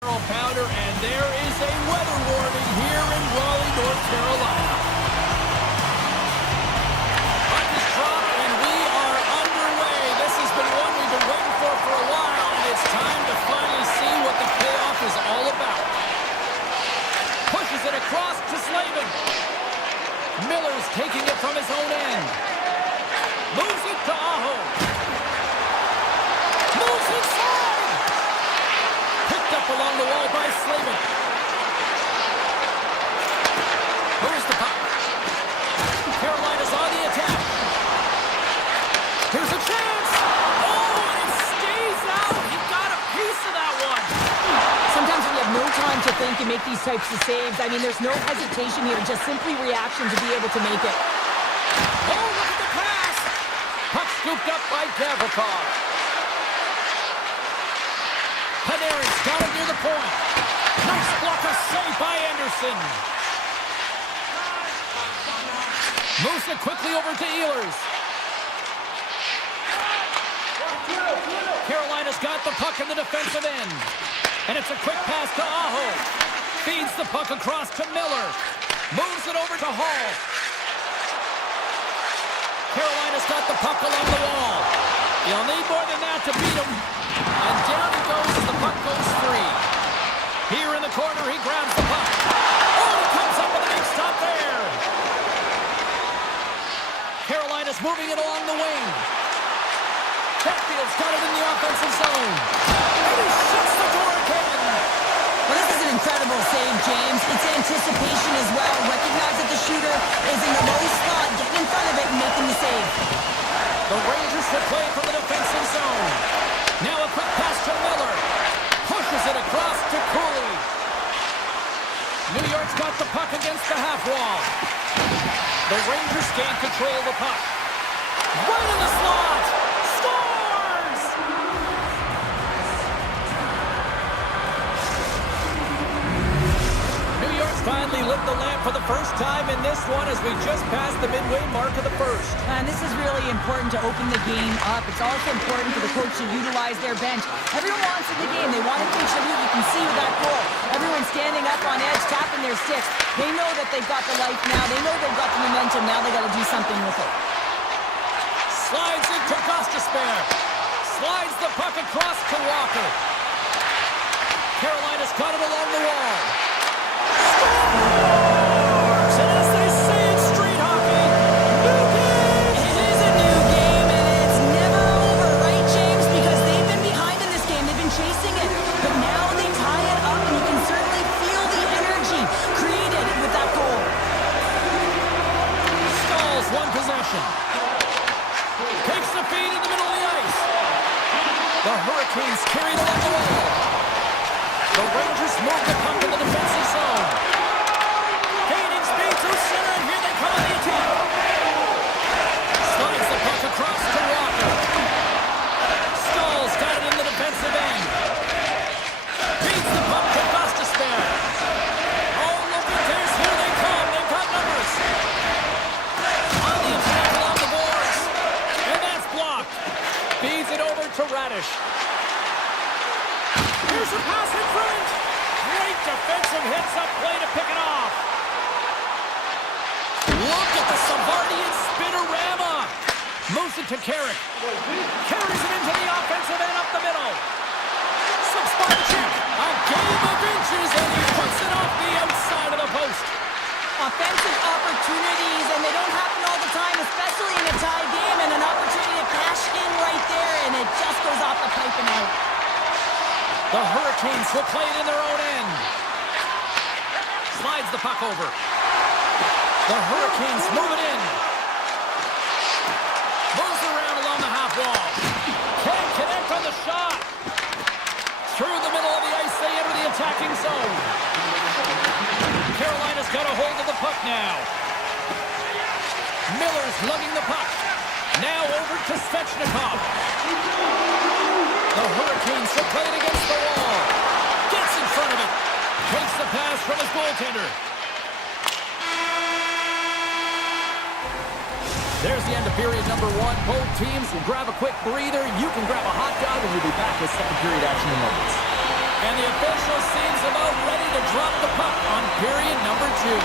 Powder, and there is a weather warning here in Raleigh, North Carolina. Puck is dropped, and we are underway. This has been one we've been waiting for a while, and it's time to finally see what the payoff is all about. Pushes it across to Slavin. Miller's taking it from his own end. Moves it to Aho. Moves inside! Picked up along the wall by Slavin. Moves the puck. Carolina's on the attack. Here's a chance! Oh, and it stays out! He got a piece of that one! Sometimes when you have no time to think and make these types of saves, I mean, there's no hesitation here, just simply reaction to be able to make it. Oh, look at the pass! Puck scooped up by Gavrikov. Panarin's got it near the point. Nice block of save by Anderson. Moves it quickly over to Ehlers. Carolina's got the puck in the defensive end. And it's a quick pass to Aho. Feeds the puck across to Miller. Moves it over to Hall. Carolina's got the puck along the wall. You'll need more than that to beat him. And down he goes as the puck goes free. Here in the corner, he grabs the puck. Oh, he comes up with a big stop there. Carolina's moving it along the wing. Chatfield's got it in the offensive zone. And he shuts the door again. Well, this is an incredible save, James. It's anticipation as well. Recognize that the shooter is in the low slot, getting in front of it and making the save. The Rangers will play from the defensive zone. Now a quick pass to Miller. Pushes it across to Cooley. New York's got the puck against the half wall. The Rangers gain control of the puck. Right in the slot. Scores! New York's finally lit the lamp for the first time in this one as we just passed the midway mark of the first. And this is really important to open the game up. It's also important for the coach to utilize their bench. Everyone wants in the game. They want to contribute. You can see with that goal. Everyone's standing up on edge, tapping their sticks. They know that they've got the life now. They know they've got the momentum. Now they got to do something with it. Slides it to Gostisbehere. Slides the puck across to Walker. Carolina's got it along the wall. Scores! And as they say in street hockey, new game! It is a new game, and it's never over, right, James? Because they've been behind in this game. They've been chasing it. But now they tie it up, and you can certainly feel the energy created with that goal. Stalls one possession. Takes the feed in the middle of the ice. The Hurricanes carry it along the wall. The Rangers move the puck in the defensive zone. Gaining speed through center, and here they come on the attack. Slides the puck across to Walker. Stalls got it in the defensive end. Feeds the puck to Gostisbehere. Oh, look at this. Here they come. They've got numbers. On the attack along the boards. And that's blocked. Feeds it over to Radish. Here's a pass in front. Great defensive hits up play to pick it off. Look at the Savardian spinorama. Moves it to Carrick. Carries it into the offensive end up the middle. Six-spot check. A game of inches, and he puts it off the outside of the post. Offensive opportunities, and they don't happen all the time, especially in a tie game, and an opportunity to cash in right there, and it just goes off the pipe and out. The Hurricanes will play it in their own end. Slides the puck over. The Hurricanes move it in. Moves around along the half wall. Can't connect on the shot. Through the middle of the ice, they enter the attacking zone. Carolina's got a hold of the puck now. Miller's lugging the puck. Now over to Svechnikov. The Hurricanes will play it against the wall. Gets in front of it. Takes the pass from his goaltender. There's the end of period number one. Both teams will grab a quick breather. You can grab a hot dog, and we'll be back with second period action in moments. And the official seems about ready to drop the puck on period number 2.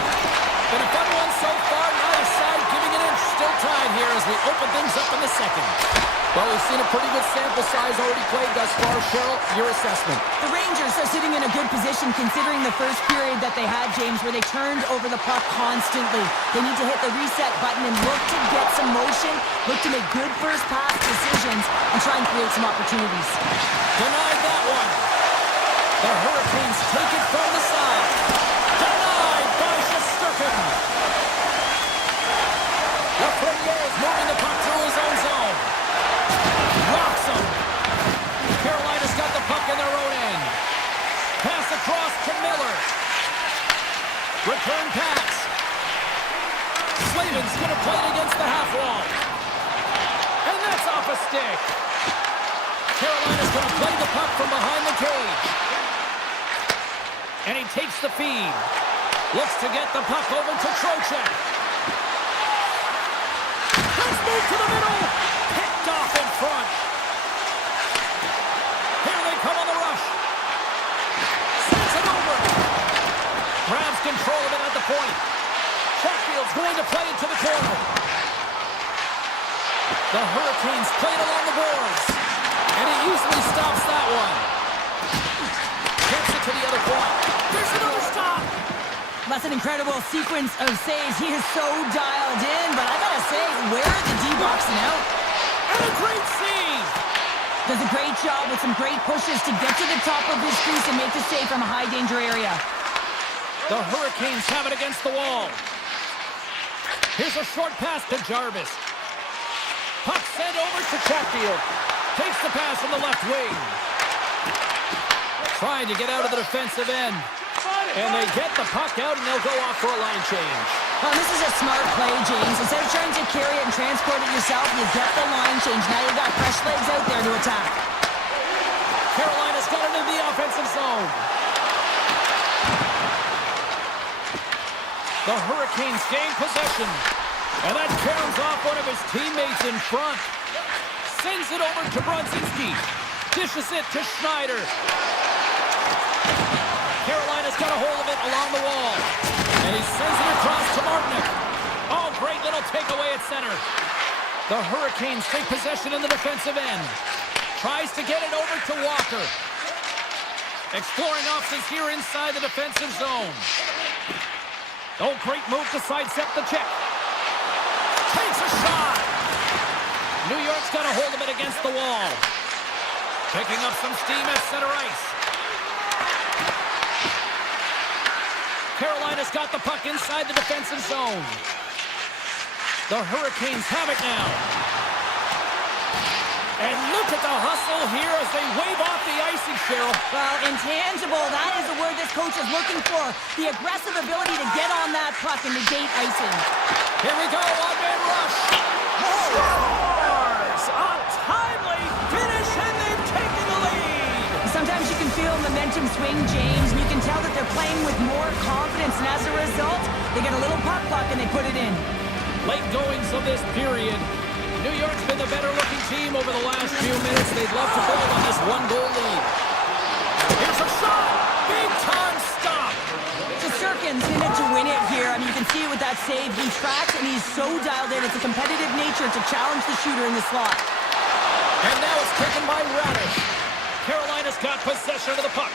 Been a fun one so far, neither side giving an inch. Still tied here as we open things up in the second. Well, we've seen a pretty good sample size already played thus far. Cheryl, your assessment. The Rangers are sitting in a good position considering the first period that they had, James, where they turned over the puck constantly. They need to hit the reset button and look to get some motion, look to make good first pass decisions, and try and create some opportunities. Denied that one. The Hurricanes take it from the side. Denied by Shesterkin. Lafreniere is moving the puck through his own zone. Rocks him. Carolina's got the puck in their own end. Pass across to Miller. Return pass. Slavin's going to play it against the half wall. And that's off a stick. Carolina's going to play the puck from behind the cage. And he takes the feed. Looks to get the puck over to Trocheck. Let's move to the middle. Picked off in front. Here they come on the rush. Sends it over. Grabs control of it at the point. Chatfield's going to play it to the corner. The Hurricanes play it along the boards. And he easily stops that one. Gets it to the other point. There's another stop. That's an incredible sequence of saves. He is so dialed in, but I gotta say, where are the D-boxing out? And a great save. Does a great job with some great pushes to get to the top of his crease and make the save from a high-danger area. The Hurricanes have it against the wall. Here's a short pass to Jarvis. Puck sent over to Chatfield. Takes the pass from the left wing. Trying to get out of the defensive end. And they get the puck out, and they'll go off for a line change. Well, this is a smart play, James. Instead of trying to carry it and transport it yourself, you get the line change. Now you've got fresh legs out there to attack. Carolina's got it in the offensive zone. The Hurricanes gain possession. And that caroms off one of his teammates in front. Sends it over to Brodzinski. Dishes it to Schneider. Carolina's got a hold of it along the wall. And he sends it across to Martinick. Oh, great little takeaway at center. The Hurricanes take possession in the defensive end. Tries to get it over to Walker. Exploring options here inside the defensive zone. Oh, great move to sidestep the check. Takes a shot. New York's got a hold of it against the wall. Picking up some steam at center ice. Carolina's got the puck inside the defensive zone. The Hurricanes have it now. And look at the hustle here as they wave off the icing, Cheryl. Well, intangible, that is the word this coach is looking for. The aggressive ability to get on that puck and negate icing. Here we go, one-man rush. Scores! A timely finish, and they've taken the lead. Sometimes you can feel momentum swing, James, and you can tell that they're playing with more confidence, and as a result, they get a little puck luck and they put it in. Late goings of this period. New York's been the better-looking team over the last few minutes. They'd love to build on this one-goal lead. Here's a shot! Big-time stop! Shesterkin's in it to win it here. I mean, you can see it with that save. He tracks, and he's so dialed in. It's a competitive nature to challenge the shooter in the slot. And now it's taken by Radish. Carolina's got possession of the puck.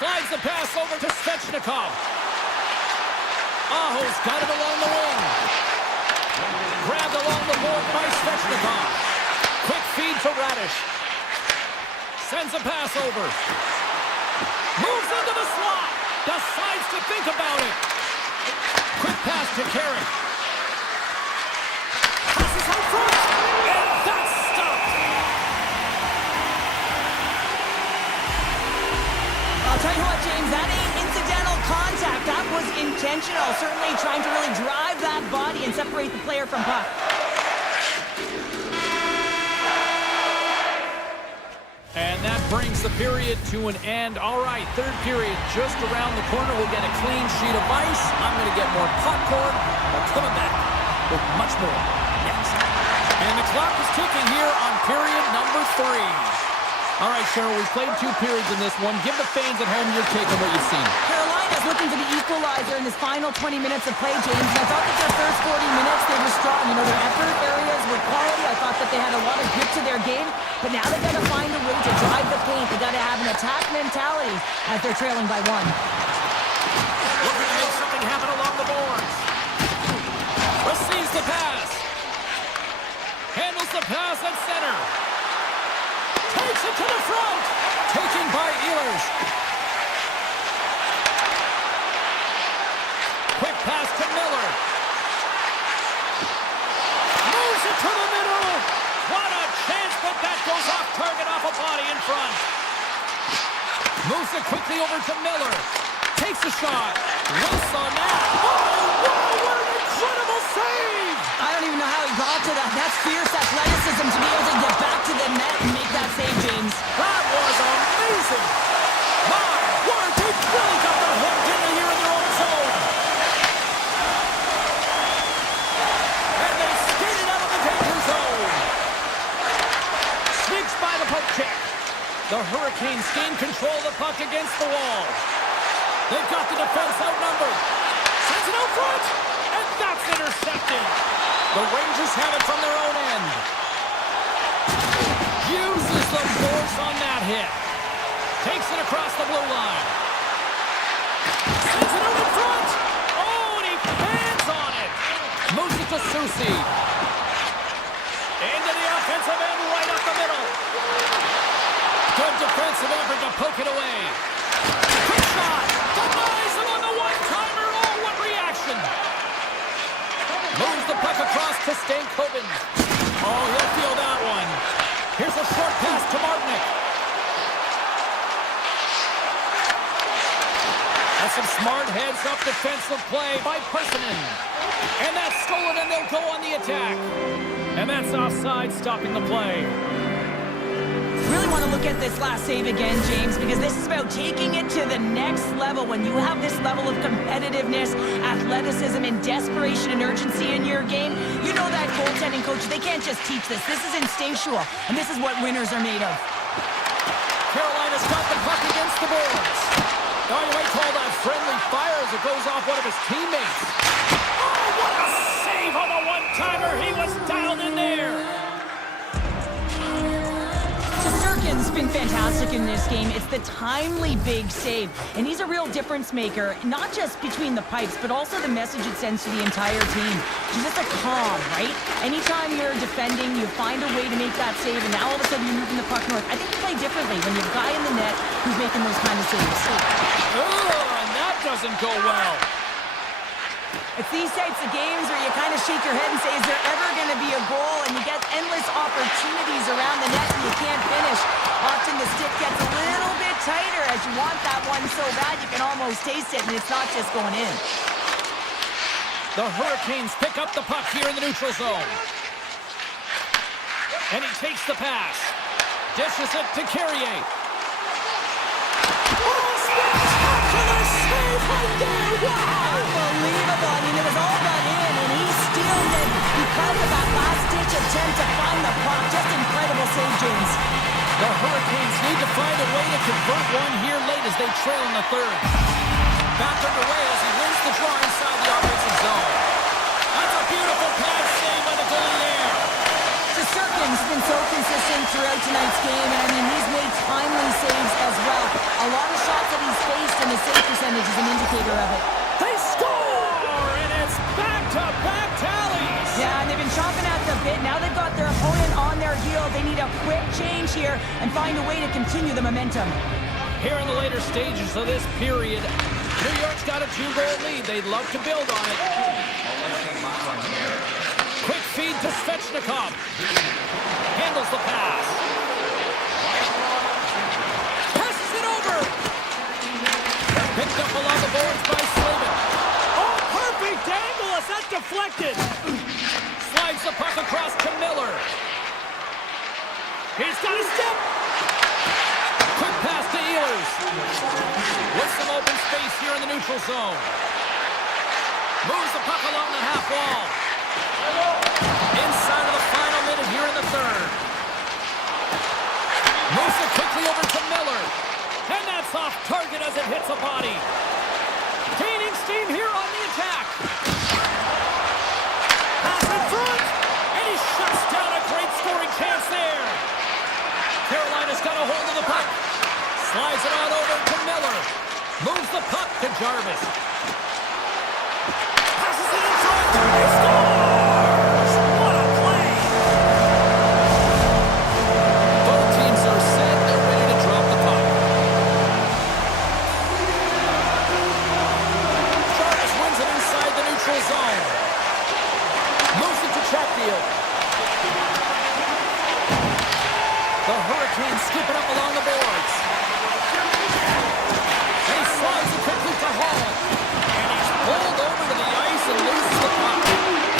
Slides the pass over to Svechnikov. Aho's got it along the wing. Grabbed along the board by Svechnikov. Quick feed to Radish. Sends a pass over. Moves into the slot. Decides to think about it. Quick pass to Carrick. Passes out front. And that's stopped. I'll tell you what, James, that ain't incidental contact. That was intentional. Certainly trying to really drive that body and separate the player from puck. And that brings the period to an end. All right, third period just around the corner. We'll get a clean sheet of ice. I'm going to get more popcorn. We're coming back with much more next. And the clock is ticking here on period number 3. All right, Cheryl, we played 2 periods in this one. Give the fans at home your take on what you've seen. Carolina's looking for the equalizer in this final 20 minutes of play, James. And I thought that their first 40 minutes, they were strong. You know, their effort areas were quality. I thought that they had a lot of grit to their game. But now they got to find a way to drive the paint. They got to have an attack mentality as they're trailing by 1. Looking to make something happen along the boards. Receives the pass. Handles the pass at center. Takes it to the front. Taken by Ehlers. Quick pass to Miller. Moves it to the middle. What a chance, but that goes off target, off a body in front. Moves it quickly over to Miller. Takes a shot. Loose on that. Oh, wow, what an incredible save! I don't even know how he got to that. That's fierce athleticism to be able to get back to the net and make that save, James. That was amazing! My word, they've really got their hook in here in their own zone. And they skated out of the danger zone. Sneaks by the poke check. The Hurricanes gain control of the puck against the wall. They've got the defense outnumbered. Sends it out front, and that's intercepted. The Rangers have it from their own end. Uses the force on that hit. Takes it across the blue line. Sends it out in front. Oh, and he fans on it. Moves it to Susie. Into the offensive end, right up the middle. Good defensive effort to poke it away. Quick shot. Denies him on the one-timer. Oh, what reaction. Moves the puck across to Stankoven. Oh, he'll feel that one. Here's a short pass to Martinick. That's some smart heads-up defensive play by Personen. And that's stolen, and they'll go on the attack. And that's offside, stopping the play. Really want to look at this last save again, James, because this is about taking it to the next level. When you have this level of competitiveness, athleticism, and desperation and urgency in your game, you know that goaltending coach, they can't just teach this. This is instinctual, and this is what winners are made of. Carolina's got the puck against the boards. Now you might call that friendly fire as it goes off one of his teammates. Oh, what a save on the one-timer. He was dialed in there. Shesterkin's been fantastic in this game. It's the timely big save. And he's a real difference maker, not just between the pipes, but also the message it sends to the entire team. He's just a calm, right? Anytime you're defending, you find a way to make that save, and now all of a sudden you're moving the puck north. I think you play differently when you have a guy in the net who's making those kind of saves. Oh, and that doesn't go well. It's these types of games where you kind of shake your head and say, is there ever going to be a goal? And you get endless opportunities around the net and you can't finish. Often the stick gets a little bit tighter as you want that one so bad you can almost taste it, and it's not just going in. The Hurricanes pick up the puck here in the neutral zone. And he takes the pass. Dishes it to Carrier. Oh, spectacular save right there! Wow! Unbelievable. I mean, it was all done in, and he stealed it because of that last-ditch attempt to find the puck. Just incredible save, James. The Hurricanes need to find a way to convert one here late as they trail in the third. Back underway as he wins the draw inside the offensive zone. That's a beautiful pad save by the goalie there. Shesterkin's been so consistent throughout tonight's game, and I mean, he's made timely saves as well. A lot of shots that he's faced, and his save percentage is an indicator of it. They score, and it's back-to-back tallies. Yeah, and they've been chomping at the bit. Now they've got their opponent on their heel. They need a quick change here and find a way to continue the momentum. Here in the later stages of this period, New York's got a 2-goal lead. They'd love to build on it. Quick feed to Svechnikov. Handles the pass. Passes it over. Picked up along the boards by Slavin. Oh, perfect angle as that's deflected. Slides the puck across to Miller. He's got a step. Quick pass to Ehlers. With some open space here in the neutral zone. Moves the puck along the half wall. Inside of the final minute here in the third. Moves it quickly over to Miller. And that's off target as it hits a body. Gaining steam here on the attack. Pass in front. And he shuts down a great scoring chance there. Carolina's got a hold of the puck. Slides it on over to Miller. Moves the puck to Jarvis. Passes it in front. He scores! What a play! Both teams are set. They're ready to drop the puck. Jarvis wins it inside the neutral zone. Moves it to Chatfield. The Hurricanes scoop it up along the boards. And he slides it quickly to Hall. And he's pulled over to the ice and loses the puck.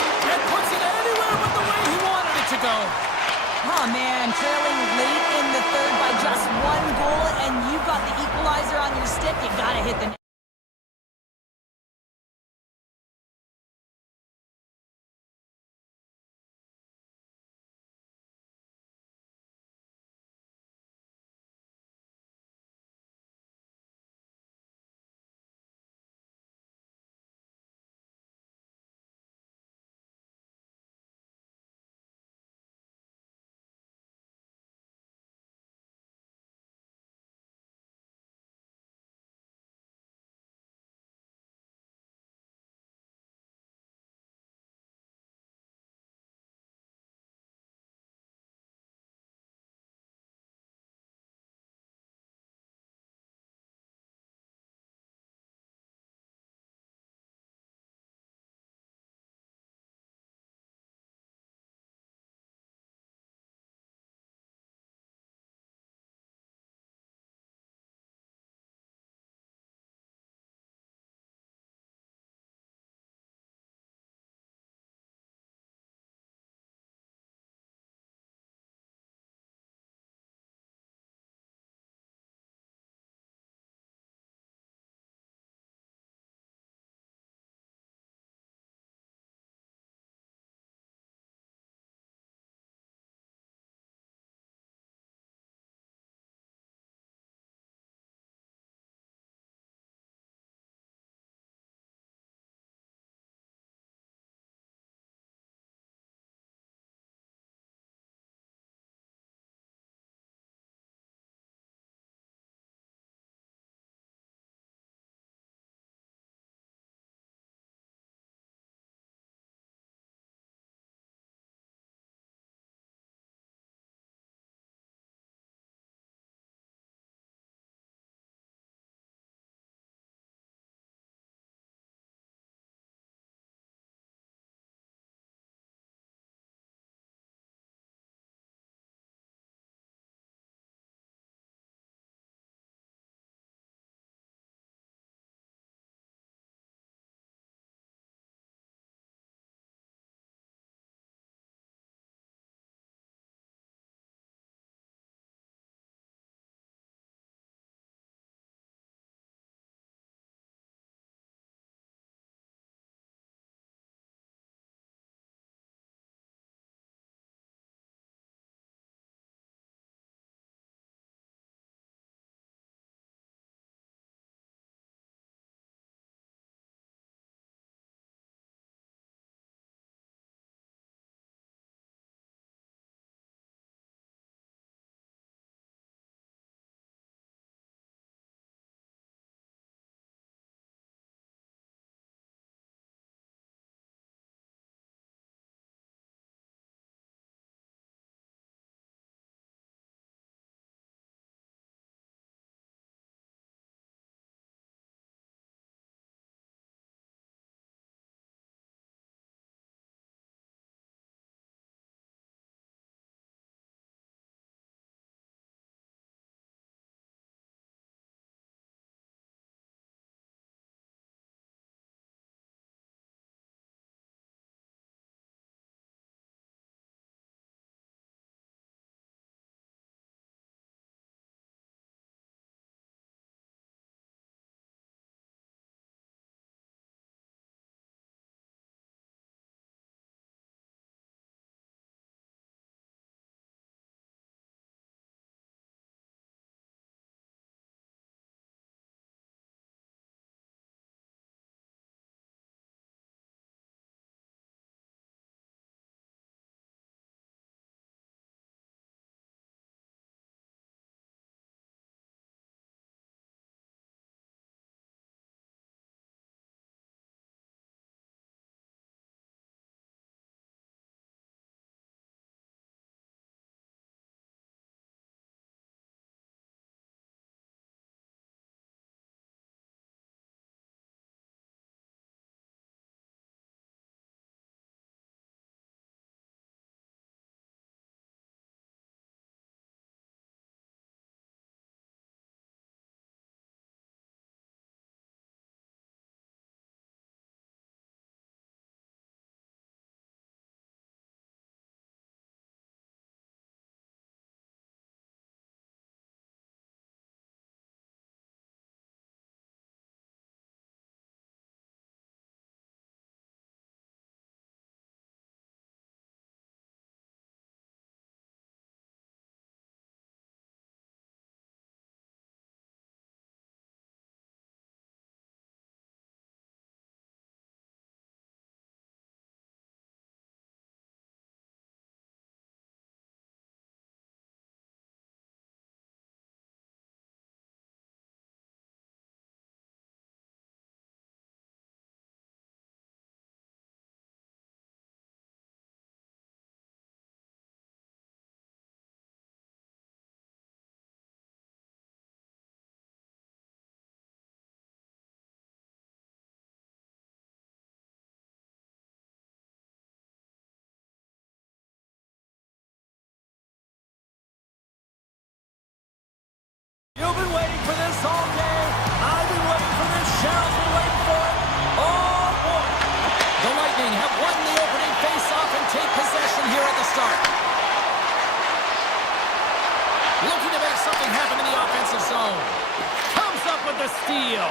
steal.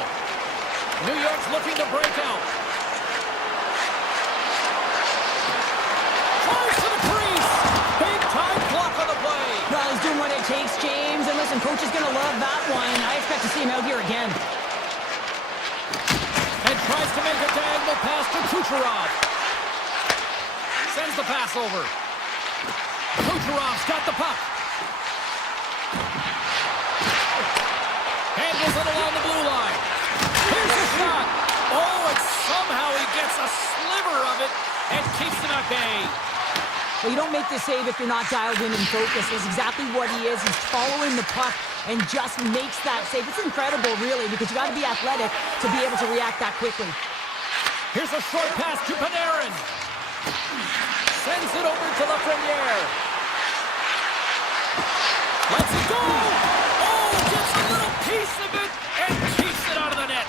New York's looking to break out. Tries to the crease. Big time block on the play. Well, he's doing what it takes, James. And listen, coach is going to love that one. I expect to see him out here again. And tries to make a diagonal pass to Kucherov. Sends the pass over. Kucherov's got the puck. Handles it along the blue line. Here's the shot. Oh, and somehow he gets a sliver of it and keeps him at bay. Well, you don't make the save if you're not dialed in and focused. That's exactly what he is. He's following the puck and just makes that save. It's incredible, really, because you got to be athletic to be able to react that quickly. Here's a short pass to Panarin. Sends it over to Lafreniere. Lets it go. Oh, gets a little piece of it and keeps it out of the net.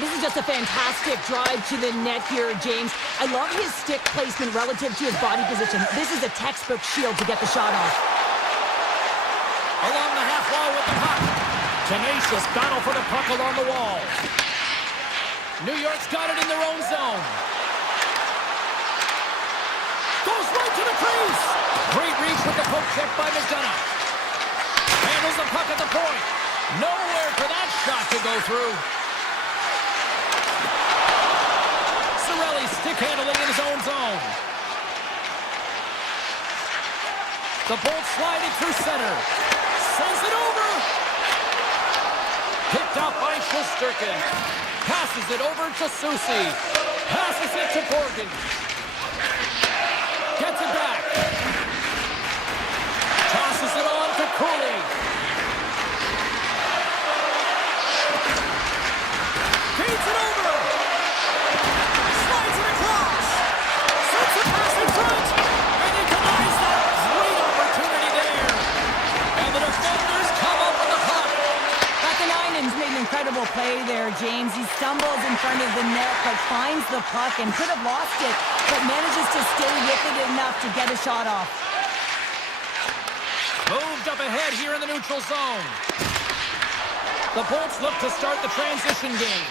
This is just a fantastic drive to the net here, James. I love his stick placement relative to his body position. This is a textbook shield to get the shot off. Along the half wall with the puck. Tenacious battle for the puck along the wall. New York's got it in their own zone. Goes right to the crease. Great reach with the poke check by McDonough. Handles the puck at the point. Nowhere for that shot to go through. Cirelli stick handling in his own zone. The Bolts sliding through center. Sends it over. Picked up by Shesterkin. Passes it over to Susie. Passes it to Borgen. Gets it back. Tosses it on to Cooley. Feeds it over. Slides it across. Sets a pass in front. And he denies that great opportunity there. And the defenders come up with the puck. Vakanainen's made an incredible play there, James. He stumbles in front of the net, but finds the puck and could have lost it, but manages to stay with it enough to get a shot off. Moved up ahead here in the neutral zone. The Bolts look to start the transition game.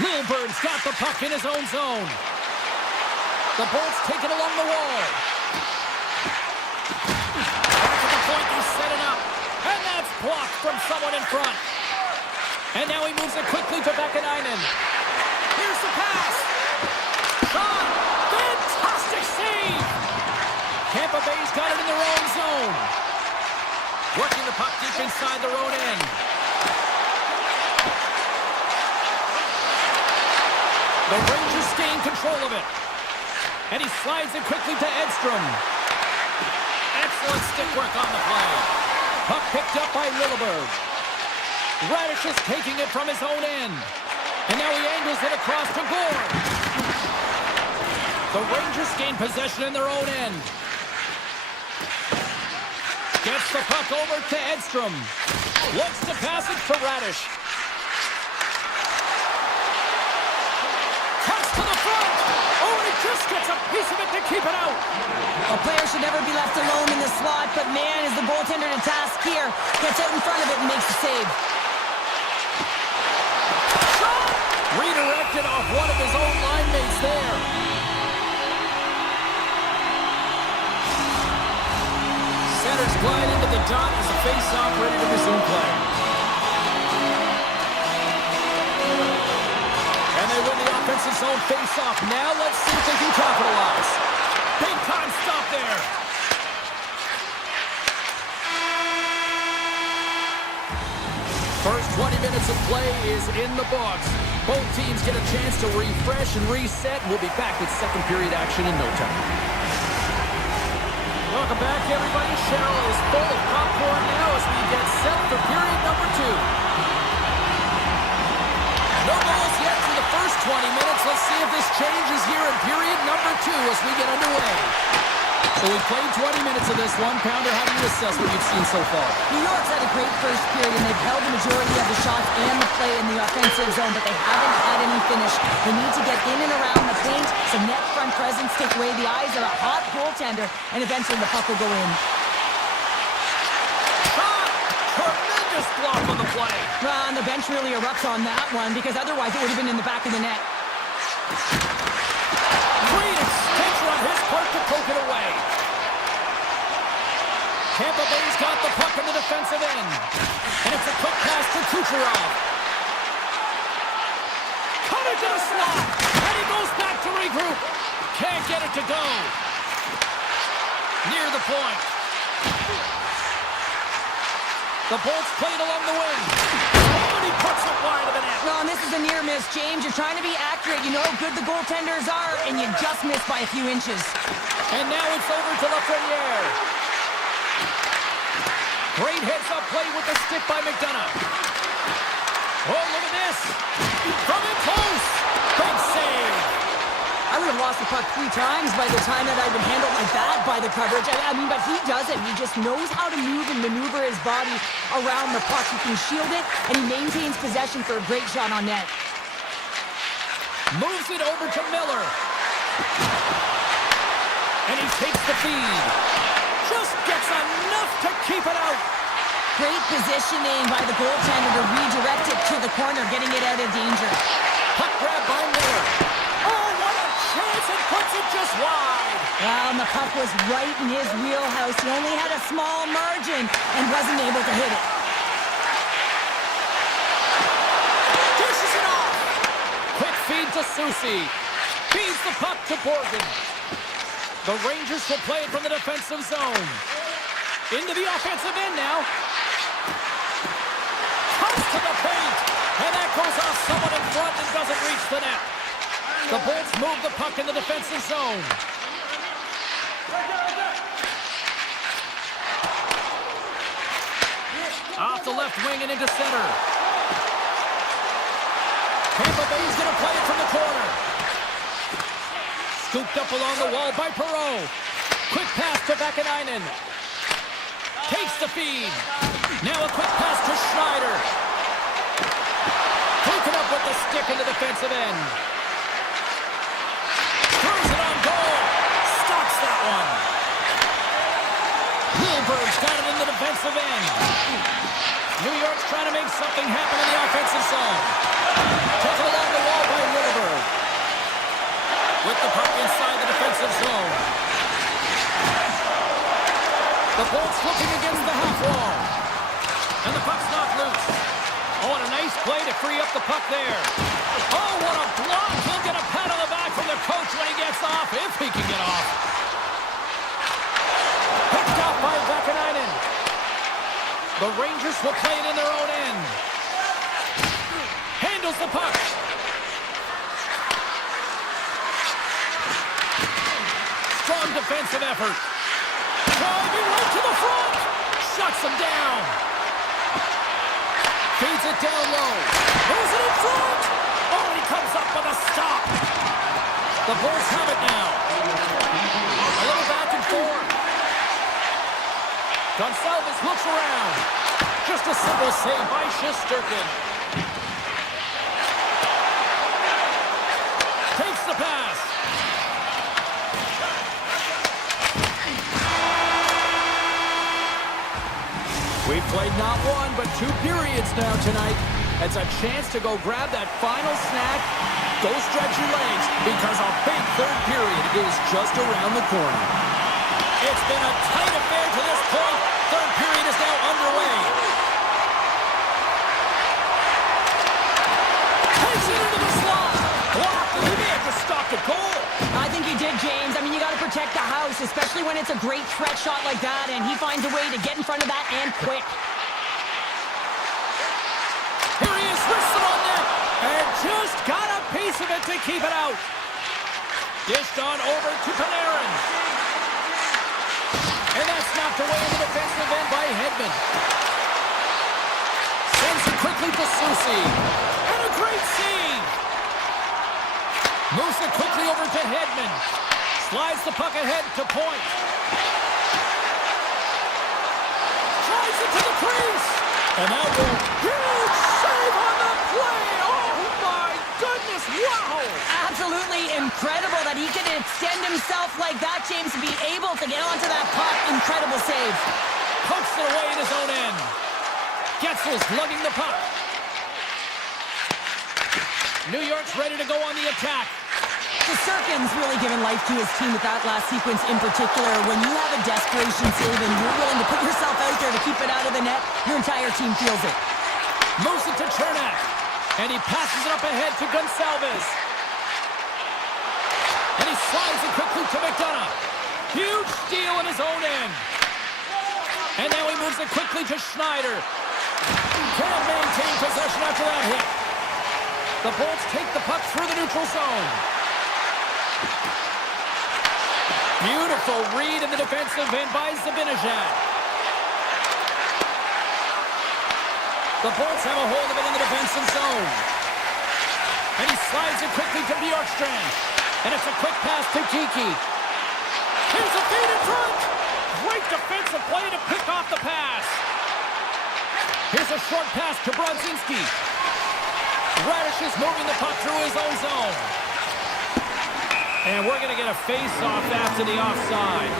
Lilburn's got the puck in his own zone. The Bolts take it along the wall. Back at the point, they set it up. And that's blocked from someone in front. And now he moves it quickly to Vakanainen. Here's the pass. Shot. Fantastic save. Tampa Bay's got it in their own zone. Working the puck deep inside their own end. The Rangers gain control of it. And he slides it quickly to Edstrom. Excellent stick work on the play. Puck picked up by Lilleberg. Radish is taking it from his own end. And now he angles it across to Gore. The Rangers gain possession in their own end. Gets the puck over to Edstrom. Looks to pass it to Radish. Cuts to the front. Oh, and he just gets a piece of it to keep it out. A player should never be left alone in the slot, but man, is the goaltender to task here. Gets out in front of it and makes the save. Shot! Redirected off one of his own line mates there. Centers glide into the dot as the face-off ready to resume play. And they win the offensive zone face-off. Now let's see if they can capitalize. Big time stop there. First 20 minutes of play is in the books. Both teams get a chance to refresh and reset. We'll be back with second period action in no time. Welcome back, everybody. Cheryl is full of popcorn now as we get set for period number 2. No goals yet for the first 20 minutes. Let's see if this changes here in period number 2 as we get underway. So we played 20 minutes of this one. Pounder, how do you assess what you've seen so far? New York's had a great first period, and they've held the majority of the shots and the play in the offensive zone, but they haven't had any finish. They need to get in and around the paint, some net front presence, take away the eyes of a hot goaltender, and eventually the puck will go in. Shot! Tremendous block on the play. Well, and the bench really erupts on that one because otherwise it would have been in the back of the net. Great extension on his part to poke it away. Tampa Bay's got the puck in the defensive end. And it's a quick pass to Kucherov. Coming to the slot. And he goes back to regroup. Can't get it to go. Near the point. The Bolts played along the wing. Oh, and he puts it wide of the net. No, and this is a near miss, James. You're trying to be accurate. You know how good the goaltenders are, and you just missed by a few inches. And now it's over to Lafreniere. Great heads-up play with the stick by McDonough. Oh, look at this. From in close. Big save. I would have lost the puck 3 times by the time that I'd been handled like that by the coverage. I mean, but he doesn't. He just knows how to move and maneuver his body around the puck. He can shield it, and he maintains possession for a great shot on net. Moves it over to Miller. And he takes the feed. Just gets enough to keep it out. Great positioning by the goaltender to redirect it to the corner, getting it out of danger. Puck grab by Miller. Oh, what a chance! It puts it just wide. Well, and the puck was right in his wheelhouse. He only had a small margin and wasn't able to hit it. Dishes it off. Quick feed to Susi. Feeds the puck to Borgen. The Rangers will play it from the defensive zone. Into the offensive end now. Comes to the paint. And that goes off someone in front and doesn't reach the net. The Bolts move the puck in the defensive zone. Off the left wing and into center. Tampa Bay's going to play it from the corner. Scooped up along the wall by Perreault. Quick pass to Vakanainen. Takes the feed. Now a quick pass to Schneider. Taken up with the stick in the defensive end. Throws it on goal. Stops that one. Milberg's got it in the defensive end. New York's trying to make something happen in the offensive zone. Taken along the wall by Milberg. With the puck inside the defensive zone. The Bolts looking against the half wall. And the puck's knocked loose. Oh, and a nice play to free up the puck there. Oh, what a block. He'll get a pat on the back from the coach when he gets off, if he can get off. Picked up by Vakanainen. The Rangers will play it in their own end. Handles the puck. Strong defensive effort. Driving right to the front. Shuts him down. Feeds it down low. Moves it in front. Oh, and he comes up with a stop. The Bulls have it now. A little back and forth. Gonçalves looks around. Just a simple save by Shesterkin. Takes the pass. We've played not one, but 2 periods now tonight. It's a chance to go grab that final snack. Go stretch your legs, because a big third period is just around the corner. It's been a tight affair to this point. Third period is now underway. Takes it into the slot. Blocked, and he may have just stopped a goal. I think he did, James. I mean, you got to protect the house, especially when it's a great threat shot like that, and he finds a way to get in front of that and quick. Here he is, wrists it on net, and just got a piece of it to keep it out. Dished on over to Panarin. And that's knocked away in the defensive end by Hedman. Sends it quickly to Susi. And a great save. Moves it quickly over to Hedman. Slides the puck ahead to point. Drives it to the crease. And now goal. Huge save on the play. Oh my goodness, wow. Absolutely incredible that he can extend himself like that, James, to be able to get onto that puck. Incredible save. Pokes it away in his own end. Getzel's lugging the puck. New York's ready to go on the attack. Sirkin's really given life to his team with that last sequence in particular. When you have a desperation save and you're willing to put yourself out there to keep it out of the net, your entire team feels it. Moves it to Chernak. And he passes it up ahead to Gonsalves. And he slides it quickly to McDonough. Huge steal in his own end. And now he moves it quickly to Schneider. Can't maintain possession after that hit. The Bolts take the puck through the neutral zone. Beautiful read in the defensive end by Zibanejad. The Bolts have a hold of it in the defensive zone. And he slides it quickly to Bjorkstrand. And it's a quick pass to Kiki. Here's a feed in front. Great defensive play to pick off the pass. Here's a short pass to Brodzinski. Radish is moving the puck through his own zone. And we're going to get a face-off after the offside.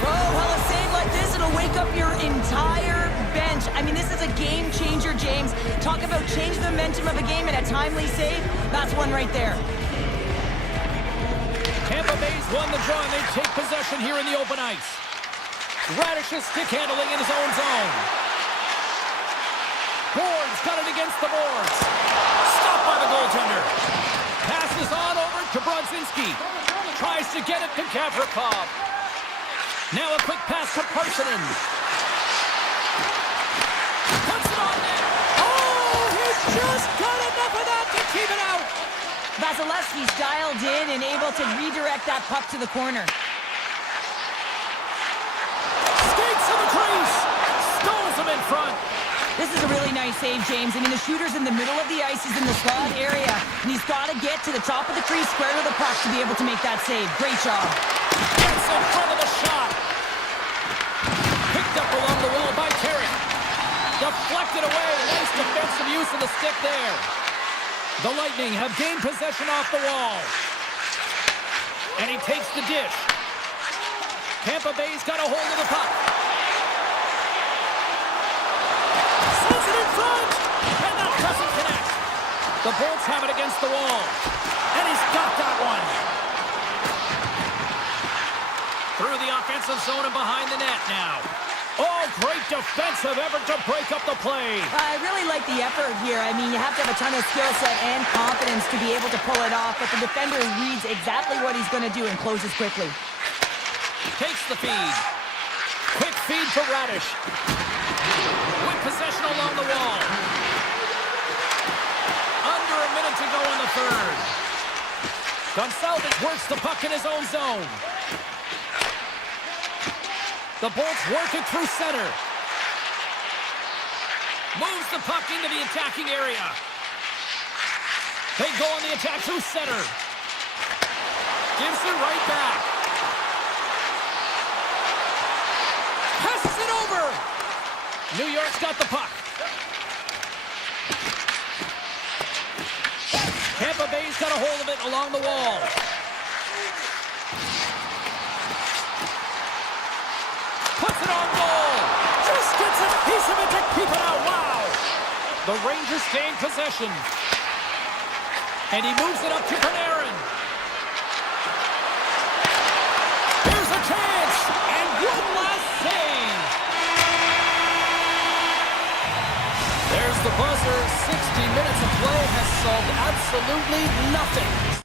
Oh, well, a save like this, it'll wake up your entire bench. I mean, this is a game changer, James. Talk about change the momentum of a game and a timely save. That's one right there. Tampa Bay's won the draw, and they take possession here in the open ice. Radish's stick handling in his own zone. Boards got it against the boards. Stopped by the goaltender. Passes on over to Brodzinski. Tries to get it to Gavrikov. Now a quick pass to Parsonen. Puts it on net. Oh, he's just got enough of that to keep it out. Vasilevsky's dialed in and able to redirect that puck to the corner. Skates to the crease. Stones him in front. This is a really nice save, James. I mean, the shooter's in the middle of the ice. He's in the slot area, and he's got to get to the top of the crease, square to the puck to be able to make that save. Great job. Gets in front of the shot. Picked up along the wall by Terry. Deflected away. Nice defensive use of the stick there. The Lightning have gained possession off the wall. And he takes the dish. Tampa Bay's got a hold of the puck. Sends it in front. And that doesn't connect. The Bolts have it against the wall. And he's got that one. Through the offensive zone and behind the net now. Oh, great defensive effort to break up the play. I really like the effort here. I mean, you have to have a ton of skill set and confidence to be able to pull it off, but the defender reads exactly what he's going to do and closes quickly. Takes the feed. Quick feed to Radish. With possession along the wall. Under a minute to go in the third. Gonsalves works the puck in his own zone. The Bolts work it through center. Moves the puck into the attacking area. They go on the attack through center. Gives it right back. Passes it over. New York's got the puck. Tampa Bay's got a hold of it along the wall. Puts it on goal. Just gets a piece of it to keep it out. Wow. The Rangers gain possession. And he moves it up to Panarin. Here's a chance. And one last save. There's the buzzer. 60 minutes of play has solved absolutely nothing.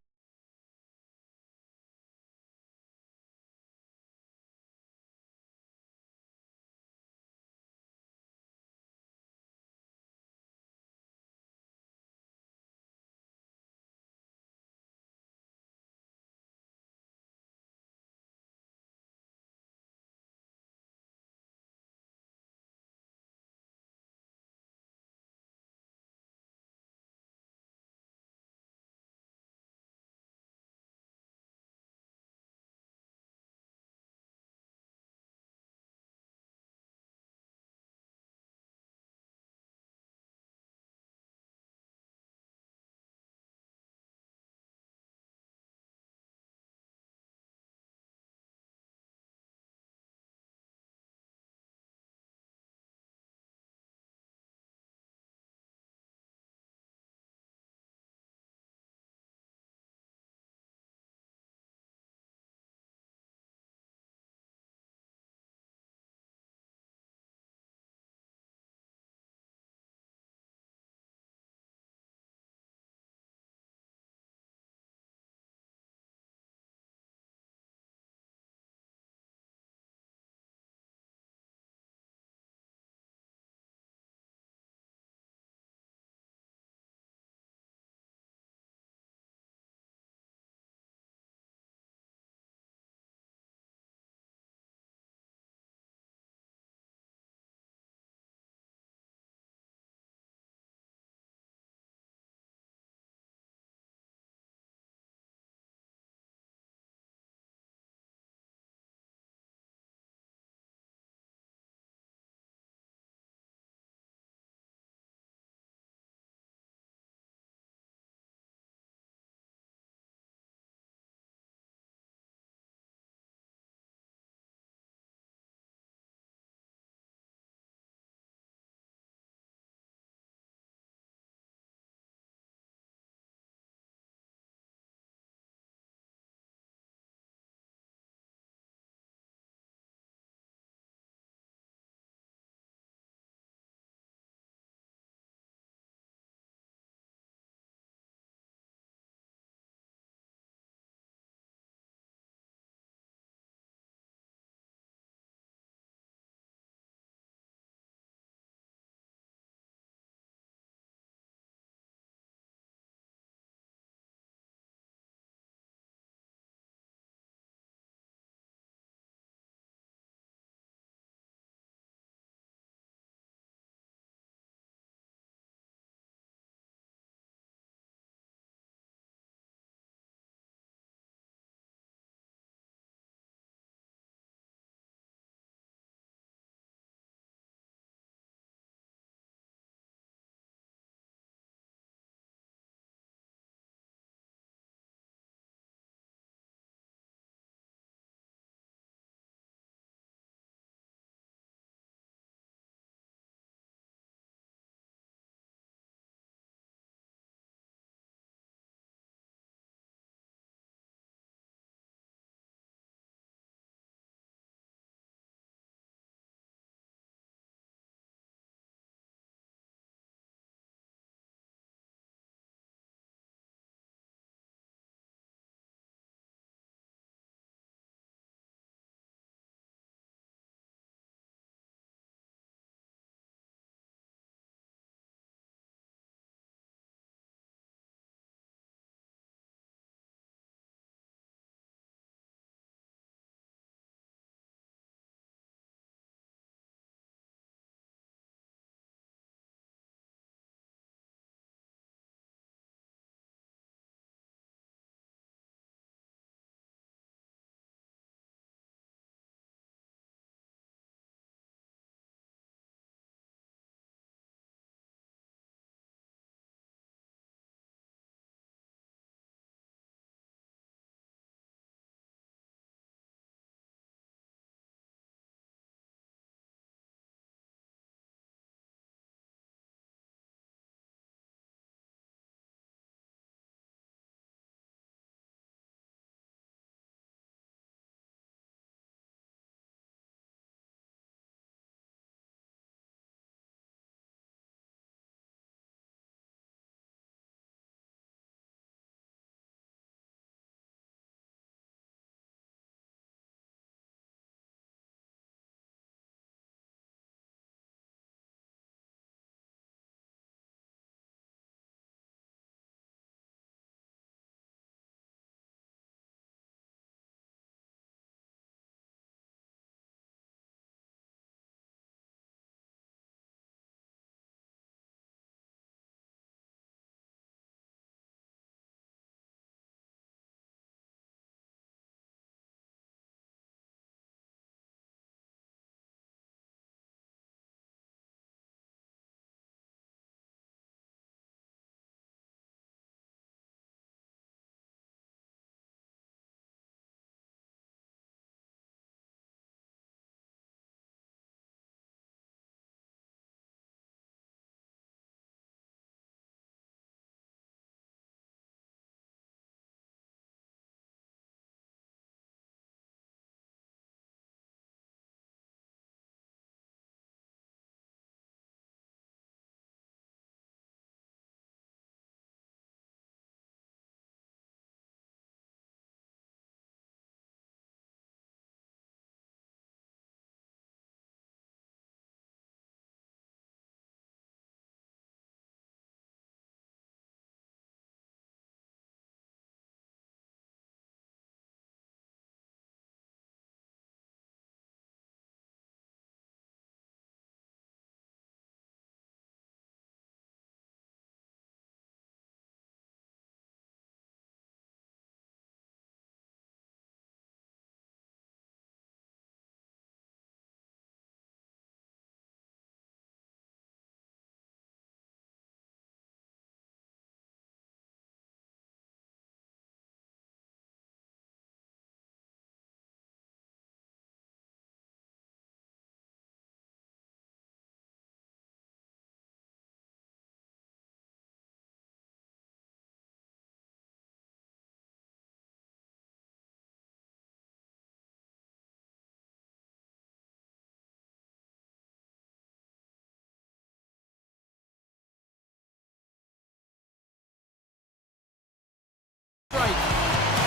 Right.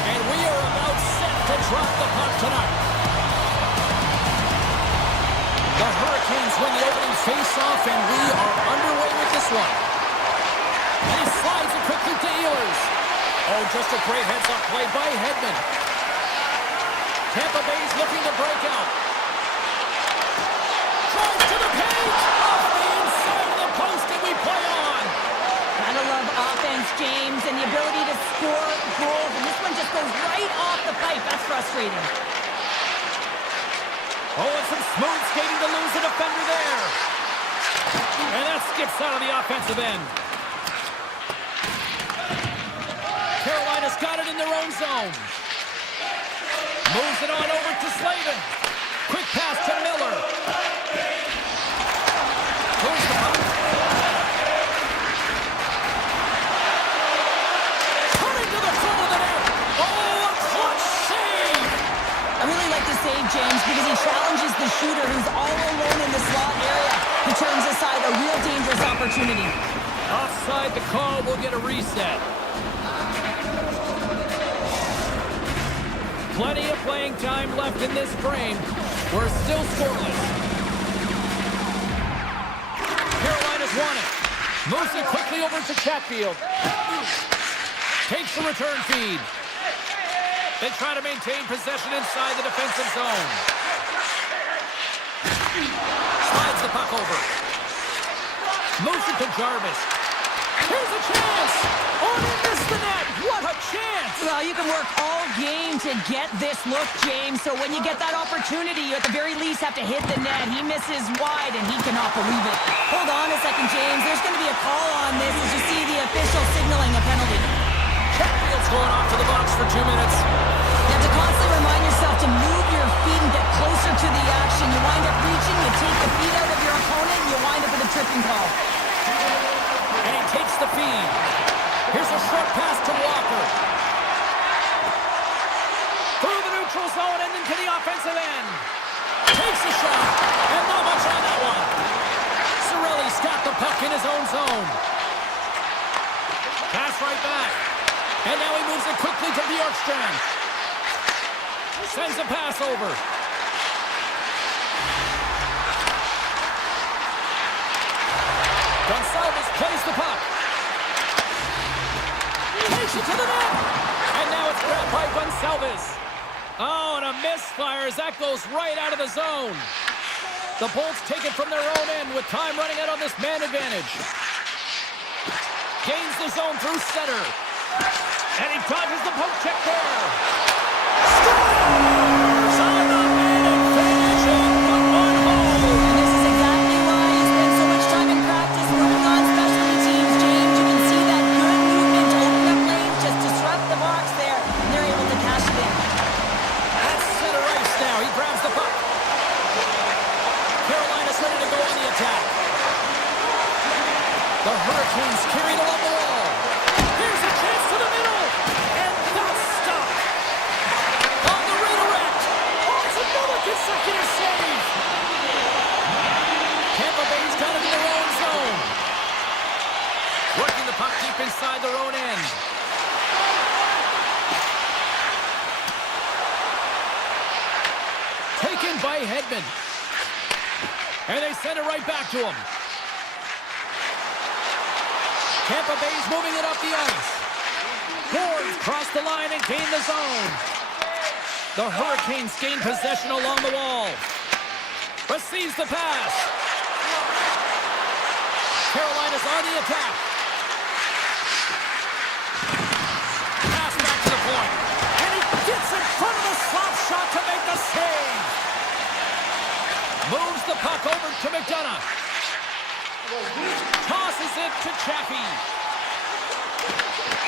And we are about set to drop the puck tonight. The Hurricanes win the opening face-off, and we are underway with this one. And he slides it quickly to Ehlers. Oh, just a great heads-up play by Hedman. Tampa Bay's looking to break out. Drives to the page. Off the inside of the post, and we play on. Gotta love offense, James, and the ability to score goals. And this one just goes right off the pipe. That's frustrating. Oh, and some smooth skating to lose a defender there. And that skips out of the offensive end. Carolina's got it in their own zone. Moves it on over to Slavin. Quick pass to Miller. Moves the puck. Coming to the front of the net. Oh, a clutch save. I really like the save, James, because he challenges the shooter who's all alone in the slot area. He turns aside a real dangerous opportunity. Offside, the call will get a reset. Plenty of playing time left in this frame. We're still scoreless. Carolina's won it. Moves it quickly over to Chatfield. Takes the return feed. They try to maintain possession inside the defensive zone. Slides the puck over. Moves it to Jarvis. Here's a chance! Oh, he missed the net! What a chance! Well, you can work all game to get this look, James. So when you get that opportunity, you at the very least have to hit the net. He misses wide, and he cannot believe it. Hold on a second, James. There's going to be a call on this as you see the official signaling a penalty. Chatfield's going off to the box for 2 minutes. You have to constantly remind yourself to move your feet and get closer to the action. You wind up reaching, you take the feet out of your opponent, and you wind up with a tripping call. And he takes the feed. Here's a short pass to Walker. Through the neutral zone and into the offensive end. Takes a shot. And not much on that one. Cirelli's got the puck in his own zone. Pass right back. And now he moves it quickly to Bjorkstrand. Sends a pass over. Gonsalves plays the puck. Takes it to the net. And now it's grabbed by Gonsalves. Oh, and a misfire as that goes right out of the zone. The Bolts take it from their own end with time running out on this man advantage. Gains the zone through center. And he dodges the poke check there. Scores on the man advantage and one hole. And this is exactly why he spent so much time in practice working on specialty teams, James. You can see that good movement to open up lanes, just disrupt the box there, and they're able to cash it in. That's center ice now. He grabs the puck. Carolina's ready to go on the attack. The Hurricanes carried along the wall. Here's a chance to the middle. And that's stopped. On the redirect. Oh, it's another consecutive save. Tampa Bay's got it in their own zone. Working the puck deep inside their own end. Taken by Hedman. And they send it right back to him. Tampa Bay's moving it up the ice. Boards cross the line and gain the zone. The Hurricanes gain possession along the wall. Receives the pass. Carolina's on the attack. Pass back to the point. And he gets in front of the slap shot to make the save. Moves the puck over to McDonough. Tosses it to Chaffee.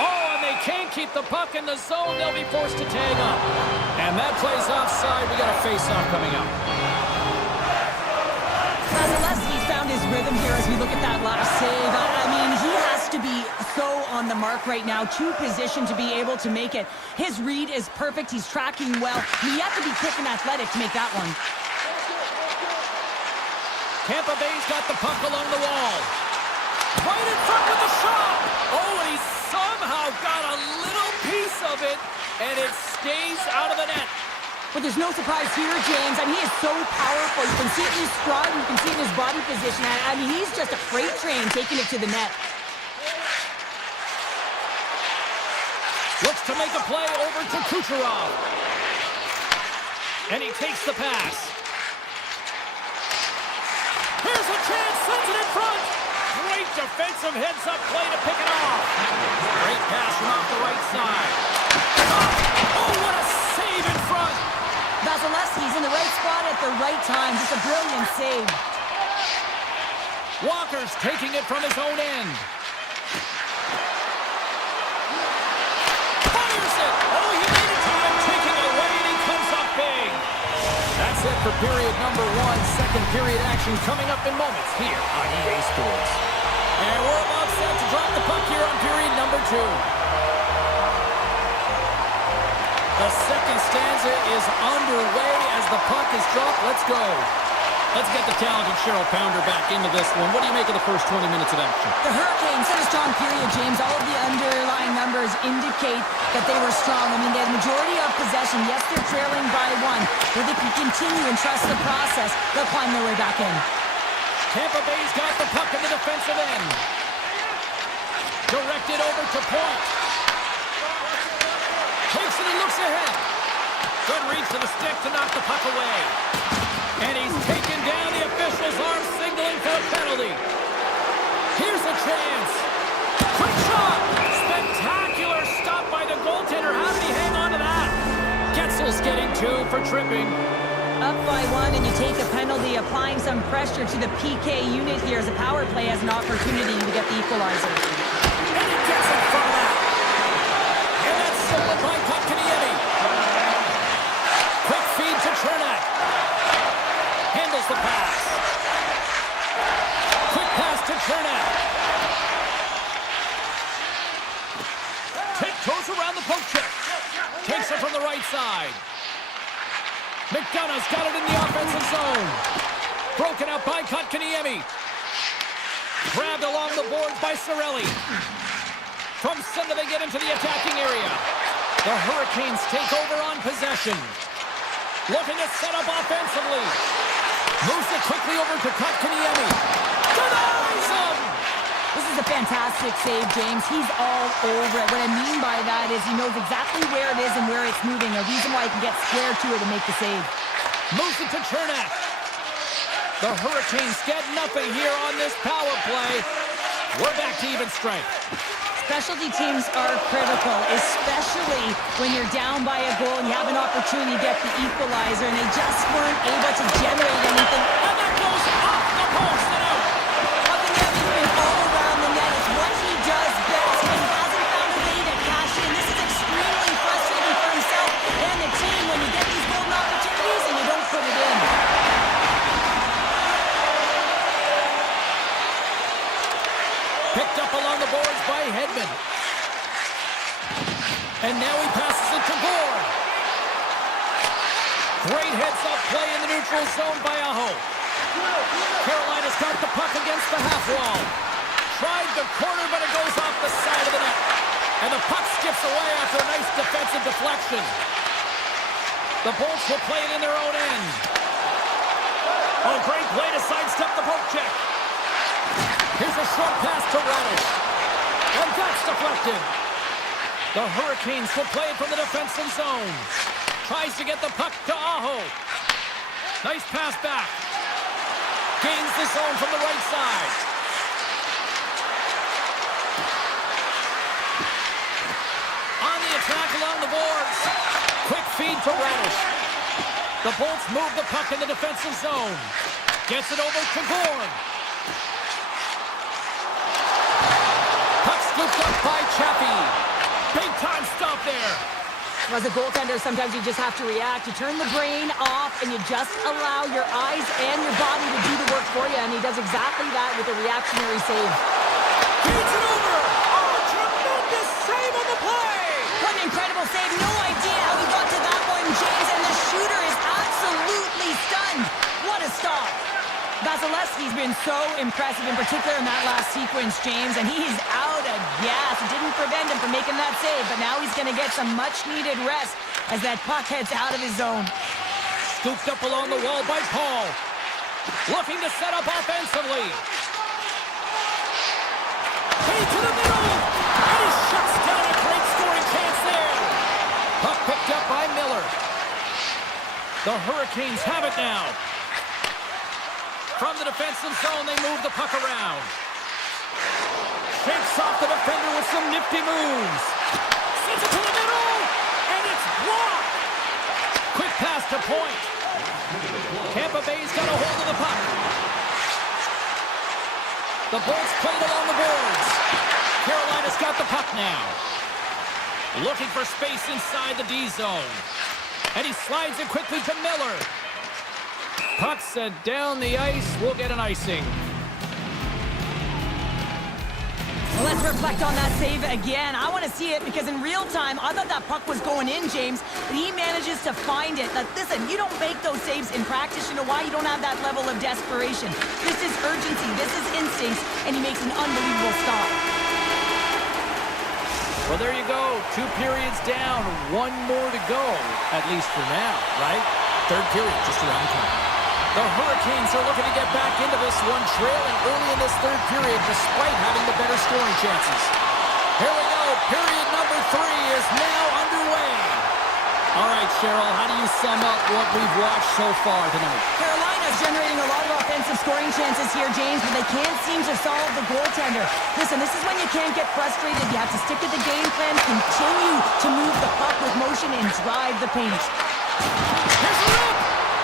Oh, and they can't keep the puck in the zone. They'll be forced to tag up. And that play's offside. We got a face-off coming up. Vasilevsky's found his rhythm here as we look at that last save. I mean, he has to be so on the mark right now, to position to be able to make it. His read is perfect. He's tracking well. You have to be quick and athletic to make that one. Tampa Bay's got the puck along the wall. Right in front with the shot. Oh, and he somehow got a little piece of it, and it stays out of the net. But there's no surprise here, James. I mean, he is so powerful. You can see it in his stride, you can see it in his body position. I mean, he's just a freight train taking it to the net. Looks to make a play over to Kucherov. And he takes the pass. Here's a chance, sends it in front. Great defensive heads-up play to pick it off. Great pass from off the right side. Oh, what a save in front. Vasilevsky's in the right spot at the right time. Just a brilliant save. Walker's taking it from his own end. Fires it. Oh, he made it to him, taking it away, and he comes up big. That's it for period number one. Second period action coming up in moments here on EA Sports. And we're about set to drop the puck here on period number two. The second stanza is underway as the puck is dropped. Let's go. Let's get the talented Cheryl Pounder back into this one. What do you make of the first 20 minutes of action? The Hurricanes had a strong period, James. All of the underlying numbers indicate that they were strong. I mean, they had the majority of possession. Yes, they're trailing by one. But they can continue and trust the process. They'll climb their way back in. Tampa Bay's got the puck in the defensive end. Directed over to Point. Takes it and looks ahead. Good reach to the stick to knock the puck away. And he's taken down. The officials are signaling for a penalty. Here's a chance. Quick shot. Spectacular stop by the goaltender. How did he hang on to that? Getzel's getting two for tripping. Up by one, and you take a penalty, applying some pressure to the PK unit here as a power play has an opportunity to get the equalizer. And he gets in front of that. And that's stolen by Kotkaniemi. Quick feed to Chernak. Handles the pass. Quick pass to Chernak. Tiptoes around the poke check. Takes it from the right side. McDonough's got it in the offensive zone. Broken out by Kotkaniemi. Grabbed along the boards by Cirelli. From center they get into the attacking area. The Hurricanes take over on possession. Looking to set up offensively. Moves it quickly over to Kotkaniemi. Denies him! This is a fantastic save, James. He's all over it. What I mean by that is he knows exactly where it is and where it's moving. A reason why he can get square to it and make the save. Moves it to Chernak. The Hurricanes get nothing here on this power play. We're back to even strength. Specialty teams are critical, especially when you're down by a goal and you have an opportunity to get the equalizer, and they just weren't able to generate anything. And that goes off the post and out. Kotkaniemi's been all around the net. It's what he does best, but he hasn't found a way to cash in. This is extremely frustrating for himself and the team when you get these golden opportunities and you don't put it in. Picked up along the boards by Hedman. And now he passes it to Gore. Great heads-up play in the neutral zone by Aho. Carolina's got the puck against the half wall. Tried the corner, but it goes off the side of the net. And the puck skips away after a nice defensive deflection. The Bolts will play it in their own end. Oh, great play to sidestep the poke check. Here's a short pass to Radish. And that's deflected. The Hurricanes will play it from the defensive zone. Tries to get the puck to Aho. Nice pass back. Gains the zone from the right side. On the attack along the boards. Quick feed to Radish. The Bolts move the puck in the defensive zone. Gets it over to Gord. Puck scooped up by Chappie. Big time stop there. As a goaltender, sometimes you just have to react. You turn the brain off and you just allow your eyes and your body to do the work for you. And he does exactly that with a reactionary save. Feeds it over. Oh, tremendous save on the play. What an incredible save. No idea how he got to that one, James. And the shooter is absolutely stunned. What a stop. Vasilevsky's been so impressive, in particular in that last sequence, James, and he's out of gas. It didn't prevent him from making that save, but now he's going to get some much-needed rest as that puck heads out of his zone. Scooped up along the wall by Paul. Looking to set up offensively. Feed to the middle, and he shuts down a great scoring chance there. Puck picked up by Miller. The Hurricanes have it now. From the defensive zone, they move the puck around. Shakes off the defender with some nifty moves. Sends it to the middle, and it's blocked. Quick pass to point. Tampa Bay's got a hold of the puck. The Bolts played along the boards. Carolina's got the puck now. Looking for space inside the D zone. And he slides it quickly to Miller. Puck sent down the ice. We'll get an icing. Well, let's reflect on that save again. I want to see it because in real time, I thought that puck was going in, James, but he manages to find it. Like, listen, you don't make those saves in practice. You know why? You don't have that level of desperation. This is urgency. This is instincts, and he makes an unbelievable stop. Well, there you go. 2 periods down. 1 more to go, at least for now, right? Third period just around the corner. The Hurricanes are looking to get back into this one, trailing early in this third period despite having the better scoring chances. Here we go. Period number 3 is now underway. All right, Cheryl, how do you sum up what we've watched so far tonight? Carolina's generating a lot of offensive scoring chances here, James, but they can't seem to solve the goaltender. Listen, this is when you can't get frustrated. You have to stick to the game plan, continue to move the puck with motion, and drive the paint. Here's the rip!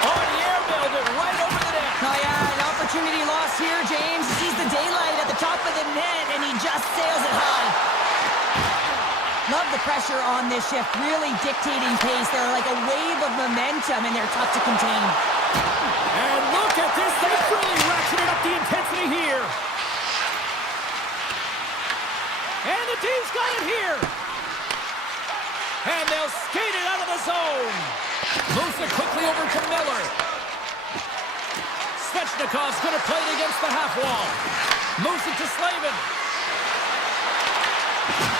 Oh, the airmailed it right over the net. Oh, yeah, an opportunity lost here, James. He sees the daylight at the top of the net, and he just sails it high. Love the pressure on this shift, really dictating pace. They're like a wave of momentum, and they're tough to contain. And look at this. They've really ratcheted up the intensity here. And the D's got it here. And they'll skate it out of the zone. Moves it quickly over to Miller. Svechnikov's going to play it against the half wall. Moves it to Slavin.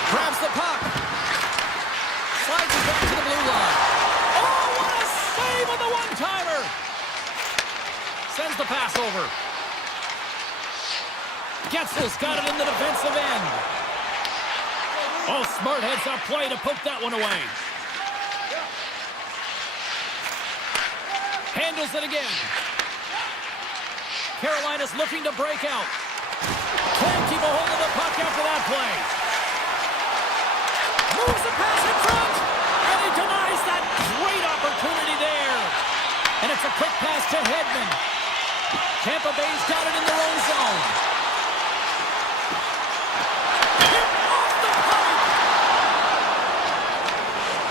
Grabs the puck. Slides it back to the blue line. Oh, what a save on the one-timer. Sends the pass over. Getzel's got it in the defensive end. Oh, smart heads-up play to poke that one away. Handles it again. Carolina's looking to break out. Can't keep a hold of the puck after that play. Moves the pass in front. And he denies that great opportunity there. And it's a quick pass to Hedman. Tampa Bay's got it in their own zone. Hit off the pipe.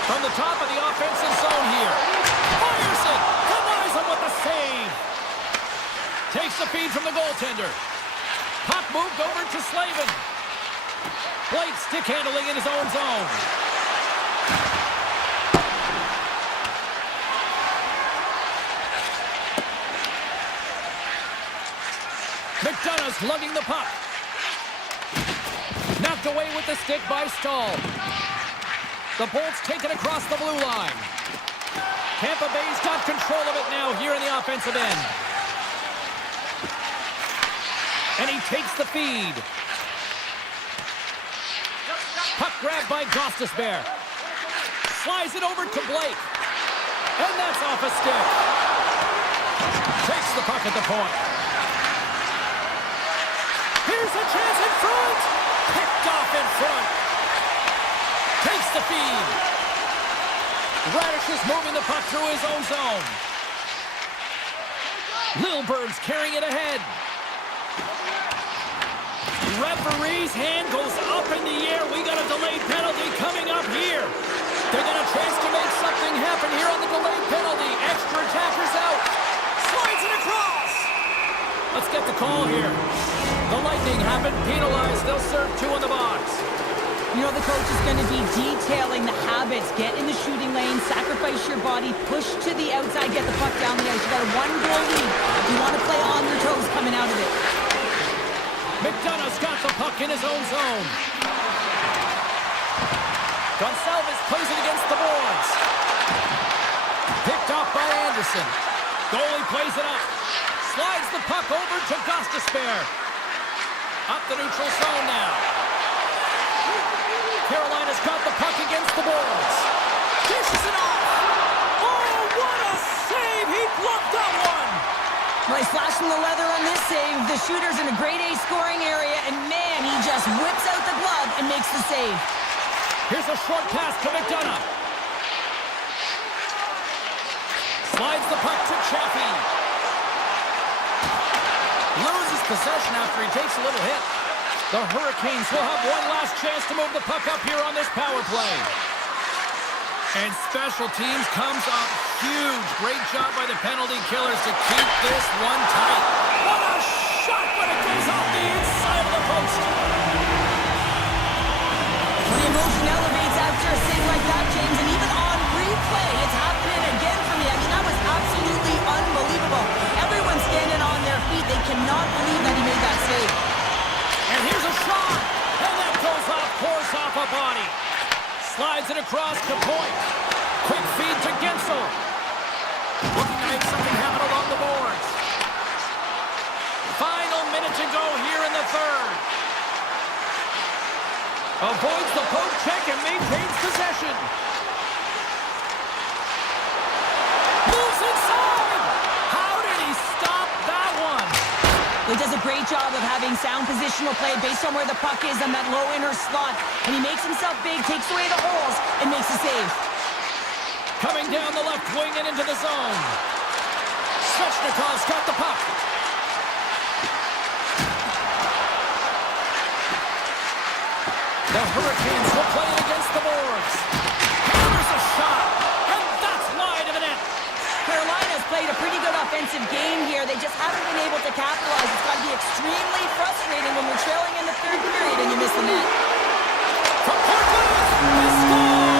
From the top of the offensive zone here. Fires it. Denies him with the save. Takes the feed from the goaltender. Puck moved over to Slavin. Blake stick handling in his own zone. McDonough's lugging the puck. Knocked away with the stick by Stahl. The Bolts take it across the blue line. Tampa Bay's got control of it now here in the offensive end. And he takes the feed. Puck grabbed by Gostisbehere. Slides it over to Blake. And that's off a stick. Takes the puck at the point. Here's a chance in front. Picked off in front. Takes the feed. Radish is moving the puck through his own zone. Lilburg's carrying it ahead. Referee's hand goes up in the air. We got a delayed penalty coming up here. They got a chance to make something happen here on the delayed penalty. Extra attackers out. Slides it across. Let's get the call here. The Lightning have been penalized. They'll serve 2 in the box. You know the coach is going to be detailing the habits. Get in the shooting lane, sacrifice your body, push to the outside, get the puck down the ice. You got a 1-goal lead. You want to play on your toes. his own zone. Gonsalves plays it against the boards. Picked off by Anderson. Goalie plays it up. Slides the puck over to Gostisbehere. Up the neutral zone now. Carolina's got the puck against the boards. Dishes it off. Oh, what a save! He gloved that one. Well, he's flashing the leather on this save. The shooter's in a grade A scoring area, and man, he just whips out the glove and makes the save. Here's a short pass to McDonough. Slides the puck to Chaffee. Loses possession after he takes a little hit. The Hurricanes will have one last chance to move the puck up here on this power play. And special teams comes up huge. Great job by the penalty killers to keep this one tight. What a shot when it goes off the inside of the post. The emotion elevates after a save like that, James, and even on replay, it's happening again for me. I mean, that was absolutely unbelievable. Everyone's standing on their feet. They cannot believe that he made that save. And here's a shot. And that goes off course off a body. Slides it across to point. Quick feed to Gensel. Looking to make something happen along the boards. Final minute to go here in the third. Avoids the poke check and maintains possession. Moves inside. How did he stop that one? He does a great job of having sound positional play based on where the puck is on that low inner slot. And he makes himself big, takes away the holes, and makes a save. Coming down the left wing and into the zone. Svechnikov's got the puck. The Hurricanes will play it against the boards. Hammers a shot, and that's wide of the net. Carolina's played a pretty good offensive game here. They just haven't been able to capitalize. It's got to be extremely frustrating when we're trailing in the third period and you miss the net. From Portland, he scores!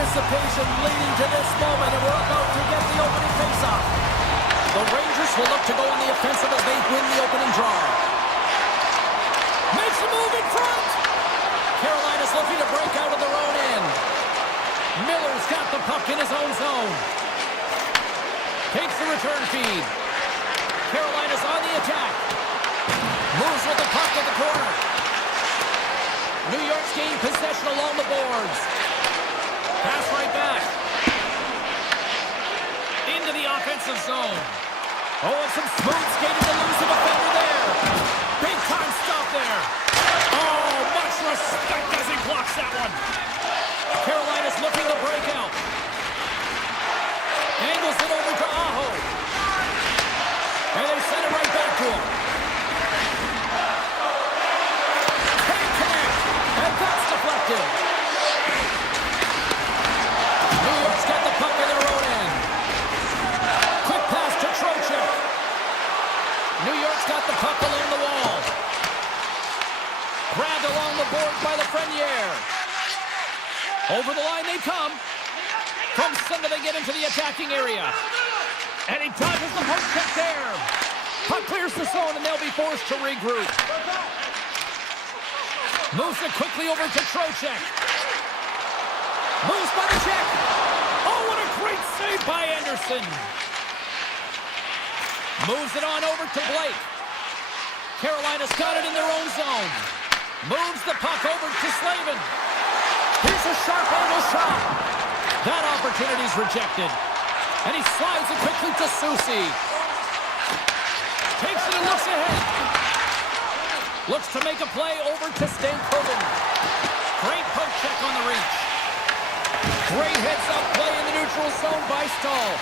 Anticipation leading to this moment, and we're about to get the opening faceoff. The Rangers will look to go on the offensive as they win the opening draw. Makes a move in front. Carolina's looking to break out of their own end. Miller's got the puck in his own zone. Takes the return feed. Carolina's on the attack. Moves with the puck in the corner. New York's gained possession along the boards. Pass right back. Into the offensive zone. Oh, and some smooth skating to lose the defender there. Big time stop there. Oh, much respect as he blocks that one. Carolina's looking to break out. Angles it over to Aho. And they send it right back to him. Can't connect. And that's deflected. New York's got the puck in their own end. Quick pass to Trocheck. New York's got the puck along the wall. Grabbed along the board by Lafreniere. Over the line they come. From center they get into the attacking area. And he dodges the poke check there. Puck clears the zone and they'll be forced to regroup. Moves it quickly over to Trocheck. Moves by the check. Oh, what a great save by Anderson. Moves it on over to Blake. Carolina's got it in their own zone. Moves the puck over to Slavin. Here's a sharp angle shot. That opportunity's rejected. And he slides it quickly to Susi. Takes it and looks ahead. Looks to make a play over to Stankoven. Great poke check on the reach. Great heads-up play in the neutral zone by Stahl.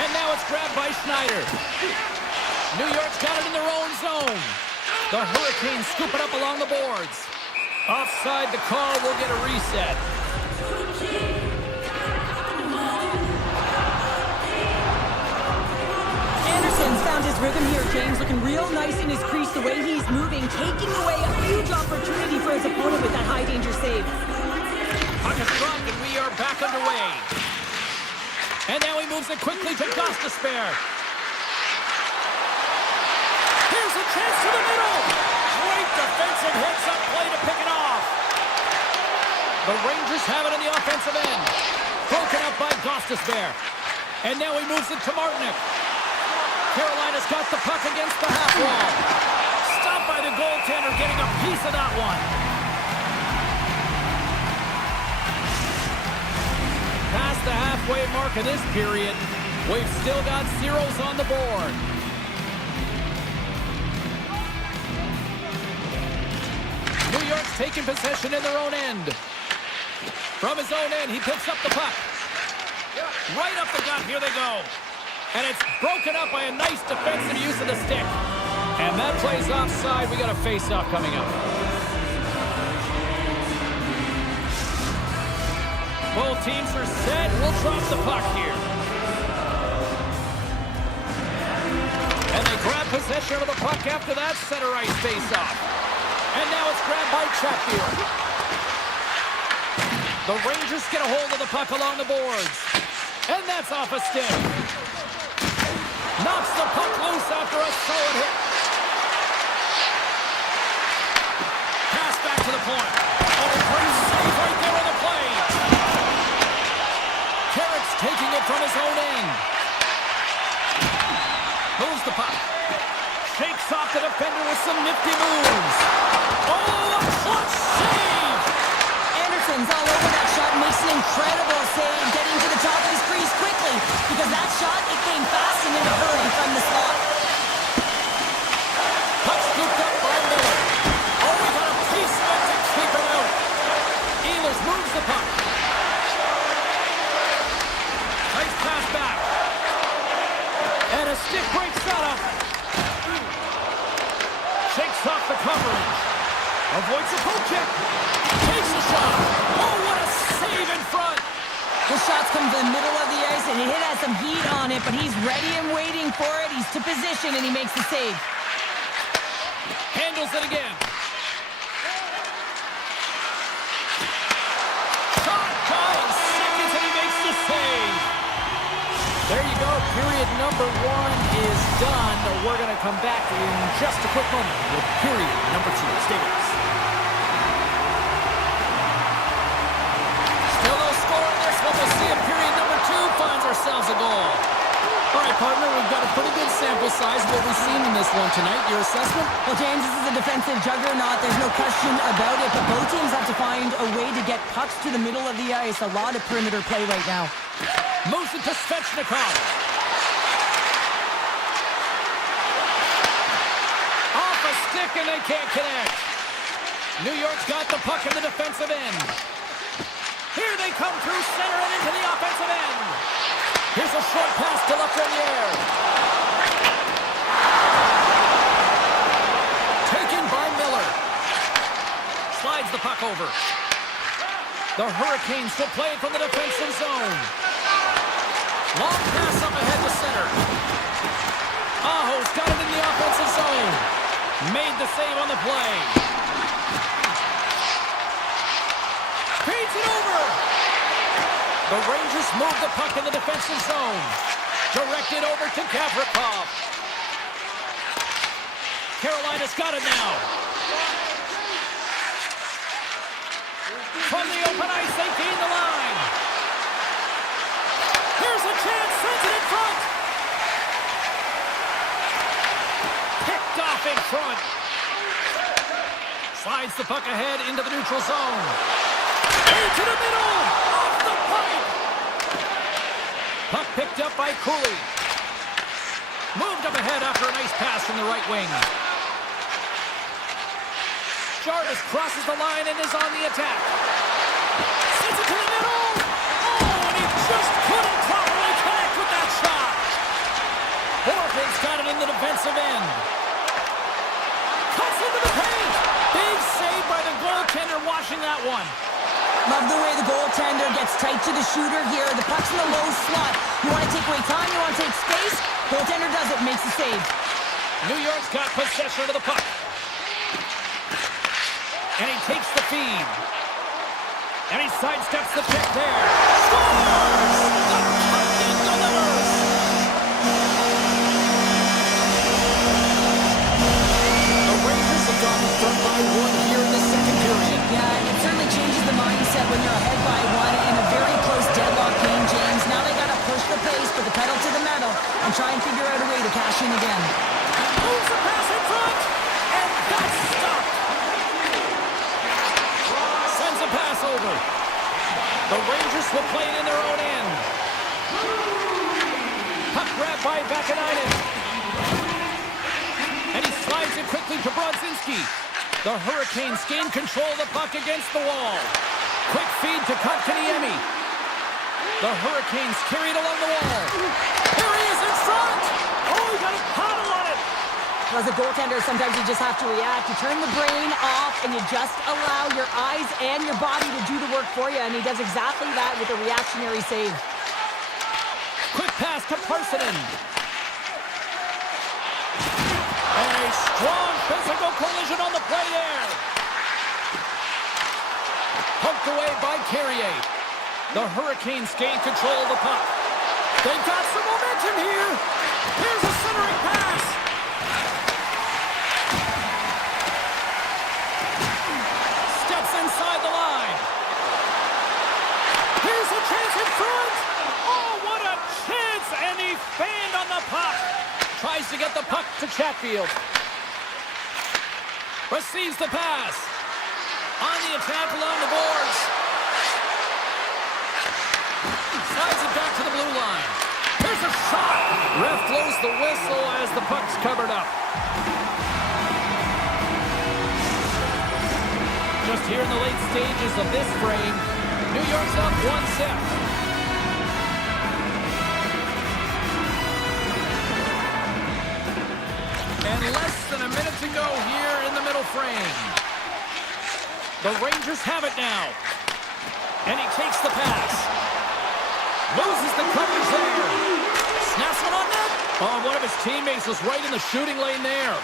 And now it's grabbed by Schneider. New York's got it in their own zone. The Hurricanes scoop it up along the boards. Offside, the call will get a reset. Anderson's found his rhythm here, James, looking real nice in his crease, the way he's moving, taking away a huge opportunity for his opponent with that high-danger save. Puck is dropped, and we are back underway. And now he moves it quickly to Gostisbehere. Here's a chance to the middle. Great defensive heads-up play to pick it off. The Rangers have it in the offensive end. Broken up by Gostisbehere. And now he moves it to Martinick. Carolina's got the puck against the half wall. Stopped by the goaltender, getting a piece of that one. Past the halfway mark of this period, we've still got zeros on the board. New York's taking possession in their own end. From his own end, he picks up the puck. Right up the gut, here they go. And it's broken up by a nice defensive use of the stick. And that plays offside. We got a face-off coming up. Both teams are set. We'll drop the puck here. And they grab possession of the puck after that center ice face-off. And now it's grabbed by Chatfield. The Rangers get a hold of the puck along the boards. And that's off a stick. Knocks the puck loose after a solid hit. Pass back to the point. Oh, great save right there on the play. Carrick's taking it from his own end. Moves the puck. Shakes off the defender with some nifty moves. Oh, a clutch save! Anderson's all over that shot, makes an incredible save, getting to the top of his crease quickly, because that shot, it came fast and in a hurry from the slot. Puck scooped up by Miller. Oh, we got a piece of it to keep it out. Ehlers moves the puck. Nice pass back. And a stick breaks that up. Shakes off the coverage. Avoids a poke check. Takes a shot. Oh, what a save in front. The shots come to the middle of the ice, and it has some heat on it, but he's ready and waiting for it. He's to position, and he makes the save. Handles it again. There you go. Period number 1 is done. We're going to come back in just a quick moment with period number 2. Stay with us. Still no score in this one. We'll see if period number 2 finds ourselves a goal. All right, partner, we've got a pretty good sample size of what we've seen in this one tonight. Your assessment? Well, James, this is a defensive juggernaut. There's no question about it, but both teams have to find a way to get pucks to the middle of the ice. A lot of perimeter play right now. Moves it to Svechnikov. Off a stick, and they can't connect. New York's got the puck in the defensive end. Here they come through center and into the offensive end. Here's a short pass to Lafreniere. Taken by Miller. Slides the puck over. The Hurricanes will play it from the defensive zone. Long pass up ahead to center. Aho's got it in the offensive zone. Made the save on the play. Feeds it over. The Rangers move the puck in the defensive zone. Directed over to Gavrikov. Carolina's got it now. From the open ice, they gain the line. Here's a chance, sends it in front. Picked off in front. Slides the puck ahead into the neutral zone. Into the middle, off the pipe. Puck picked up by Cooley. Moved up ahead after a nice pass from the right wing. Jarvis crosses the line and is on the attack. Sends it to the middle. Oh, and he just couldn't properly connect with that shot. Horford's got it in the defensive end. Cuts into the paint. Big save by the goaltender watching that one. Love the way the goaltender gets tight to the shooter here. The puck's in the low slot. You want to take away time, you want to take space. Goaltender does it, makes the save. New York's got possession of the puck. And he takes the feed. And he sidesteps the pick there. Scores! The captain delivers! The Rangers have gone in front by 1 here in the second period. Yeah, it certainly changes the mindset when you're ahead by 1 in a very close deadlock game, James. Now they got to push the pace, put the pedal to the metal, and try and figure out a way to cash in again. Moves the pass in front, and that's stopped. Sends a pass over. The Rangers will play it in their own end. Puck grab by Vakanainen. And he slides it quickly to Brodzinski. The Hurricanes gain control of the puck against the wall. Quick feed to Kotkaniemi. The Hurricanes carry it along the wall. Here he is in front. Oh, he got a paddle on it. As a goaltender, sometimes you just have to react. You turn the brain off, and you just allow your eyes and your body to do the work for you, and he does exactly that with a reactionary save. Quick pass to Parsonen. And a strong physical collision on the play there. Poked away by Carrier. The Hurricanes gain control of the puck. They've got some momentum here. Here's a centering pass. Steps inside the line. Here's a chance in front. Oh, what a chance. And he fanned on the puck. Tries to get the puck to Chatfield. Receives the pass. On the attack along the boards. Slides it back to the blue line. Here's a shot. Ref blows the whistle as the puck's covered up. Just here in the late stages of this frame, New York's up 1-0. And less than a minute to go here in the middle frame. The Rangers have it now. And he takes the pass. Loses the coverage there. Snaps one on net. Oh, one of his teammates was right in the shooting lane there.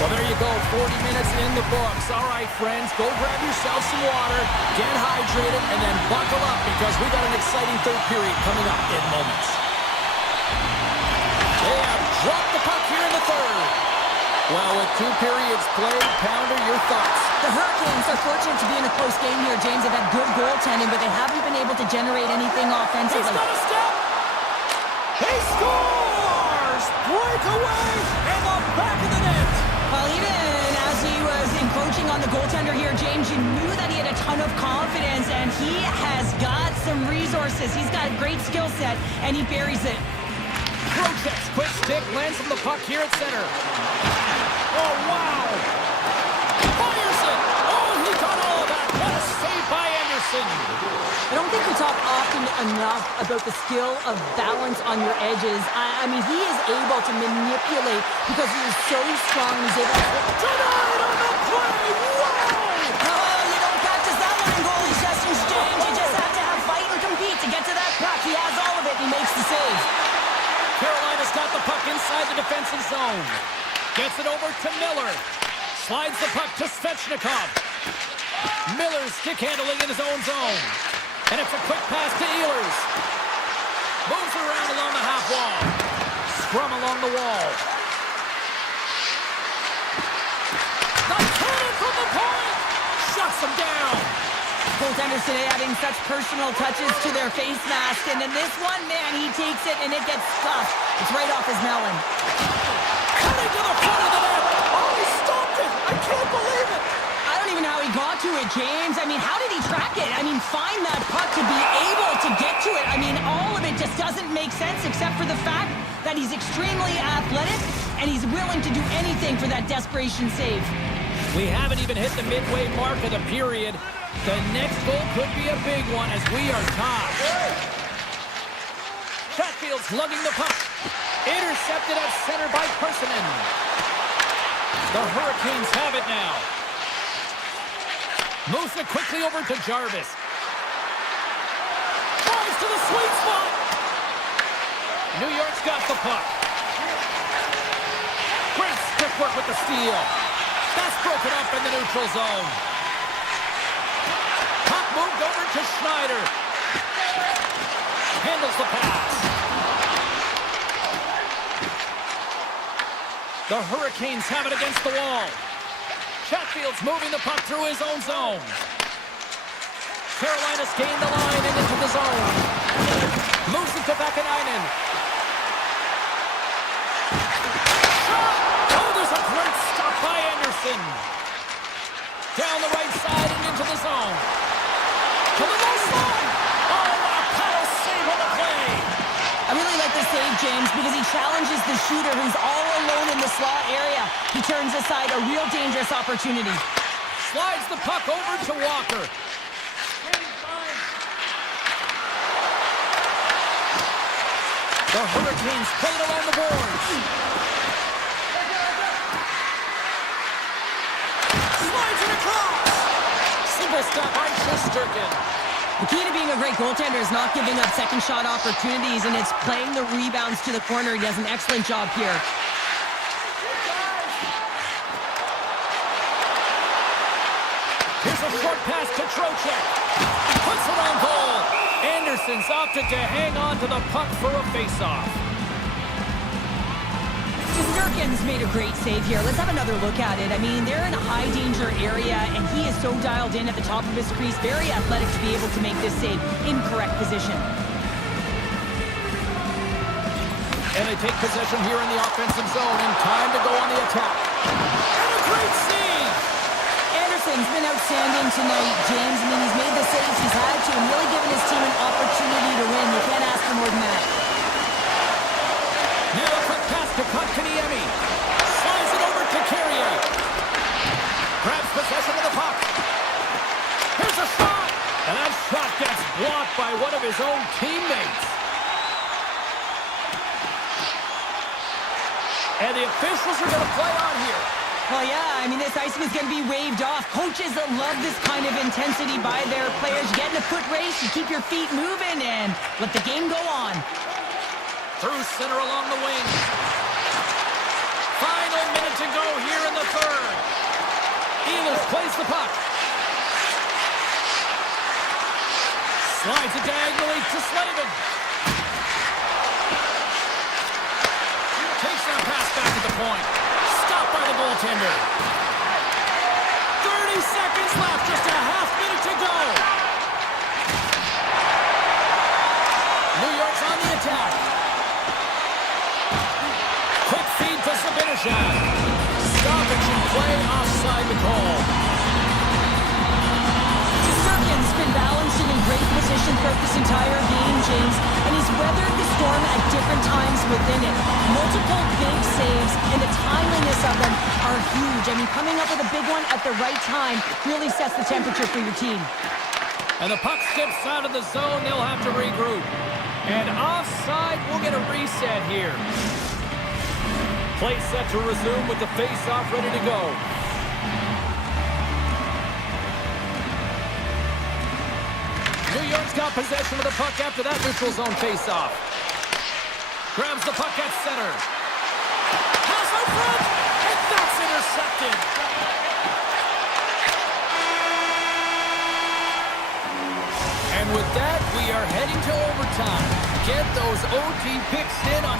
Well, there you go, 40 minutes in the books. All right, friends, go grab yourself some water, get hydrated, and then buckle up because we got an exciting third period coming up in moments. They have dropped the puck here in the third. Well, with 2 periods played, Pounder, your thoughts? The Hurricanes are fortunate to be in a close game here, James. They've had good goaltending, but they haven't been able to generate anything offensively. He's got a step! He scores! Breakaway in the back of the net! Well, even as he was encroaching on the goaltender here, James, you knew that he had a ton of confidence, and he has got some resources. He's got a great skill set, and he buries it. Prochek's quick stick lands on the puck here at center. Oh, wow! Fires it! Oh, he got all of that! What a save by Anderson! I don't think we talk often enough about the skill of balance on your edges. I mean, he is able to manipulate because he is so strong. He's able to... Denied on the play! Wow! Oh, you don't practice that one in goalie sessions, James. You just have to have fight and compete to get to that puck. He has all of it. He makes the save. Carolina's got the puck inside the defensive zone. Gets it over to Miller. Slides the puck to Svechnikov. Miller stick handling in his own zone. And it's a quick pass to Ehlers. Moves around along the half wall. Scrum along the wall. The cannon from the point! Shuts him down. Goaltenders today having such personal touches to their face mask. And in this one, man, he takes it and it gets stuffed. It's right off his melon. Cutting to the front of the net. Oh, he stopped it. I can't believe it. I don't even know how he got to it, James. I mean, how did he track it? I mean, find that puck to be able to get to it. I mean, all of it just doesn't make sense except for the fact that he's extremely athletic and he's willing to do anything for that desperation save. We haven't even hit the midway mark of the period. The next goal could be a big one as we are tied. Chatfield's lugging the puck. Intercepted at center by Persinen. The Hurricanes have it now. Moves it quickly over to Jarvis. Drives to the sweet spot. New York's got the puck. Great stick work with the steal. That's broken up in the neutral zone. Puck moved over to Schneider. Handles the pass. The Hurricanes have it against the wall. Chatfield's moving the puck through his own zone. Carolina's gained the line and into the zone. Moves it to Vakanainen. Oh, there's a great stop by Anderson. Down the right side and into the zone. To the low slide. Oh, what a power save on the play. I really like this save, James, because he challenges the shooter who's all alone in the slot area. He turns aside a real dangerous opportunity. Slides the puck over to Walker. The Hurricanes play it along the boards. Slides it across. Simple stop by Shesterkin. The key to being a great goaltender is not giving up second shot opportunities, and it's playing the rebounds to the corner. He does an excellent job here. Here's a short pass to Trocheck. Puts it on goal. Anderson's opted to hang on to the puck for a face-off. Shesterkin's made a great save here. Let's have another look at it. I mean, they're in a high-danger area, and he is so dialed in at the top of his crease. Very athletic to be able to make this save in correct position. And they take possession here in the offensive zone, and time to go on the attack. And a great save! Anderson's been outstanding tonight, James. I mean, he's made the saves he's had to and really given his team an opportunity to win. You can't ask for more than that. Now a quick pass to Kotkaniemi. Slides it over to Carrier. Grabs possession of the puck. Here's a shot! And that shot gets blocked by one of his own teammates. And the officials are going to play on here. Well, yeah, I mean, this icing is going to be waved off. Coaches love this kind of intensity by their players. You get in a foot race, you keep your feet moving, and let the game go on. Through center along the wing. Final minute to go here in the third. Ehlers plays the puck. Slides it diagonally to Slavin. Takes that pass back to the point. Stopped by the goaltender. 30 seconds left, just a half minute to go. New York's on the attack. Quick feed to Zibanejad. Stoppage in play offside the call. Shesterkin's been balanced and in great position throughout this entire game, James, and he's weathered the storm at different times within it. Multiple big saves, and the timeliness of them are huge. I mean, coming up with a big one at the right time really sets the temperature for your team. And the puck skips out of the zone. They'll have to regroup. And offside, we'll get a reset here. Play set to resume with the face-off ready to go. New York's got possession of the puck after that neutral zone face-off. Grabs the puck at center. Pass out front, and that's intercepted. And with that, we are heading to overtime. Get those OT picks in on...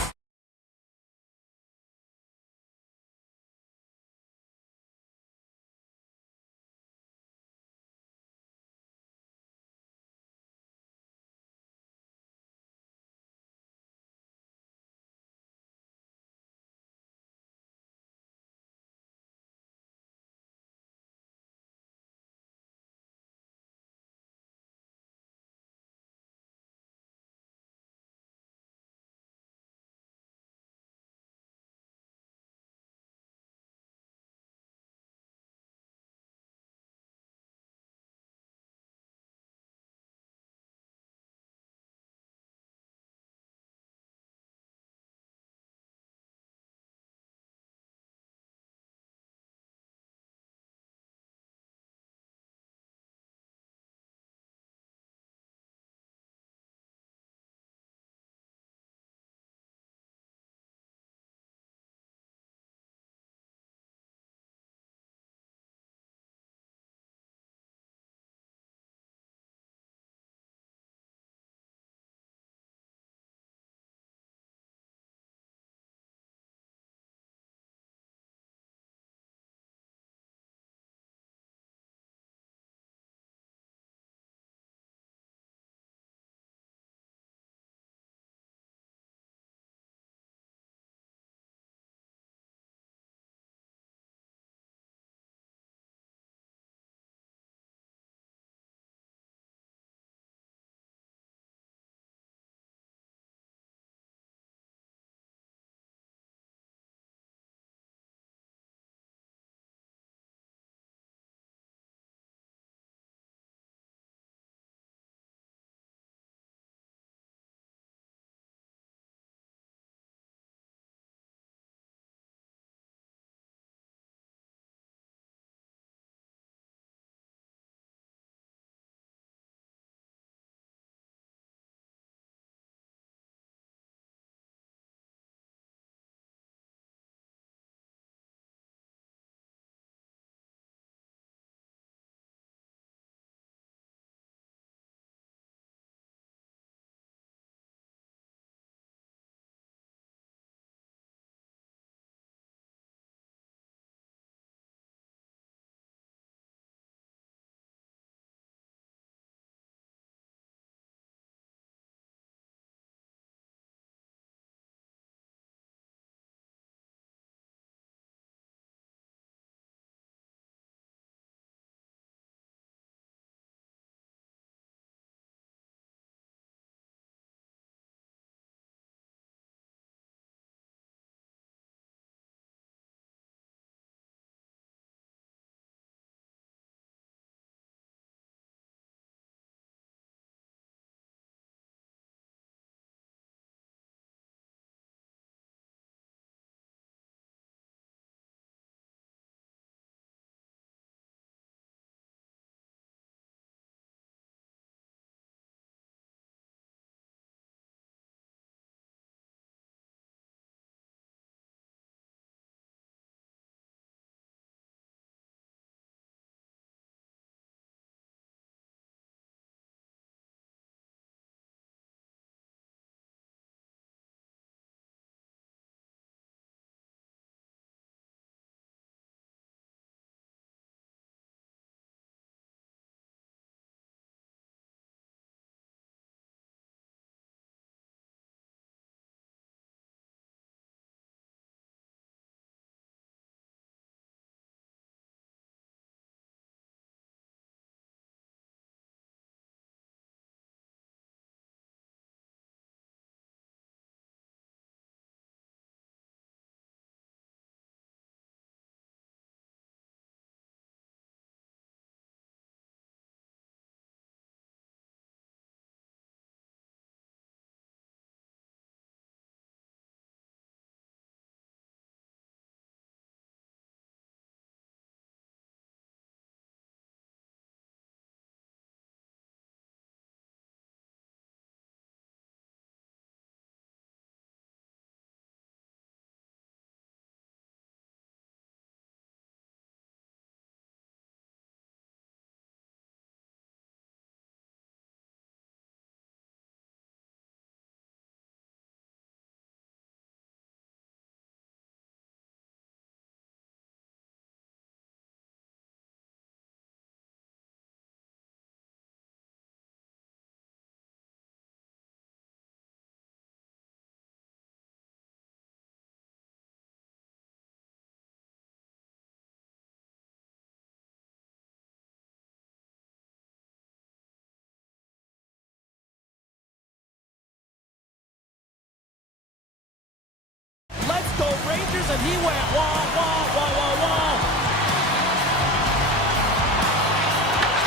went. Wall, wall, wall, wall, wall.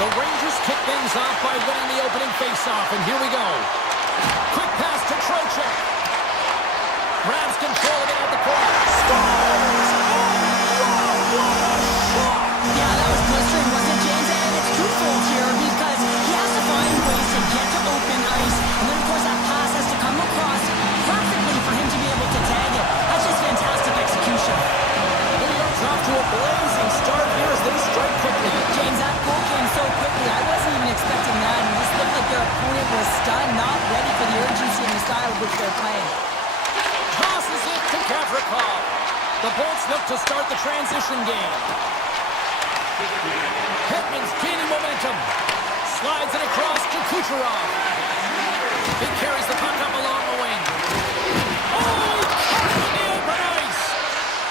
The Rangers kick things off by winning the opening faceoff, and here we go. Quick pass to Trocheck. Grabs control of it at the point. Scores! Yeah, that was blistering, wasn't it, James? And it's twofold here because he has to find ways to get to open ice. And then, of course, that pass has to come across perfectly for him to be able to tag it. That's just fantastic execution. New York's off to a blazing start here as they strike quickly. James, that goal came so quickly. I wasn't even expecting that. And it just looked like their opponent was stunned, not ready for the urgency and the style of which they're playing. Tosses it to Gavrikov. The Bolts look to start the transition game. Hedman's gaining momentum. Slides it across to Kucherov. He carries the puck up along the wing. Oh, he caught it in the open ice.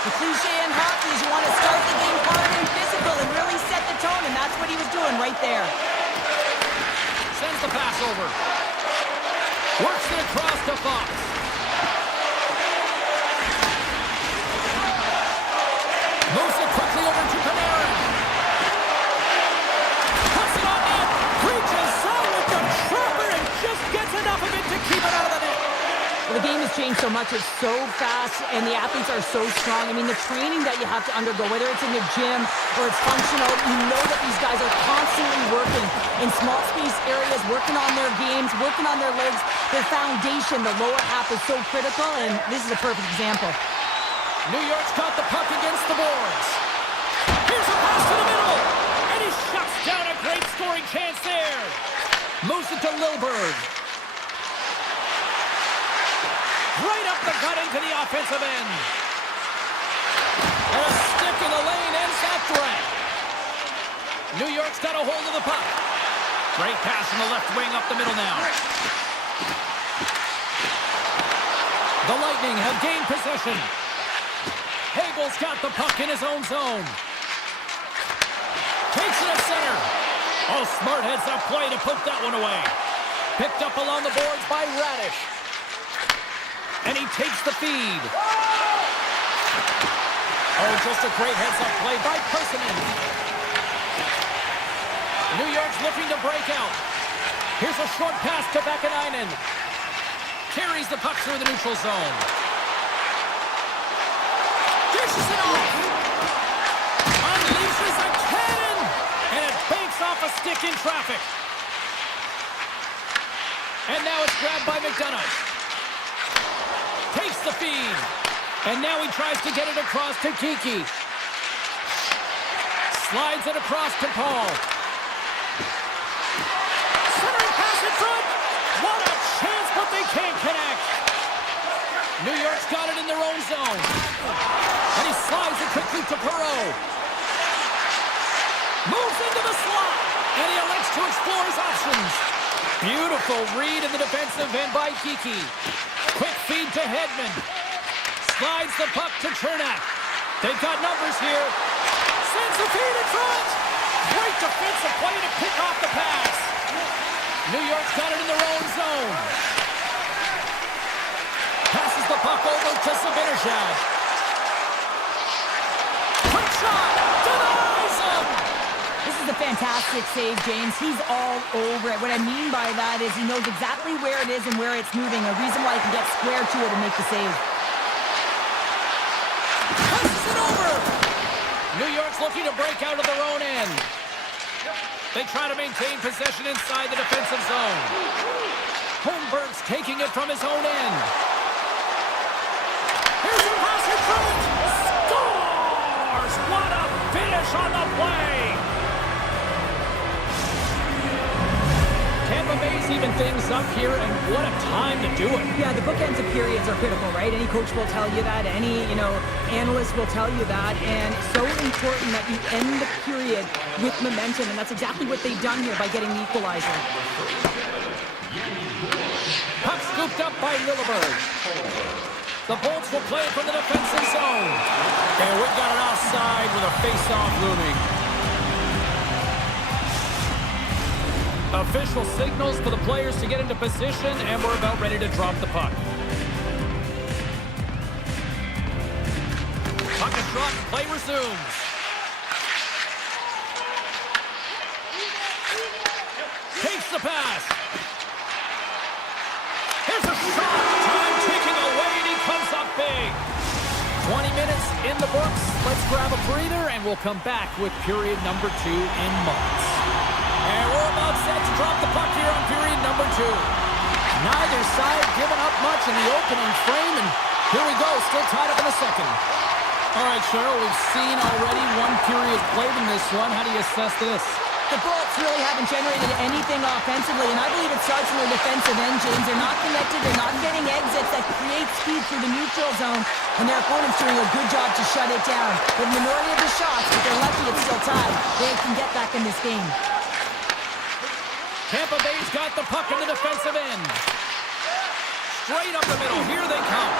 The cliche in hockey is you want to start the game hard and physical and really set the tone, and that's what he was doing right there. Sends the pass over. Works it across to Fox. Moves it quickly over to Panarin. Puts it on net. Reaches out with the trapper and just gets enough of it to keep it out of the net. Well, the game has changed so much. It's so fast, and the athletes are so strong. I mean, the training that you have to undergo, whether it's in the gym or it's functional, you know that these guys are constantly working in small space areas, working on their games, working on their legs. Their foundation, the lower half, is so critical, and this is a perfect example. New York's got the puck against the boards. Here's a pass to the middle, and he shuts down a great scoring chance there. Moves it to Lilburg. Right up the gut into the offensive end. And a stick in the lane ends that threat. New York's got a hold of the puck. Great pass from the left wing up the middle now. The Lightning have gained possession. Hagel's got the puck in his own zone. Takes it at center. Oh, smart heads up play to put that one away. Picked up along the boards by Radish. And he takes the feed. Oh, just a great heads-up play by Persimmon. New York's looking to break out. Here's a short pass to Vakanainen. Carries the puck through the neutral zone. Dishes it off. Unleashes a cannon. And it banks off a stick in traffic. And now it's grabbed by McDonough. Takes the feed. And now he tries to get it across to Kiki. Slides it across to Paul. Centering pass in front. What a chance, but they can't connect. New York's got it in their own zone. And he slides it quickly to Perreault. Moves into the slot. And he elects to explore his options. Beautiful read in the defensive end by Kiki. Quick feed to Hedman. Slides the puck to Chernak. They've got numbers here. Sends the feed in front. Great defensive play to pick off the pass. New York's got it in their own zone. Passes the puck over to Zibanejad. Quick shot. Denies him. This is a fantastic save, James. He's all over it. What I mean by that is he knows exactly where it is and where it's moving. A reason why he can get square to it and make the save. Passes it over. New York's looking to break out of their own end. They try to maintain possession inside the defensive zone. Holmberg's taking it from his own end. Here's a pass in front. Scores! What a finish on the play! Tampa Bay's even things up here, and what a time to do it. Yeah, the bookends of periods are critical, right? Any coach will tell you that. Any, analyst will tell you that. And so important that you end the period with momentum, and that's exactly what they've done here by getting the equalizer. Puck scooped up by Lilleberg. The Bolts will play it from the defensive zone. And we've got it offside with a face-off looming. Official signals for the players to get into position, and we're about ready to drop the puck. shot and play resumes. Takes the pass. Here's a shot. Time ticking away, and he comes up big. 20 minutes in the books. Let's grab a breather, and we'll come back with period number 2 in months. And we're about set to drop the puck here on period number 2. Neither side giving up much in the opening frame, and here we go, still tied up in the second. All right, Cheryl, we've seen already one period played in this one. How do you assess this? The Bullets really haven't generated anything offensively, and I believe it starts in their defensive end, James. They're not connected, they're not getting exits that create speed through the neutral zone, and their opponent's doing a good job to shut it down. The minority of the shots, but they're lucky it's still tied. They can get back in this game. Tampa Bay's got the puck in the defensive end. Straight up the middle. Here they come.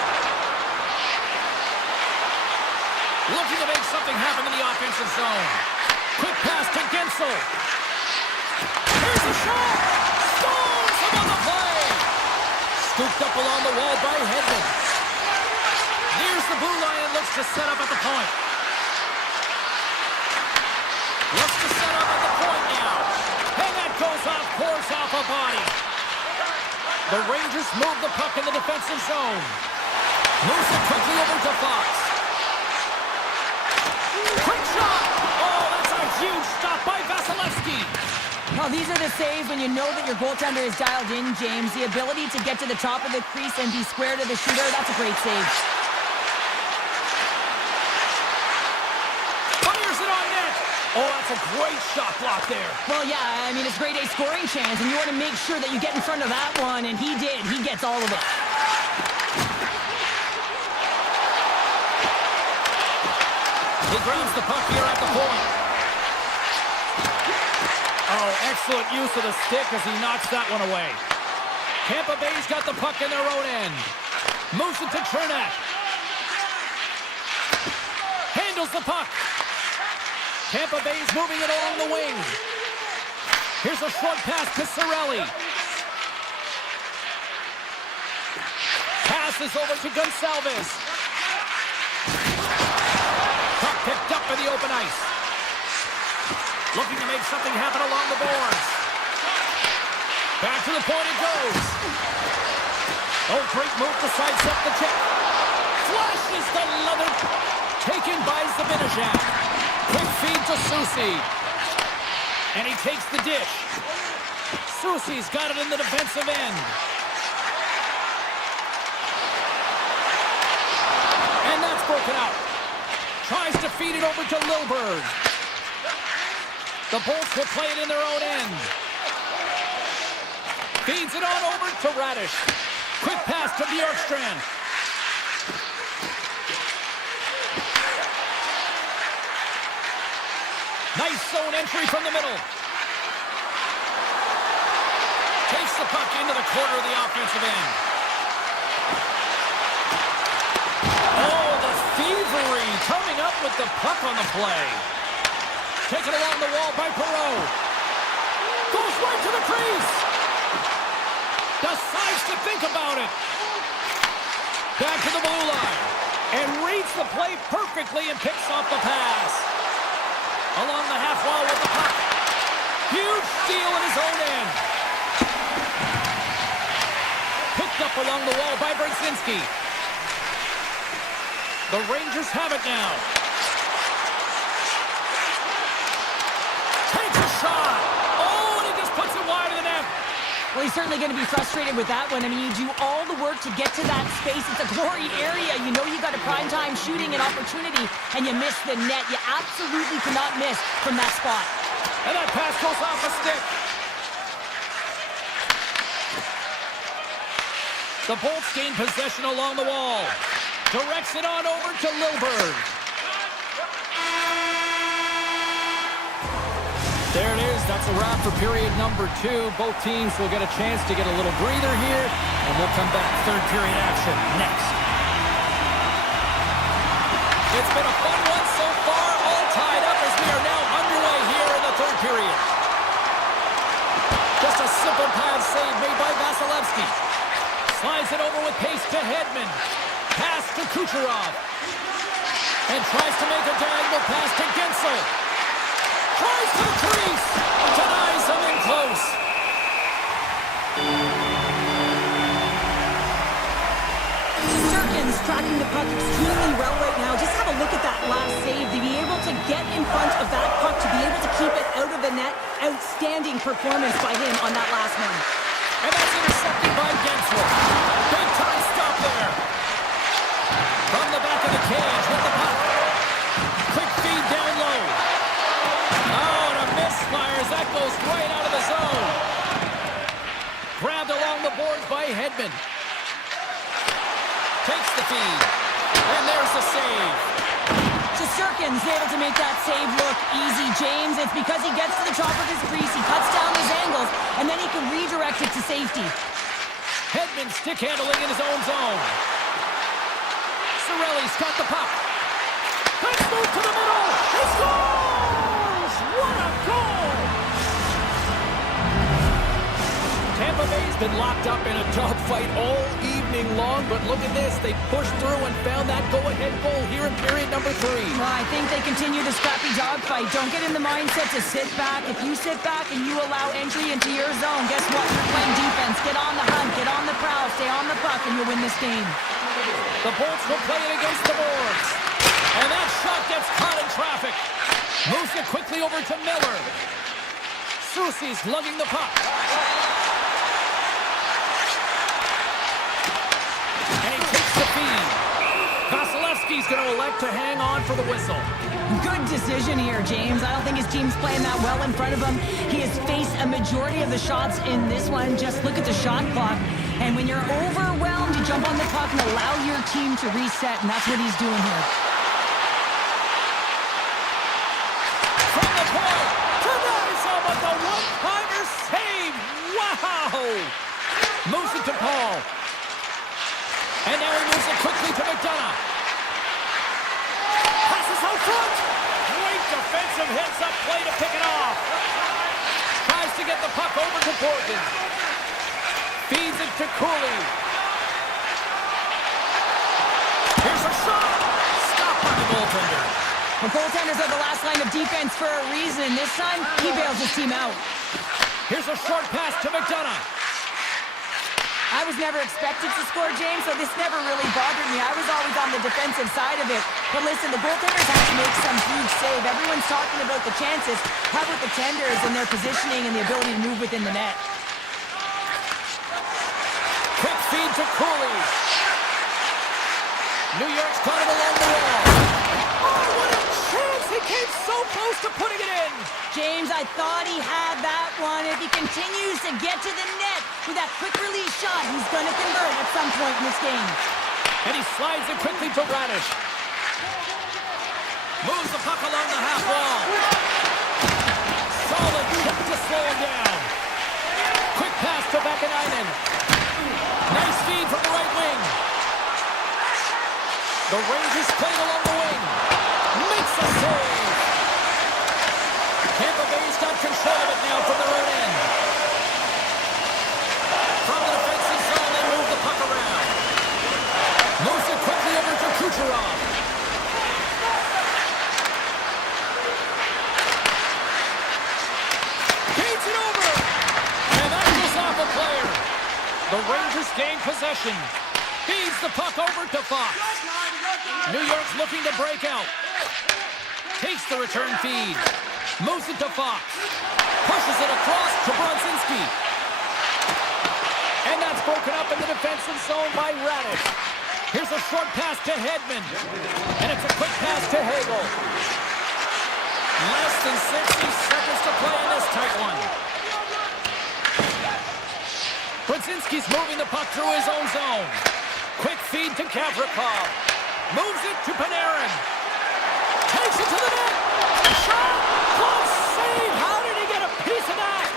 Looking to make something happen in the offensive zone. Quick pass to Gensel. Here's a shot. Stones him on the play. Scooped up along the wall by Hedman. Here's the blue line. Looks to set up at the point. Looks to set up at the point now. And that goes off, pours off a body. The Rangers move the puck in the defensive zone. Moves it quickly over to Fox. Quick shot! Oh, that's a huge stop by Vasilevsky. Now, these are the saves when you know that your goaltender is dialed in, James. The ability to get to the top of the crease and be square to the shooter, that's a great save. Fires it on net. Oh, that's a great shot block there. Well, yeah, I mean, it's grade A scoring chance, and you want to make sure that you get in front of that one, and he did. He gets all of it. He grabs the puck here at the point. Oh, excellent use of the stick as he knocks that one away. Tampa Bay's got the puck in their own end. Moves it to Chernak. Handles the puck. Tampa Bay's moving it along the wing. Here's a short pass to Cirelli. Passes over to Gonçalves. Puck picked up in the open ice. Looking to make something happen along the boards. Back to the point it goes. Oh, great move to sidestep the check. Flashes the leather. Taken by Zibanejad. Quick feed to Soucy. And he takes the dish. Soucy's got it in the defensive end. And that's broken out. Tries to feed it over to Lilburg. The Bolts will play it in their own end. Feeds it on over to Radish. Quick pass to Bjorkstrand. Nice zone entry from the middle. Takes the puck into the corner of the offensive end. Oh, the thievery coming up with the puck on the play. Taken along the wall by Perreault. Goes right to the crease. Decides to think about it. Back to the blue line. And reads the play perfectly and picks off the pass. Along the half wall with the puck. Huge steal in his own end. Picked up along the wall by Brzezinski. The Rangers have it now. Takes a shot. Oh, and he just puts it wide of the net. Well, he's certainly going to be frustrated with that one. I mean, you do all the work to get to that space. It's a glory area. You know you got a primetime shooting and opportunity, and you miss the net. You absolutely cannot miss from that spot. And that pass goes off a stick. The Bolts gain possession along the wall. Directs it on over to Lilburg. There it is. That's a wrap for period number 2. Both teams will get a chance to get a little breather here, and we'll come back. Third period action next. It's been a fun one so far, all tied up as we are now underway here in the third period. Just a simple pad save made by Vasilevsky. Slides it over with pace to Hedman. Pass to Kucherov. And tries to make a diagonal pass to Gensel. Tries to the crease. Denies him in close. Shesterkin's tracking the puck extremely well right now. Just have a look at that last save. To be able to get in front of that puck, to be able to keep it out of the net. Outstanding performance by him on that last one. And that's intercepted by Gensel. Big time stop there. From the back of the cage with the puck. Quick feed down low. Oh, and a misfire as that goes right out of the zone. Grabbed along the boards by Hedman. Takes the feed. And there's the save. Shesterkin's able to make that save look easy, James. It's because he gets to the top of his crease, he cuts down his angles, and then he can redirect it to safety. Hedman stick handling in his own zone. Cirelli's got the puck. Let's move to the middle. He scores! What a goal! Tampa Bay's been locked up in a dogfight all evening long, but look at this. They pushed through and found that go-ahead goal here in period number 3. Well, I think they continue the scrappy dogfight. Don't get in the mindset to sit back. If you sit back and you allow entry into your zone, guess what? You're playing defense. Get on the hunt, get on the prowl, stay on the puck, and you'll win this game. The Bolts will play it against the boards. And that shot gets caught in traffic. Moves it quickly over to Miller. Soucy's lugging the puck. And he takes the feed. Vasilevsky's going to elect to hang on for the whistle. Good decision here, James. I don't think his team's playing that well in front of him. He has faced a majority of the shots in this one. Just look at the shot clock. And when you're overwhelmed, you jump on the puck and allow your team to reset, and that's what he's doing here. From the point, denies him with the one-timer save. Wow! Moves it to Paul. And now he moves it quickly to McDonough. Passes out front. Great defensive heads-up play to pick it off. Tries to get the puck over to Borgen. Feeds it to Cooley. Here's a shot. Stopped by the goaltender. The goaltenders are the last line of defense for a reason. This time, he bails his team out. Here's a short pass to McDonough. I was never expected to score, James, so this never really bothered me. I was always on the defensive side of it. But listen, the goaltenders have to make some huge save. Everyone's talking about the chances. How about the tenders and their positioning and the ability to move within the net? Quick feed to Cooley. New York's got it along the wall. Oh, what a chance! He came so close to putting it in. James, I thought he had that one. If he continues to get to the net with that quick release shot, he's going to convert at some point in this game. And he slides it quickly to Radish. Moves the puck along the half wall. Solid chip to slow him down. Quick pass to Vakanainen. Nice feed from the right wing. The Rangers played along the wing. Makes a save. Tampa Bay's got control of it now from their own end. From the defensive zone, they move the puck around. Moves it quickly over to Kucherov. Feeds it over. And that goes off a player. The Rangers gain possession. Feeds the puck over to Fox. New York's looking to break out. Takes the return feed. Moves it to Fox. Pushes it across to Brodzinski. And that's broken up in the defensive zone by Radish. Here's a short pass to Hedman. And it's a quick pass to Hagel. Less than 60 seconds to play in this tight one. Brodzinski's moving the puck through his own zone. Quick feed to Gavrikov. Moves it to Panarin. Takes it to the net. Shot. Close save. How did he get a piece of that?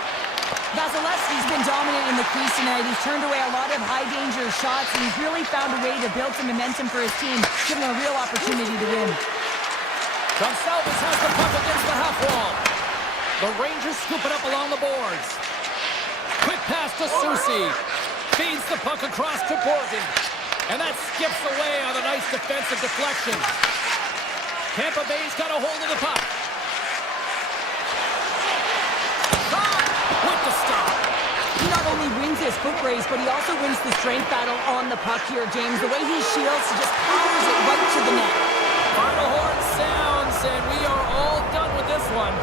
Vasilevsky's been dominant in the crease tonight. He's turned away a lot of high-danger shots, and he's really found a way to build some momentum for his team, giving him a real opportunity to win. Gonsalves has the puck against the half wall. The Rangers scoop it up along the boards. Quick pass to Soucy. Feeds the puck across to Borgen. And that skips away on a nice defensive deflection. Tampa Bay's got a hold of the puck. With the stop. He not only wins his foot race, but he also wins the strength battle on the puck here, James. The way he shields, he just powers it right to the net. Final horn sounds, and we are all done with this one.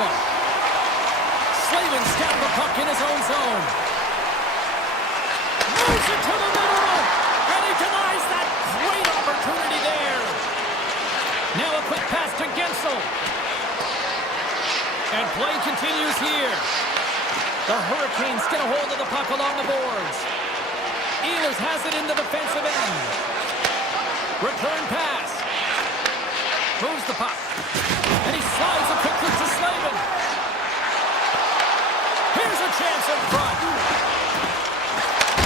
one. Slavin's got the puck in his own zone. Moves it to the middle, and he denies that great opportunity there. Now a quick pass to Gensel. And play continues here. The Hurricanes get a hold of the puck along the boards. Ehlers has it in the defensive end. Return pass. Moves the puck. And he slides it quickly to Slavin. Here's a chance in front.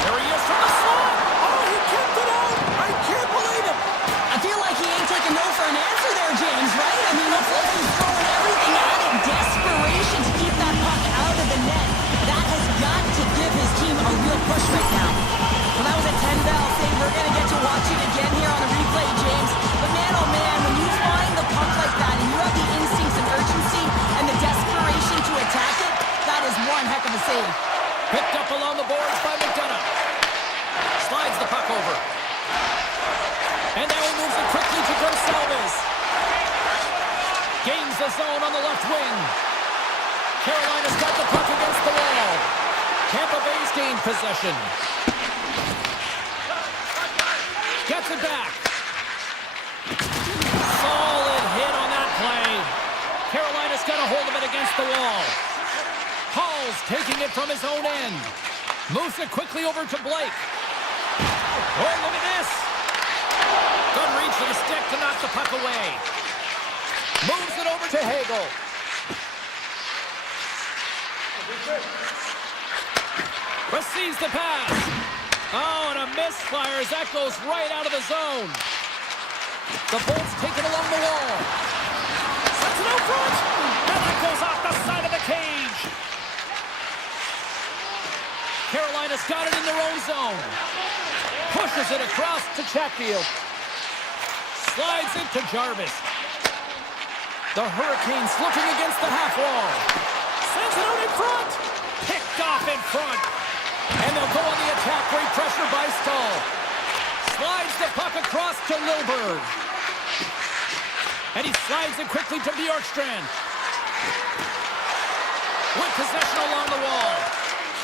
There he is from the slot. Oh, he kept it out. I can't believe it. I feel like he ain't taking no for an answer there, James, right? I mean, it's like he's throwing everything at it. Desperation to keep that puck out of the net. That has got to give his team a real push right now. Well, that was a 10-bell save. We're going to get to watch it again here on the replay, James. But man, oh man, when you find the puck like that and you have the instincts and urgency and the desperation to attack it, that is one heck of a save. Picked up along the boards by McDonough. Slides the puck over. And now he moves it quickly to Gonsalves. Gains the zone on the left wing. Carolina's got the puck against the wall. Tampa Bay's gained possession. Gets it back. Solid hit on that play. Carolina's got a hold of it against the wall. Hall's taking it from his own end. Moves it quickly over to Blake. Oh, look at this. Good reach for the stick to knock the puck away. Moves it over to Hagel. Receives the pass. Oh, and a misfire as that goes right out of the zone. The Bolts take it along the wall. Sets it out front. And that goes off the side of the cage. Carolina's got it in their own zone. Pushes it across to Chatfield. Slides it to Jarvis. The Hurricanes looking against the half wall. Sends it out in front. Picked off in front. And they'll go on the attack. Great pressure by Stahl. Slides the puck across to Lilberg. And he slides it quickly to Bjorkstrand. With possession along the wall.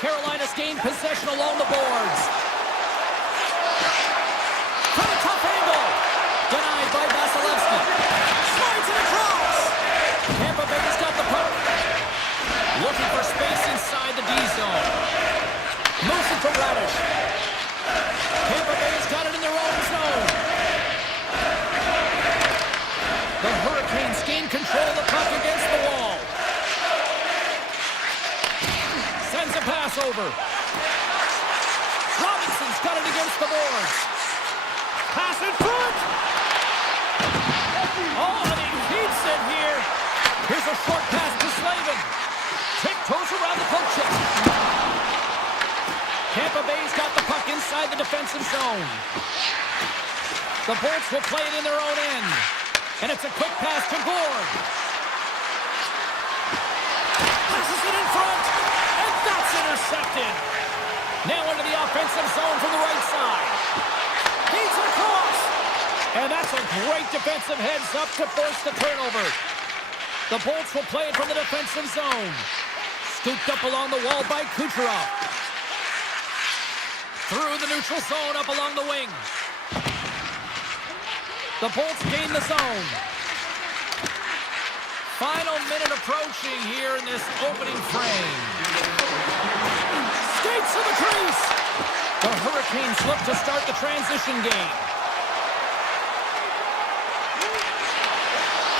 Carolina's gained possession along the boards. From a tough angle. Denied by Vasilevsky. Slides it across. Tampa Bay's got the puck. Looking for space inside the D zone. Moves it to Radish. Tampa Bay's got it in their own zone. The Hurricanes gain control of the puck against the wall. Sends a pass over. Robinson's got it against the boards. Pass in front. Oh, and he keeps it here. Here's a short pass to Slavin. Tiptoes around the poke check. Tampa Bay's got the puck inside the defensive zone. The Bolts will play it in their own end. And it's a quick pass to Gord. Passes it in front. And that's intercepted. Now into the offensive zone from the right side. Feeds it across. And that's a great defensive heads up to force the turnover. The Bolts will play it from the defensive zone. Scooped up along the wall by Kucherov. Through the neutral zone up along the wing. The Bolts gain the zone. Final minute approaching here in this opening frame. Skates to the crease. The Hurricanes look to start the transition game.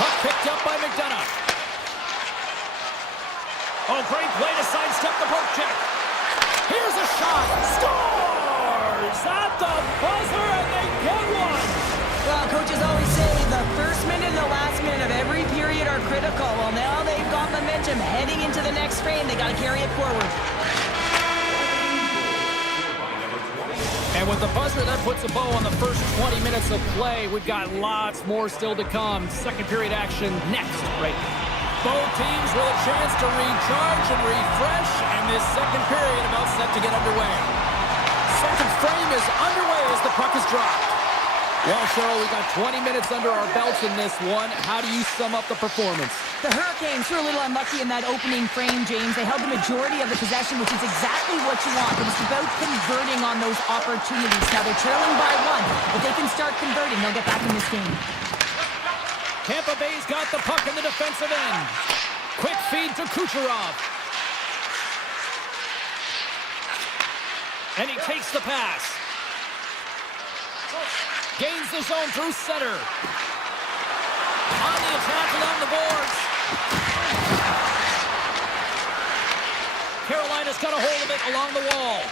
Puck picked up by McDonough. Oh, great play to sidestep the poke check. Here's a shot. Scores at the buzzer, and they get one. Well, coaches always say the first minute and the last minute of every period are critical. Well, now they've got momentum heading into the next frame. They got to carry it forward. And with the buzzer, that puts a bow on the first 20 minutes of play. We've got lots more still to come. Second period action next, right now. Both teams with a chance to recharge and refresh, and this second period about set to get underway. Second frame is underway as the puck is dropped. Well, Cheryl, we got 20 minutes under our belts in this one. How do you sum up the performance? The Hurricanes were a little unlucky in that opening frame, James. They held the majority of the possession, which is exactly what you want. But it's about converting on those opportunities. Now they're trailing by 1. If they can start converting, they'll get back in this game. Tampa Bay's got the puck in the defensive end. Quick feed to Kucherov. And he takes the pass. Gains the zone through center. On the attack along the boards. Carolina's got a hold of it along the wall.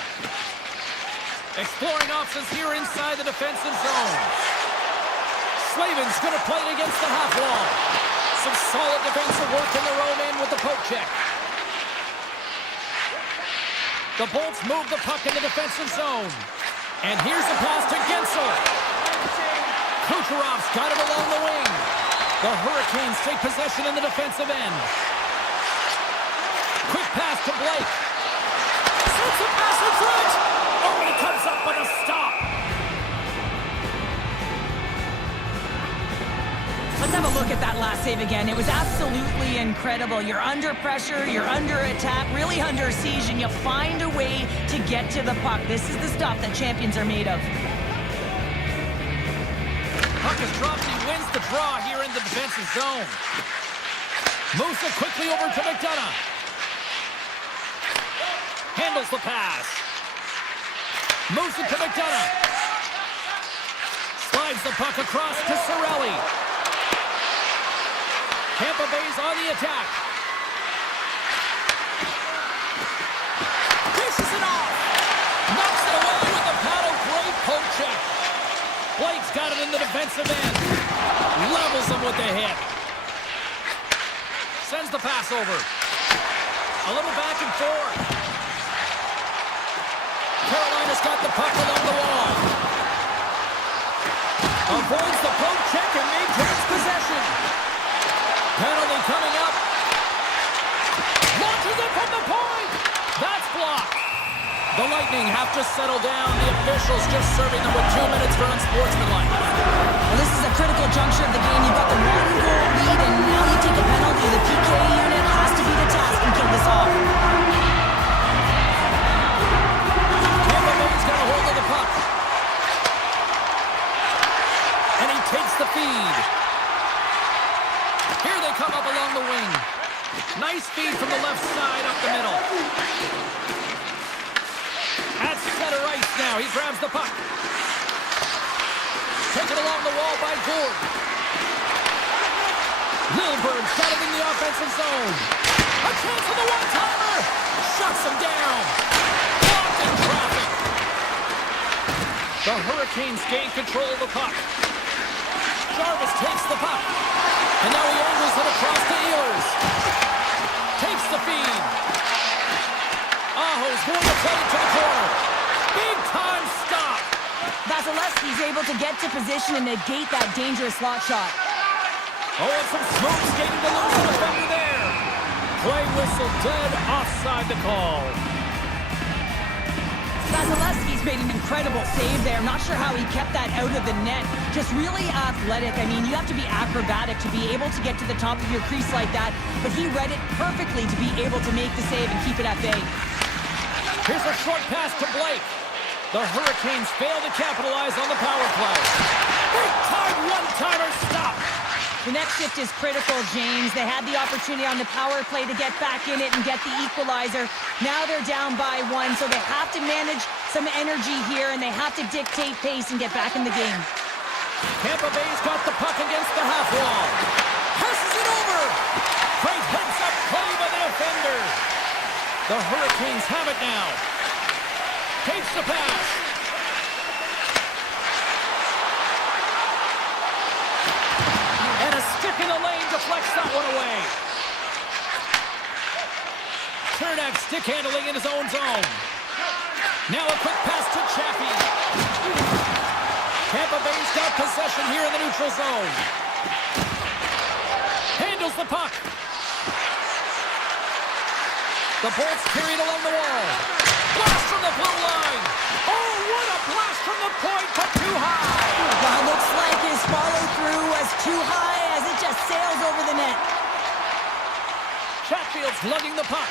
Exploring options here inside the defensive zone. Slavin's going to play it against the half wall. Some solid defensive work in their own end with the poke check. The Bolts move the puck in the defensive zone. And here's the pass to Gensel. Kucherov's got it along the wing. The Hurricanes take possession in the defensive end. Quick pass to Blake. Sends a pass in front. Oh, he comes up with a stop. Let's have a look at that last save again. It was absolutely incredible. You're under pressure, you're under attack, really under siege, and you find a way to get to the puck. This is the stuff that champions are made of. Puck is dropped. He wins the draw here in the defensive zone. Moves it quickly over to McDonough. Handles the pass. Moves it to McDonough. Slides the puck across to Cirelli. Tampa Bay's on the attack. Dishes it off. Knocks it away with the paddle. Great poke check. Blake's got it in the defensive end. Levels him with the hit. Sends the pass over. A little back and forth. Carolina's got the puck along the wall. Avoids the poke check and maintains possession. Penalty coming up. Launches it from the point. That's blocked. The Lightning have to settle down. The officials just serving them with 2 minutes for unsportsmanlike. Well, this is a critical juncture of the game. You've got the 1-goal lead, and now you take a penalty. The PK unit has to be the task and kill this off. Tampa Bay's got a hold of the puck. And he takes the feed. Here they come up along the wing. Nice feed from the left side up the middle. At center ice now. He grabs the puck. Taken along the wall by Gourde. Lilberg's got it in the offensive zone. A chance for the one-timer. Shuts him down. Blocked in traffic. The Hurricanes gain control of the puck. Jarvis takes the puck. And now he angles it across to Ehlers. Takes the feed. Aho's going to play it to the corner. Big time stop. Vasilevsky's able to get to position and negate that dangerous slot shot. Oh, and some smoke skating to lose the defender there. Play whistle dead, offside the call. Vasilevsky's made an incredible save there. I'm not sure how he kept that out of the net. Just really athletic. I mean, you have to be acrobatic to be able to get to the top of your crease like that. But he read it perfectly to be able to make the save and keep it at bay. Here's a short pass to Blake. The Hurricanes fail to capitalize on the power play. Big time one-timer stop. The next shift is critical, James. They had the opportunity on the power play to get back in it and get the equalizer. Now they're down by 1, so they have to manage some energy here, and they have to dictate pace and get back in the game. Tampa Bay's got the puck against the half wall. Passes it over. Great heads-up play by the defender. The Hurricanes have it now. Takes the pass. And a stick in the lane deflects that one away. Cernak stick handling in his own zone. Now a quick pass to Chaffee. Tampa Bay's got possession here in the neutral zone. Handles the puck. The Bolts carried along the wall. Blast from the blue line. Oh, what a blast from the point, but too high. Well, looks like his follow-through was too high as it just sails over the net. Chatfield's lugging the puck.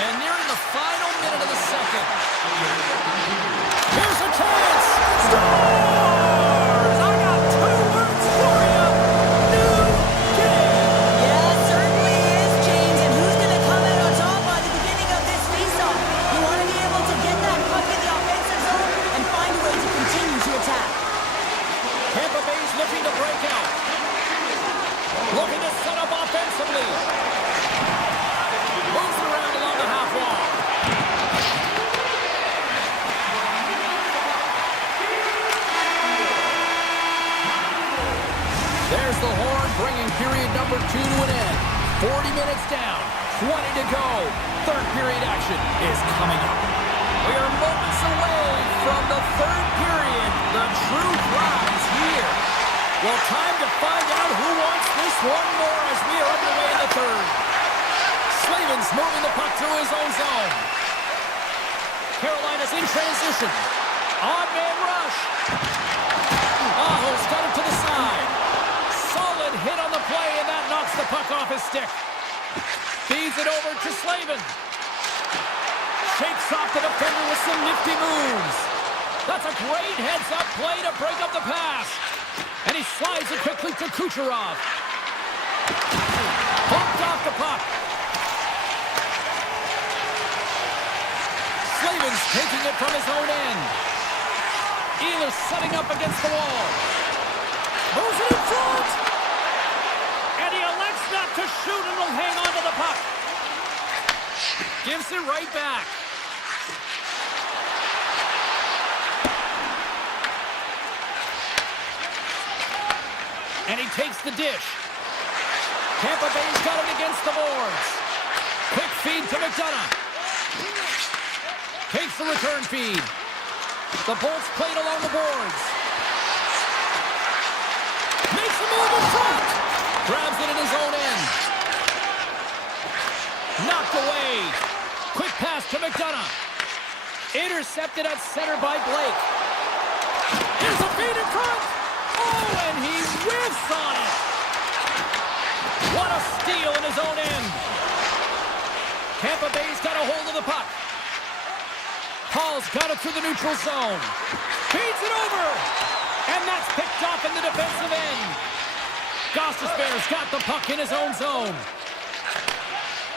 And nearing the final minute of the second. Here's a chance. Scores! I got 2 words for you. New game. Yeah, it certainly is, James. And who's going to come out on top by the beginning of this faceoff? You want to be able to get that puck in the offensive zone and find a way to continue to attack. Tampa Bay's looking to break out. Looking to set up offensively. Moves around along the half wall. There's the horn, bringing period number 2 to an end. 40 minutes down, 20 to go. Third period action is coming up. We are moments away from the third period. The truth lies here. Well, time to find out who wants this one more as we are underway in the third. Slavin's moving the puck through his own zone. Carolina's in transition. Odd man rush. Aho's got it to the side. Solid hit on the play, and that knocks the puck off his stick. Feeds it over to Slavin. Shakes off the defender with some nifty moves. That's a great heads-up play to break up the pass. And he slides it quickly to Kucherov. Bumped off the puck. Slavin's taking it from his own end. Ehlers setting up against the wall. Moves it in front. And he elects not to shoot and will hang on to the puck. Gives it right back. And he takes the dish. Tampa Bay's got it against the boards. Quick feed to McDonough. Takes the return feed. The Bolts played along the boards. Makes a move in front. Grabs it in his own end. Knocked away. Quick pass to McDonough. Intercepted at center by Blake. Here's a feed in front. Oh, and he whiffs on it. What a steal in his own end. Tampa Bay's got a hold of the puck. Paul's got it through the neutral zone. Feeds it over. And that's picked off in the defensive end. Gostisbehere's got the puck in his own zone.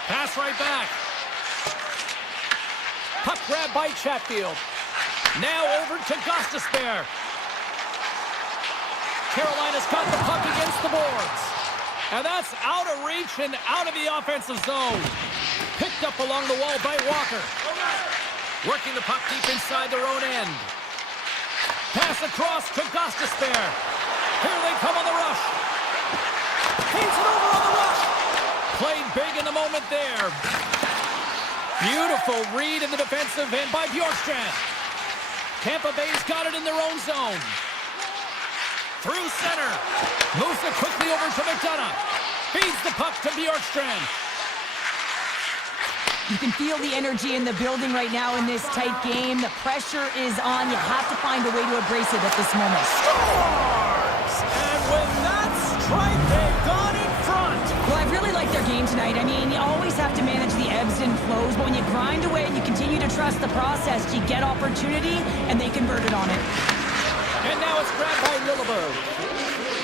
Pass right back. Puck grab by Chatfield. Now over to Gostisbehere. Carolina's got the puck against the boards. And that's out of reach and out of the offensive zone. Picked up along the wall by Walker. Working the puck deep inside their own end. Pass across to Gostisbehere. Here they come on the rush. Feeds it over on the rush. Played big in the moment there. Beautiful read in the defensive end by Bjorkstrand. Tampa Bay's got it in their own zone. Through center. Moves it quickly over to McDonough. Feeds the puck to Bjorkstrand. You can feel the energy in the building right now in this tight game. The pressure is on. You have to find a way to embrace it at this moment. Scores! And with that strike, they've gone in front. Well, I really like their game tonight. I mean, you always have to manage the ebbs and flows, but when you grind away and you continue to trust the process, you get opportunity, and they converted on it. And now it's grabbed by Lilleberg.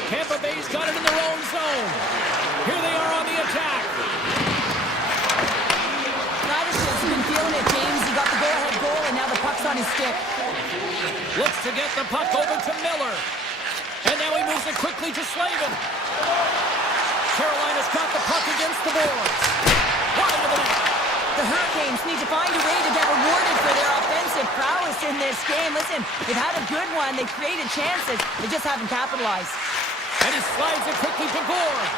Tampa Bay's got it in their own zone. Here they are on the attack. Radish's been feeling it, James. He got the go-ahead goal, and now the puck's on his stick. Looks to get the puck over to Miller. And now he moves it quickly to Slavin. Carolina's got the puck against the boards. Wide of the net. The Hurricanes need to find a way to get rewarded for their offensive prowess in this game. Listen, they've had a good one. They've created chances. They just haven't capitalized. And he slides it quickly to Gord.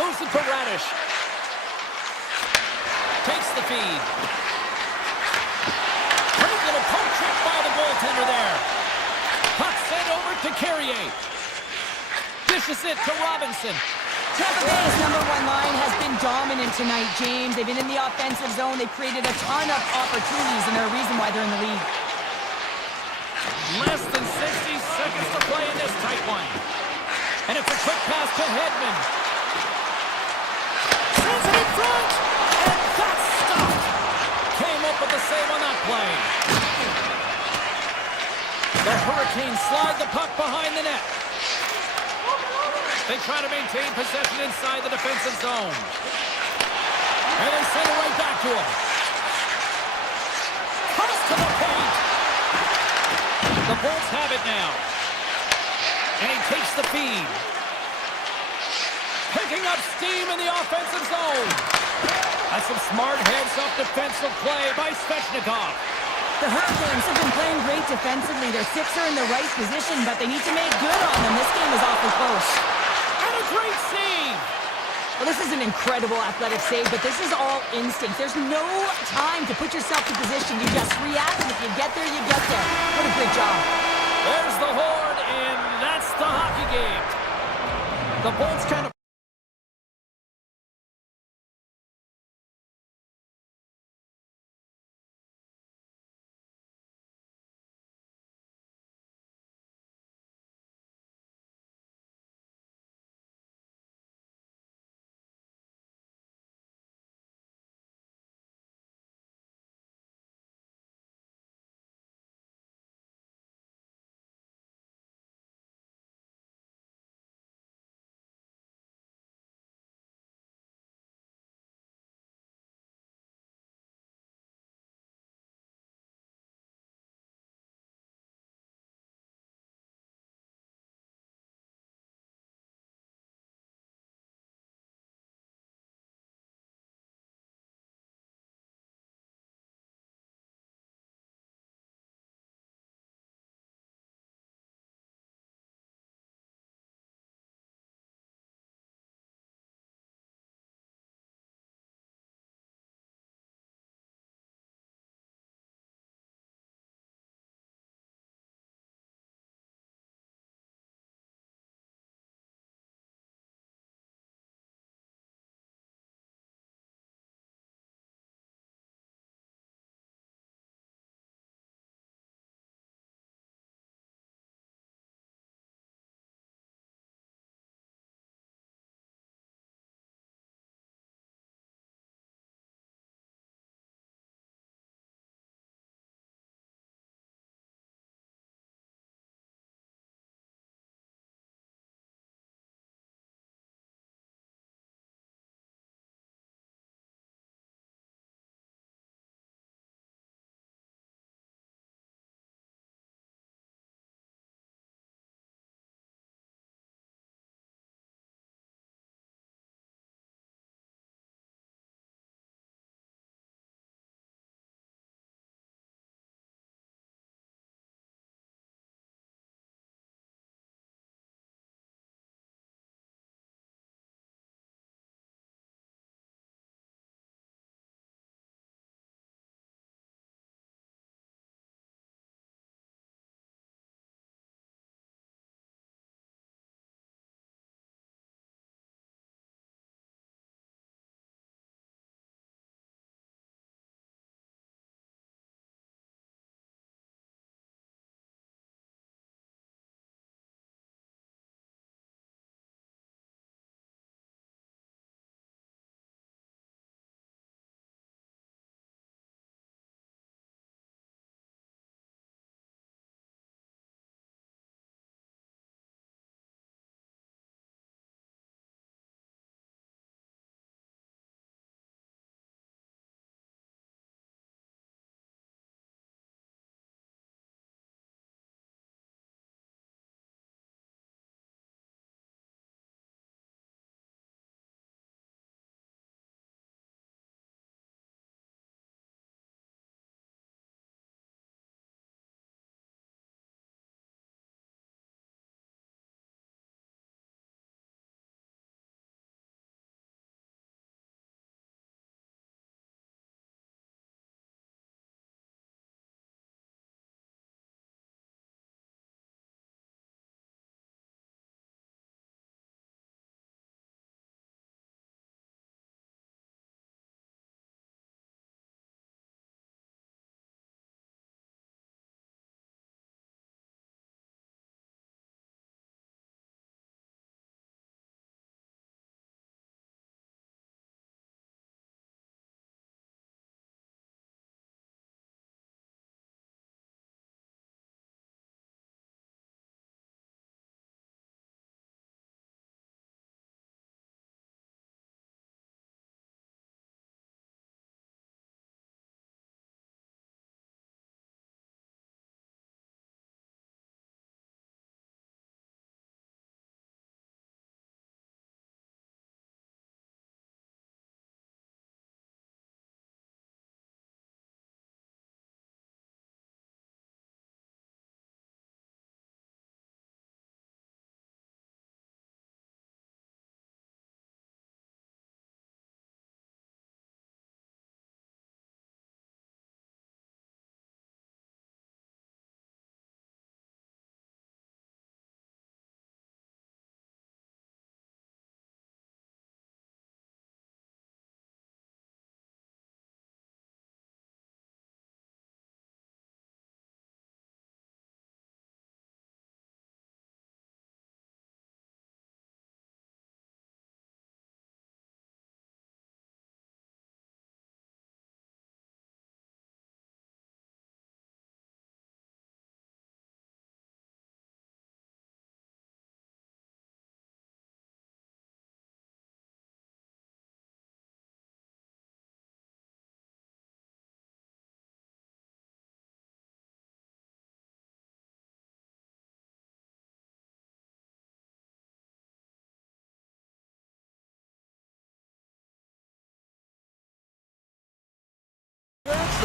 Moves it to Radish. Takes the feed. Great little poke check by the goaltender there. Puck sent over to Carrier. Dishes it to Robinson. Tampa Bay's number one line has been dominant tonight, James. They've been in the offensive zone. They've created a ton of opportunities, and they're a reason why they're in the lead. Less than 60 seconds to play in this tight one. And it's a quick pass to Hedman. Sends it in front, and that's stopped. Came up with the save on that play. The Hurricanes slide the puck behind the net. They try to maintain possession inside the defensive zone. And they send it right back to him. Toss to the paint. The Bolts have it now. And he takes the feed. Picking up steam in the offensive zone. That's some smart heads-up defensive play by Svechnikov. The Hurricanes have been playing great defensively. Their six are in the right position, but they need to make good on them. This game is awfully close. And a great save. Well, this is an incredible athletic save, but this is all instinct. There's no time to put yourself in position. You just react, and if you get there, you get there. What a great job. There's the horn, and that's the hockey game. The Bolts kind of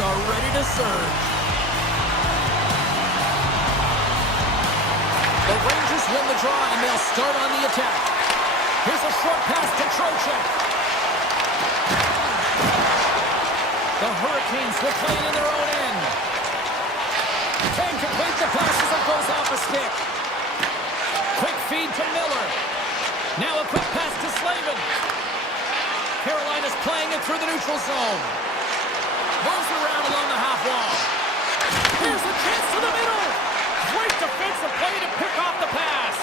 are ready to surge. The Rangers win the draw, and they'll start on the attack. Here's a short pass to Trocheck. The Hurricanes will play it in their own end. Can't complete the pass as it goes off a stick. Quick feed to Miller. Now a quick pass to Slavin. Carolina's playing it through the neutral zone. Moves it around along the half wall. Here's a chance to the middle. Great defensive play to pick off the pass.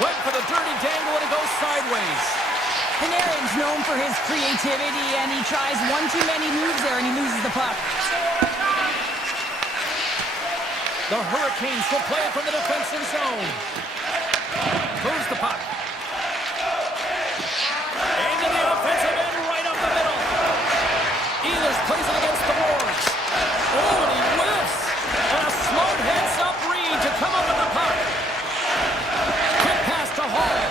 Went for the dirty dangle and it goes sideways. Panarin's known for his creativity, and he tries one too many moves there, and he loses the puck. The Hurricanes will play it from the defensive zone. Moves the puck. Into the offensive end, right up the middle. Ehlers plays it against the boards. Oh, and he whiffs. And a smart heads-up read to come up with the puck. Quick pass to Hall.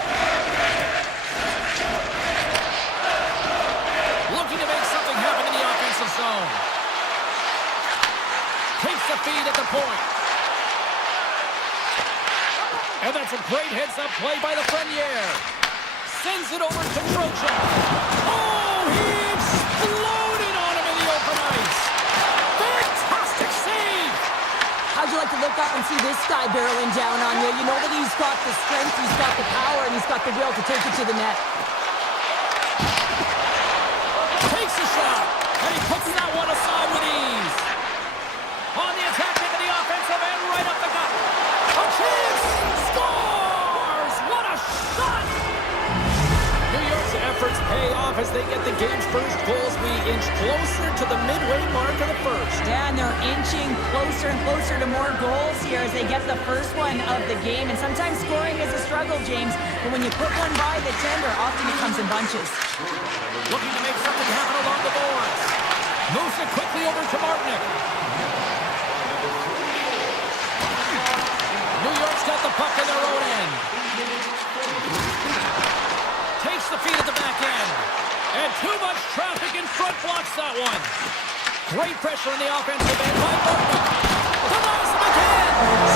Looking to make something happen in the offensive zone. Takes the feed at the point. And that's a great heads-up play by Lafreniere. Sends it over to Trocheck. Oh, he exploded on him in the open ice. Fantastic save. How'd you like to look up and see this guy barreling down on you? You know that he's got the strength, he's got the power, and he's got the will to take it to the net. Takes a shot, and he puts that one aside with ease. On the attack into the offensive end, right up the gut. A chance! Scores! What a shot! New York's efforts pay off as they get the game's first goals. We inch closer to the midway mark of the first. Yeah, and they're inching closer and closer to more goals here as they get the first one of the game. And sometimes scoring is a struggle, James. But when you put one by the tender, often it comes in bunches. Looking to make something happen along the boards. Moves it quickly over to Martinick. New York's got the puck in their own end. Takes the feed at the back end. And too much traffic in front blocks that one. Great pressure on the offensive end by Martinick. Denies him again.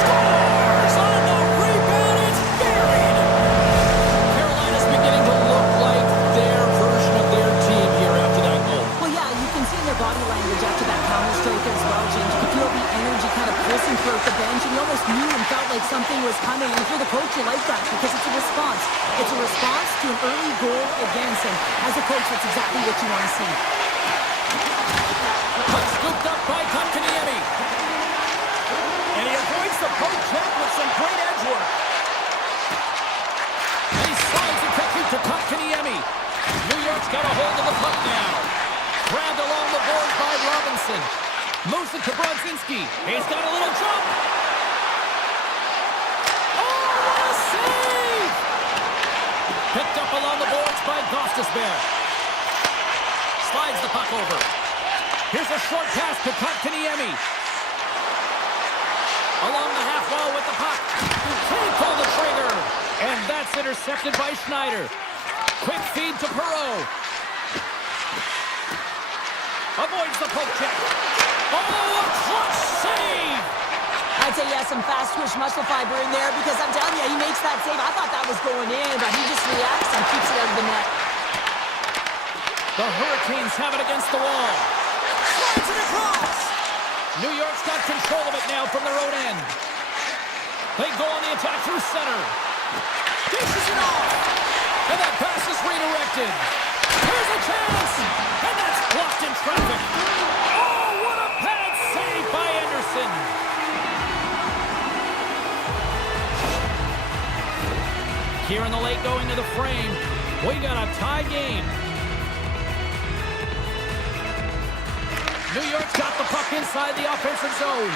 Scores on the rebound. It's buried. Carolina's beginning to look like their version of their team here after that goal. Well, yeah, you can see in their body language after that counter strike as well, James. You can feel the energy kind of pulsing throughout the bench, and you almost knew and felt like something was coming. And for the coach, you like that because it's a response. It's a response to an early goal against him. As a coach, that's exactly what you want to see. Puck scooped up by Kotkaniemi. And he avoids the poke check with some great edge work. And he slides it quickly to Kotkaniemi. New York's got a hold of the puck now. Grabbed along the board by Robinson. Moves it to Brodzinski. He's got a little jump. Oh, what a save! Picked up along the boards by Gostisbehere. Slides the puck over. Here's a short pass to Kotkaniemi. Along the half wall with the puck. Can't pull the trigger. And that's intercepted by Schneider. Quick feed to Perreault. Avoids the poke check. Oh, a clutch save! I'd say he has some fast twitch muscle fiber in there because I'm telling you, he makes that save. I thought that was going in, but he just reacts and keeps it out of the net. The Hurricanes have it against the wall. Slides it across. New York's got control of it now from their own end. They go on the attack through center. Dishes it off. And that pass is redirected. Here's a chance. And that's blocked in traffic. Oh, what a pad save by Anderson. Here in the late going to the frame. We got a tie game. New York's got the puck inside the offensive zone.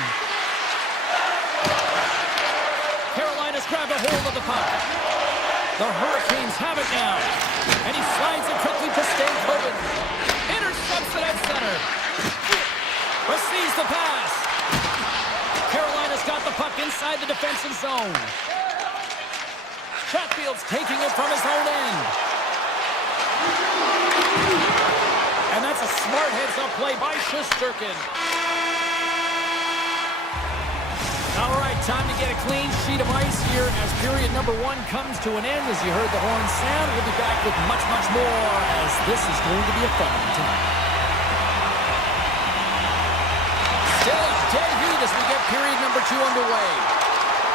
Carolina's grabbed a hold of the puck. The Hurricanes have it now. And he slides it quickly to Stankoven. Intercepts it at center. Receives the pass. Carolina's got the puck inside the defensive zone. Chatfield's taking it from his own end. And And that's a smart heads-up play by Shesterkin. All right, time to get a clean sheet of ice here as period number 1 comes to an end. As you heard the horn sound, we'll be back with much, much more as this is going to be a fun one tonight. Still dead heat as we get period number 2 underway.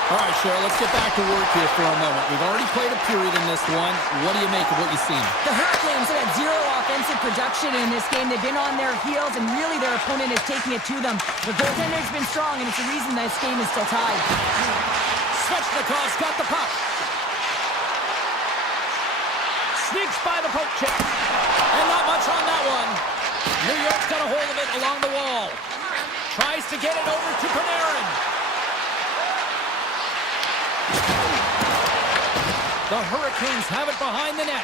All right, Cheryl, let's get back to work here for a moment. We've already played a period in this one. What do you make of what you've seen? The Hurricanes have had 0 offensive production in this game. They've been on their heels, and really their opponent is taking it to them. The goaltender's been strong, and it's the reason this game is still tied. Svechnikov's got the puck. Sneaks by the poke check. And not much on that one. New York's got a hold of it along the wall. Tries to get it over to Panarin. The Hurricanes have it behind the net.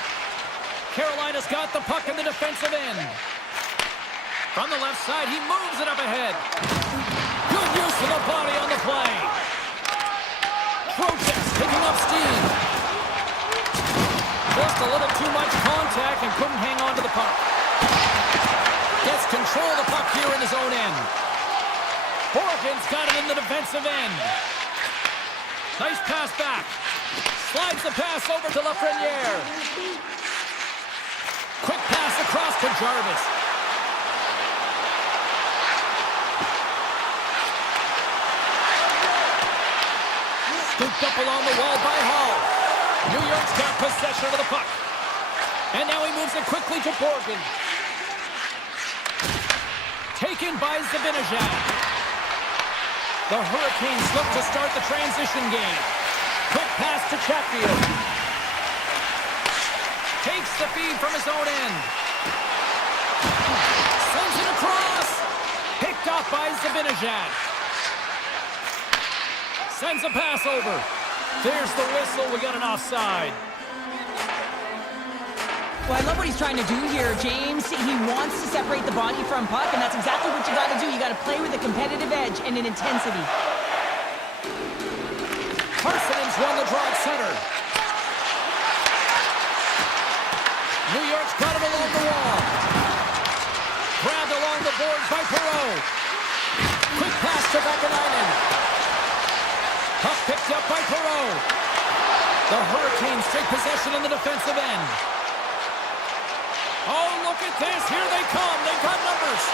Carolina's got the puck in the defensive end. From the left side, he moves it up ahead. Good use of the body on the play. Trocheck's picking up steam. Just a little too much contact and couldn't hang on to the puck. Gets control of the puck here in his own end. Horgan's got it in the defensive end. Nice pass back. Slides the pass over to Lafreniere. Quick pass across to Jarvis. Scooped up along the wall by Hall. New York's got possession of the puck. And now he moves it quickly to Borgen. Taken by Zibanejad. The Hurricanes look to start the transition game. Quick pass to Chatfield. Takes the feed from his own end. Sends it across. Picked off by Zibanejad. Sends a pass over. There's the whistle. We got an offside. Well, I love what he's trying to do here, James. He wants to separate the body from puck, and that's exactly what you got to do. You got to play with a competitive edge and an intensity. Parsonen's won the draw at center. New York's got it along the wall. Grabbed along the boards by Perreault. Quick pass to Vakanainen. Puck picked up by Perreault. The Hurricanes take possession in the defensive end. Oh, look at this. Here they come. They've got numbers.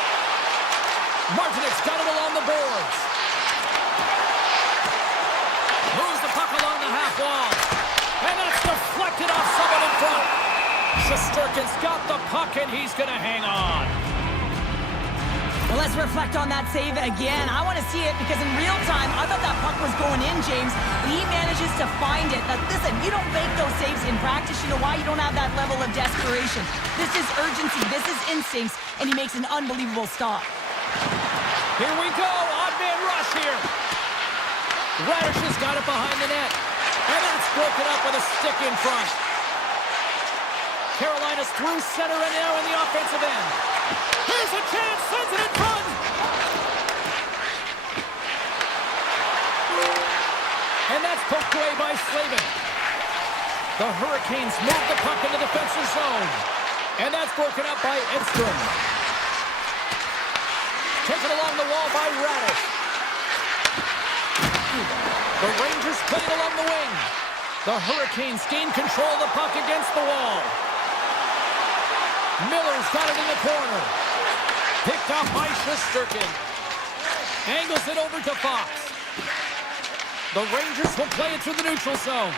Martinek's got it along the boards. Moves the puck along the half wall. And that's deflected off someone in front. Shesterkin's got the puck, and he's going to hang on. Well, let's reflect on that save again. I want to see it because in real time, I thought that puck was going in, James. He manages to find it. Now, listen, you don't make those saves in practice. You know why? You don't have that level of desperation. This is urgency. This is instincts, and he makes an unbelievable stop. Here we go. Odd man rush here. Radish has got it behind the net. And it's broken up with a stick in front. Carolina's through center and now in the offensive end. Here's a chance, sends it in front. And that's poked away by Slavin. The Hurricanes move the puck in the defensive zone. And that's broken up by Edstrom. Taken along the wall by Radish. The Rangers play it along the wing. The Hurricanes gain control of the puck against the wall. Miller's got it in the corner. Picked off by Shesterkin. Angles it over to Fox. The Rangers will play it through the neutral zone.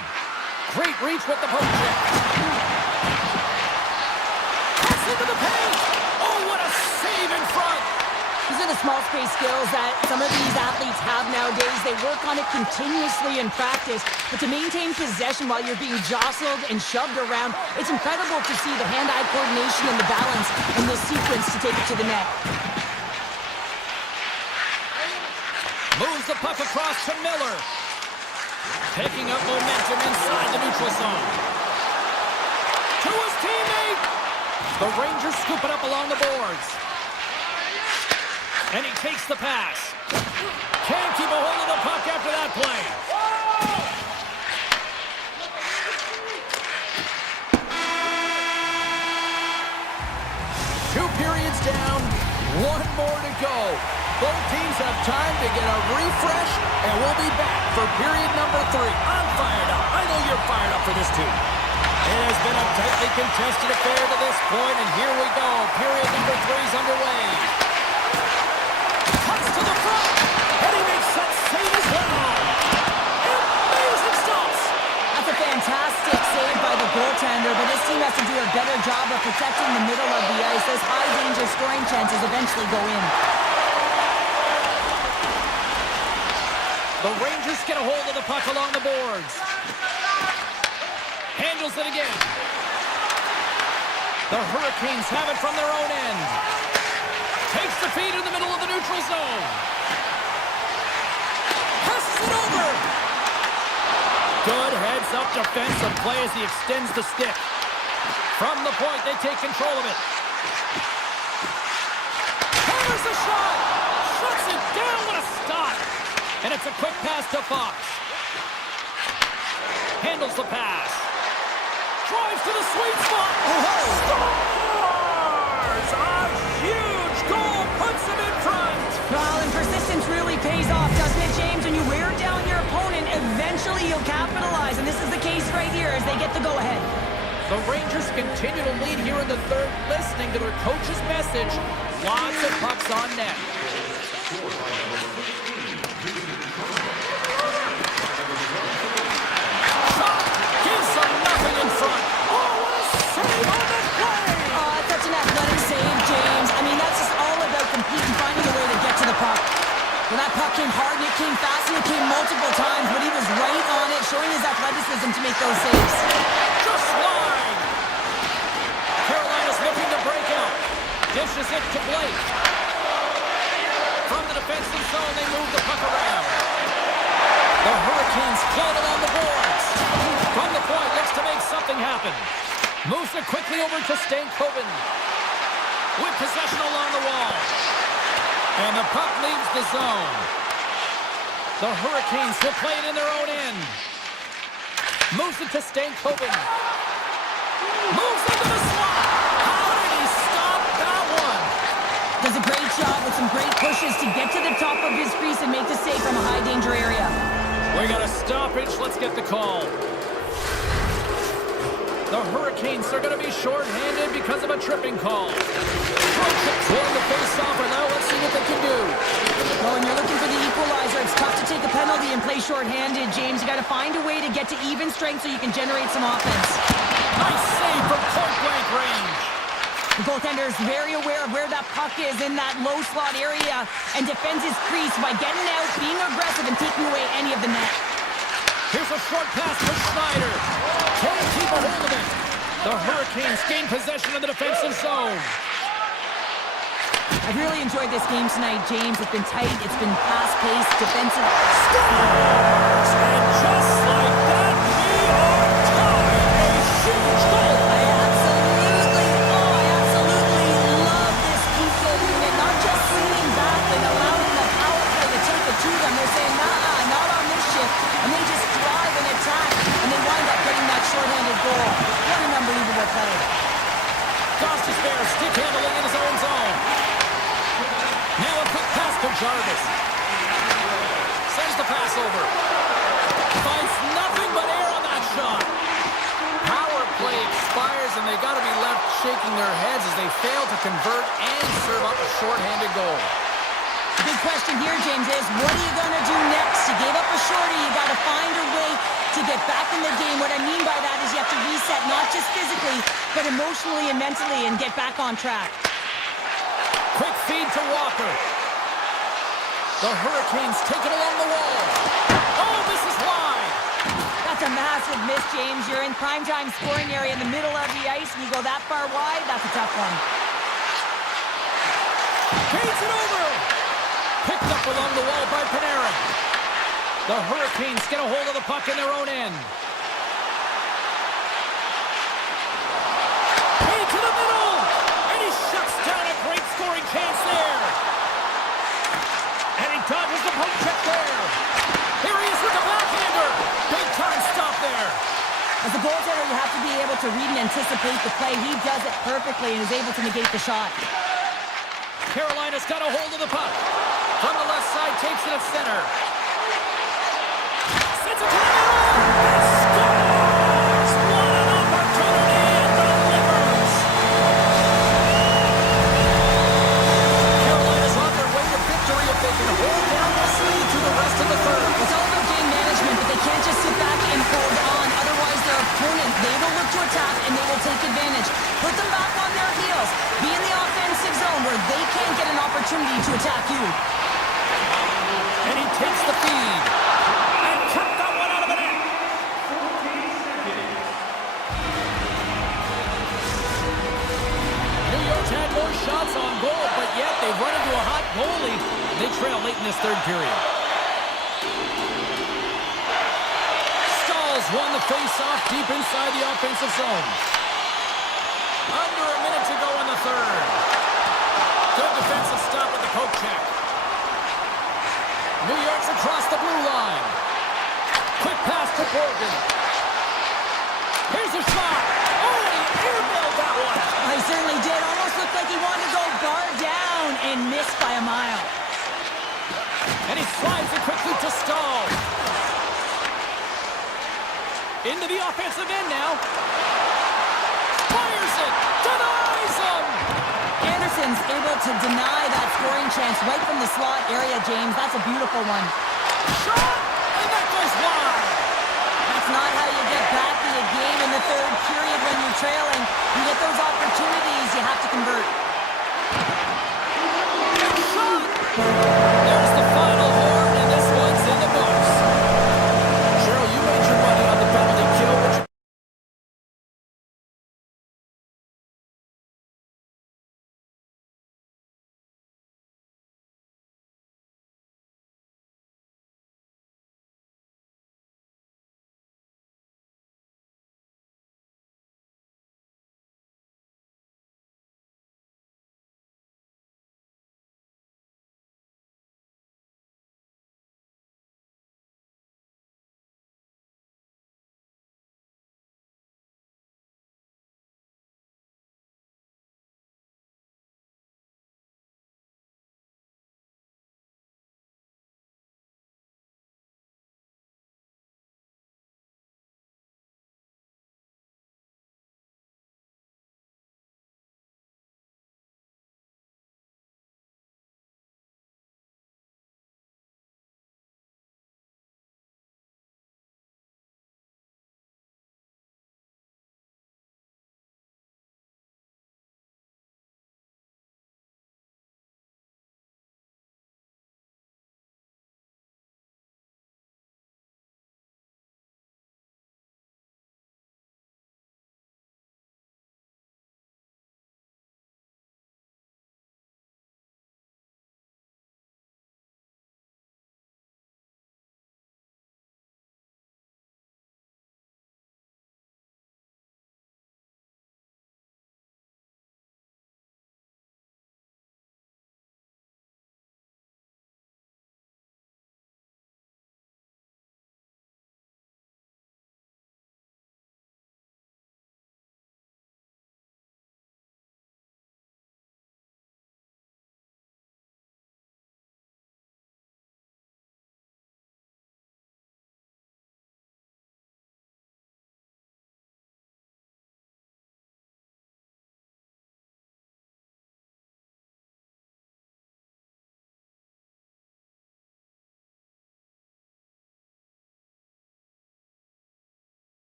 Great reach with the poke check. Pass into the paint. Oh, what a save in front. These are the small space skills that some of these athletes have nowadays. They work on it continuously in practice, but to maintain possession while you're being jostled and shoved around, it's incredible to see the hand-eye coordination and the balance in this sequence to take it to the net. Moves the puck across to Miller. Picking up momentum inside the neutral zone. To his teammate. The Rangers scoop it up along the boards. And he takes the pass. Can't keep a hold of the puck after that play. Two periods Time's down. One more to go. Both teams have time to get a refresh, and we'll be back for period number 3. I'm fired up. I know you're fired up for this too. It has been a tightly contested affair to this point, and here we go. Period number 3 is underway. Cuts to the front, and he makes that save as well. Amazing stops. That's a fantastic save by the goaltender, but this team has to do a better job of protecting the middle of the ice. Those high-danger scoring chances eventually go in. The Rangers get a hold of the puck along the boards. Handles it again. The Hurricanes have it from their own end. Takes the feed in the middle of the neutral zone. Passes it over. Good heads-up defensive play as he extends the stick. From the point, they take control of it. Hammers the shot. Shuts it down. What a stop. And it's a quick pass to Fox. Handles the pass. Drives to the sweet spot. Scores! A huge goal puts him in front. Well, and persistence really pays off, doesn't it, James? When you wear down your opponent, eventually you'll capitalize. And this is the case right here as they get the go-ahead. The Rangers continue to lead here in the third, listening to their coach's message. Lots of pucks on net. Gives them nothing in front. Oh, what a save on the play! Oh, such an athletic save, James. I mean, that's just all about competing, finding a way to get to the puck. Well, that puck came hard, and it came fast, and it came multiple times, but he was right on it, showing his athleticism to make those saves. Just wide. Carolina's looking to break out. Dishes it to Blake. From the defensive zone, they move the puck around. The Hurricanes float along the boards. From the point, looks to make something happen. Moves it quickly over to Stankoven. With possession along the wall. And the puck leaves the zone. The Hurricanes will play it in their own end. Moves it to Stankoven. Moves into the slot. How did he stop that one? Does a great job with some great pushes to get to the top of his crease and make the save from a high-danger area. We got a stoppage. Let's get the call. The Hurricanes are going to be shorthanded because of a tripping call. Approach it toward the face-offer. Now let's see what they can do. Well, when you're looking for the equalizer, it's tough to take a penalty and play shorthanded, James. You got to find a way to get to even strength so you can generate some offense. Nice save from point-blank range. The goaltender is very aware of where that puck is in that low slot area and defends his crease by getting out, being aggressive, and taking away any of the net. Here's a short pass to Schneider. Can't keep a hold of it. The Hurricanes gain possession of the defensive zone. I've really enjoyed this game tonight, James. It's been tight, it's been fast-paced, defensive. Scores! And just like that, we are tied. A huge goal. I absolutely love this Pico unit. Not just sitting back and allowing the power play to take it to them. They're saying, nah, not on this shift. And they just drive and attack, and they wind up getting that shorthanded goal. What an unbelievable play. Costas Bear stick handling in his own zone. Now a quick pass to Jarvis. Sends the pass over. Finds nothing but air on that shot. Power play expires, and they got to be left shaking their heads as they fail to convert and serve up a shorthanded goal. The big question here, James, is what are you going to do next? You gave up a shorty. You got to find a way to get back in the game. What I mean by that is you have to reset, not just physically, but emotionally and mentally, and get back on track. Quick feed to Walker. The Hurricanes take it along the wall. Oh, this is wide. That's a massive miss, James. You're in primetime scoring area in the middle of the ice, and you go that far wide, that's a tough one. Feeds it over. Picked up along the wall by Panarin. The Hurricanes get a hold of the puck in their own end. Feed to the middle. And he shuts down a great scoring chance there. And he dodges the poke check there. Here he is with the backhander. Big time stop there. As a goaltender, you have to be able to read and anticipate the play. He does it perfectly and is able to negate the shot. Carolina's got a hold of the puck. From the left side, takes it at center. Sends it to the middle. And scores! What an opportunity and delivers! Carolina's on their way to victory if they can hold down this lead through the rest of the third. It's all about game management, but they can't just sit back and hold on. Otherwise, their opponent, they will look to attack and they will take advantage. Put them back on their heels. Be in the offensive zone where they can't get an opportunity to attack you. And he takes the feed. And kept that one out of the net. New York's had more shots on goal, but yet they've run into a hot goalie. They trail late in this third period. Stalls won the face-off deep inside the offensive zone. Under a minute to go in the third. Good defensive stop with the poke check. New York's across the blue line. Quick pass to Morgan. Here's a shot. Oh, and he airmailed that one. He certainly did. Almost looked like he wanted to go guard down and missed by a mile. And he slides it quickly to Stahl. Into the offensive end now. Fires it. Denies him. Anderson's able to deny that scoring chance right from the slot area, James. That's a beautiful one. Shot. And that goes wide. That's not how you get back in the game in the third period when you're trailing. You get those opportunities, you have to convert. Shot.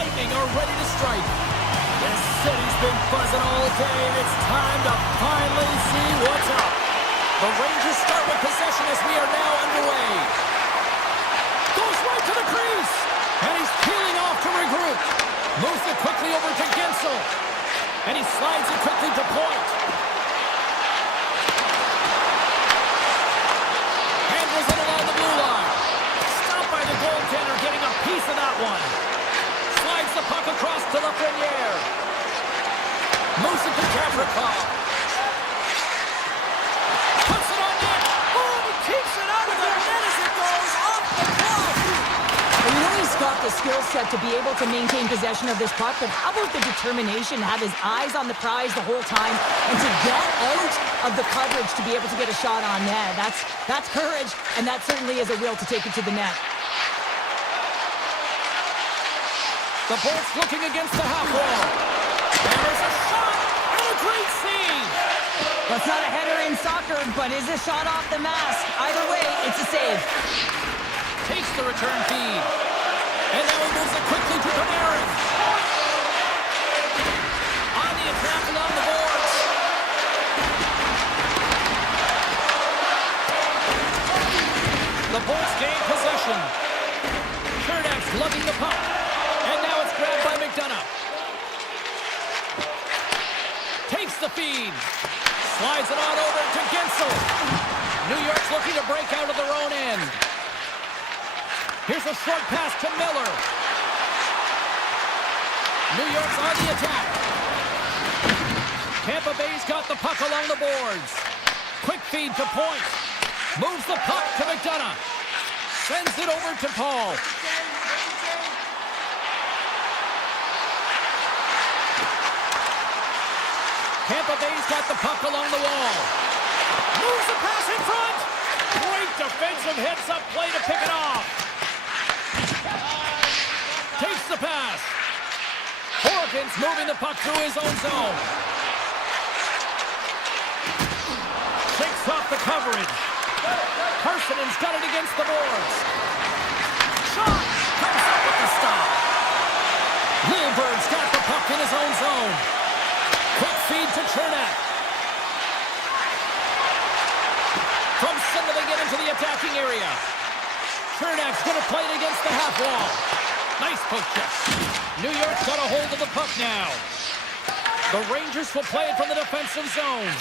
lightning are ready to strike. This city's been buzzing all day, and it's time to finally see what's up. The Rangers start with possession as we are now underway. Goes right to the crease. And he's peeling off to regroup. Moves it quickly over to Gensel. And he slides it quickly to point. Handles it along the blue line. Stopped by the goaltender, getting a piece of that one. Slides the puck across to Lafreniere. Moves it to Gavrikov. Puts it on net. Oh, he keeps it out of the net as it goes off the glove. Well, you know he's got the skill set to be able to maintain possession of this puck, but how about the determination to have his eyes on the prize the whole time and to get out of the coverage to be able to get a shot on net? That's courage, and that certainly is a will to take it to the net. The Bolts looking against the half wall. And there's a shot and a great save. That's not a header in soccer, but is a shot off the mask. Either way, it's a save. Takes the return feed. And now he moves it quickly to Panarin. On the attack along the boards. The Bolts gain possession. Chernak's lugging the puck. And now it's grabbed by McDonough. Takes the feed. Slides it on over to Gensel. New York's looking to break out of their own end. Here's a short pass to Miller. New York's on the attack. Tampa Bay's got the puck along the boards. Quick feed to Point. Moves the puck to McDonough. Sends it over to Paul. Tampa Bay's got the puck along the wall. Moves the pass in front. Great defensive heads-up play to pick it off. Takes the pass. Horkins moving the puck through his own zone. Shakes off the coverage. Karsonen's got it against the boards. Shot! Comes up with the stop. Lilbert's got the puck in his own zone. Quick feed to Chernak. From center they get into the attacking area. Chernak's going to play it against the half wall. Nice poke check. New York's got a hold of the puck now. The Rangers will play it from the defensive zone.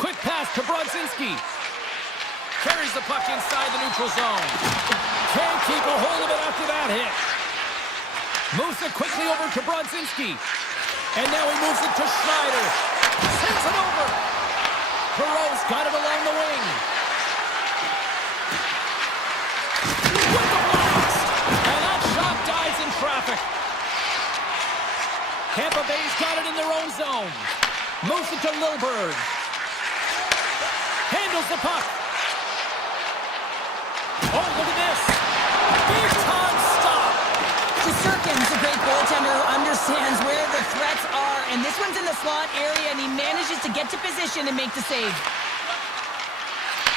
Quick pass to Brodzinski. Carries the puck inside the neutral zone. Can't keep a hold of it after that hit. Moves it quickly over to Brodzinski. And now he moves it to Schneider. Sends it over. Perot's got it along the wing. With the blast! And that shot dies in traffic. Tampa Bay's got it in their own zone. Moves it to Lilburn. Handles the puck. Oh, look at this. Big time stop. Sirkin's a great goaltender who understands where the threats are, and this one's in the slot area, and he manages to get to position and make the save.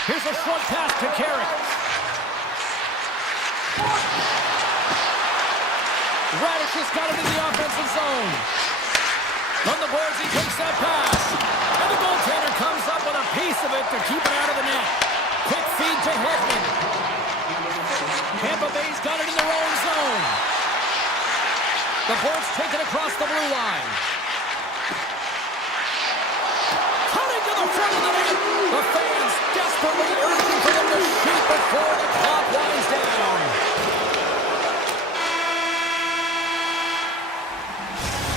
Here's a short pass to Carrick. Radish has got it in the offensive zone. On the boards, he takes that pass. And the goaltender comes up with a piece of it to keep it out of the net. Quick feed to Hedman. Tampa Bay's got it in their own zone. The Bolts take it across the blue line. Cutting to the front of the net. The fans desperately urging for them to shoot before the clock winds down.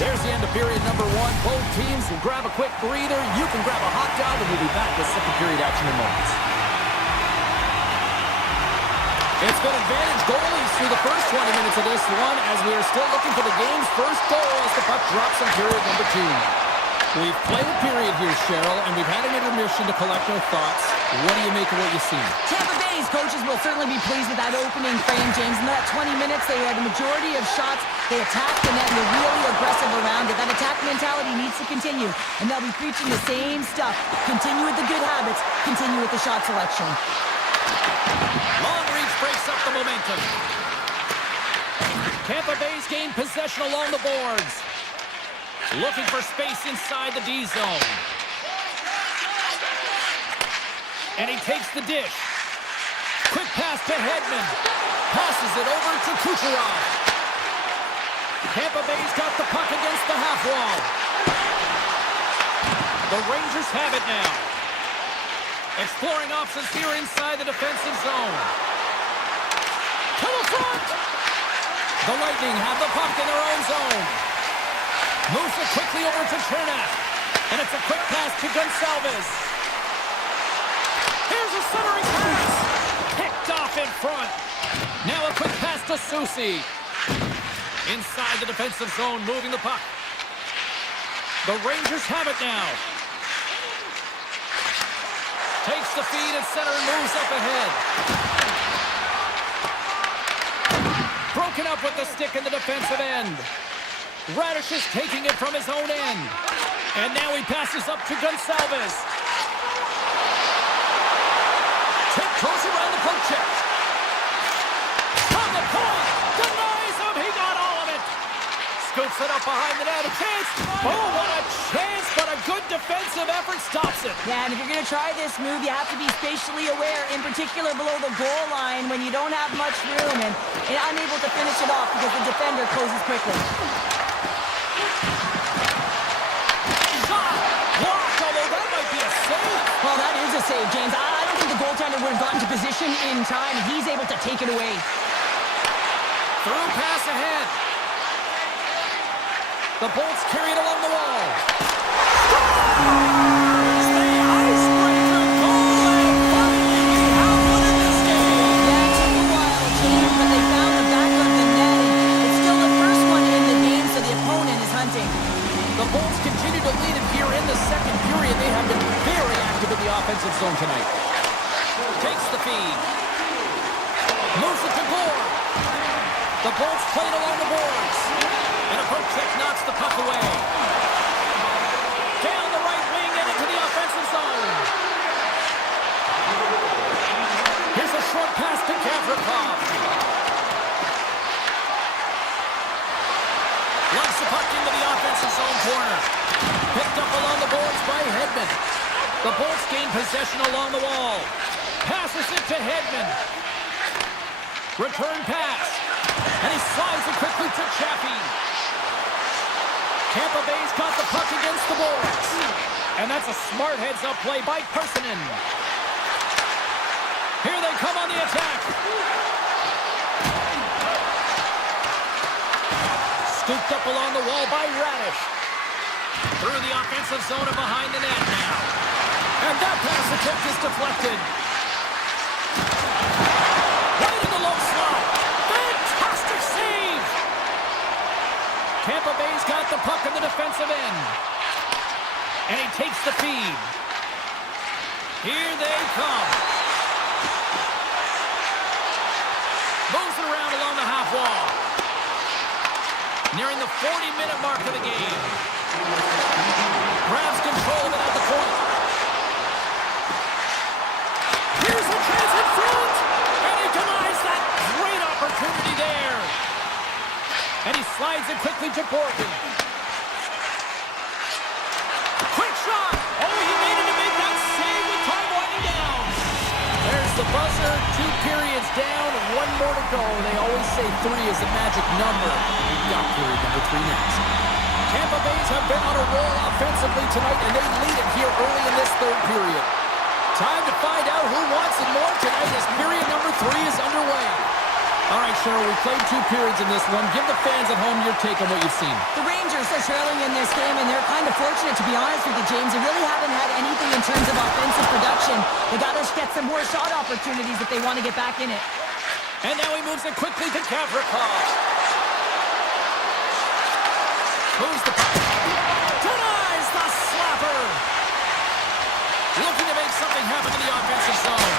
There's the end of period number one. Both teams will grab a quick breather. You can grab a hot dog, and we'll be back with second period action in moments. It's been advantage goalies through the first 20 minutes of this one as we are still looking for the game's first goal as the puck drops in period number two. We've played a period here, Cheryl, and we've had an intermission to collect our thoughts. What do you make of what you've seen? Tampa Bay's coaches will certainly be pleased with that opening frame, James. In that 20 minutes, they had the majority of shots. They attacked the net, and they're really aggressive around it. That attack mentality needs to continue, and they'll be preaching the same stuff. Continue with the good habits. Continue with the shot selection. Long reach breaks up the momentum. Tampa Bay's gained possession along the boards. Looking for space inside the D zone. And he takes the dish. Quick pass to Hedman. Passes it over to Kucherov. Tampa Bay's got the puck against the half wall. The Rangers have it now. Exploring options here inside the defensive zone. To the front! The Lightning have the puck in their own zone. Moves it quickly over to Chernak. And it's a quick pass to Gonçalves. Here's a centering pass. Picked off in front. Now a quick pass to Susi. Inside the defensive zone, moving the puck. The Rangers have it now. Takes the feed at center and moves up ahead. Broken up with the stick in the defensive end. Radish is taking it from his own end. And now he passes up to Gonçalves. Tiptoes around the poke check. On the point. Denies him. He got all of it. Scoops it up behind the net. A chance. Oh, what a chance. But a good defensive effort stops it. Yeah, and if you're going to try this move, you have to be spatially aware, in particular below the goal line when you don't have much room and unable to finish it off because the defender closes quickly. Well, that is a save, James. I don't think the goaltender would have gotten to position in time. He's able to take it away. Through pass ahead. The Bolts carry it along the wall. Scores! The icebreaker goal, and finally we have one in this game. That took a while, James, but they found the back of the net. It's still the first one in the game, so the opponent is hunting. The Bolts continue to lead it here in the second period. They have been very active in the offensive zone tonight. Takes the feed. Moves it to Gore. The Bolts play it along the boards. And a poke check knocks the puck away. Down the right wing and into the offensive zone. Here's a short pass to Gavrikov. Lugs the puck into the offensive zone corner. Picked up along the boards by Hedman. The Bolts gain possession along the wall. Passes it to Hedman. Return pass. And he slides it quickly to Chaffee. Tampa Bay's got the puck against the boards. And that's a smart heads-up play by Persinen. Here they come on the attack. Scooped up along the wall by Radish. Through the offensive zone and behind the net now. And that pass attempt is deflected. Right in the low slot. Fantastic save. Tampa Bay's got the puck in the defensive end. And he takes the feed. Here they come. Moves it around along the half wall. Nearing the 40-minute mark of the game. Grabs control of it at the point. Here's a chance in front. And he denies that great opportunity there. And he slides it quickly to Borgen. Quick shot. Oh, he made it to make that save with time winding down. There's the buzzer. 2 periods down. 1 more to go. They always say 3 is the magic number. We've got period number 3 next. Tampa Bay's have been on a roll offensively tonight, and they lead it here early in this third period. Time to find out who wants it more tonight as period number 3 is underway. All right, Cheryl, we played 2 periods in this one. Give the fans at home your take on what you've seen. The Rangers are trailing in this game, and they're kind of fortunate, to be honest with you, James. They really haven't had anything in terms of offensive production. They got to get some more shot opportunities if they want to get back in it. And now he moves it quickly to Gavrikov. Moves the puck. Denies the slapper. Looking to make something happen in the offensive zone.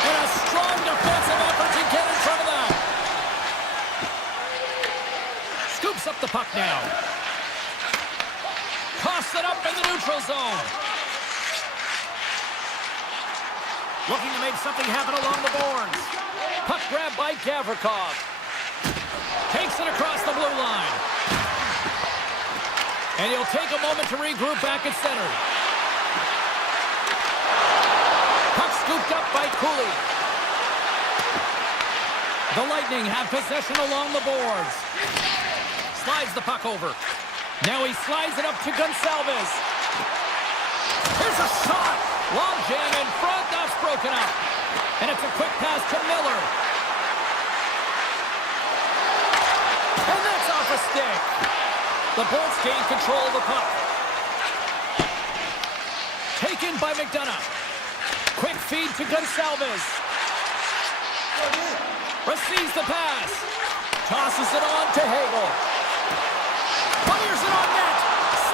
And a strong defensive effort to get in front of that. Scoops up the puck now. Coughs it up in the neutral zone. Looking to make something happen along the boards. Puck grab by Gavrikov. Takes it across. And he'll take a moment to regroup back at center. Puck scooped up by Cooley. The Lightning have possession along the boards. Slides the puck over. Now he slides it up to Gonçalves. Here's a shot. Long jam in front. That's broken up. And it's a quick pass to Miller. And that's off a stick. The Bolts gain control of the puck. Taken by McDonough. Quick feed to Gonçalves. Receives the pass. Tosses it on to Hagel. Fires it on net.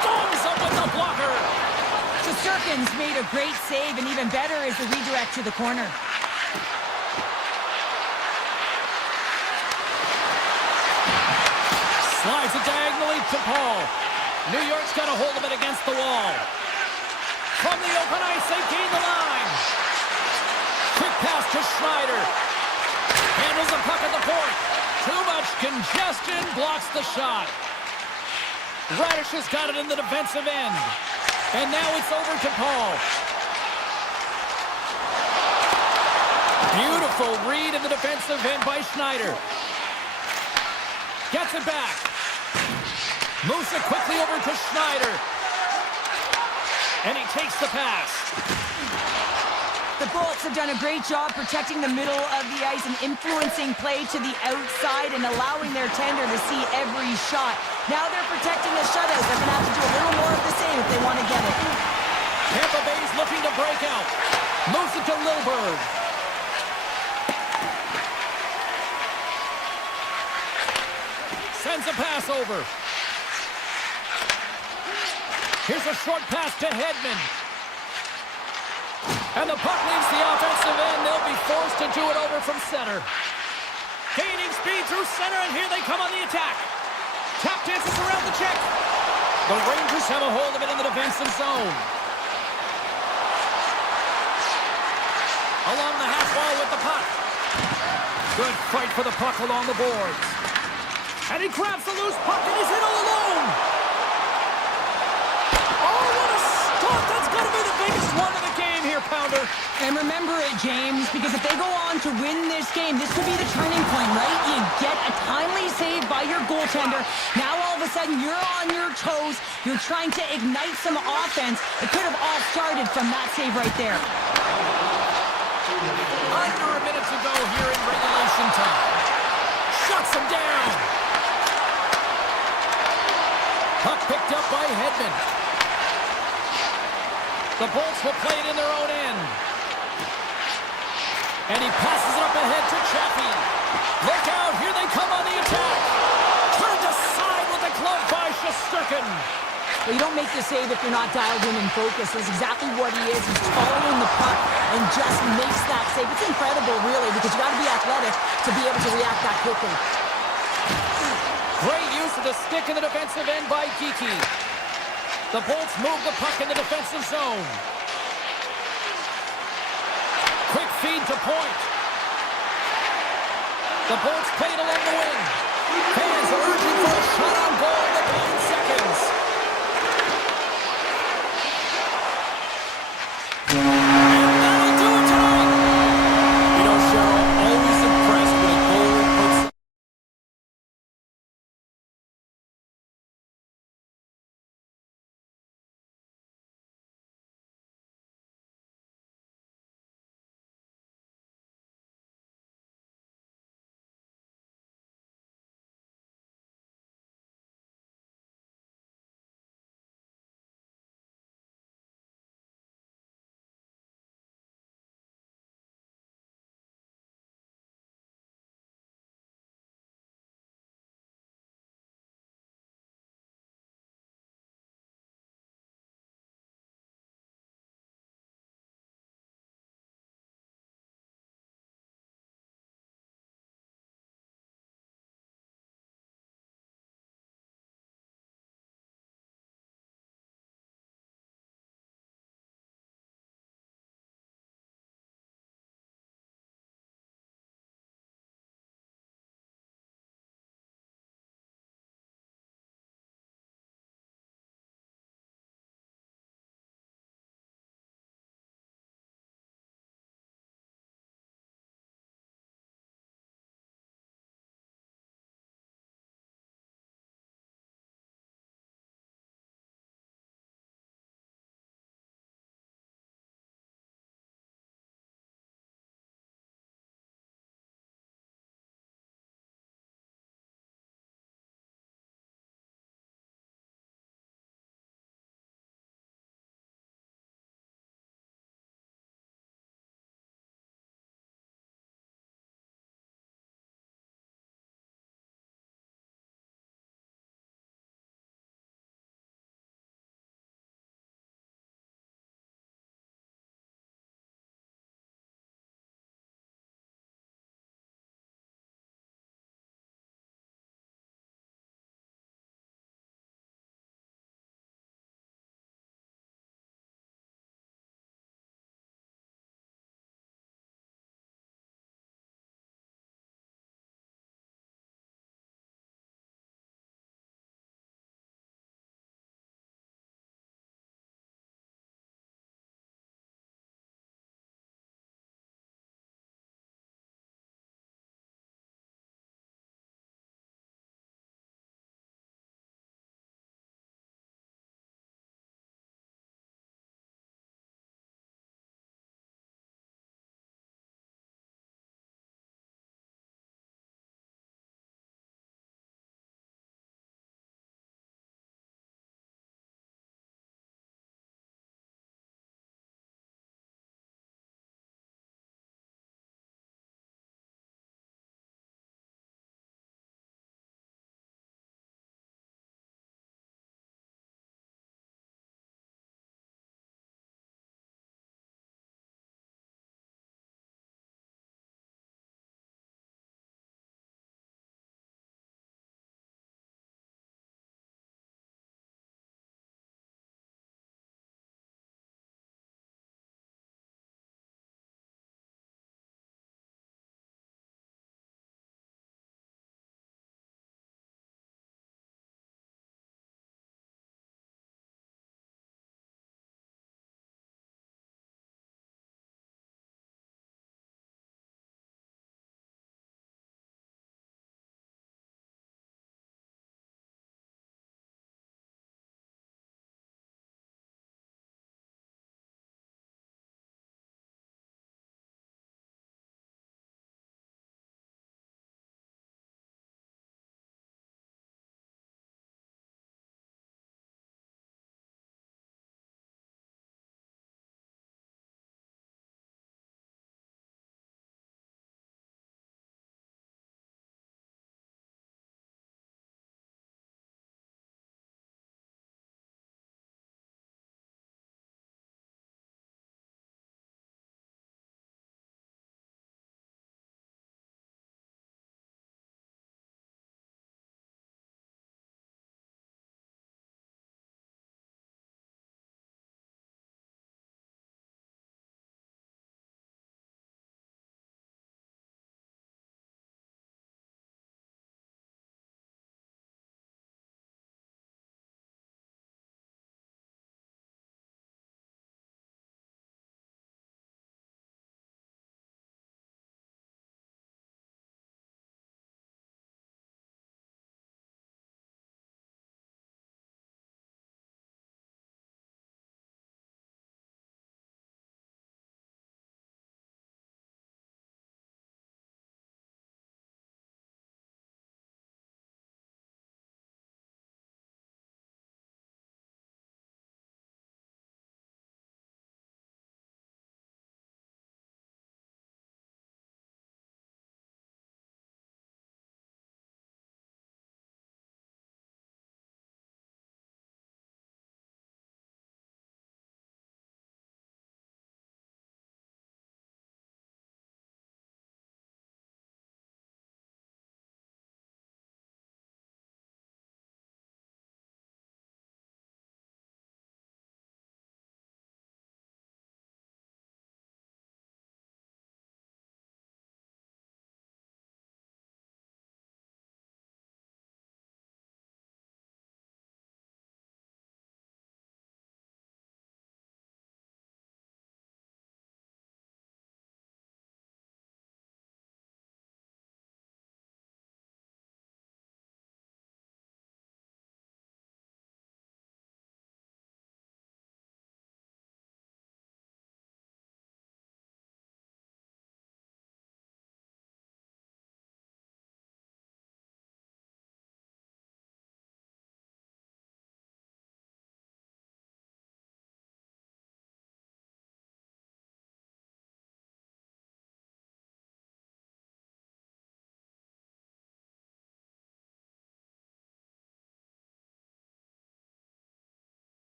Storms up with the blocker. Shesterkin's made a great save, and even better is the redirect to the corner. Slides it diagonally to Paul. New York's got a hold of it against the wall. From the open ice, they gain the line. Quick pass to Schneider. Handles the puck at the point. Too much congestion, blocks the shot. Radish has got it in the defensive end. And now it's over to Paul. Beautiful read in the defensive end by Schneider. Gets it back. Moves it quickly over to Schneider. And he takes the pass. The Bolts have done a great job protecting the middle of the ice and influencing play to the outside and allowing their tender to see every shot. Now they're protecting the shutout. They're going to have to do a little more of the same if they want to get it. Tampa Bay's looking to break out. Moves it to Lilburg. Sends a pass over. Here's a short pass to Hedman. And the puck leaves the offensive end. They'll be forced to do it over from center. Gaining speed through center, and here they come on the attack. Tap dances around the check. The Rangers have a hold of it in the defensive zone. Along the half wall with the puck. Good fight for the puck along the boards. And he grabs the loose puck, and he's in all alone. Oh, what a stop. That's got to be the biggest one of the game here, Pounder. And remember it, James, because if they go on to win this game, this could be the turning point, right? You get a timely save by your goaltender. Now all of a sudden you're on your toes. You're trying to ignite some offense. It could have all started from that save right there. Under a minute to go here in regulation time. Shuts him down. Puck picked up by Hedman. The Bolts will play it in their own end. And he passes it up ahead to Chaffee. Look out, here they come on the attack. Turned aside with a glove by Shesterkin. Well, you don't make the save if you're not dialed in and focused. That's exactly what he is. He's following the puck and just makes that save. It's incredible, really, because you got to be athletic to be able to react that quickly. Great use of the stick in the defensive end by Geekie. The Bolts move the puck in the defensive zone. Quick feed to point. The Bolts played along the wing. Fans are urging for a shot on goal in the 9 seconds.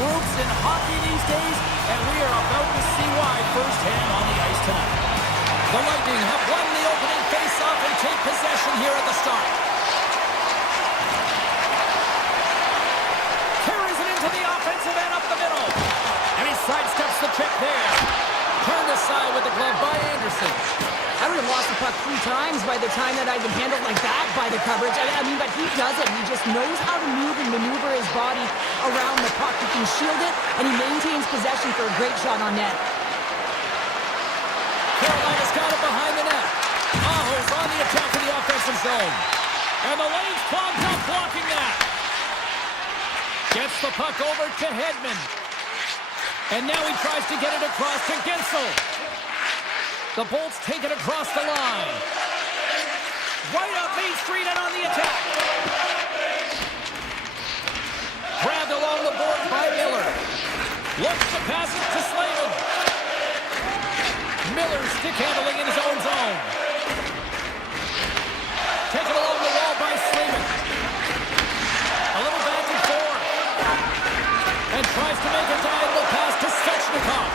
groups in hockey these days, and we are about to see why firsthand on the ice tonight. The Lightning have won the opening face-off and take possession here at the start. Carries it into the offensive end up the middle. And he sidesteps the check there. Turned aside with the glove by Anderson. I would have lost the puck 3 times by the time that I've been handled like that by the coverage. I mean, but he does it. He just knows how to move and maneuver his body around the puck. He can shield it, and he maintains possession for a great shot on net. Carolina's got it behind the net. Aho's on the attack in the offensive zone. And the lane's clogged up blocking that. Gets the puck over to Hedman. And now he tries to get it across to Gensel. The Bolts take it across the line. Right up Main Street and on the attack. Grabbed along the board by Miller. Looks to pass it to Slavin. Miller stick handling in his own zone. Taken along the wall by Slavin. A little back and forth. And tries to make a diagonal pass to Svechnikov.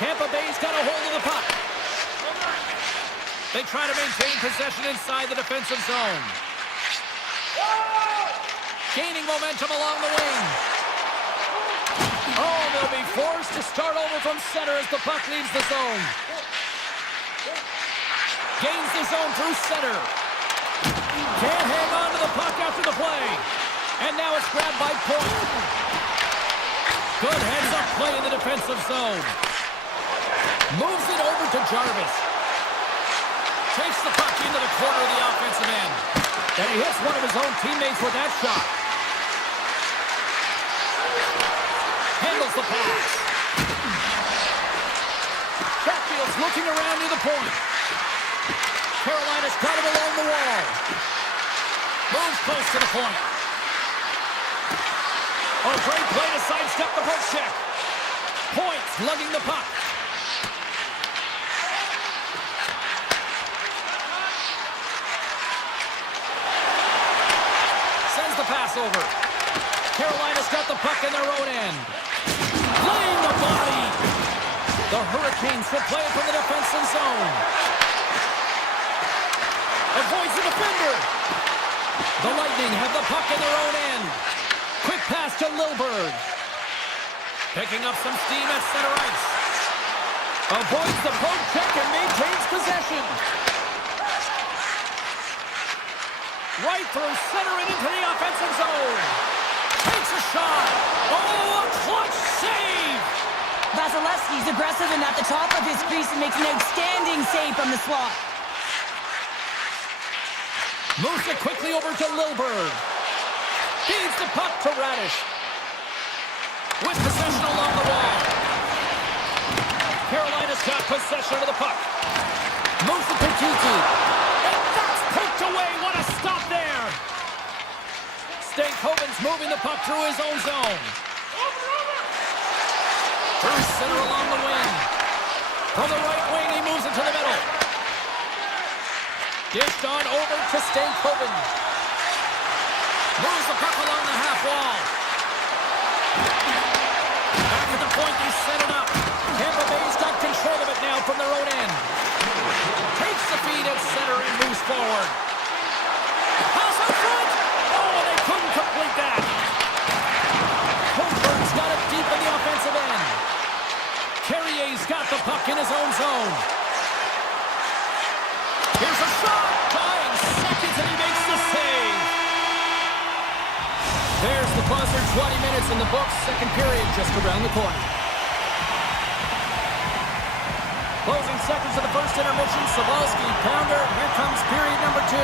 Tampa Bay's got a hold of the puck. They try to maintain possession inside the defensive zone. Gaining momentum along the wing. Oh, they'll be forced to start over from center as the puck leaves the zone. Gains the zone through center. Can't hang on to the puck after the play. And now it's grabbed by Point. Good heads-up play in the defensive zone. Moves it over to Jarvis. Takes the puck into the corner of the offensive end. And he hits one of his own teammates with that shot. Handles the pass. Chatfield's looking around near the point. Carolina's got him along the wall. Moves close to the point. Oh, great play to sidestep the poke check. Points lugging the puck. Sends the pass over. Carolina's got the puck in their own end. Playing the body. The Hurricanes will play it from the defensive zone. Avoids the defender. The Lightning have the puck in their own end. Quick pass to Lilburg. Picking up some steam at center ice. Avoids the poke check and maintains possession. Right through center and into the offensive zone. Takes a shot. Oh, a clutch save. Vasilevsky's aggressive and at the top of his crease and makes an outstanding save from the slot. Moves it quickly over to Lilburg. Feeds the puck to Radish. With possession along the wall. Carolina's got possession of the puck. Moves it to Titi. And that's poked away. What a stop there. Stankoven's moving the puck through his own zone. Through center along the wing. From the right wing, he moves it to the middle. Dished on over to Stankoven. Moves the puck along the half wall. Back at the point, they set it up. Tampa Bay's got control of it now from their own end. Takes the feed at center and moves forward. Pass up front! Oh, and they couldn't complete that. Holmberg's got it deep in the offensive end. Carrier's got the puck in his own zone. Here's a shot! Dying seconds and he makes the save. There's the buzzer, 20 minutes in the books. Second period just around the corner. Closing seconds of the first intermission. Sabalski, pounder. Here comes period number 2.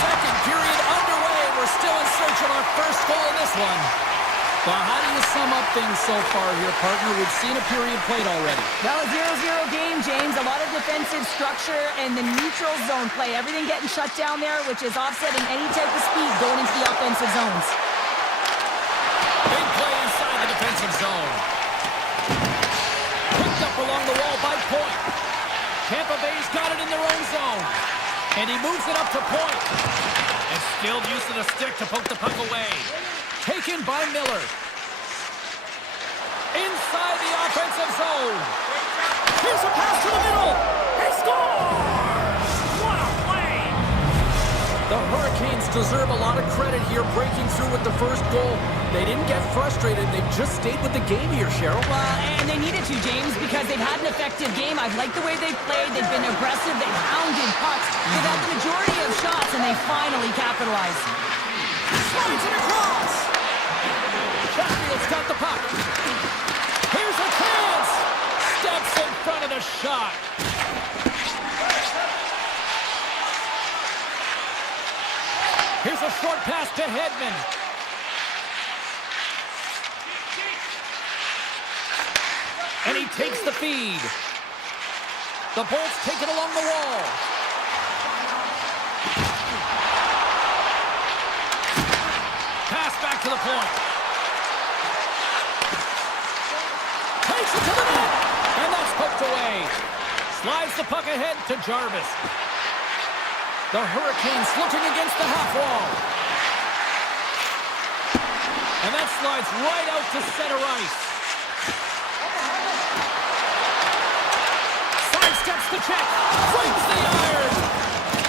Second period underway. We're still in search of our first goal in this one. Well, how do you sum up things so far here, partner? We've seen a period played already. Well, a 0-0 game, James. A lot of defensive structure and the neutral zone play. Everything getting shut down there, which is offsetting any type of speed going into the offensive zones. Big play inside the defensive zone. Picked up along the wall by Point. Tampa Bay's got it in their own zone. And he moves it up to point. And skilled use of the stick to poke the puck away. Taken by Miller. Inside the offensive zone. Here's a pass to the middle. He scores! What a play! The Hurricanes deserve a lot of credit here, breaking through with the first goal. They didn't get frustrated. They just stayed with the game here, Cheryl. Well, and they needed to, James, because they've had an effective game. I've liked the way they've played. They've been aggressive. They've hounded pucks. They've had the majority of shots, and they finally capitalized. Slides it across. Chatfield's got the puck. Here's a chance. Steps in front of the shot. Here's a short pass to Hedman. And he takes the feed. The Bolts take it along the wall. Pass back to the point. Takes it to the net. And that's poked away. Slides the puck ahead to Jarvis. The Hurricanes looking against the half wall. And that slides right out to center ice. Sidesteps the check. Flings the iron.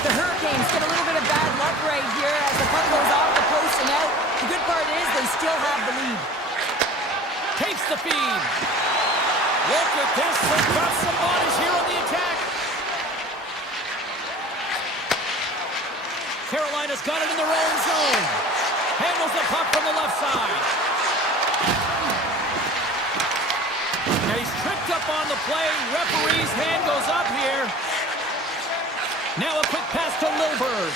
The Hurricanes get a little bit of bad luck right here as the puck goes off the post and out. The good part is they still have the lead. Takes the feed. Look at this. They've got some bodies here on the attack. Carolina's got it in their own zone. Handles the puck from the left side. And he's tripped up on the play. Referee's hand goes up here. Now a quick pass to Lilberg.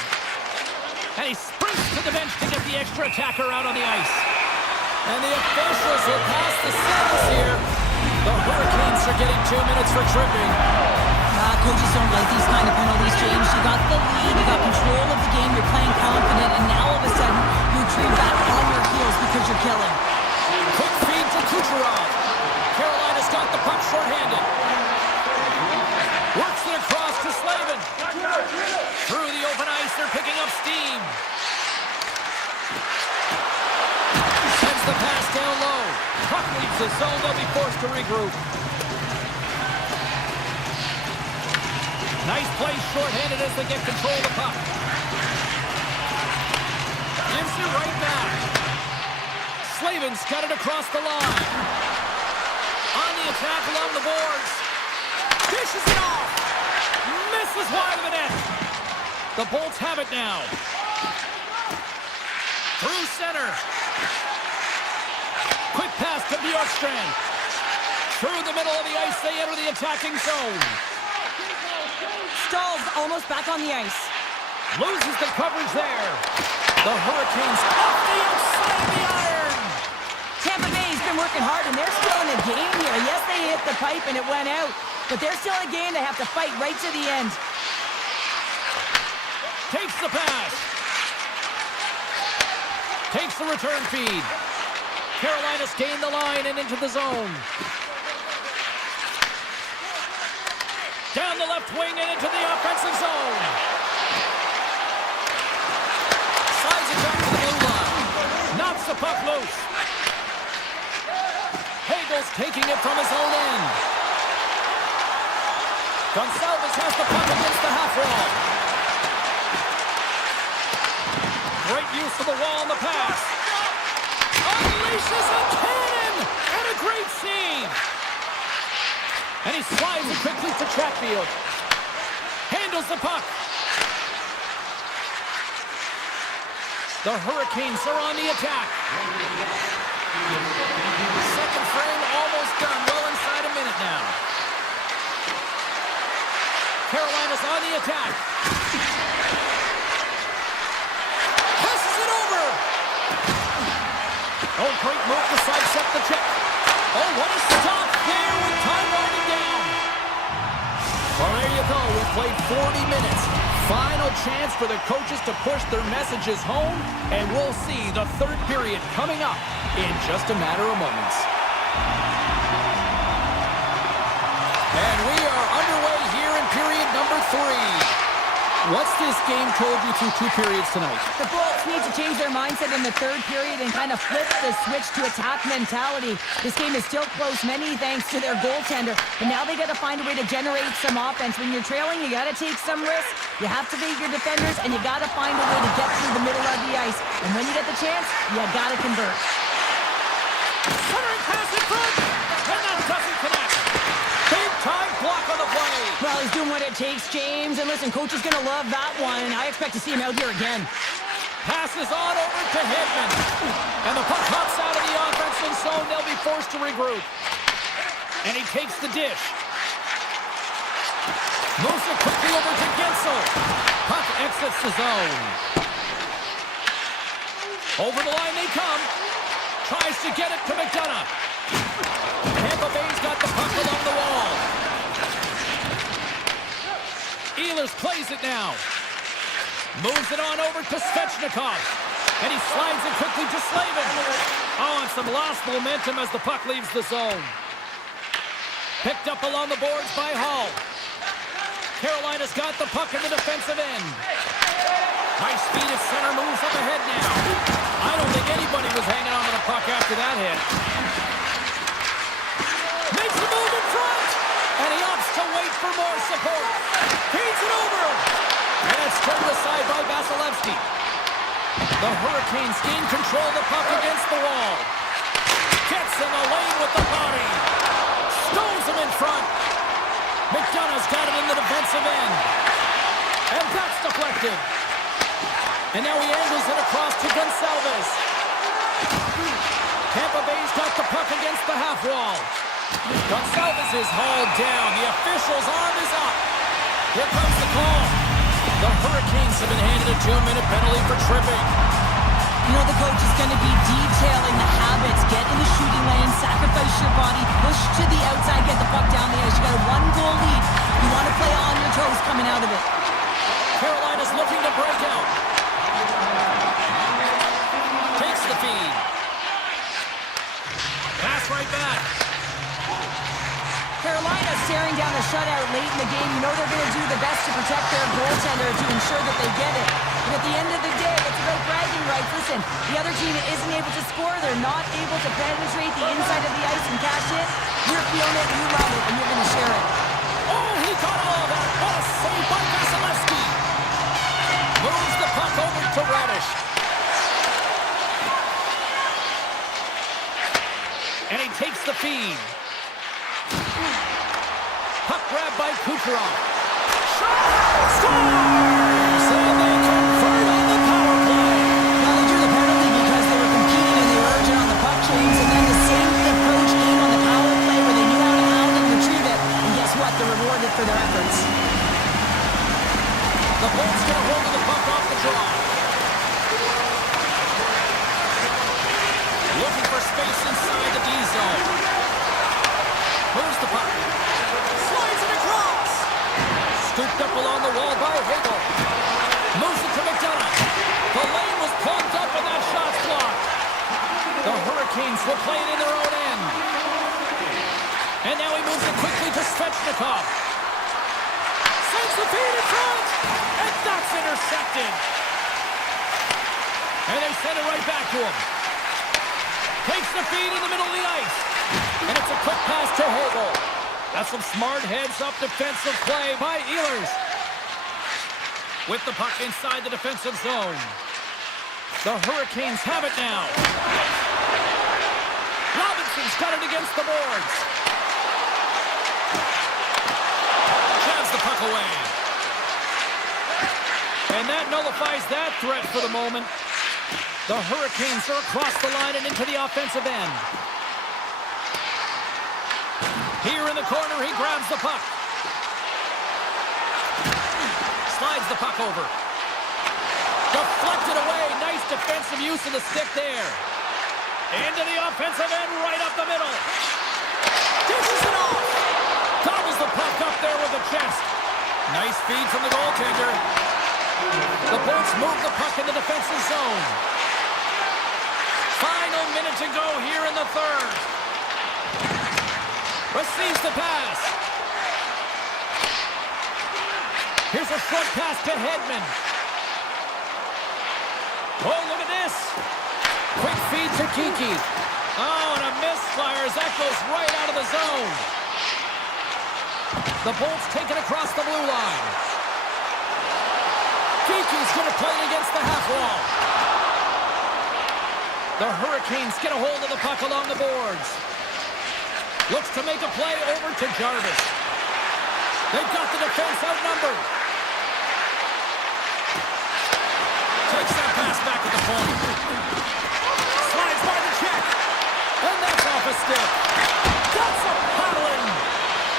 And he sprints to the bench to get the extra attacker out on the ice. And the officials will pass the sentence here. The Hurricanes are getting 2 minutes for tripping. Coaches don't like these kind of penalties, James. You got the lead, you got control of the game, you're playing confident, and now all of a sudden, you retreat back on your heels because you're killing. Quick feed to Kucherov. Carolina's got the puck shorthanded. Works it across to Slavin. Through the open ice, they're picking up steam. Sends the pass down low. Puck leaves the zone, they'll be forced to regroup. Nice play shorthanded as they get control of the puck. Gives it right back. Slavin's got it across the line. On the attack along the boards. Dishes it off. Misses wide of the net. The Bolts have it now. Through center. Quick pass to Bjorkstrand. Through the middle of the ice, they enter the attacking zone. Stahl's almost back on the ice. Loses the coverage there. The Hurricanes off the outside of the iron. Tampa Bay's been working hard, and they're still in a game here. Yes, they hit the pipe, and it went out. But they're still in a game. They have to fight right to the end. Takes the pass. Takes the return feed. Carolina's gained the line and into the zone. Down the left wing and into the offensive zone. Slides it back to the blue line. Knocks the puck loose. Hagel's taking it from his own end. Gonçalves has the puck against the half wall. Great use of the wall on the pass. Unleashes a cannon! And a great save! And he slides it quickly to Chatfield. Handles the puck. The Hurricanes are on the attack. Second frame almost done. Well inside a minute now. Carolina's on the attack. Passes it over. Oh, great move to sidestep the check. Oh, what a stop there with time winding down. Well, there you go. We played 40 minutes. Final chance for the coaches to push their messages home, and we'll see the third period coming up in just a matter of moments. And we are underway here in period number 3. What's this game told you through 2 periods tonight? The Bolts need to change their mindset in the third period and kind of flip the switch to attack mentality. This game is still close, many thanks to their goaltender, but now they got to find a way to generate some offense. When you're trailing, you got to take some risks. You have to beat your defenders, and you got to find a way to get through the middle of the ice. And when you get the chance, you got to convert. Centering pass in front, and that doesn't connect. Big time block on the play. Well, he's doing what it takes, James. And listen, coach is going to love that one, and I expect to see him out here again. Passes on over to Hedman. And the puck hops out of the offensive zone. They'll be forced to regroup. And he takes the dish. Moves it quickly over to Gensel. Puck exits the zone. Over the line they come. Tries to get it to McDonough. Tampa Bay's got the puck along the wall. Ehlers plays it now. Moves it on over to Svechnikov. And he slides it quickly to Slavin. Oh, and some lost momentum as the puck leaves the zone. Picked up along the boards by Hall. Carolina's got the puck in the defensive end. High speed of center moves up ahead now. I don't think anybody was hanging on to the puck after that hit. Makes a move in front. And he opts to wait for more support. Feeds it over. And it's turned aside by Vasilevsky. The Hurricanes gain control of the puck against the wall. Gets in the lane with the body. Stones him in front. McDonough's got it in the defensive end. And that's deflected. And now he angles it across to Gonsalves. Tampa Bay's got the puck against the half wall. Gonsalves is hauled down. The official's arm is up. Here comes the call. The Hurricanes have been handed a 2-minute penalty for tripping. You know the coach is going to be detailing the habits. Get in the shooting lane, sacrifice your body, push to the outside, get the puck down the ice. You got a 1-goal lead. You want to play on your toes coming out of it. Carolina's looking to break out. Takes the feed. Pass right back. Carolina staring down a shutout late in the game. You know they're going to do the best to protect their goaltender to ensure that they get it. And at the end of the day, it's about bragging rights. Listen, the other team isn't able to score. They're not able to penetrate the inside of the ice and cash in. You're feeling it, you love it, and you're going to share it. Oh, he got all of that. What a save by Vasilevsky. Moves the puck over to Radish. And he takes the feed. Puck grab by Kucherov. Shot! Scores! And they convert on the power play. Now they drew the penalty because they were competing and they were urgent on the puck chains. And then the same approach came on the power play where they knew how to hound and retrieve it. And guess what? They're rewarded for their efforts. The Bolts get a hold of the puck off the draw. Looking for space inside the D zone. Moves the puck. Slides it across. Scooped up along the wall by Hagel. Moves it to McDonough. The lane was plugged up and that shot's blocked. The Hurricanes will play it in their own end. And now he moves it quickly to Svechnikov. Sends the feed in front. And that's intercepted. And they send it right back to him. Takes the feed in the middle of the ice. And it's a quick pass to Hagel. That's some smart heads-up defensive play by Ehlers. With the puck inside the defensive zone. The Hurricanes have it now. Robinson's got it against the boards. Jabs the puck away. And that nullifies that threat for the moment. The Hurricanes are across the line and into the offensive end. Here in the corner, he grabs the puck. Slides the puck over. Deflected away. Nice defensive use of the stick there. Into the offensive end, right up the middle. Dishes it off. Gobbles the puck up there with the chest. Nice feed from the goaltender. The Bolts move the puck in the defensive zone. Final minute to go here in the third. Receives the pass. Here's a short pass to Hedman. Oh, look at this. Quick feed to Kiki. Oh, and a misfire as that goes right out of the zone. The Bolts take it across the blue line. Kiki's going to play it against the half wall. The Hurricanes get a hold of the puck along the boards. Looks to make a play over to Jarvis. They've got the defense outnumbered. Takes that pass back at the point. Slides by the check. And that's off a stick. That's a paddling.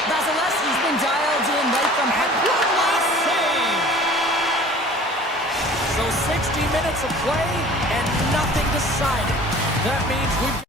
Vasilevsky's been dialed in right from And one last save. So 60 minutes of play and nothing decided. That means we've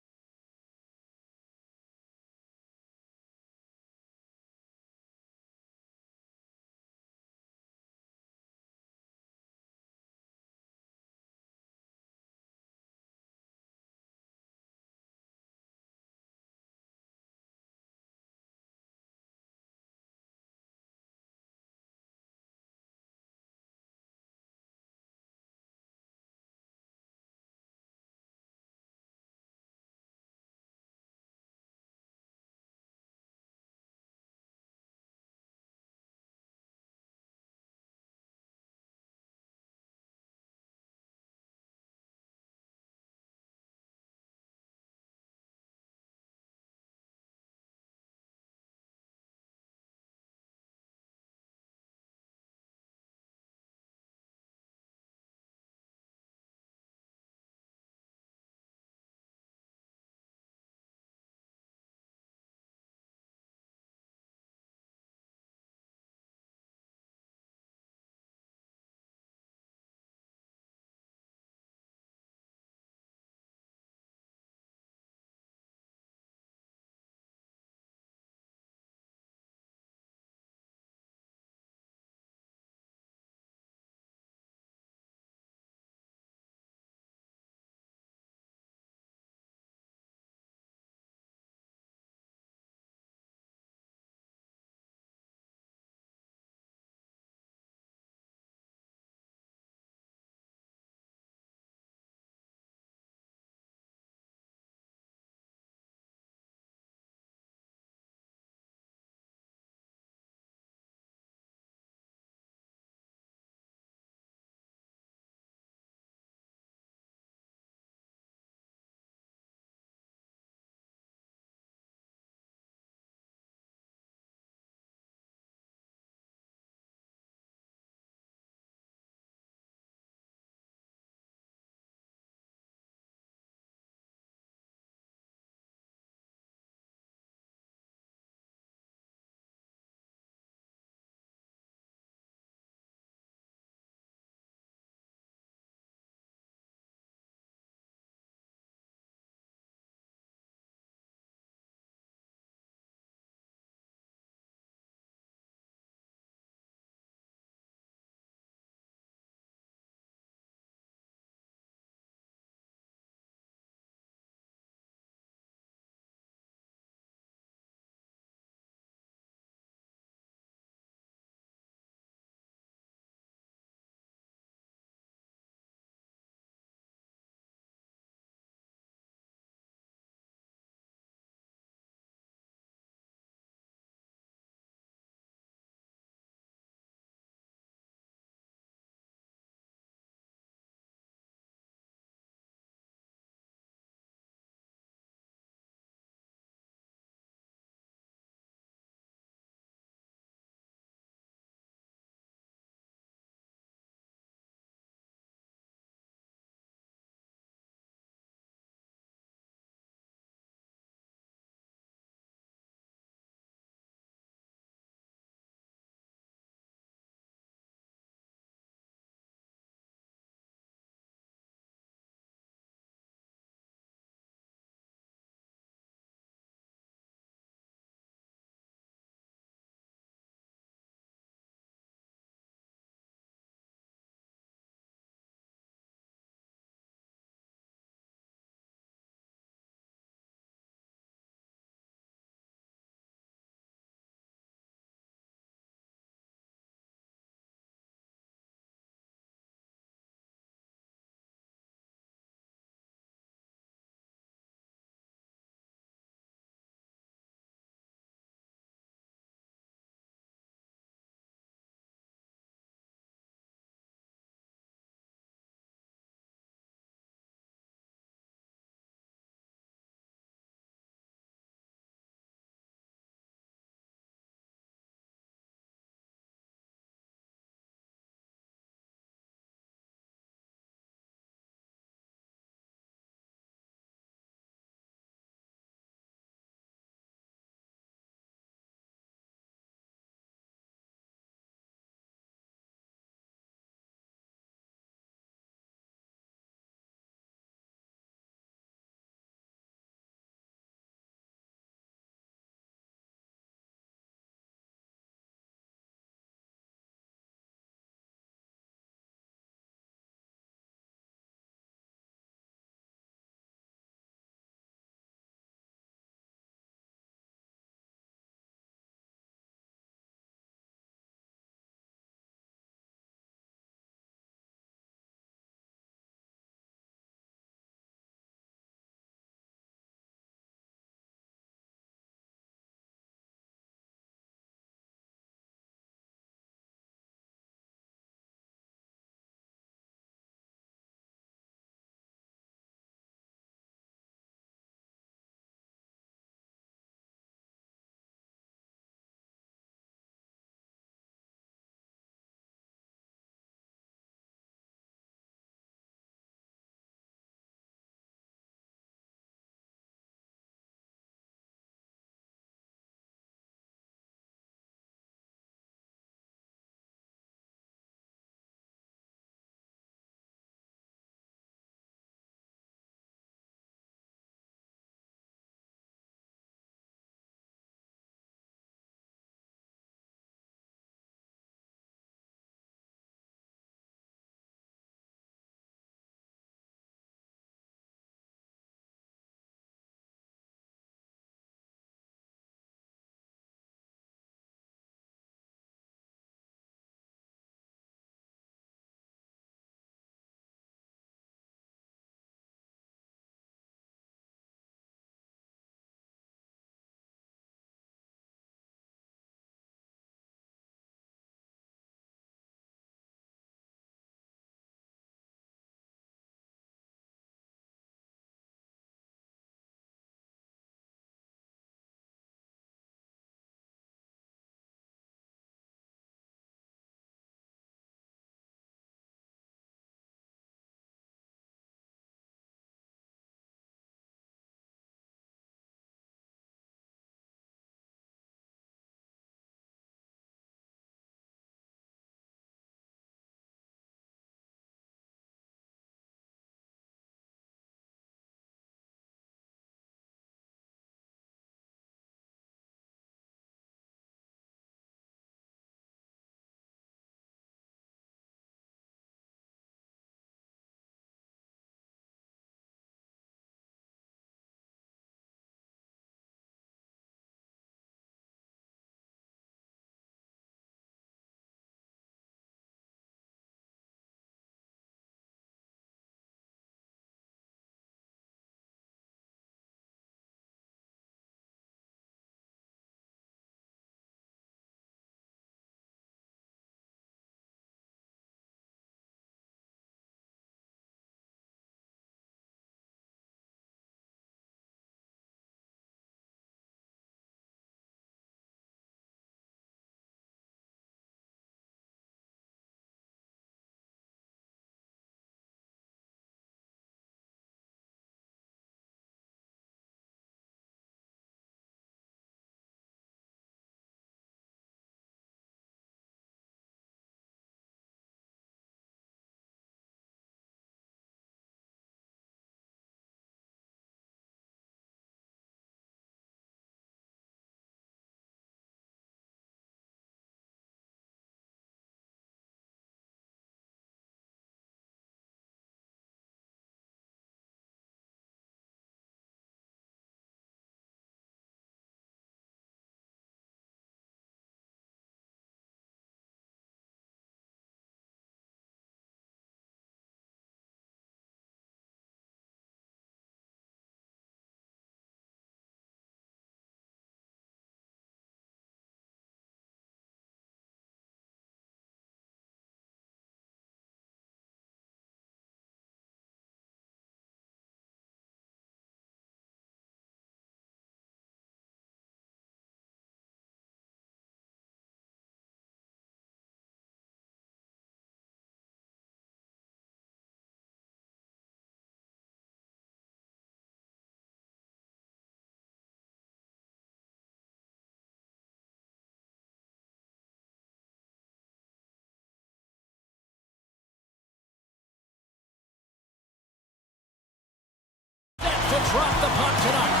drop the puck tonight.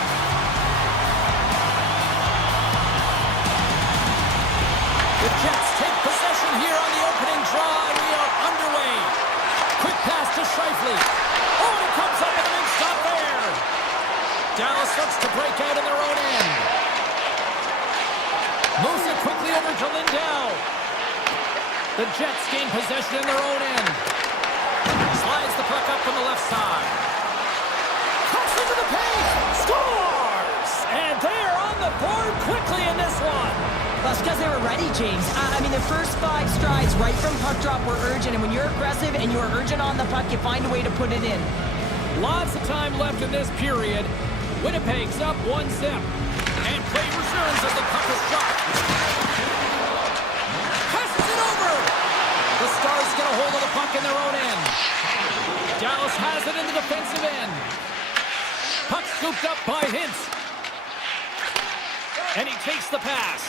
The Jets take possession here on the opening draw, and we are underway. Quick pass to Scheifele. Oh, and it comes up with a big stop there. Dallas looks to break out in their own end. Moves it quickly over to Lindell. The Jets gain possession in their own end. Slides the puck up from the left side. Cuts into the paint. Scores! And they are on the board quickly in this one. Well, it's because they were ready, James. I mean, the first 5 strides right from puck drop were urgent, and when you're aggressive and you're urgent on the puck, you find a way to put it in. Lots of time left in this period. Winnipeg's up 1-0. And play resumes as the puck is shot. Passes it over. The Stars get a hold of the puck in their own end. Dallas has it in the defensive end. Puck scooped up by Hintz. And he takes the pass.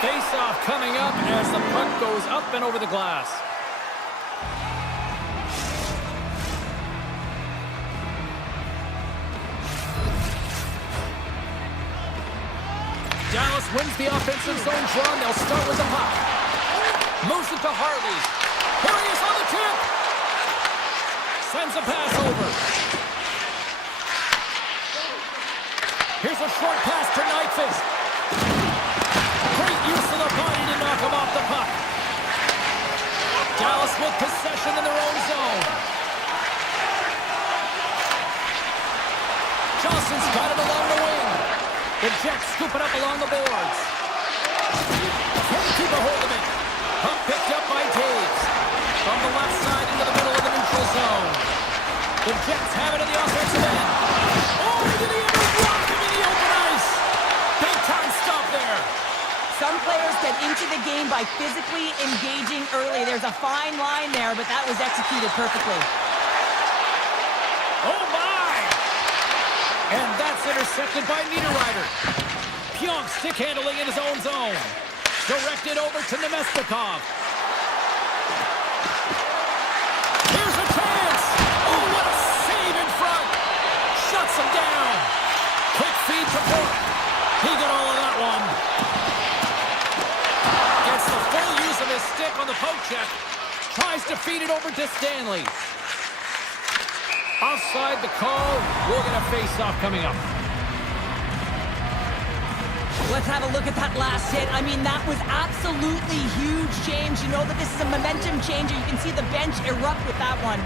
Face-off coming up as the puck goes up and over the glass. Dallas wins the offensive zone draw, and they'll start with the puck. Moves it to Hartley. Here he is on the tip. Sends a pass over. Here's a short pass to Nyquist. Great use of the body to knock him off the puck. Dallas with possession in their own zone. Johnson's got it along the wing. The Jets scoop it up along the boards. Can't keep a hold of it. Puck picked up by Taves. From the left side into the middle of the neutral zone. The Jets have it in the offensive end. Oh, did he ever block him in the open ice? Big time stop there. Some players get into the game by physically engaging early. There's a fine line there, but that was executed perfectly. Oh, my! And that's intercepted by Niederreiter. Pionk stick handling in his own zone. Directed over to Nemestikov. Here's a chance! Oh, what a save in front! Shuts him down. Quick feed to Burke. He got all of that one. Gets the full use of his stick on the poke check. Tries to feed it over to Stanley. Offside the call. We'll get a face-off coming up. Let's have a look at that last hit. I mean, that was absolutely huge, James. You know that this is a momentum changer. You can see the bench erupt with that one.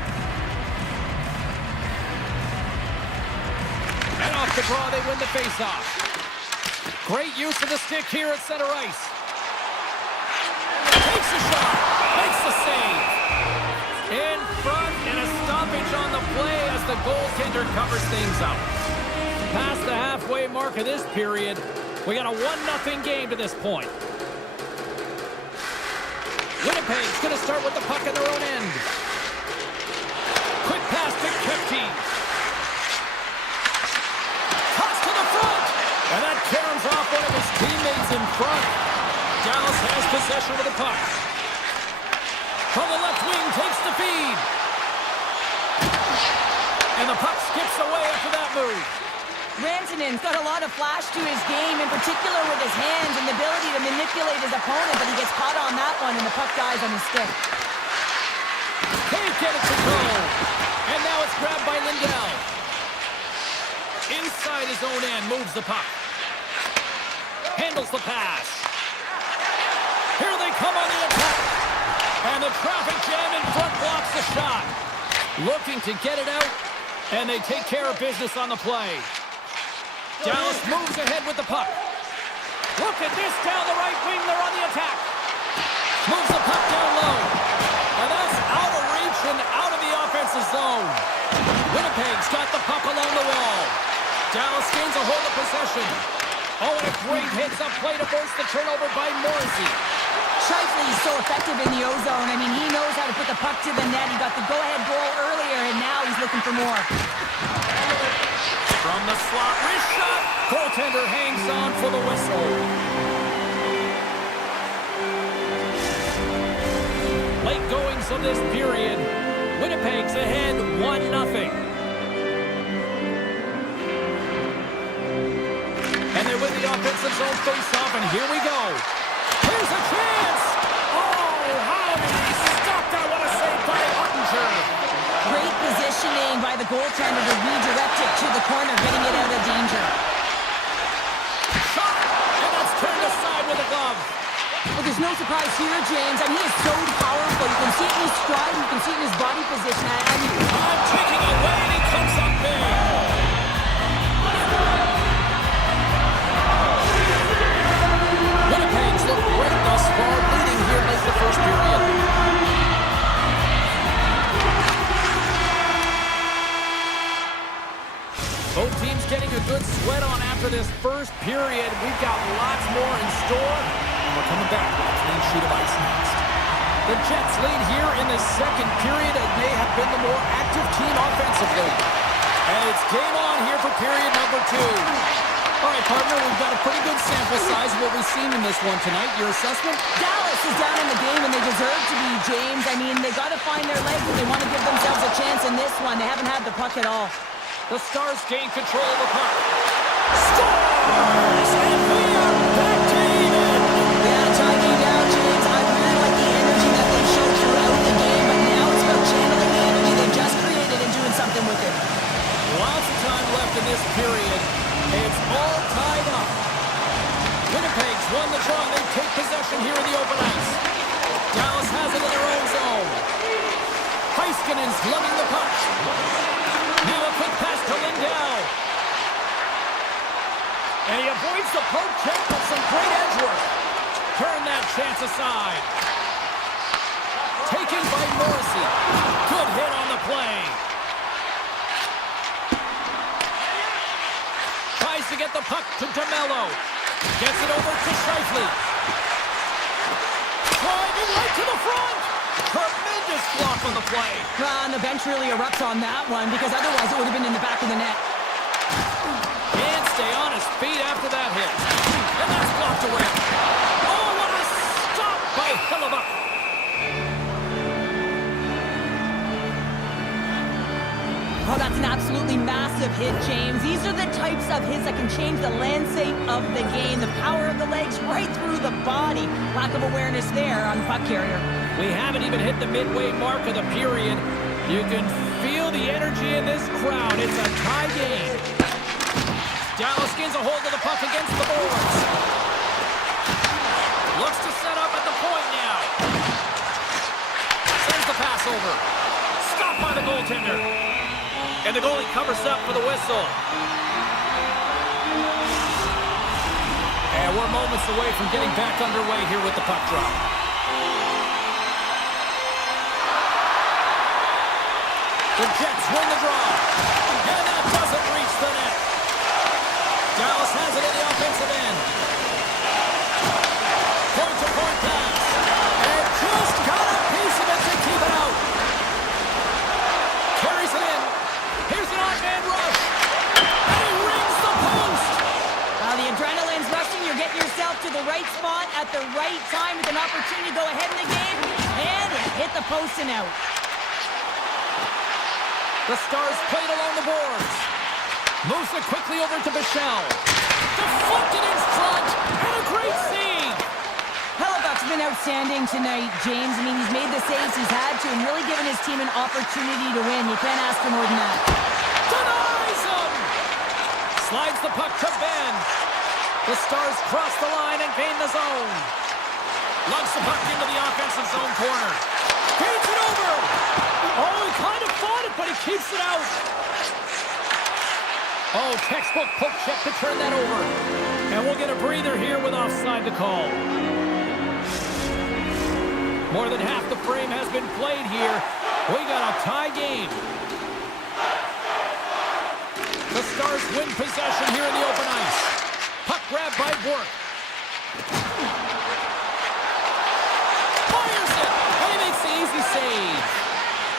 And off the draw, they win the face-off. Great use of the stick here at center ice. Takes a shot. Makes the save. In front, and a stoppage on the play as the goaltender covers things up. Past the halfway mark of this period, we got a 1-0 game to this point. Winnipeg's going to start with the puck in their own end. Quick pass to Kepke. Toss to the front. And that caroms off one of his teammates in front. Dallas has possession of the puck. From the left wing, takes the feed. And the puck skips away after that move. Rantanen's got a lot of flash to his game, in particular with his hands and the ability to manipulate his opponent, but he gets caught on that one, and the puck dies on his stick. Can't get it to go. And now it's grabbed by Lindell. Inside his own end, moves the puck. Handles the pass. Here they come on the attack. And the traffic jam in front blocks the shot. Looking to get it out, and they take care of business on the play. Dallas moves ahead with the puck. Look at this down the right wing. They're on the attack. Moves the puck down low. And that's out of reach and out of the offensive zone. Winnipeg's got the puck along the wall. Dallas gains a hold of possession. Oh, and a great hits up play to force the turnover by Morrissey. Scheifele is so effective in the O-zone. I mean, he knows how to put the puck to the net. He got the go-ahead goal earlier, and now he's looking for more. From the slot, wrist shot. Goaltender hangs on for the whistle. Late goings of this period. Winnipeg's ahead 1-0. And they win the offensive zone face-off, and here we go. Here's a chance! Oh, how did he stop that? What a save by Ottinger! Great positioning by the goaltender to redirect it to the corner, getting it out of danger. Shot! And that's turned aside with a glove. Well, there's no surprise here, James. I mean, he is so powerful. You can see it in his stride, you can see it in his body position. I mean, I'm taking away, and he comes up big. Winnipeg's look great thus far, leading here late the first period. Both teams getting a good sweat on after this first period. We've got lots more in store, and we're coming back with a clean sheet of ice next. The Jets lead here in the second period, and they have been the more active team offensively. And it's game on here for period number 2. All right, partner, we've got a pretty good sample size of what we've seen in this one tonight. Your assessment? Dallas is down in the game, and they deserve to be, James. I mean, they got to find their legs if they want to give themselves a chance in this one. They haven't had the puck at all. The Stars gain control of the puck. Stars! And we are back to even! Yeah, tying you down, James. I really like the energy that they showed throughout the game, but now it's about channeling the energy they just created and doing something with it. Lots of time left in this period. It's all tied up. Winnipeg's won the draw. They take possession here in the open ice. Dallas has it in their own zone. Heiskanen's lugging the puck. Now a quick pass to Lindell. And he avoids the poke check with some great edge work. Turn that chance aside. Taken by Morrissey. Good hit on the play. Tries to get the puck to DeMello. Gets it over to Scheifele. Driving right to the front. Tremendous block on the play. And the bench really erupts on that one, because otherwise it would have been in the back of the net. Can't stay on his feet after that hit. And that's blocked away. Oh, what a stop by Hillebuck. Oh, that's an absolutely massive hit, James. These are the types of hits that can change the landscape of the game. The power of the legs right through the body. Lack of awareness there on the puck carrier. We haven't even hit the midway mark of the period. You can feel the energy in this crowd. It's a tie game. Dallas gains a hold of the puck against the boards. Looks to set up at the point now. Sends the pass over. Stopped by the goaltender. And the goalie covers up for the whistle. And we're moments away from getting back underway here with the puck drop. The Jets win the draw. And that doesn't reach the net. Dallas has it in the offensive end. Point-to-point pass. And just got a piece of it to keep it out. Carries it in. Here's an odd-man rush. And he rings the post. Well, the adrenaline's rushing. You're getting yourself to the right spot at the right time with an opportunity to go ahead in the game. And hit the post and out. The Stars played along the boards. Moves it quickly over to Bichelle. Deflected in front. And a great save. Hillebuck's been outstanding tonight, James. I mean, he's made the saves he's had to and really given his team an opportunity to win. You can't ask for more than that. Denies him. Slides the puck to Ben. The Stars cross the line and gain the zone. Lugs the puck into the offensive zone corner. Feeds it over. Oh, he kind of fought it, but he keeps it out. Oh, textbook poke check to turn that over. And we'll get a breather here with offside to call. More than half the frame has been played here. We got a tie game. The Stars win possession here in the open ice. Puck grab by Bork. Fires it! And he makes the easy save.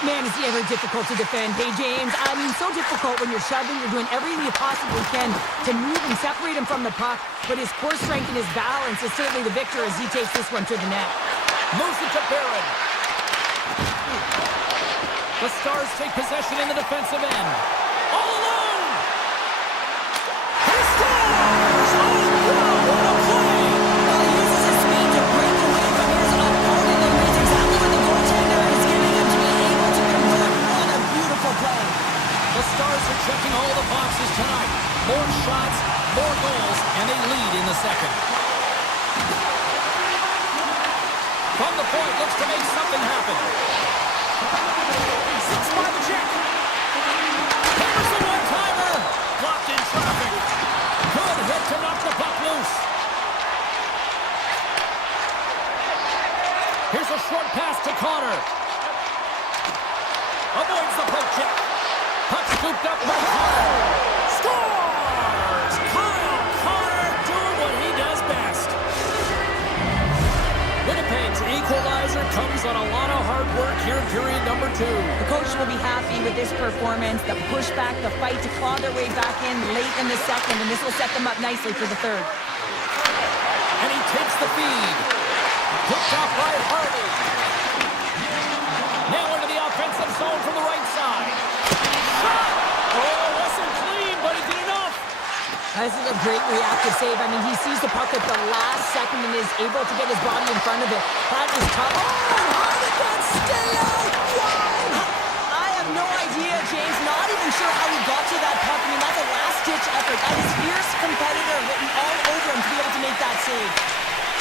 Man, is he ever difficult to defend. Hey, James, I mean, so difficult when you're shoving. You're doing everything you possibly can to move and separate him from the puck. But his core strength and his balance is certainly the victor as he takes this one to the net. Moves it to Barron. The Stars take possession in the defensive end. All alone! He scores! Oh, wow, what a play! Well, he uses his speed to break away from his opponent and reads exactly what the goaltender is giving him to be able to convert. What a beautiful play. The Stars are checking all the boxes tonight. More shots, more goals, and they lead in the second. From the point, looks to make something happen. 6-5 check. Hammers the one-timer. Blocked in traffic. Good hit to knock the puck loose. Here's a short pass to Connor. Avoids the poke check. Puck scooped up by Connor. Scores! Kyle Connor doing what he does best. Winnipeg's equalizer comes on a lot of hard work here in period number 2. The coach will be happy with this performance, the pushback, the fight to claw their way back in late in the second, and this will set them up nicely for the third. And he takes the feed. Picked off by Harvey. Now into the offensive zone from the right side. Shot! Oh, wasn't clean, but he did enough. This is a great reactive save. I mean, he sees the puck at the last second and is able to get his body in front of it. That is tough. Oh, how did that stay out? Why? I have no idea, James. Not even sure how he got to that puck. I mean, that's a last-ditch effort. That is fierce competitor written all over him to be able to make that save.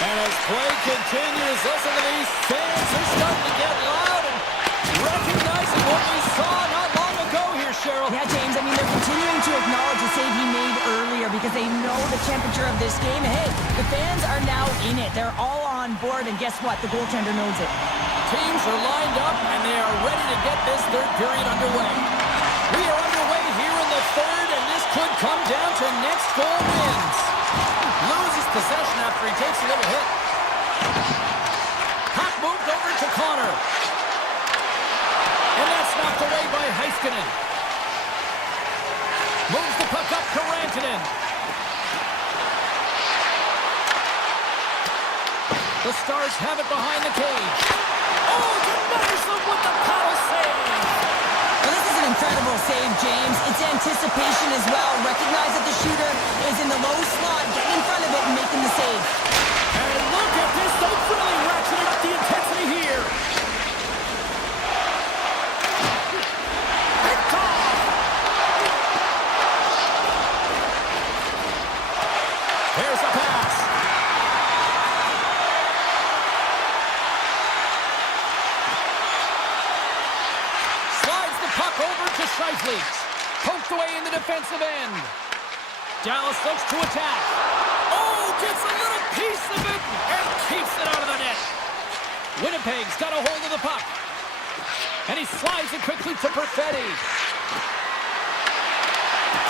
And as play continues, listen to these fans. They're starting to get loud and recognizing what we saw not long ago here, Cheryl. Yeah, James, I mean, they're continuing to acknowledge the save he made earlier because they know the temperature of this game. Hey, the fans are now in it. They're all on board, and guess what? The goaltender knows it. Teams are lined up, and they are ready to get this third period underway. We are underway here in the third, and this could come down to next goal wins. Loses possession after he takes a little hit. Puck moved over to Connor. And that's knocked away by Heiskanen. Moves the puck up to Rantanen. The Stars have it behind the cage. Oh, denies them with the paddle save. Well, this is an incredible save, James. It's anticipation as well. Recognize that the shooter is in the low slot, getting in front of it and making the save. And look at this. They've really ratcheted up the intensity here. Picked off. Here's a pass. Slides the puck over to Scheifele. Poked away in the defensive end. Dallas looks to attack. Oh, gets a little piece of it and keeps it out of the net. Winnipeg's got a hold of the puck. And he slides it quickly to Perfetti.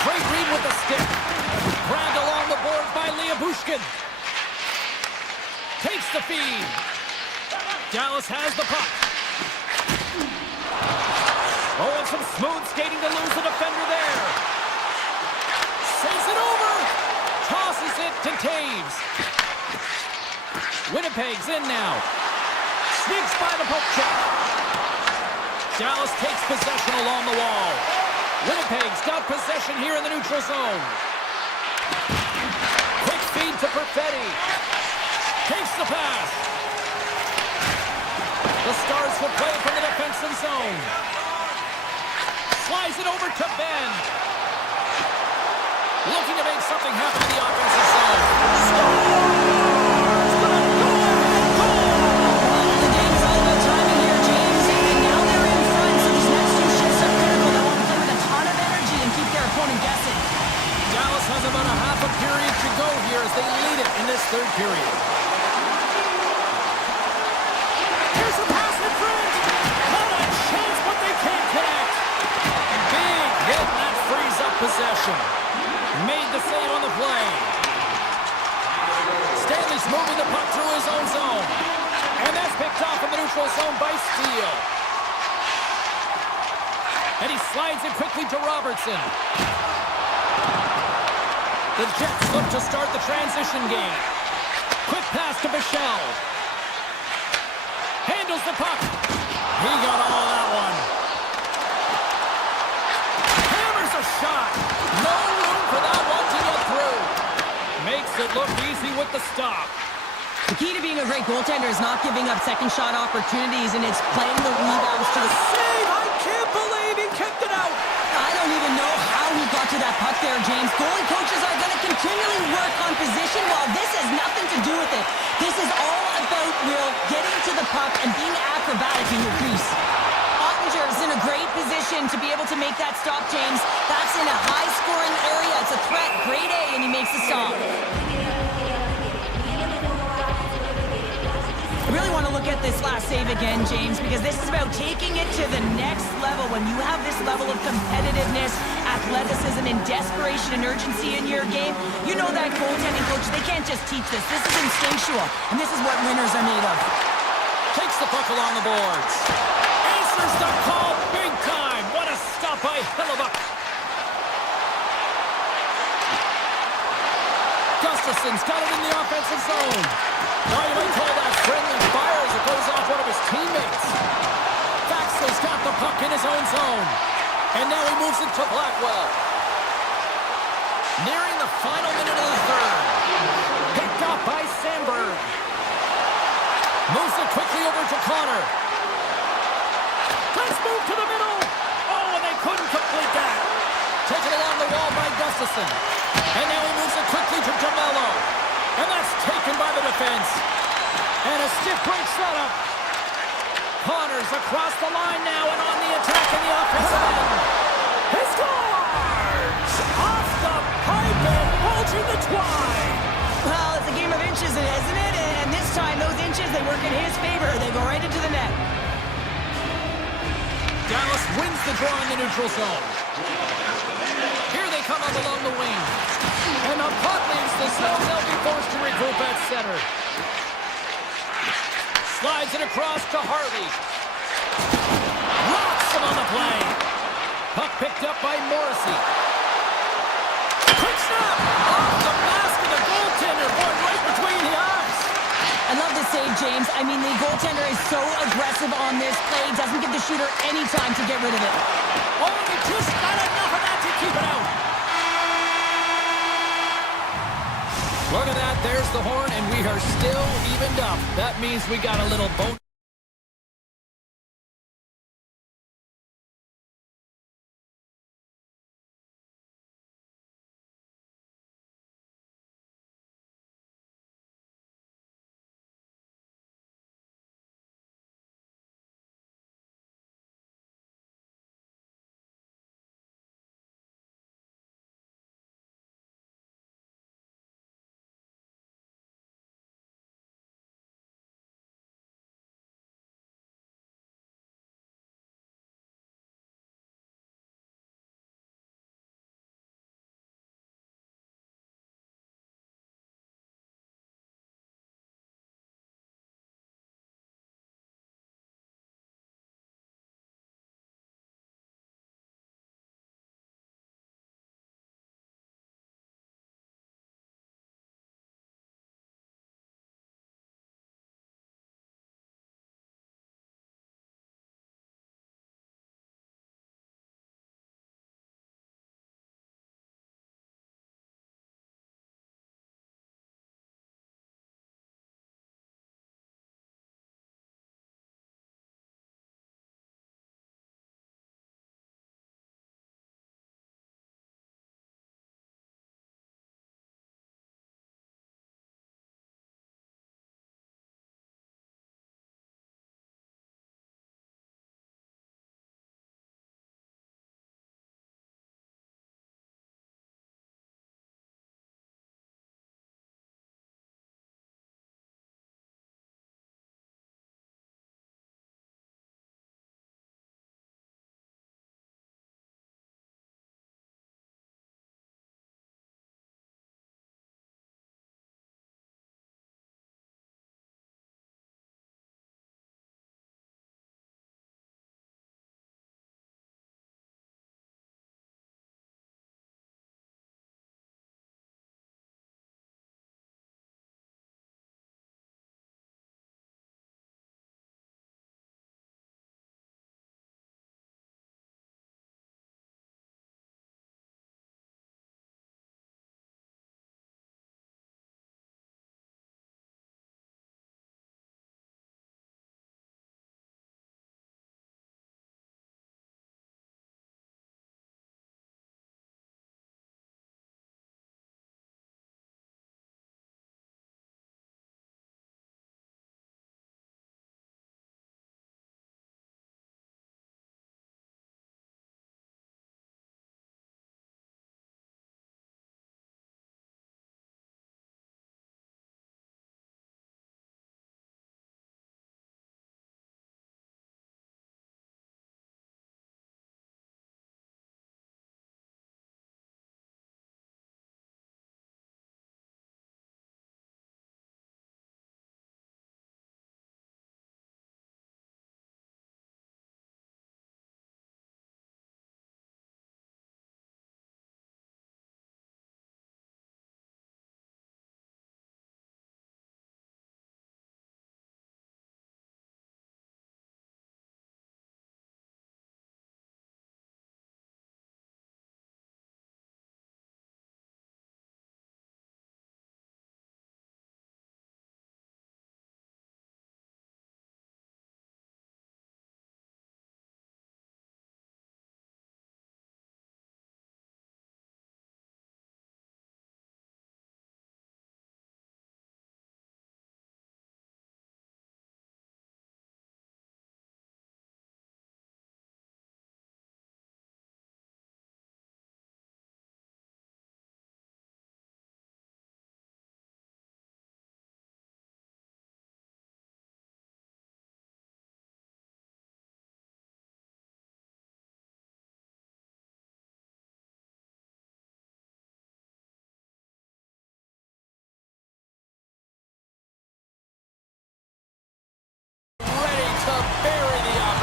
Great read with the stick. Grabbed along the board by Bushkin. Takes the feed. Dallas has the puck. Oh, and some smooth skating to lose the defender there. Sends it over. Tosses it to Taves. Winnipeg's in now. Sneaks by the poke check. Dallas takes possession along the wall. Winnipeg's got possession here in the neutral zone. Quick feed to Perfetti. Takes the pass. The Stars will play from the defensive zone. Slides it over to Ben. Looking to make something happen in the offensive zone. Scores! What a go-ahead goal! The game is all about timing here, James. And now they're in front, so these next two shifts are critical. They want to play with a ton of energy and keep their opponent guessing. Dallas has about a half a period to go here as they lead it in this third period. Here's a pass in front. Not a chance, but they can't connect. Big hit, and that frees up possession. Made the save on the play. Stanley's moving the puck through his own zone. And that's picked off in the neutral zone by Steele. And he slides it quickly to Robertson. The Jets look to start the transition game. Quick pass to Bichelle. Handles the puck. He got all that one. look easy with the stop. The key to being a great goaltender is not giving up second shot opportunities, and it's playing the rebounds to the... Save! I can't believe he kept it out! I don't even know how he got to that puck there, James. Goalie coaches are going to continually work on position while this has nothing to do with it. This is all about Will getting to the puck and being acrobatic in your crease. Ottinger is in a great position to be able to make that stop, James. That's in a high-scoring area. It's a threat. Grade A, and he makes the stop. I really want to look at this last save again, James, because this is about taking it to the next level. When you have this level of competitiveness, athleticism, and desperation and urgency in your game, you know that goaltending coach, they can't just teach this. This is instinctual, and this is what winners are made of. Takes the puck along the boards. Answers the call big time. What a stop by Hellebuyck. Gustafson's got it in the offensive zone. Now you might call that friendly fire as it goes off one of his teammates. Faxley's got the puck in his own zone. And now he moves it to Blackwell. Nearing the final minute of the third. Picked up by Sandberg. Moves it quickly over to Connor. Let's move to the middle. Oh, and they couldn't complete that. Taken along the wall by Gustafson. And now he moves it quickly to DeMello. And that's taken by the defense. And a stiff break setup. Connor's across the line now and on the attack in the offensive end. He scores! Off the pipe and bulging the twine. Well, it's a game of inches, isn't it? And this time, those inches, they work in his favor. They go right into the net. Dallas wins the draw in the neutral zone. Here they come up along the wing. And the puck leaves the zone. They'll be forced to regroup at center. Slides it across to Harvey. Rocks him on the play. Puck picked up by Morrissey. Quick snap! Off the mask of the goaltender. Going right between the eyes. I love this save, James. I mean, the goaltender is so aggressive on this play. Doesn't give the shooter any time to get rid of it. Oh, he just got enough of that to keep it out. Look at that. There's the horn, and we are still evened up. That means we got a little bonus.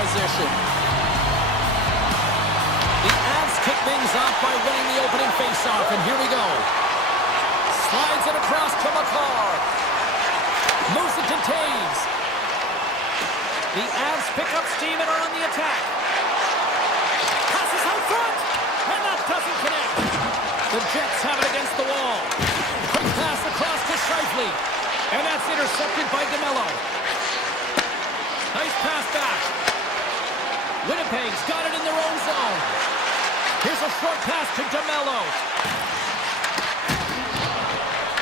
position. The Avs kick things off by winning the opening faceoff, and here we go. Slides it across to McCarr. Moves it to Taves. The Avs pick up steam and are on the attack. Passes out front, and that doesn't connect. The Jets have it against the wall. Quick pass across to Scheifele, and that's intercepted by DeMello. Nice pass back. Winnipeg's got it in their own zone. Here's a short pass to DeMello.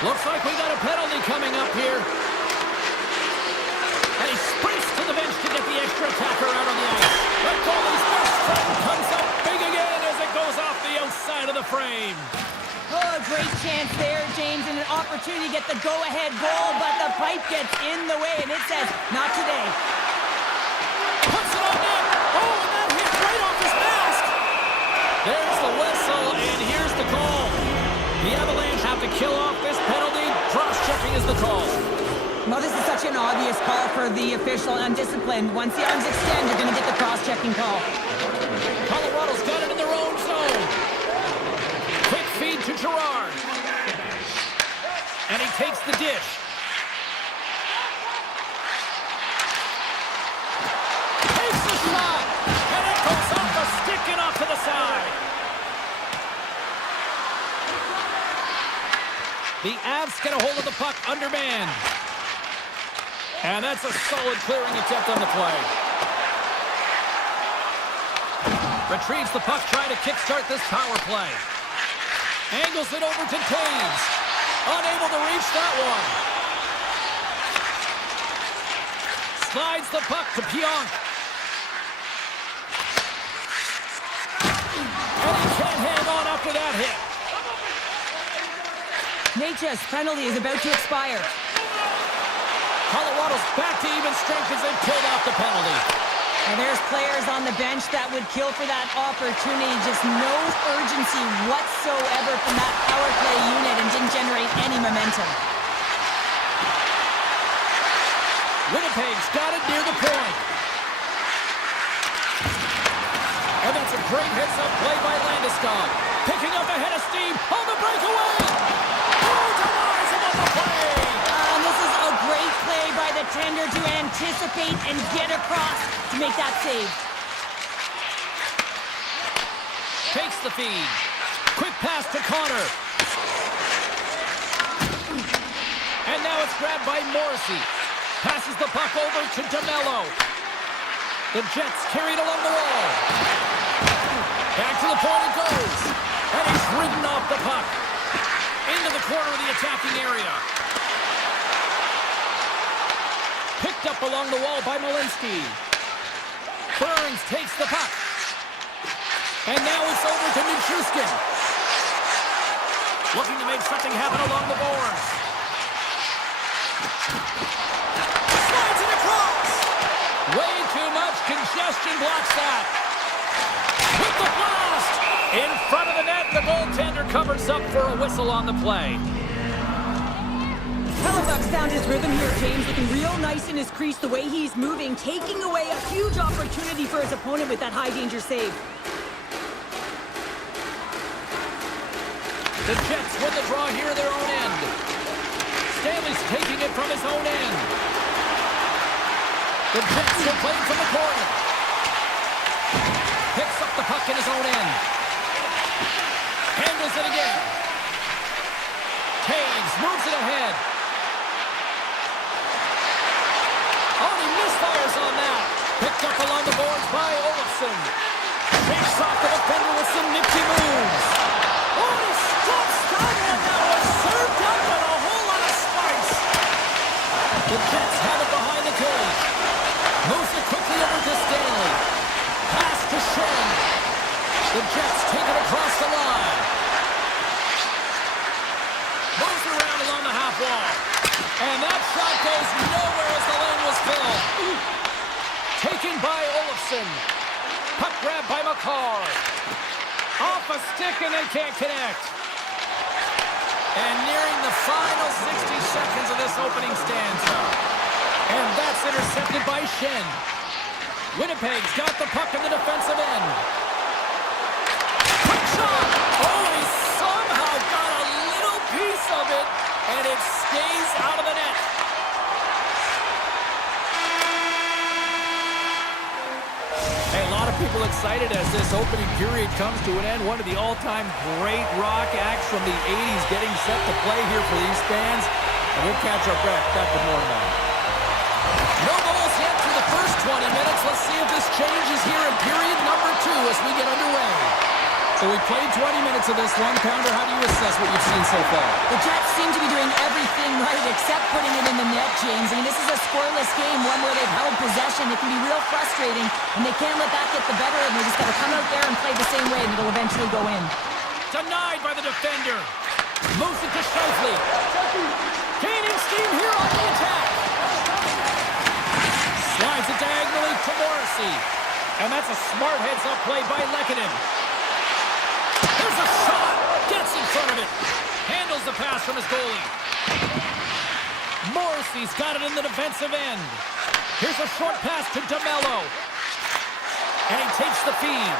Looks like we got a penalty coming up here. And he sprints to the bench to get the extra attacker out on the ice. The goalie's first friend comes up big again as it goes off the outside of the frame. Oh, a great chance there, James, and an opportunity to get the go-ahead goal, but the pipe gets in the way, and it says, not today. Puts it on net. Oh, and that hit right off his mask. There's the whistle, and here's the call. The Avalanche have to kill off this penalty. Cross-checking is the call. Well, this is such an obvious call for the official, undisciplined. Once the arms extend, you're going to get the cross-checking call. Colorado's got it in their own zone. Quick feed to Girard. And he takes the dish. Takes the shot. And it goes off the stick and off to the side. The Avs get a hold of the puck undermanned. And that's a solid clearing attempt on the play. Retrieves the puck, trying to kickstart this power play. Angles it over to Taves. Unable to reach that one. Slides the puck to Pionk. And he can't hang on after that hit. Nature's penalty is about to expire. Colorado's back to even strength as they've killed off the penalty. And there's players on the bench that would kill for that opportunity. Just no urgency whatsoever from that power play unit and didn't generate any momentum. Winnipeg's got it near the point. And that's a great heads-up play by Landeskog. Picking up ahead of steam on the breakaway. Oh, denies him on the play. This is a great play by the tender to anticipate and get across to make that save. Takes the feed. Quick pass to Connor. And now it's grabbed by Morrissey. Passes the puck over to DeMello. The Jets carried along the wall. Back to the point it goes. And he's ridden off the puck. Into the corner of the attacking area. Picked up along the wall by Malinsky. Burns takes the puck. And now it's over to Nichushkin. Looking to make something happen along the boards. Slides it across. Way too much congestion blocks that. With the blast. In front of the net, the goaltender covers up for a whistle on the play. Hellebuyck's found his rhythm here, James. Looking real nice in his crease, the way he's moving, taking away a huge opportunity for his opponent with that high-danger save. The Jets win the draw here at their own end. Stanley's taking it from his own end. The Jets are playing from the corner. Picks up the puck in his own end. Handles it again. Taves moves it ahead. Oh, he misfires on that. Picked up along the boards by Olofsson. Takes off the defender with some nifty moves. Oh, he stops that one. That was served up with a whole lot of spice. The Jets have it behind the cage. Moves it quickly over to Stanley. Pass to Shen. The Jets take it across the line. Moves around along the half wall. And that shot goes nowhere as the lane was filled. Taken by Olofsson. Puck grab by McCarr. Off a stick and they can't connect. And nearing the final 60 seconds of this opening stanza. And that's intercepted by Shen. Winnipeg's got the puck in the defensive end. Quick shot! Oh, he somehow got a little piece of it, and it stays out of the net. Hey, a lot of people excited as this opening period comes to an end. One of the all-time great rock acts from the 80s getting set to play here for these fans. And we'll catch our breath back with more now. No goals yet through the first 20 minutes. Let's see if this changes here in period number 2 as we get underway. So we played 20 minutes of this one. Pounder, how do you assess what you've seen so far? The Jets seem to be doing everything right except putting it in the net, James. I mean, this is a scoreless game, one where they've held possession. It can be real frustrating, and they can't let that get the better of them. They just got to come out there and play the same way, and it'll eventually go in. Denied by the defender. Moves it to Scheifele. Gaining steam here on the attack. Slides it diagonally to Morrissey. And that's a smart heads-up play by Lehkonen. There's a shot. Gets in front of it. Handles the pass from his goalie. Morrissey's got it in the defensive end. Here's a short pass to DeMello. And he takes the feed.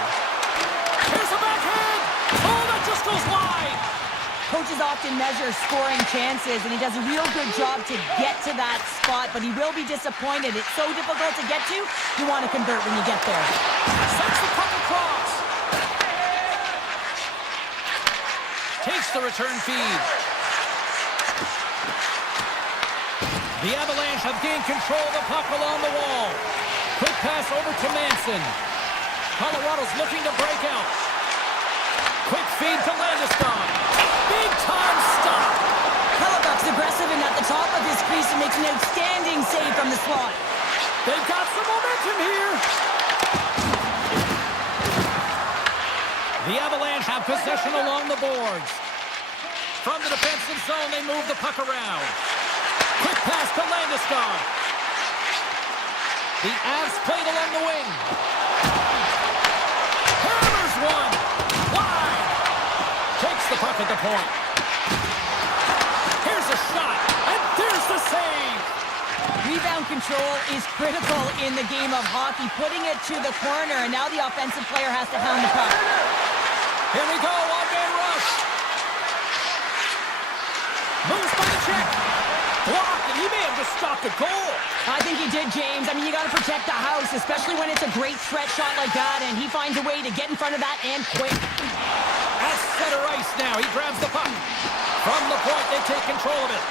Here's a backhand. Oh, that just goes wide. Coaches often measure scoring chances, and he does a real good job to get to that spot, but he will be disappointed. It's so difficult to get to, you want to convert when you get there. Sends the puck across. Takes the return feed. The Avalanche have gained control of the puck along the wall. Quick pass over to Manson. Colorado's looking to break out. Quick feed to Landeskog. Big time stop. Hellebuyck's aggressive and at the top of his crease and makes an outstanding save from the slot. They've got some momentum here. The Avalanche have possession along the boards. From the defensive zone, they move the puck around. Quick pass to Landeskog. The Avs played along the wing. Hammers one. Wide. Takes the puck at the point. Here's a shot. And there's the save. Rebound control is critical in the game of hockey. Putting it to the corner, and now the offensive player has to hound the puck. Here we go, one-man rush. Moves by the check. Blocked, and he may have just stopped a goal. I think he did, James. I mean, you got to protect the house, especially when it's a great threat shot like that, and he finds a way to get in front of that and quick. At center ice now, he grabs the puck. From the point, they take control of it.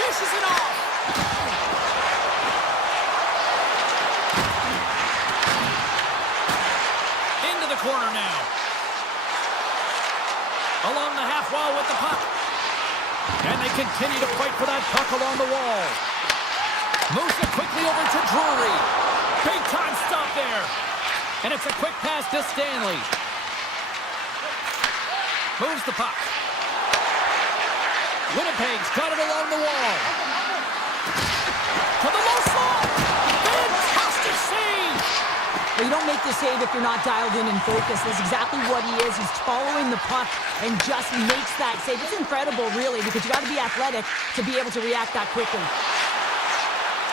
Dishes it off. Into the corner now. Along the half wall with the puck. And they continue to fight for that puck along the wall. Moves it quickly over to Drury. Big time stop there. And it's a quick pass to Stanley. Moves the puck. Winnipeg's got it along the wall. To the low slot. Fantastic save. Well, you don't make the save if you're not dialed in and focused. That's exactly what he is. He's following the puck and just makes that save. It's incredible, really, because you got to be athletic to be able to react that quickly.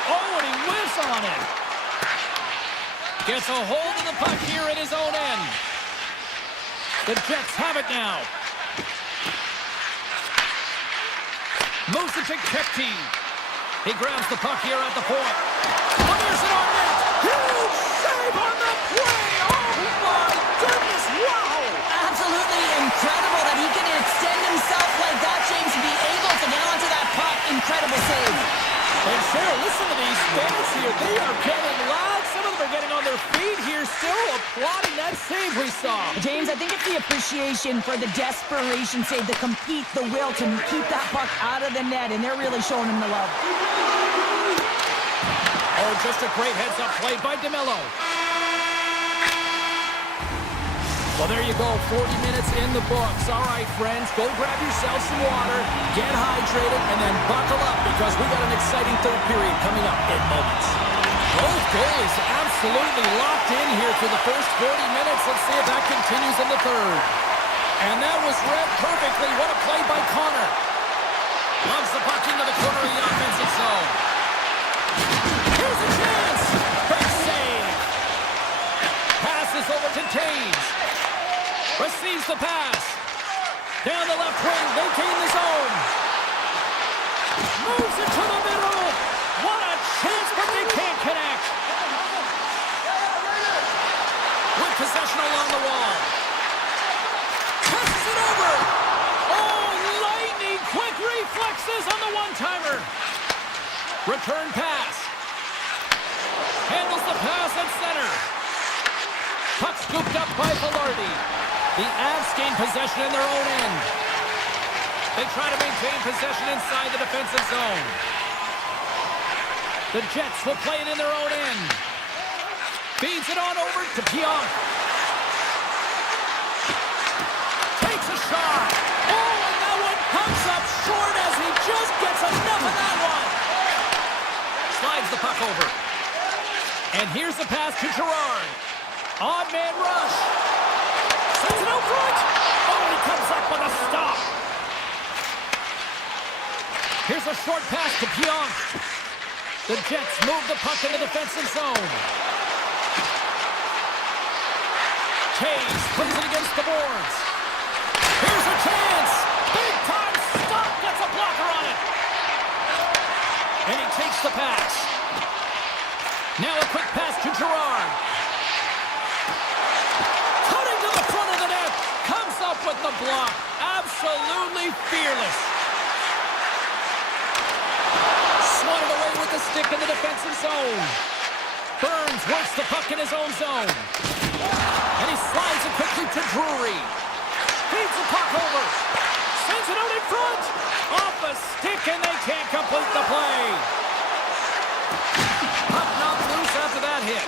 Oh, and he whiffs on it. Gets a hold of the puck here at his own end. The Jets have it now. Moves it to Kepke. He grabs the puck here at the point. Fires it on net. Huge save on the play. Oh, my goodness. Wow. Absolutely incredible that he can extend himself like that, James, to be able to get onto that puck. Incredible save. And Sarah, listen to these fans here. They are getting loud. Some of them are getting on their feet here, still applauding that save we saw. James, I think it's the appreciation for the desperation save, the compete, the will to keep that puck out of the net, and they're really showing him the love. Oh, just a great heads-up play by DeMello. Well, there you go, 40 minutes in the books. All right, friends, go grab yourself some water, get hydrated, and then buckle up because we got an exciting third period coming up in moments. Both goalies absolutely locked in here for the first 40 minutes. Let's see if that continues in the third. And that was read perfectly. What a play by Connor. Loves the puck into the corner of the offensive zone. Here's the pass. Down the left wing, they gain the zone. Moves it to the middle. What a chance, but they can't connect. With possession along the wall. Passes it over. Oh, lightning quick reflexes on the one-timer. Return pass. Handles the pass at center. Puck scooped up by Velarde. The Avs gain possession in their own end. They try to maintain possession inside the defensive zone. The Jets will play it in their own end. Feeds it on over to Pionk. Takes a shot. Oh, and that one comes up short as he just gets enough of that one. Slides the puck over. And here's the pass to Gerard. Odd man rush. Sends it out front. Oh, he comes up with a stop. Here's a short pass to Pionk. The Jets move the puck in the defensive zone. Taves plays it against the boards. Here's a chance. Big time stop. Gets a blocker on it. And he takes the pass. Now a quick pass to Gerard. Cutting to the front of the net. Comes up with the block. Absolutely fearless. Swatted away with the stick in the defensive zone. Burns works the puck in his own zone. And he slides it quickly to Drury. Feeds the puck over. Sends it out in front. Off a stick and they can't complete the play. Puck knocked loose after that hit.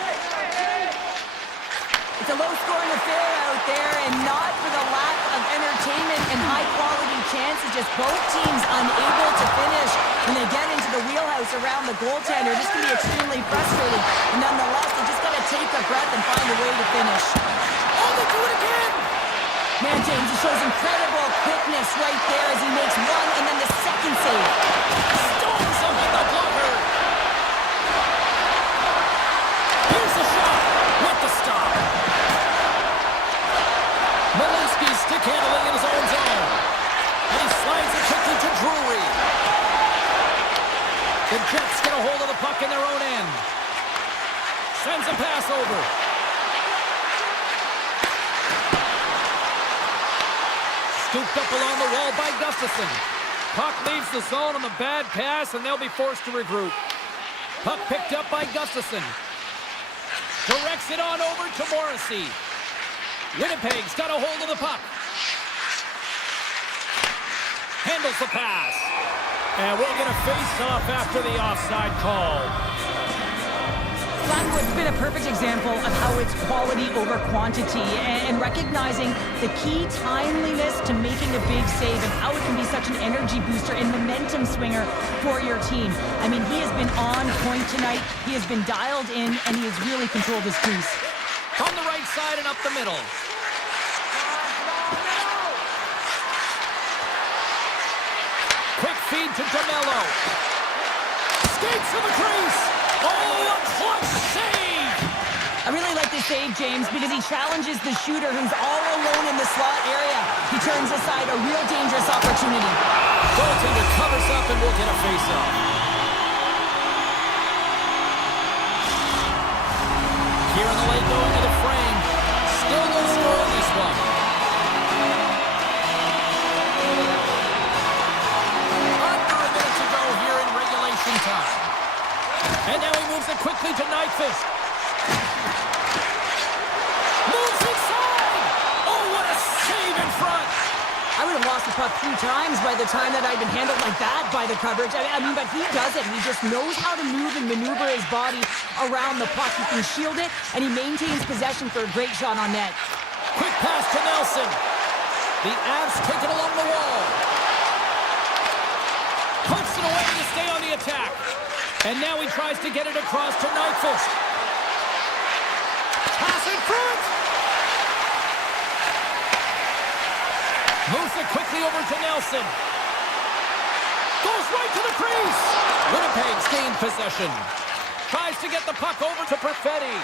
It's a low-scoring affair out there, and not for the lack of entertainment and high-quality chances. Just both teams unable to finish when they get into the wheelhouse around the goaltender. This can be extremely frustrating. And nonetheless, they just got to take a breath and find a way to finish. Oh, they do it again! Man, James, he shows incredible quickness right there as he makes one and then the second save. Stones him with the blocker. Here's the shot with the stop. Malinsky's stick handling in his own zone. And he slides it quickly to Drury. The Jets get a hold of the puck in their own end. Sends a pass over. Scooped up along the wall by Gustafson. Puck leaves the zone on the bad pass, and they'll be forced to regroup. Puck picked up by Gustafson. Directs it on over to Morrissey. Winnipeg's got a hold of the puck. Handles the pass. And we'll get a face-off after the offside call. Blackwood's been a perfect example of how it's quality over quantity and recognizing the key timeliness to making a big save and how it can be such an energy booster and momentum swinger for your team. I mean, he has been on point tonight. He has been dialed in, and he has really controlled his crease. From the right side and up the middle. Quick feed to DeMello. Skates to the crease. Oh, a clutch save! I really like this save, James, because he challenges the shooter who's all alone in the slot area. He turns aside a real dangerous opportunity. Goaltender covers up and we'll get a face-off. Here in the late going to the frame. Still no score in this one. Under a minute to go here in regulation time. And now he moves it quickly to Nyquist. Moves inside! Oh, what a save in front! I would have lost the puck 3 times by the time that I'd been handled like that by the coverage. I mean, but he does it. He just knows how to move and maneuver his body around the puck. He can shield it, and he maintains possession for a great shot on net. Quick pass to Nelson. The Avs take it along the wall. Punts it away to stay on the attack. And now he tries to get it across to Nyquist. Pass in front. Moves it quickly over to Nelson. Goes right to the crease. Winnipeg's gained possession. Tries to get the puck over to Perfetti.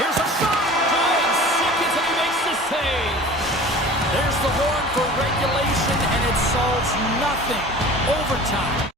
Here's a save. There's the horn for regulation, and it solves nothing. Overtime.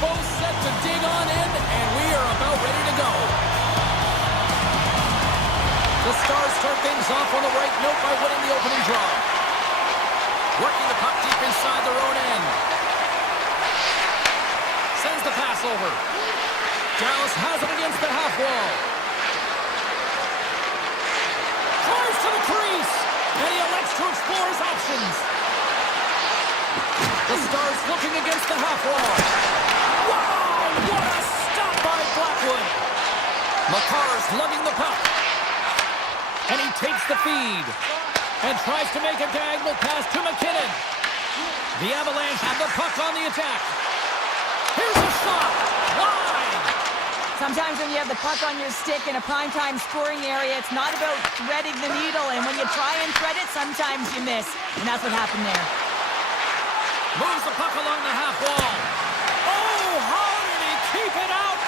both set to dig on in, and we are about ready to go. The Stars start things off on the right note by winning the opening draw. Working the puck deep inside their own end. Sends the pass over. Dallas has it against the half wall. Drives to the crease, and he elects to explore his options. The Stars looking against the half wall. Wow, what a stop by Blackwood. Makar's lugging the puck. And he takes the feed and tries to make a diagonal pass to McKinnon. The Avalanche have the puck on the attack. Here's a shot. Wide. Sometimes when you have the puck on your stick in a primetime scoring area, it's not about threading the needle. And when you try and thread it, sometimes you miss. And that's what happened there. Moves the puck along the half wall. Oh, how did he keep it out?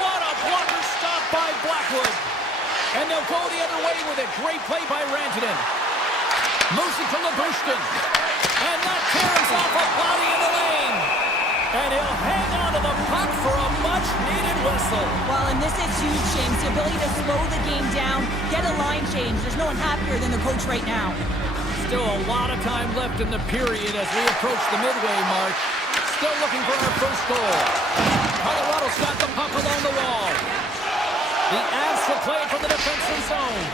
What a blunder stop by Blackwood. And they'll go the other way with it. Great play by Rantanen. Moves it to Labushkin. And that tears off a body in the lane. And he'll hang on to the puck for a much-needed whistle. Well, and this is huge, James. The ability to slow the game down, get a line change. There's no one happier than the coach right now. Still a lot of time left in the period as we approach the midway mark. Still looking for our first goal. Colorado's got the puck along the wall. The Avs will play it from the defensive zone.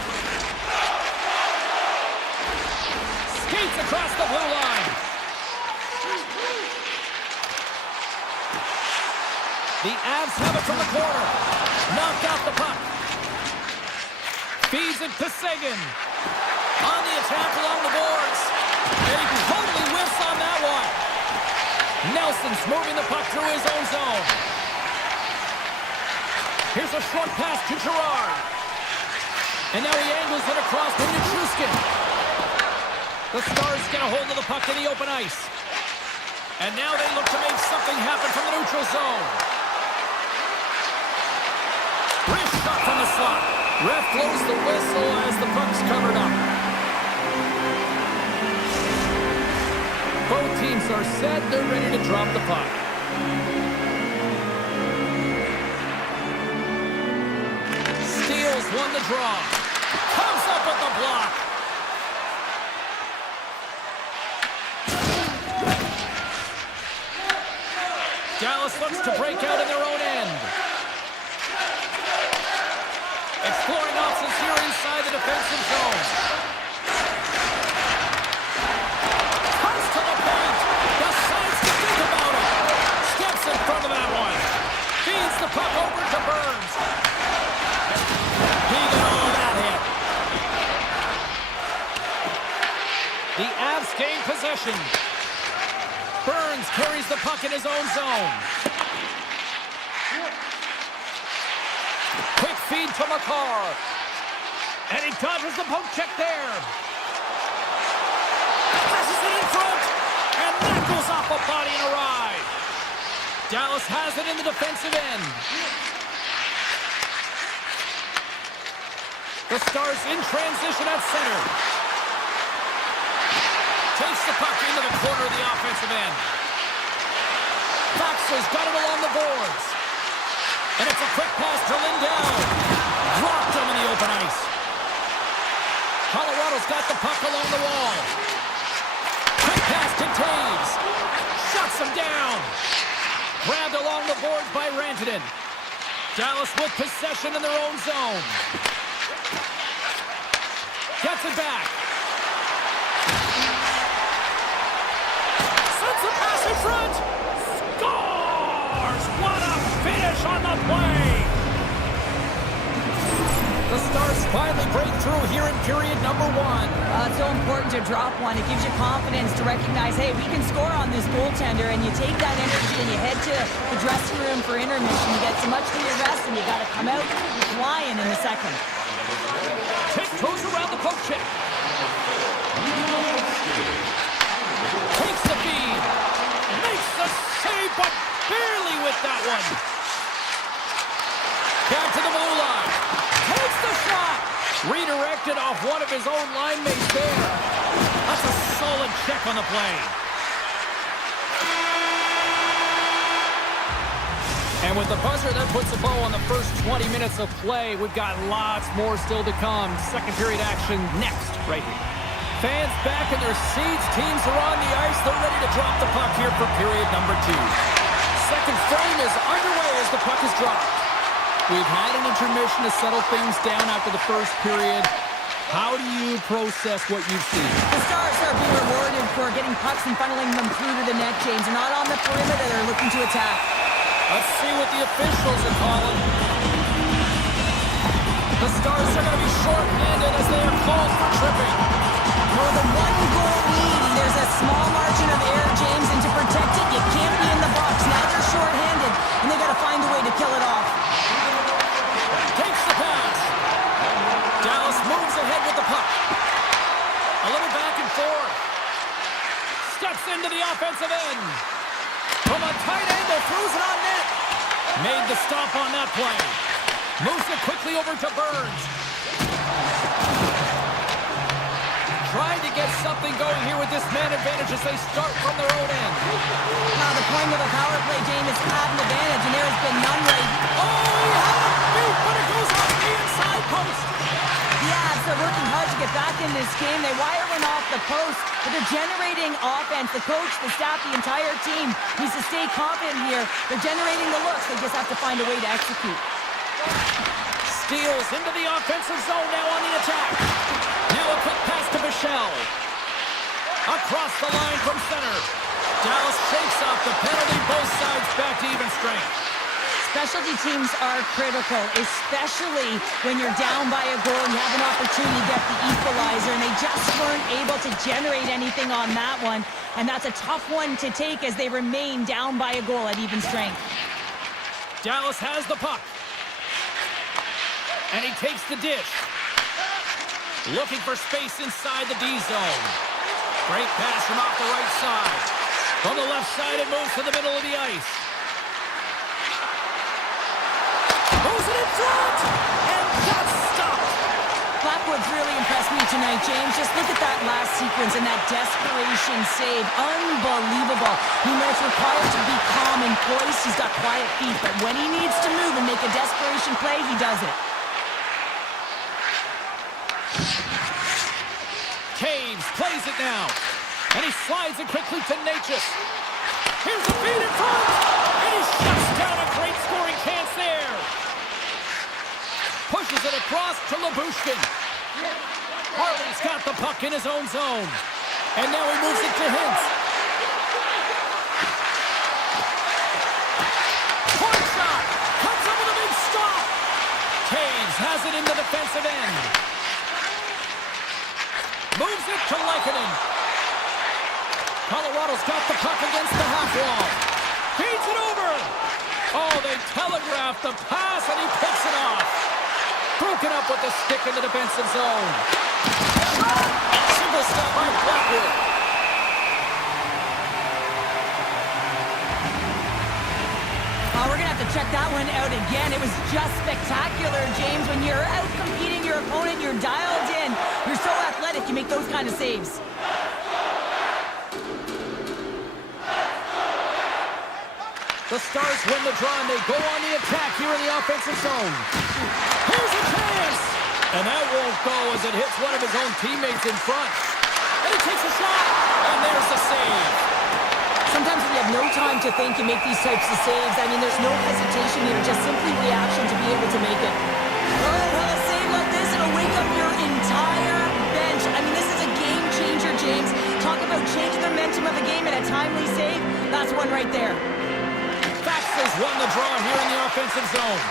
Skates across the blue line. The Avs have it from the corner. Knocked out the puck. Feeds it to Seguin. On the attack along the boards. And he totally whiffs on that one. Nelson's moving the puck through his own zone. Here's a short pass to Gerard. And now he angles it across to Nichushkin. The Stars get a hold of the puck in the open ice. And now they look to make something happen from the neutral zone. Wrist shot from the slot. Ref blows the whistle as the puck's covered up. Both teams are set. They're ready to drop the puck. Steals won the draw. Comes up with the block. Dallas looks to break out in their own end. Exploring options here inside the defensive zone. Comes to the point. Decides to think about it. Steps in front of that one. Feeds the puck over to Burns. He got all that hit. The Avs gain possession. Burns carries the puck in his own zone. Quick feed to Makar. And he dodges the poke check there. Passes it in front. And that goes off a body and a ride. Dallas has it in the defensive end. The Stars in transition at center. Takes the puck into the corner of the offensive end. Fox's got it along the boards. And it's a quick pass to Lindell. Dropped him in the open ice. Colorado's got the puck along the wall. Quick pass to Taves. Shuts him down. Grabbed along the boards by Rantanen. Dallas with possession in their own zone. Gets it back. Sends the pass in front. Scores! What a finish on the play! The Stars finally break through here in period number one. It's so important to drop one. It gives you confidence to recognize, hey, we can score on this goaltender, and you take that energy and you head to the dressing room for intermission. You get so much needed rest, and you got to come out flying in the second. Tiptoes around the poke check. Takes the feed. Makes the save, but barely with that one. Back to the blue line. Takes the shot. Redirected off one of his own line mates there. That's a solid check on the play. And with the buzzer, that puts a bow on the first 20 minutes of play. We've got lots more still to come. Second period action next, right here. Fans back in their seats. Teams are on the ice. They're ready to drop the puck here for period number 2. Second frame is underway as the puck is dropped. We've had an intermission to settle things down after the first period. How do you process what you've seen? The Stars are being rewarded for getting pucks and funneling them through to the net, James. They're not on the perimeter. They're looking to attack. Let's see what the officials are calling. The Stars are going to be short-handed as they are called for tripping. With a one-goal lead, there's a small margin of error, James, and to protect it, you can't be in the box. Now they're short-handed, and they got to find a way to kill it off. Takes the pass. Dallas moves ahead with the puck. A little back and forth. Steps into the offensive end. From a tight angle, throws it on net. Made the stop on that play. Moves it quickly over to Burns. Trying to get something going here with this man advantage as they start from their own end. Now the point of the power play game is to have an advantage, and there has been none right. Oh, he had a beat, but it goes off the inside post. Yeah, they're working hard to get back in this game. They wire one off the post, but they're generating offense. The coach, the staff, the entire team needs to stay confident here. They're generating the looks. They just have to find a way to execute. Steals into the offensive zone now on the attack. Now a quick pass to Michelle. Across the line from center. Dallas shakes off the penalty. Both sides back to even strength. Specialty teams are critical, especially when you're down by a goal and you have an opportunity to get the equalizer, and they just weren't able to generate anything on that one. And that's a tough one to take as they remain down by a goal at even strength. Dallas has the puck. And he takes the dish. Looking for space inside the D zone. Great pass from off the right side. From the left side, it moves to the middle of the ice. Moves it in front! And that's stopped! Blackwood's really impressed me tonight, James. Just look at that last sequence and that desperation save. Unbelievable. He knows it's required to be calm and poised. He's got quiet feet, but when he needs to move and make a desperation play, he does it. Caves plays it now. And he slides it quickly to Natchez. Here's a feed in front! And he shuts down a great scoring chance there. Pushes it across to Labushkin. Harley's got the puck in his own zone. And now he moves it to Hintz. Point shot! Comes up with a big stop! Caves has it in the defensive end. Moves it to Lehkonen. Colorado's got the puck against the half wall. Feeds it over. Oh, they telegraphed the pass, and he picks it off. Broken up with the stick in the defensive zone. Single stop by Blackwood. We're going to have to check that one out again. It was just spectacular, James. When you're out competing your opponent, you're dialed in. You're so athletic, you make those kind of saves. The Stars win the draw, and they go on the attack here in the offensive zone. Here's a chance! And that won't go as it hits one of his own teammates in front. And he takes a shot, and there's the save. Sometimes when you have no time to think, you make these types of saves. I mean, there's no hesitation here, just simply reaction to be able to make it. Oh, well, a save like this, it'll wake up your entire bench. I mean, this is a game changer, James. Talk about changing the momentum of the game in a timely save. That's one right there. Faxes won the draw here in the offensive zone.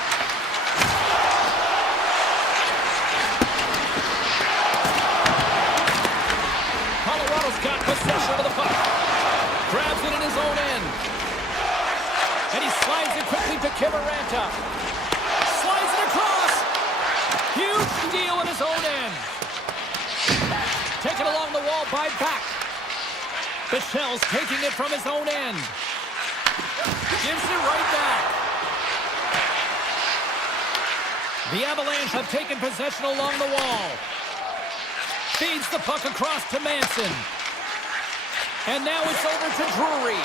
Colorado's got possession of the puck. Grabs it in his own end. And he slides it quickly to Kivaranta. Slides it across. Huge steal in his own end. Taken along the wall by Back. Bichelle's taking it from his own end. Gives it right back. The Avalanche have taken possession along the wall. Feeds the puck across to Manson. And now it's over to Drury.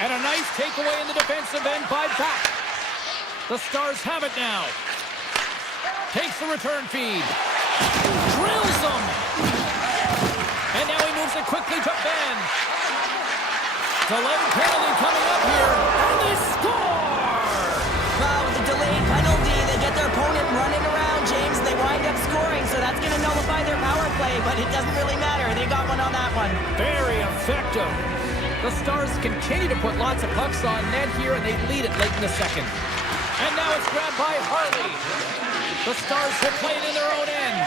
And a nice takeaway in the defensive end by Back. The Stars have it now. Takes the return feed. Drills them. And now he moves it quickly to Ben. Delayed penalty coming up here. And they score! Wow, with the delayed penalty, they get their opponent running around, James, and they wind up scoring, so that's going to nullify their power play, but it doesn't really matter. They got one on that one. Very effective. The Stars continue to put lots of pucks on net here, and they lead it late in the second. And now it's grabbed by Harley. The Stars will play it in their own end.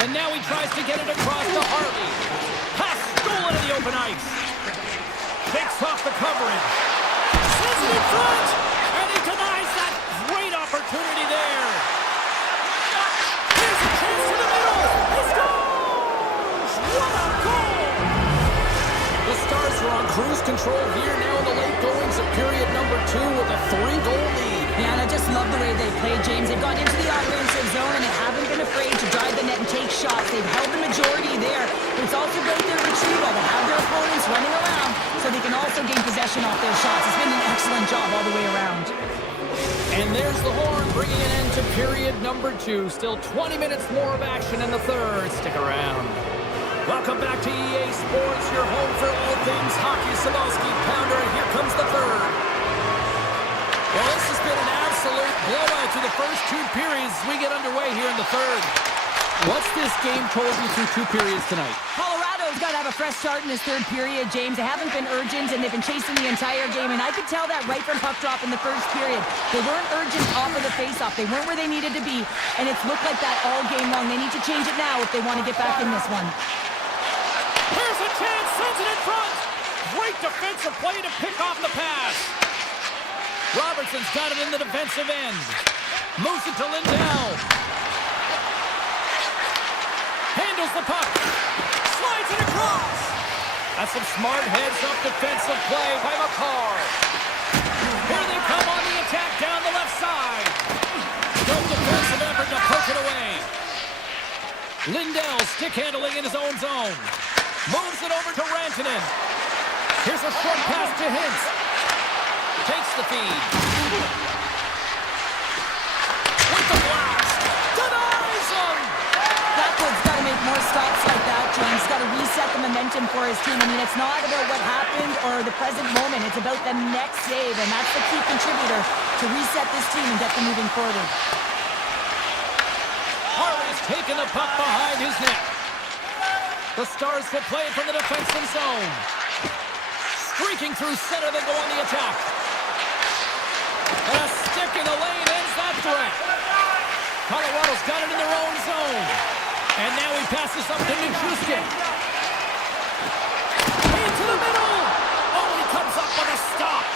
And now he tries to get it across to Harley. Pass stolen in the open ice. Takes off the coverage. Sends it in front. And he denies that great opportunity there. Here's a chance to the middle. He scores! What a goal! The Stars are on cruise control here now in the late goings of period number 2 with a 3-goal lead. Yeah, and I just love the way they play, James. They've gone into the offensive zone and they haven't been afraid to drive the net and take shots. They've held the majority there. But it's also great their retrieval to have their opponents running around so they can also gain possession off their shots. It's been an excellent job all the way around. And there's the horn bringing an end to period number 2. Still 20 minutes more of action in the third. Stick around. Welcome back to EA Sports, your home for all things hockey. Sabalski Pounder, and here comes the third. Well, this has been an absolute blowout to the first 2 periods as we get underway here in the third. What's this game told you through 2 periods tonight? Colorado's got to have a fresh start in this third period, James. They haven't been urgent, and they've been chasing the entire game, and I could tell that right from puck drop in the first period. They weren't urgent off of the faceoff. They weren't where they needed to be, and it's looked like that all game long. They need to change it now if they want to get back in this one. Here's a chance, sends it in front. Great defensive play to pick off the pass. Robertson's got it in the defensive end. Moves it to Lindell. Handles the puck. Slides it across. That's some smart heads-up defensive play by McCarr. Here they come on the attack down the left side. No defensive effort to poke it away. Lindell stick handling in his own zone. Moves it over to Rantanen. Here's a short pass to Hintz. Takes the feed. With the blast. Denies him! Blackwood's got to make more stops like that, James. Got to reset the momentum for his team. I mean, it's not about what happened or the present moment. It's about the next save, and that's the key contributor to reset this team and get them moving forward. Harley's taking the puck behind his net. The Stars will play it from the defensive zone. Streaking through center, they go on the attack. And a stick in the lane ends that threat. Colorado's got it in their own zone. And now he passes up to Nichushkin. Into the middle. Oh, he comes up with a stop.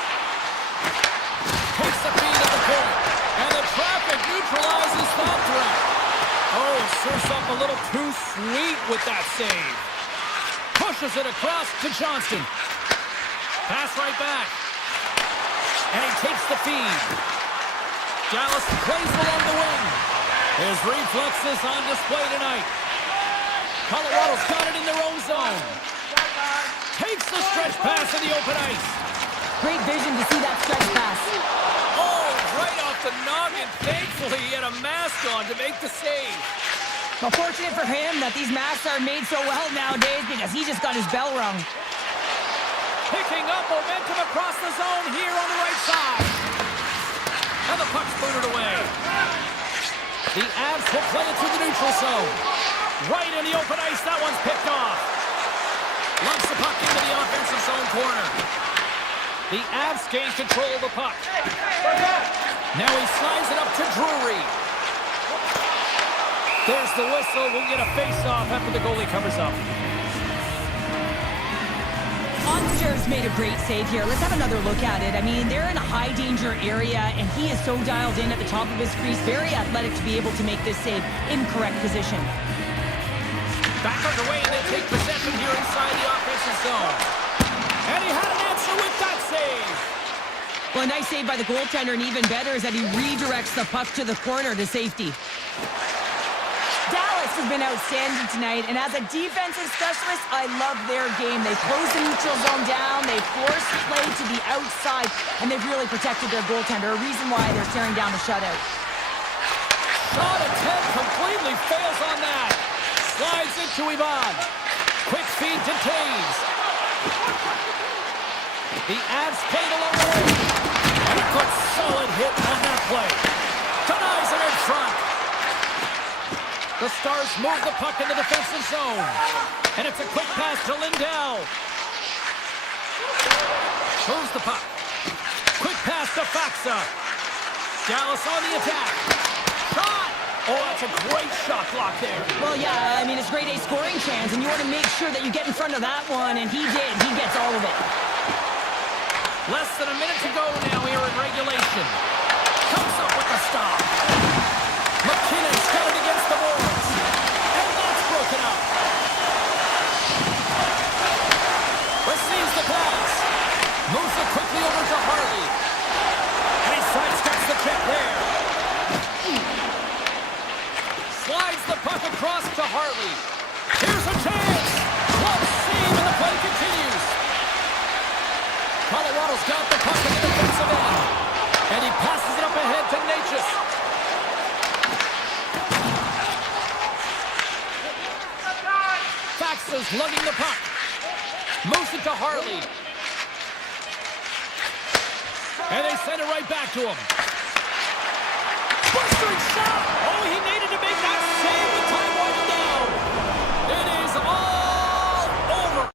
Takes the feed at the point. And the traffic neutralizes that threat. Oh, surfs up a little too sweet with that save. Pushes it across to Johnston. Pass right back. And he takes the feed. Dallas plays along the wing. His reflexes on display tonight. Colorado's got it in their own zone. Takes the stretch pass in the open ice. Great vision to see that stretch pass. Oh, right off the noggin. Thankfully, he had a mask on to make the save. Well, fortunate for him that these masks are made so well nowadays because he just got his bell rung. Picking up momentum across the zone here on the right side. And the puck's booted away. The Avs will play it through the neutral zone. Right in the open ice, that one's picked off. Lumps the puck into the offensive zone corner. The Avs gain control of the puck. Now he slides it up to Drury. There's the whistle. We'll get a face-off after the goalie covers up. Ottinger's made a great save here. Let's have another look at it. I mean, they're in a high-danger area, and he is so dialed in at the top of his crease. Very athletic to be able to make this save in correct position. Back underway, and they take possession here inside the offensive zone. And he had an answer with that save. Well, a nice save by the goaltender, and even better is that he redirects the puck to the corner to safety. Dallas Refs have been outstanding tonight, and as a defensive specialist, I love their game. They close the neutral zone down, they force play to the outside, and they've really protected their goaltender, a reason why they're staring down the shutout. Shot attempt completely fails on that. Slides into Ivan. Quick feed to Taves. The Avs played along the way. And a good solid hit on that play. Denies it in front. The Stars move the puck in the defensive zone. And it's a quick pass to Lindell. Moves the puck. Quick pass to Faxa. Dallas on the attack. Shot! Oh, that's a great shot block there. Well, yeah, I mean, it's grade A scoring chance, and you want to make sure that you get in front of that one, and he did. He gets all of it. Less than a minute to go now here in regulation. Comes up with the stop. McKinnon's got it against the boards. And that's broken up. Receives the pass. Moves it quickly over to Harley. And he sidesteps the check there. Slides the puck across to Harley. Here's a chance. Close save, and the play continues. Colorado's got the puck in the defensive end. And he passes it up ahead to Natchez. Faxa's lugging the puck. Moves it to Harley. And they send it right back to him. Blistering shot! Oh, he needed to make that save with time winding down. It is all over.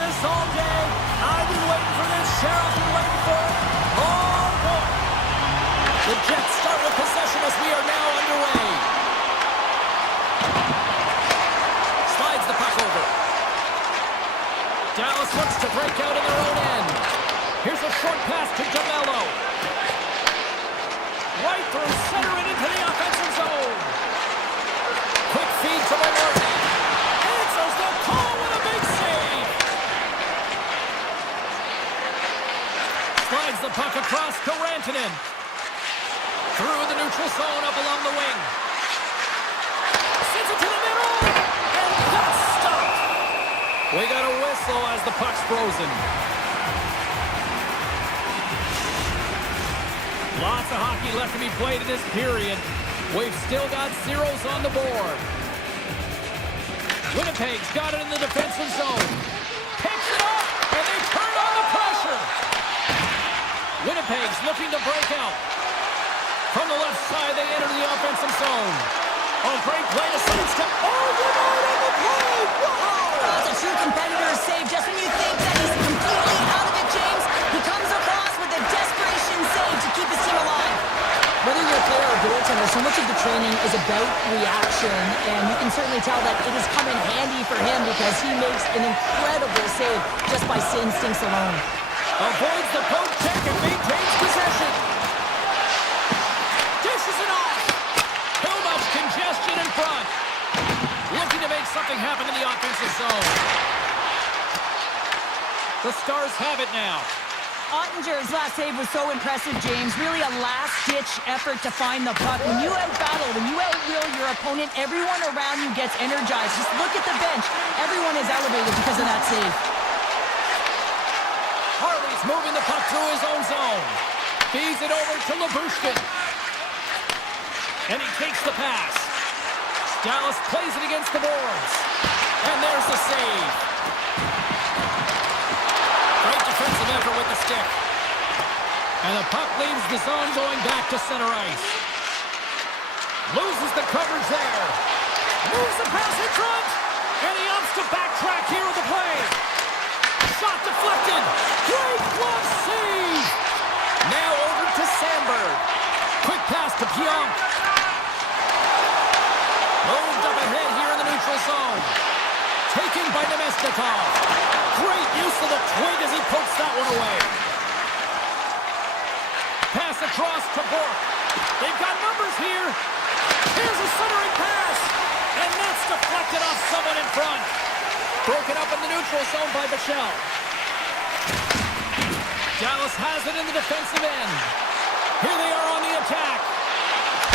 This all day. I've been waiting for this. Cheryl's been waiting for it. Oh, boy. The Jets start with possession as we are now underway. Slides the puck over. Dallas looks to break out in their own end. Here's a short pass to DeMello. Right through center and into the offensive zone. Quick feed to Maloney. Answers the call with a big save. Slides the puck across to Rantanen. Through the neutral zone up along the wing. Sends it to the middle. And that's stopped. We got a whistle as the puck's frozen. Lots of hockey left to be played in this period. We've still got zeros on the board. Winnipeg's got it in the defensive zone. Picks it up, and they turn on the pressure. Winnipeg's looking to break out. From the left side, they enter the offensive zone. Oh, great play to sidestep. Oh, denied on the play! Wow! That's a true competitor's save. Just when you think that he's completely out of it, James, he comes across with a desperation save to keep his team alive. Whether you're a player or a goaltender, so much of the training is about reaction, and you can certainly tell that it is coming handy for him because he makes an incredible save just by instincts alone. Avoids the poke check and maintains possession. Dishes it off. Too much congestion in front. Looking to make something happen in the offensive zone. The Stars have it now. Ottinger's last save was so impressive, James. Really a last-ditch effort to find the puck. When you out-battle, when you out-will your opponent, everyone around you gets energized. Just look at the bench. Everyone is elevated because of that save. Harley's moving the puck through his own zone. Feeds it over to Labushkin. And he takes the pass. Dallas plays it against the boards. And there's the save. Great defensive effort with the stick. And the puck leaves the zone going back to center ice. Loses the coverage there. Moves the pass in front. And he opts to backtrack here with the play. Shot deflected. Great glove save. Now over to Sandberg. Quick pass to Pionk. Moved up ahead here in the neutral zone. Taken by Nemesnikov. Great use of the twig as he pokes that one away. Pass across to Bourque. They've got numbers here. Here's a centering pass. And that's deflected off someone in front. Broken up in the neutral zone by Bichelle. Dallas has it in the defensive end. Here they are on the attack.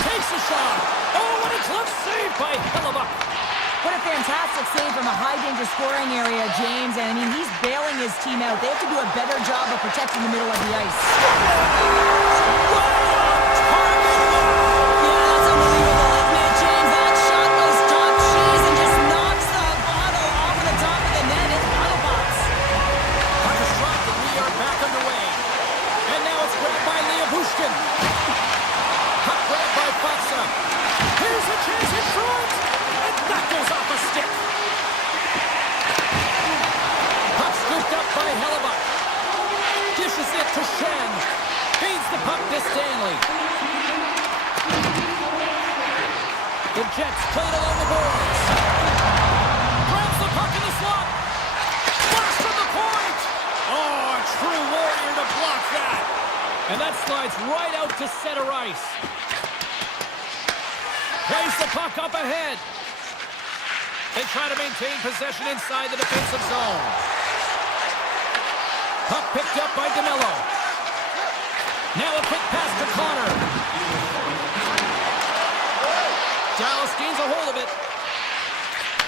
Takes a shot. Oh, what a glove save by Hellebuyck. What a fantastic save from a high-danger scoring area, James. And, I mean, he's bailing his team out. They have to do a better job of protecting the middle of the ice. Yeah, that's unbelievable, isn't it, James? That shot goes top cheese and just knocks the bottle off of the top of the net. It's bottle box. Puck is dropped and we are back underway. And now it's grabbed by Liabushkin. Puck grabbed by Faksa. Here's a chance in front. And that goes off a stick. Puck scooped up by Hellebuyck. Dishes it to Shen. Feeds the puck to Stanley. The Jets played along the boards. Grabs the puck in the slot. Blocks from the point. Oh, a true warrior to block that. And that slides right out to center ice. Plays the puck up ahead. They try to maintain possession inside the defensive zone. Puck picked up by DeMello. Now a quick pass to Connor. Dallas gains a hold of it.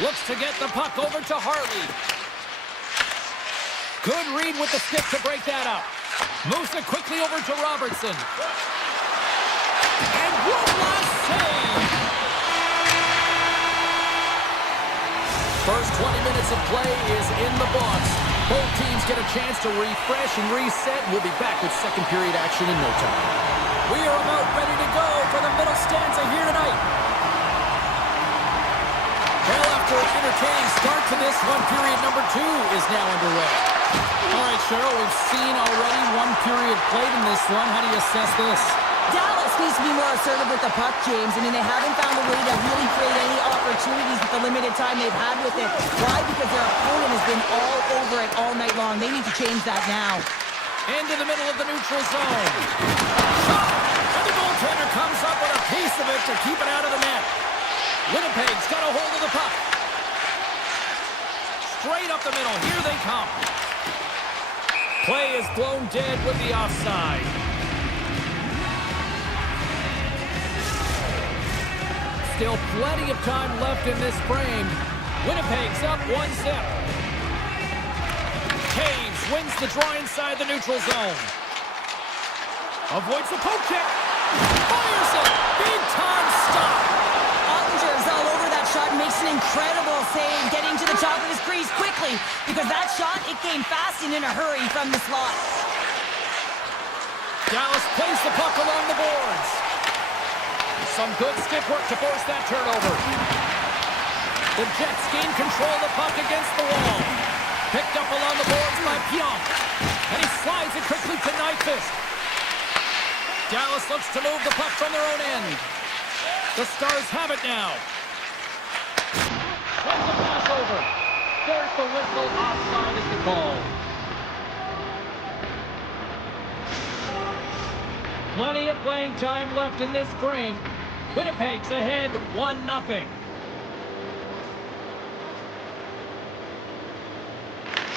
Looks to get the puck over to Harley. Good read with the stick to break that up. Moves it quickly over to Robertson. And one last save. First 20 minutes of play is in the books. Both teams get a chance to refresh and reset. We'll be back with second period action in no time. We are about ready to go for the middle stanza here tonight. Well, after an entertaining start to this one. Period number 2 is now underway. All right, Cheryl, we've seen already one period played in this one. How do you assess this? Dallas needs to be more assertive with the puck, James. I mean, they haven't found a way to really create any opportunities with the limited time they've had with it. Why? Because their opponent has been all over it all night long. They need to change that now. Into the middle of the neutral zone. Shot! And the goaltender comes up with a piece of it to keep it out of the net. Winnipeg's got a hold of the puck. Straight up the middle. Here they come. Play is blown dead with the offside. Still plenty of time left in this frame. Winnipeg's up 1-0. Caves wins the draw inside the neutral zone. Avoids the poke check. Fires it. Big time stop. Ottinger's all over that shot, makes an incredible save, getting to the top of his crease quickly, because that shot, it came fast and in a hurry from the slot. Dallas plays the puck along the boards. Some good stick work to force that turnover. The Jets gain control of the puck against the wall. Picked up along the boards by Pionk. And he slides it quickly to Nyquist. Dallas looks to move the puck from their own end. The Stars have it now. Sends the pass over. There's the whistle. Offside is the call. Plenty of playing time left in this frame. Winnipeg's ahead 1-0.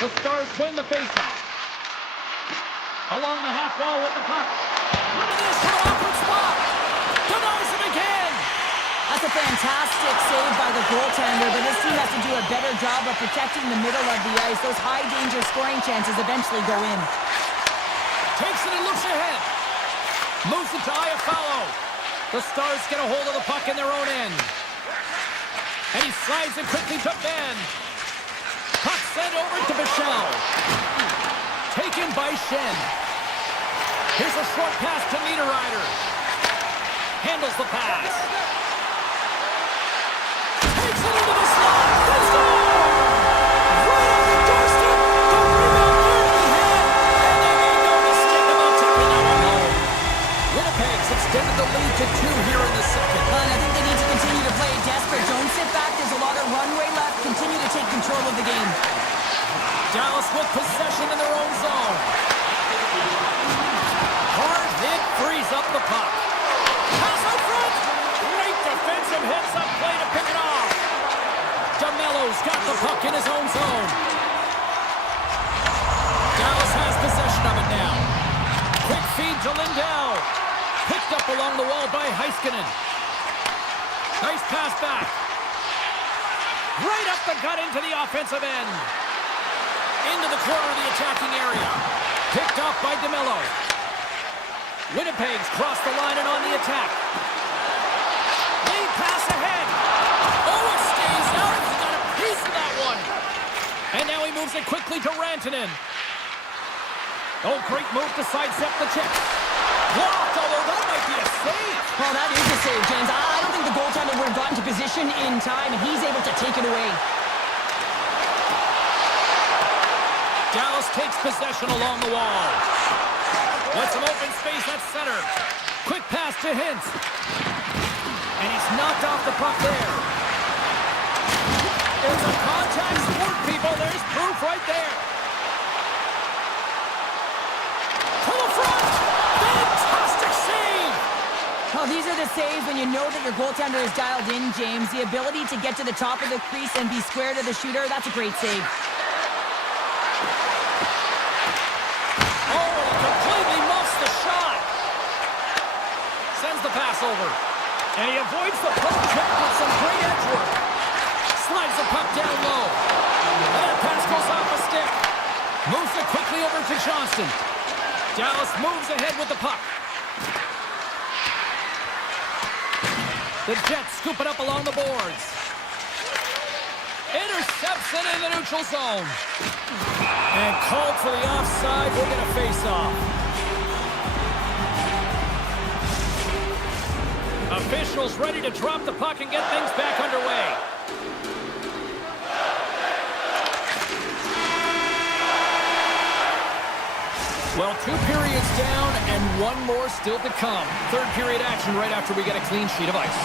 The Stars win the faceoff. Along the half wall with the puck. Look at this from an awkward spot. Denies it again. That's a fantastic save by the goaltender, but this team has to do a better job of protecting the middle of the ice. Those high-danger scoring chances eventually go in. Takes it and looks ahead. Moves it to Iafallo. The Stars get a hold of the puck in their own end. And he slides it quickly to Ben. Puck sent over to Bichelle. Taken by Shen. Here's a short pass to Niederreiter. Handles the pass. Takes it into the slot. Let's go! Right on the doorstep. The rebound nearly had. And they made no mistake about taking that one home. Winnipeg's extended the lead to 2 here in the second. And I think they need to continue to play desperate. Don't sit back. There's a lot of runway left. Continue to take control of the game. Dallas with possession in their own zone. Hard hit frees up the puck. Pass out front. Great defensive hits up play to pick it off. DeMello's got the puck in his own zone. Dallas has possession of it now. Quick feed to Lindell. Picked up along the wall by Heiskanen. Nice pass back. Right up the gut into the offensive end. Into the corner of the attacking area. Picked up by DeMello. Winnipeg's crossed the line and on the attack. Lead pass ahead. Oh, it stays out. He got a piece of that one. And now he moves it quickly to Rantanen. Oh, great move to sidestep the check. Blocked, although that might be a save. Well, that is a save, James. I don't think the goaltender would have gotten to position in time, and he's able to take it away. Dallas takes possession along the wall. With some open space at center. Quick pass to Hintz. And he's knocked off the puck there. It's a contact sport, people. There's proof right there. To the front. Fantastic save. Well, these are the saves when you know that your goaltender is dialed in, James. The ability to get to the top of the crease and be square to the shooter, that's a great save. The pass over. And he avoids the poke check with some great edge work. Slides the puck down low. And that pass goes off a stick. Moves it quickly over to Johnston. Dallas moves ahead with the puck. The Jets scoop it up along the boards. Intercepts it in the neutral zone. And called for the offside. We'll get a face-off. Officials ready to drop the puck and get things back underway. Well, 2 periods down and 1 more still to come. Third period action right after we get a clean sheet of ice.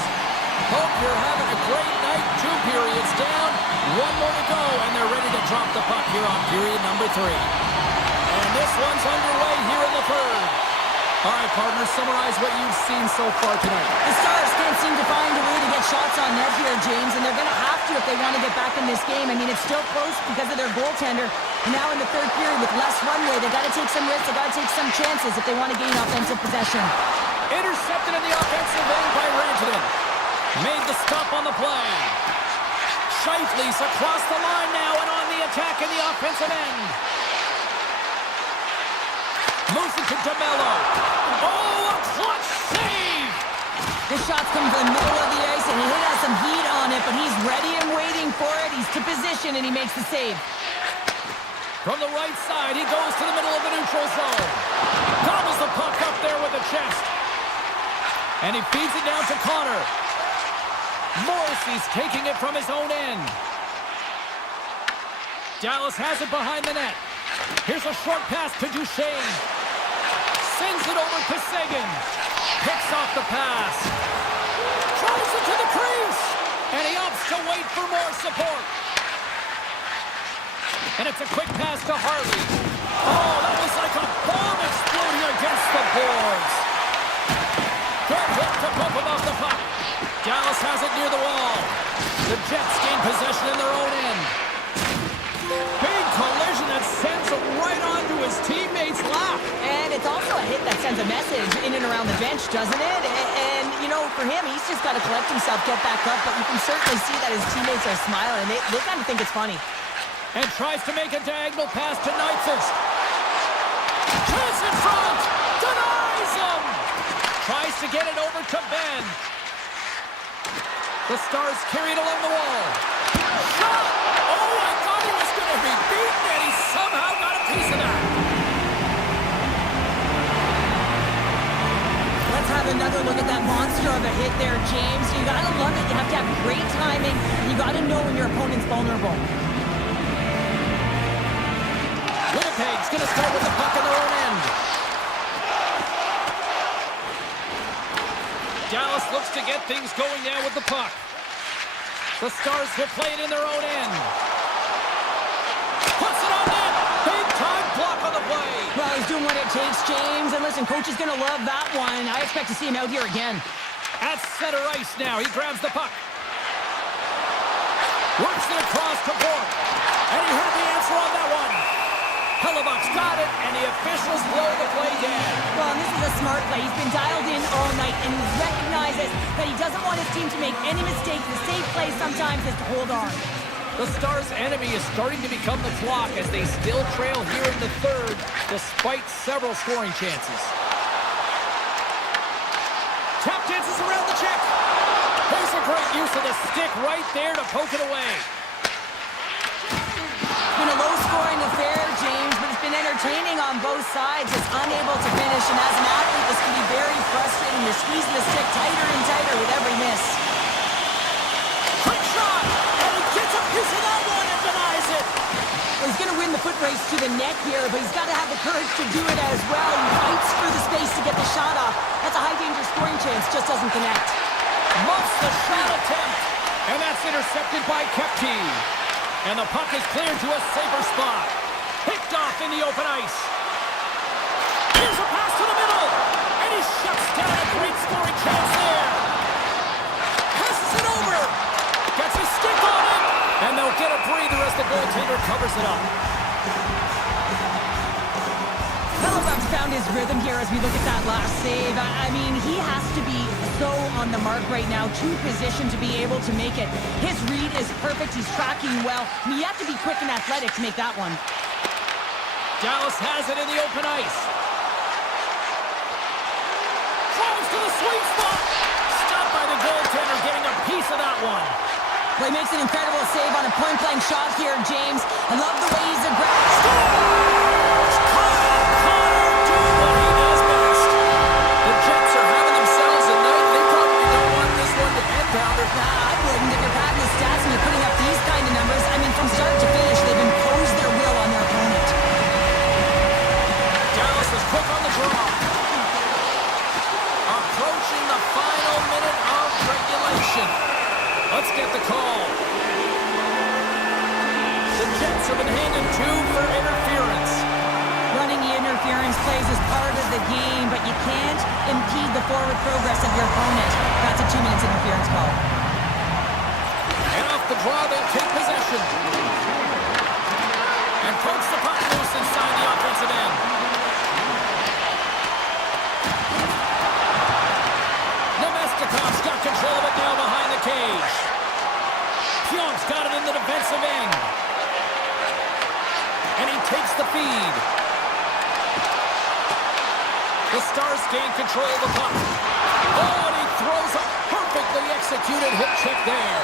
Hope you're having a great night. 2 periods down, 1 more to go, and they're ready to drop the puck here on period number 3. And this one's underway here in the third. All right, partners, summarize what you've seen so far tonight. The Stars can't seem to find a way to get shots on net here, James, and they're going to have to if they want to get back in this game. I mean, it's still close because of their goaltender. Now in the third period with less runway, they've got to take some risks, they've got to take some chances if they want to gain offensive possession. Intercepted in the offensive end by Rantanen. Made the stop on the play. Scheifele's across the line now and on the attack in the offensive end. Moves it to DeMello. Oh, a clutch save! This shot's coming from the middle of the ice, and he has some heat on it, but he's ready and waiting for it. He's to position, and he makes the save. From the right side, he goes to the middle of the neutral zone. Gobbles the puck up there with the chest. And he feeds it down to Connor. Morrissey's taking it from his own end. Dallas has it behind the net. Here's a short pass to Duchesne. Sends it over to Seguin. Picks off the pass. Drives it to the crease. And he opts to wait for more support. And it's a quick pass to Harley. Oh, that was like a bomb exploding against the boards. Good hit to bump him off the puck. Dallas has it near the wall. The Jets gain possession in their own end. Big collision that sends him right onto his teammate's lap. And it's also a hit that sends a message in and around the bench, doesn't it? And you know, for him, he's just got to collect himself, get back up, but you can certainly see that his teammates are smiling, and they kind of think it's funny. And tries to make a diagonal pass to Knights. Chance in front! Denies him! Tries to get it over to Ben. The Stars carry it along the wall. Shot! Oh, I thought he was going to be beaten, and he somehow got a piece of that. Let's have another look at that monster of a hit there, James. You got to love it. You have to have great timing. You got to know when your opponent's vulnerable. Winnipeg's going to start with the puck on their own end. Dallas looks to get things going now with the puck. The Stars will play it in their own end. Puts it on net. Big time block on the play. Well, he's doing what it takes, James. And listen, coach is going to love that one. I expect to see him out here again. At center ice now. He grabs the puck. Works it across to Bourque. And he heard the answer on that one. Hellebuck's got it, and the officials blow the play dead. Well, and this is a smart play. He's been dialed in all night, and he recognizes that he doesn't want his team to make any mistakes. The safe play sometimes is to hold on. The Stars' enemy is starting to become the clock as they still trail here in the third, despite several scoring chances. Tap dances around the check. There's a great use of the stick right there to poke it away. It's been a low-scoring affair, James, but it's been entertaining on both sides. It's unable to finish, and as an athlete, this can be very frustrating. You're squeezing the stick tighter and tighter with every miss. Quick shot, and he gets a piece of that one and denies it. Well, he's going to win the foot race to the net here, but he's got to have the courage to do it as well. He fights for the space to get the shot off. That's a high-danger scoring chance, just doesn't connect. Muffs the shot attempt, and that's intercepted by Kepke. And the puck is cleared to a safer spot. Picked off in the open ice. Here's a pass to the middle. And he shuts down a great scoring chance there. Passes it over. Gets his stick on it. And they'll get a breather as the goaltender covers it up. Hellebuck's found his rhythm here as we look at that last save. I mean, he has to be so on the mark right now, to position to be able to make it. His read is perfect. He's tracking well. I mean, you have to be quick and athletic to make that one. Dallas has it in the open ice. Tries to the sweet spot. Stopped by the goaltender, getting a piece of that one. Well, he makes an incredible save on a point-blank shot here, James. I love the way he's aggressive. I wouldn't. If you're patting the stats and you're putting up these kind of numbers, I mean, from start to finish, they've imposed their will on their opponent. Dallas possession. Let's get the call. The Jets have been handed 2 for interference. Running the interference plays is part of the game, but you can't impede the forward progress of your opponent. That's a 2 minutes interference call. And off the draw, they'll take possession. And pokes the puck loose inside the offensive end. Nemestikov's got control of it now behind the cage. Pionk's got it in the defensive end. And he takes the feed. The Stars gain control of the puck. Oh, and he throws a perfectly executed hip check there.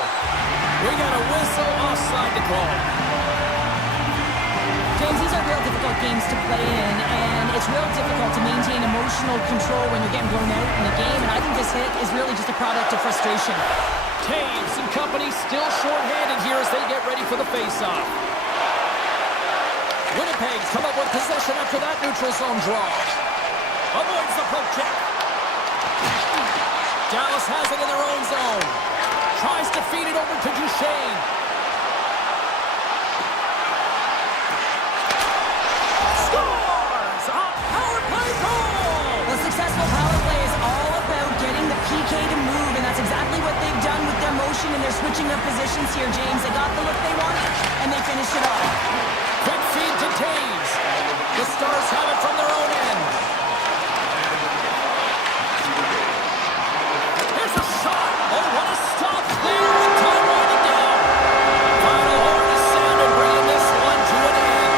We got a whistle offside to call. James, these are real difficult games to play in, and it's real difficult to maintain emotional control when you're getting blown out in the game, and I think this hit is really just a product of frustration. Taves and company still short-handed here as they get ready for the face-off. Winnipeg's come up with possession after that neutral zone draw. Avoids the poke check. Dallas has it in their own zone. Tries to feed it over to Duchesne. Scores! A power play goal! The successful power play is all about getting the PK to move, and that's exactly what they've done with their motion, and they're switching their positions here, James. They got the look they wanted, and they finished it off. Quick feed to Taves. The Stars have it from their own end. Here's a shot. Oh, what a stop there. Time winding down. Final horn is sounded, bringing this one to an end.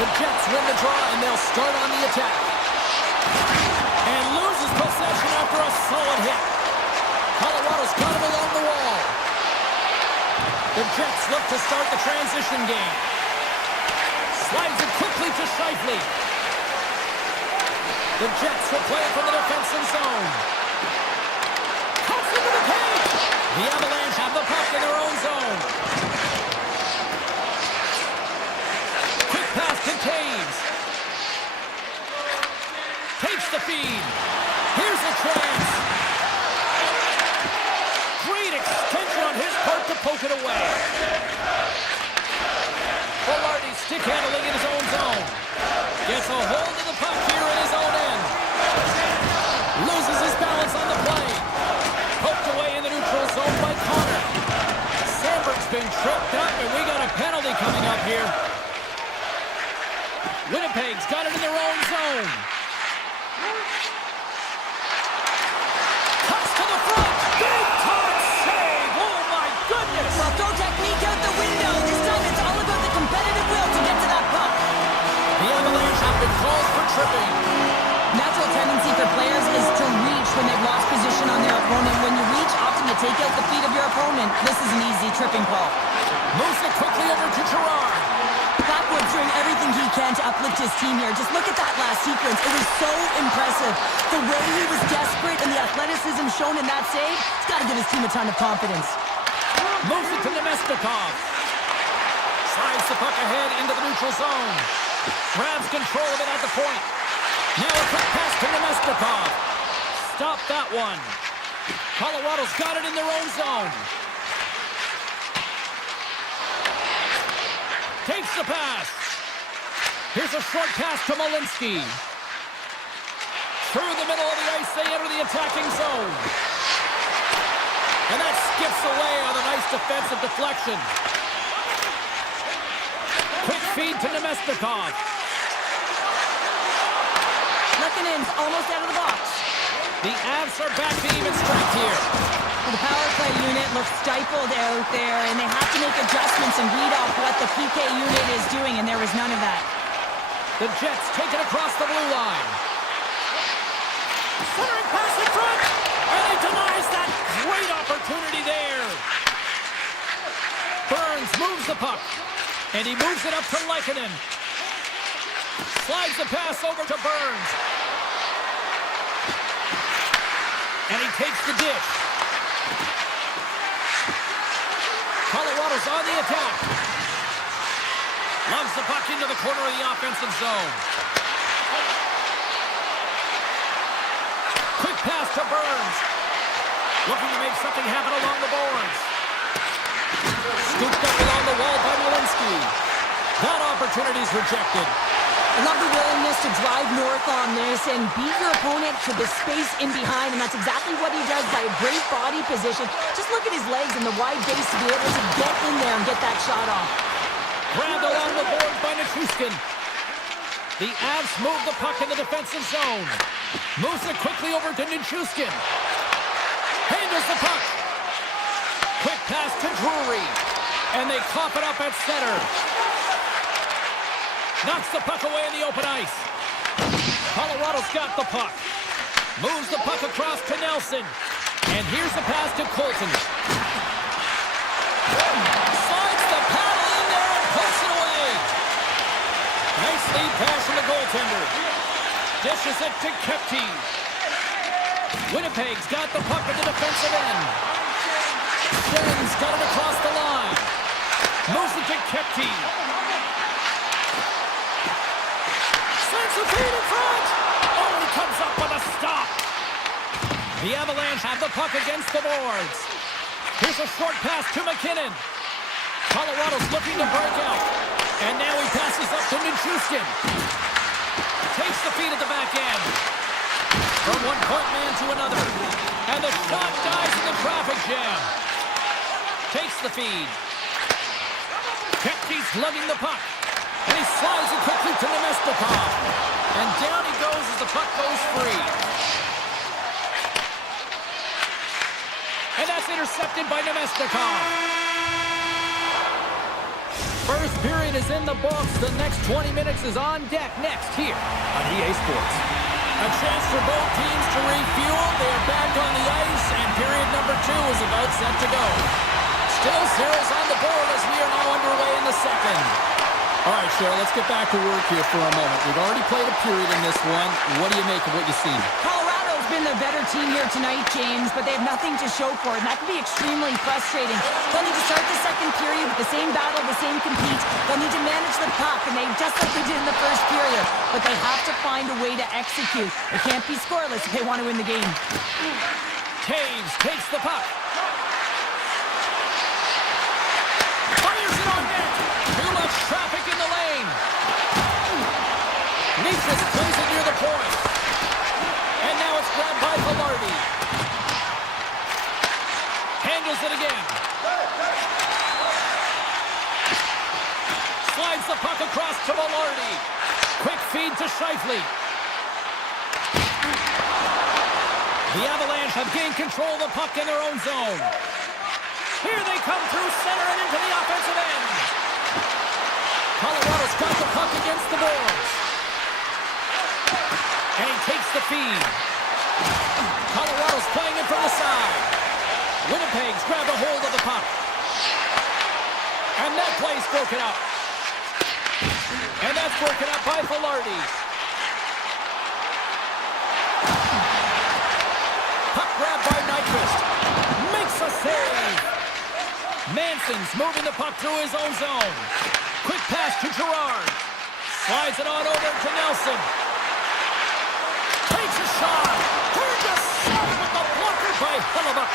The Jets win the draw, and they'll start on the attack. And loses possession after a solid hit. Colorado's got him along the wall. The Jets look to start the transition game. Slides it quickly to Shifley. The Jets will play it from the defensive zone. Cuts into the paint. The Avalanche have the puck in their own zone. Quick pass to Taves. Takes the feed. Here's a chance. Great extension on his part to poke it away. Velarde stick handling in his own zone. Gets a hold of the puck here in his own end. Loses his balance on the play. Poked away in the neutral zone by Connor. Sandberg's been tripped up, and we got a penalty coming up here. Winnipeg's got it in their own zone. Cuts to the front. Big time save. Oh, my goodness. Well, throw technique out the window. This time it's all about the competitive will to get to that puck. The Avalanche have been called for tripping. Natural tendency for players is to reach when they've lost position on their opponent. When you reach, often you take out the feet of your opponent. This is an easy tripping call. Moves it quickly over to Gerard. Blackwood's doing everything he can to uplift his team here. Just look at that last sequence. It was so impressive. The way he was desperate and the athleticism shown in that save, it's got to give his team a ton of confidence. Moves it to Nemestikov. Slides the puck ahead into the neutral zone. Grabs control of it at the point. Now a quick pass to Nemestikov. Stop that one. Colorado's got it in their own zone. Takes the pass. Here's a short pass to Malinsky. Through the middle of the ice, they enter the attacking zone. And that skips away on a nice defensive deflection. Quick feed to Nemestikov. Lekkonen's almost out of the box. The Avs are back to even strength here. The power play unit looks stifled out there, and they have to make adjustments and read off what the PK unit is doing, and there was none of that. The Jets take it across the blue line. Centering pass in front, and he denies that great opportunity there. Burns moves the puck, and he moves it up to Lekkonen. Slides the pass over to Burns. And he takes the dish. Colorado's on the attack. Loves the puck into the corner of the offensive zone. Quick pass to Burns. Looking to make something happen along the boards. Scooped up along the wall by Malinsky. That opportunity's rejected. I love the willingness to drive north on this and beat your opponent to the space in behind, and that's exactly what he does by a great body position. Just look at his legs and the wide base to be able to get in there and get that shot off. Grabbed along the board by Nichushkin. The Avs move the puck in the defensive zone. Moves it quickly over to Nichushkin. Handles the puck. Quick pass to Drury. And they cough it up at center. Knocks the puck away in the open ice. Colorado's got the puck. Moves the puck across to Nelson. And here's the pass to Colton. Slides the paddle in there and pokes it away. Nice lead pass from the goaltender. Dishes it to Kepke. Winnipeg's got the puck at the defensive end. Shannon's got it across the line. Moves it to Kepke. Sends the feed in front. Oh, he comes up with a stop. The Avalanche have the puck against the boards. Here's a short pass to McKinnon. Colorado's looking to break out. And now he passes up to Nichushkin. Takes the feed at the back end. From one point man to another. And the shot dies in the traffic jam. Takes the feed. Kepke's lugging the puck. And he slides it quickly to Nemestikov. And down he goes as the puck goes free. And that's intercepted by Nemestikov. First period is in the books. The next 20 minutes is on deck next here on EA Sports. A chance for both teams to refuel. They are back on the ice, and period number 2 is about set to go. Still zeros on the board as we are now underway in the second. All right, Cheryl, let's get back to work here for a moment. We've already played a period in this one. What do you make of what you've seen? Colorado's been the better team here tonight, James, but they have nothing to show for it, and that can be extremely frustrating. They'll need to start the second period with the same battle, the same compete. They'll need to manage the puck, and just like they did in the first period. But they have to find a way to execute. It can't be scoreless if they want to win the game. Taves takes the puck. Fires it on net. Too much traffic in the lane. Niches plays it near the point. And now it's grabbed by Velarde. Handles it again. Slides the puck across to Velarde. Quick feed to Scheifele. The Avalanche have gained control of the puck in their own zone. Here they come through center and into the offensive end. Colorado's got the puck against the boards. And he takes the feed. Colorado's playing it from the side. Winnipeg's grabbed a hold of the puck. And that play's broken up. And that's broken up by Velarde. Puck grabbed by Nyquist. Makes a save. Manson's moving the puck through his own zone. Quick pass to Girard. Slides it on over to Nelson. Takes a shot. Turned aside with the blocker by Hellebuyck.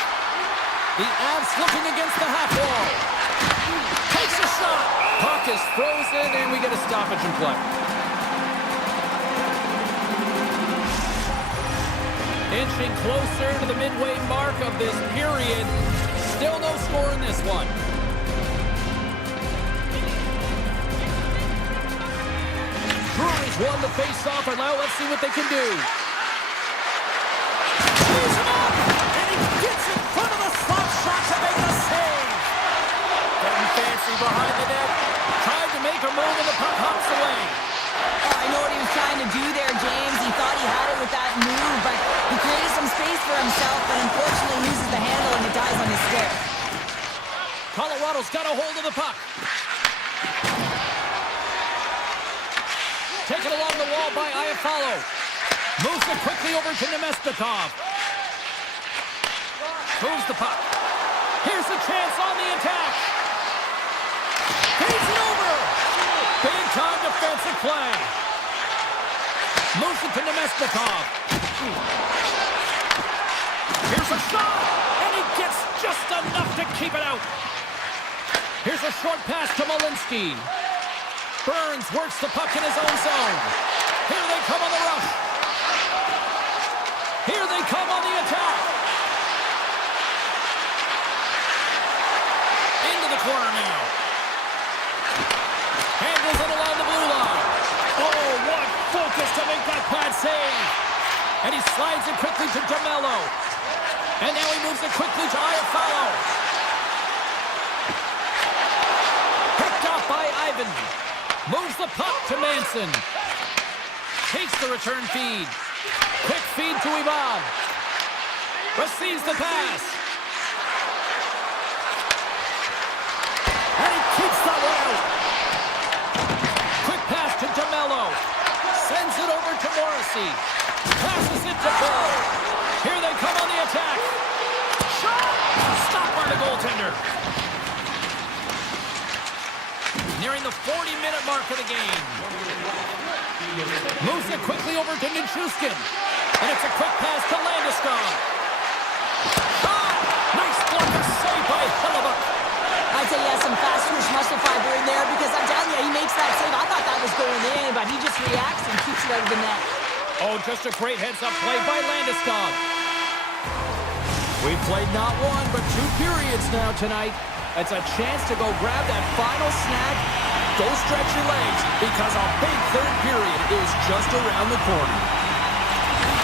The Avs looking against the half wall. Takes a shot. Puck is frozen, and we get a stoppage in play. Inching closer to the midway mark of this period. Still no score in this one. Brewers won the face-off, and now let's see what they can do. He's up, and he gets in front of the slot shot to make the save. Getting fancy behind the net. Tried to make a move, and the puck hops away. Oh, I know what he was trying to do there, James. He thought he had it with that move, but he created some space for himself, but unfortunately loses the handle, and it dies on his stick. Colorado's got a hold of the puck. Taken along the wall by Iafallo. Moves it quickly over to Nemestikov. Moves the puck. Here's a chance on the attack. Feeds it over. Big time defensive play. Moves it to Nemestikov. Here's a shot. And he gets just enough to keep it out. Here's a short pass to Malinsky. Burns works the puck in his own zone. Here they come on the rush. Here they come on the attack. Into the corner now. Handles it along the blue line. Oh, what focus to make that pad save. And he slides it quickly to Jamello. And now he moves it quickly to Iafallo. Picked off by Ivan. Moves the puck to Manson. Takes the return feed. Quick feed to Ivan. Receives the pass. And he keeps that one out. Quick pass to Jamello. Sends it over to Morrissey. Passes it to Bull. Here they come on the attack. Shot! Stopped by the goaltender. Nearing the 40-minute mark of the game. Moves it quickly over to Nichushkin. And it's a quick pass to Landeskog. Shot! Nice blocker save by Hellebuyck. I'd say he has some fast twitch muscle fiber in there because I'm telling you, he makes that save. I thought that was going in, but he just reacts and keeps it out of the net. Oh, just a great heads-up play by Landeskog. We've played not one, but 2 periods now tonight. It's a chance to go grab that final snack. Go stretch your legs because a big third period is just around the corner.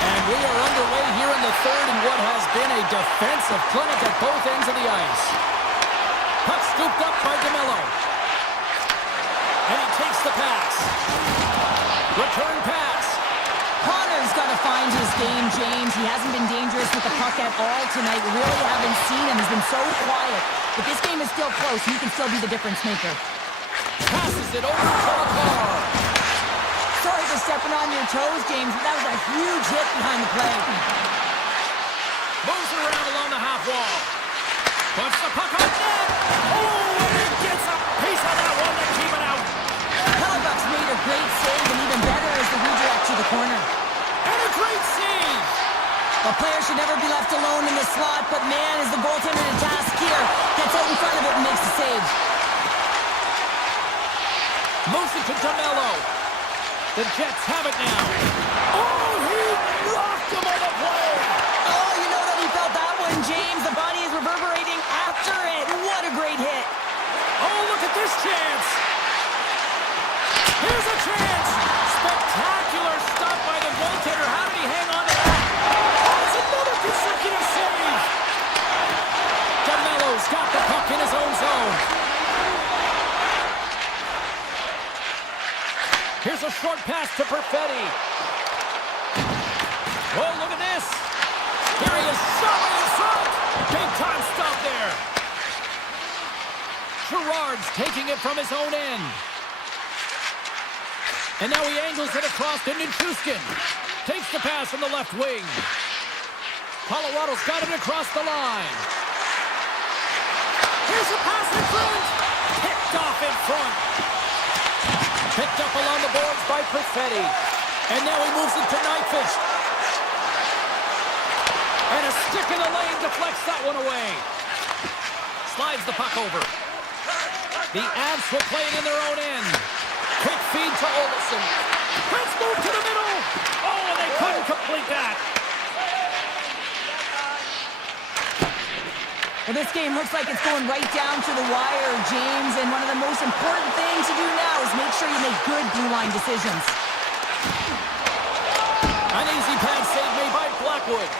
And we are underway here in the third in what has been a defensive clinic at both ends of the ice. Puck scooped up by DeMello. He hasn't been dangerous with the puck at all tonight. We really haven't seen him. He's been so quiet. But this game is still close. He can still be the difference maker. Passes it over to Makar. Sorry for stepping on your toes, James, but that was a huge hit behind the play. Moves around along the half wall. Puts the puck on net. Oh, and he gets a piece of that one to keep it out. Hellebuck's made a great save, and even better is the redirect to the corner. And a great save. The player should never be left alone in the slot, but man, is the goaltender to task here. Gets out in front of it and makes the save. Moves it to DeMello. The Jets have it now. Oh, he rocked him on the play. Oh, you know that he felt that one, James. The body is reverberating after it. What a great hit. Oh, look at this chance. Here's a chance. Spectacular stop by the goaltender. How did he hang on to that? Oh, it's another consecutive save. DeMello's got the puck in his own zone. Here's a short pass to Perfetti. Oh, look at this. Here he is, shoving in front. Big time stop there. Gerard's taking it from his own end. And now he angles it across to Nichushkin. Takes the pass from the left wing. Colorado's got it across the line. Here's a pass in front. Picked off in front. Picked up along the boards by Perfetti. And now he moves it to Nyquist. And a stick in the lane deflects that one away. Slides the puck over. The Avs will play it in their own end. Quick feed to Olsen. Let's move to the middle. Oh, and they couldn't complete that. Well, this game looks like it's going right down to the wire, James, and one of the most important things to do now is make sure you make good blue line decisions. An easy pass save made by Blackwood.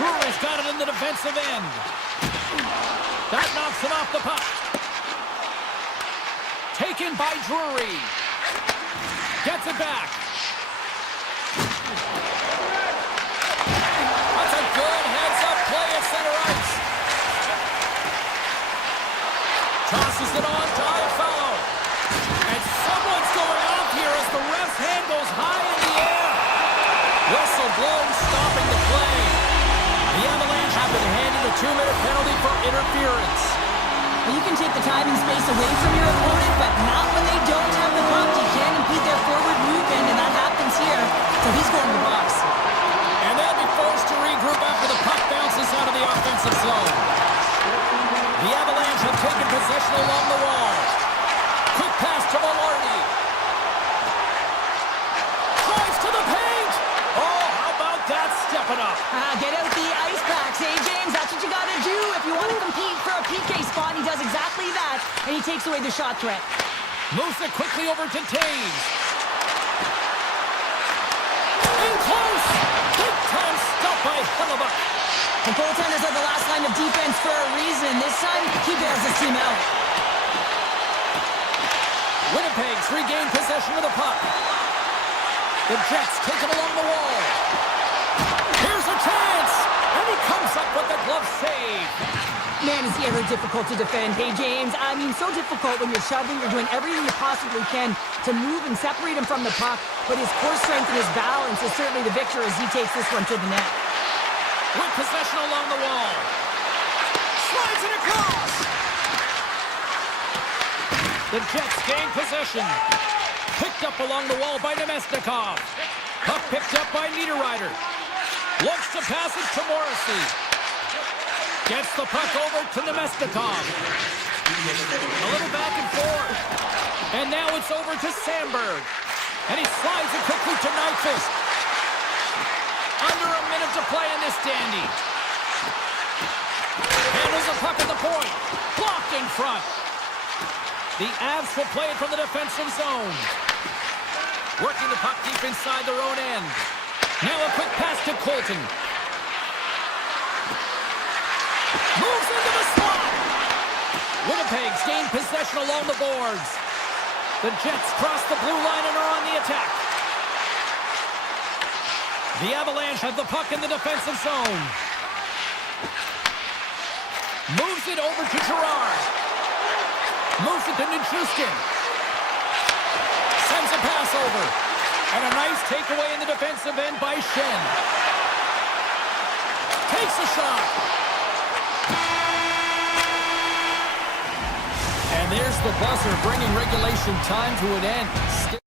Drury's got it in the defensive end. That knocks it off the puck. Taken by Drury. Gets it back. That's a good heads-up play at center ice. Tosses it on to Iafallo. And someone's going off here as the ref's hand goes high in the air. Whistle blown, stopping the play. The Avalanche have been handed a 2-minute penalty for interference. Well, you can take the time and space away from your opponent, but not when they don't have the puck. You can't impede their forward movement, and that happens here. So he's going to the box. And they'll be forced to regroup after the puck bounces out of the offensive zone. The Avalanche have taken possession along the wall. Quick pass to Maloney. Drives to the paint. Oh, how about that stepping up? Get out the ice packs, hey, James? That's what you got to do if you want to compete for a PK spot. He does exactly that, and he takes away the shot threat. Moves it quickly over to Taves. In close. Big time stop by Hellebuck. The goaltenders are the last line of defense for a reason. This time, he bails his team out. Winnipeg's regained possession of the puck. The Jets take it along the wall. Here's a chance. And he comes up with the glove save. Man, is he ever difficult to defend. Hey, James, I mean, so difficult when you're shoving. You're doing everything you possibly can to move and separate him from the puck. But his core strength and his balance is certainly the victor as he takes this one to the net. With possession along the wall. Slides it across. The Jets gain possession. Picked up along the wall by Nemesnikov. Puck picked up by Niederreiter. Looks to pass it to Morrissey. Gets the puck over to Nemesnikov. A little back and forth. And now it's over to Sandberg. And he slides it quickly to Nyquist. Under a minute to play in this dandy. Handles the puck at the point. Blocked in front. The Avs will play it from the defensive zone. Working the puck deep inside their own end. Now a quick pass to Colton. Moves into the slot. Winnipeg's gained possession along the boards. The Jets cross the blue line and are on the attack. The Avalanche have the puck in the defensive zone. Moves it over to Gerard. Moves it to Nichushkin. Sends a pass over. And a nice takeaway in the defensive end by Shen. Takes a shot. And there's the buzzer, bringing regulation time to an end.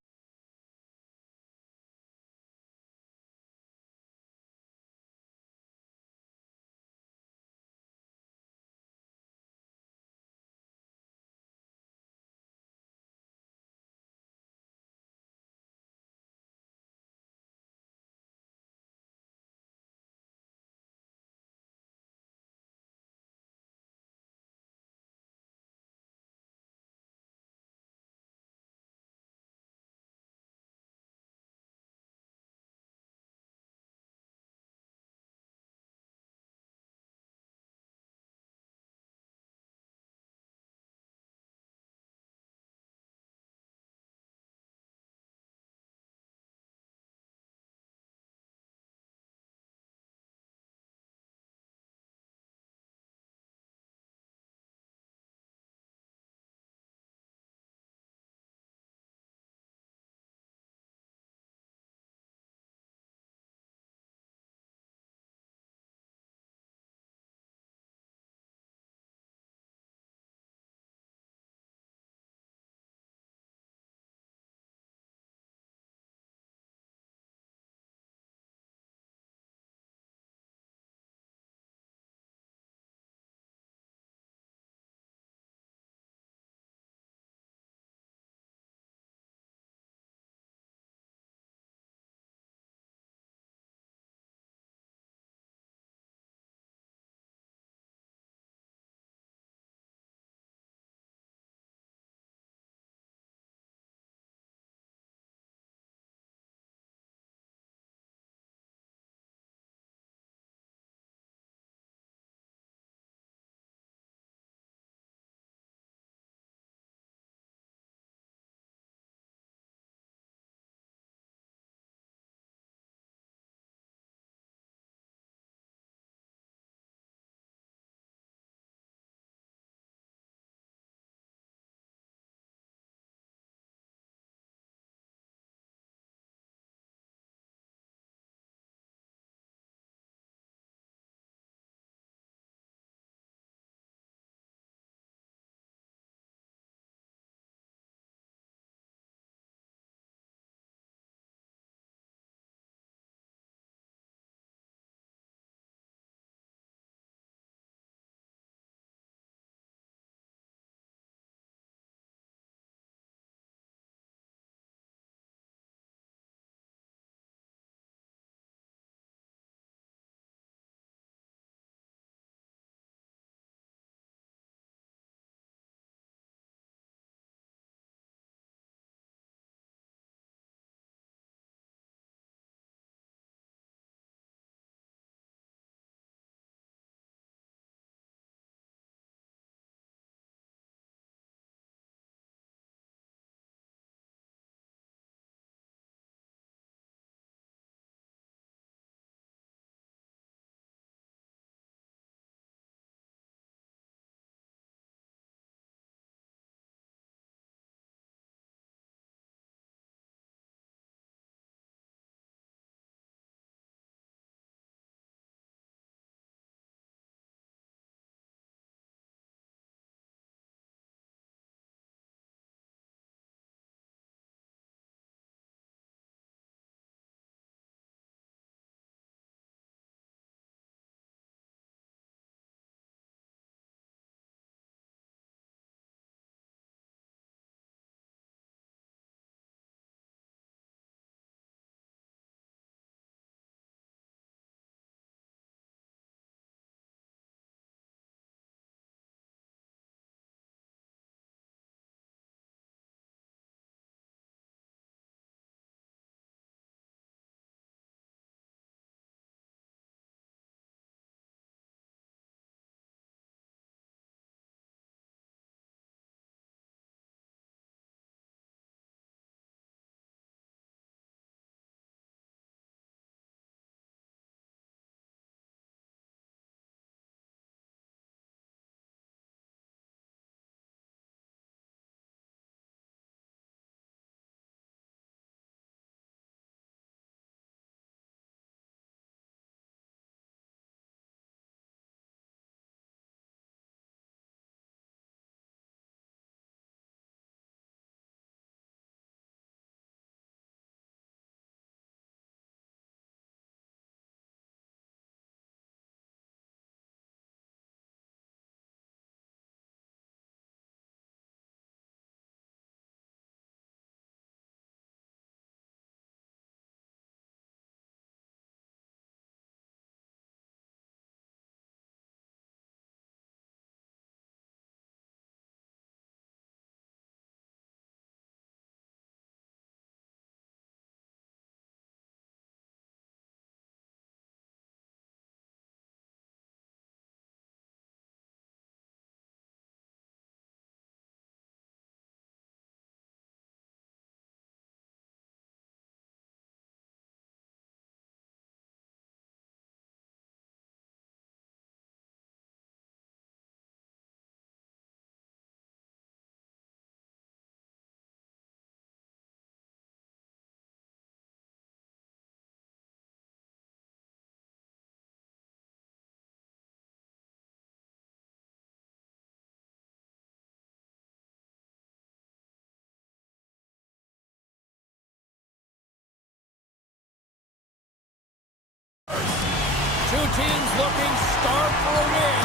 Two teams looking starved for a win.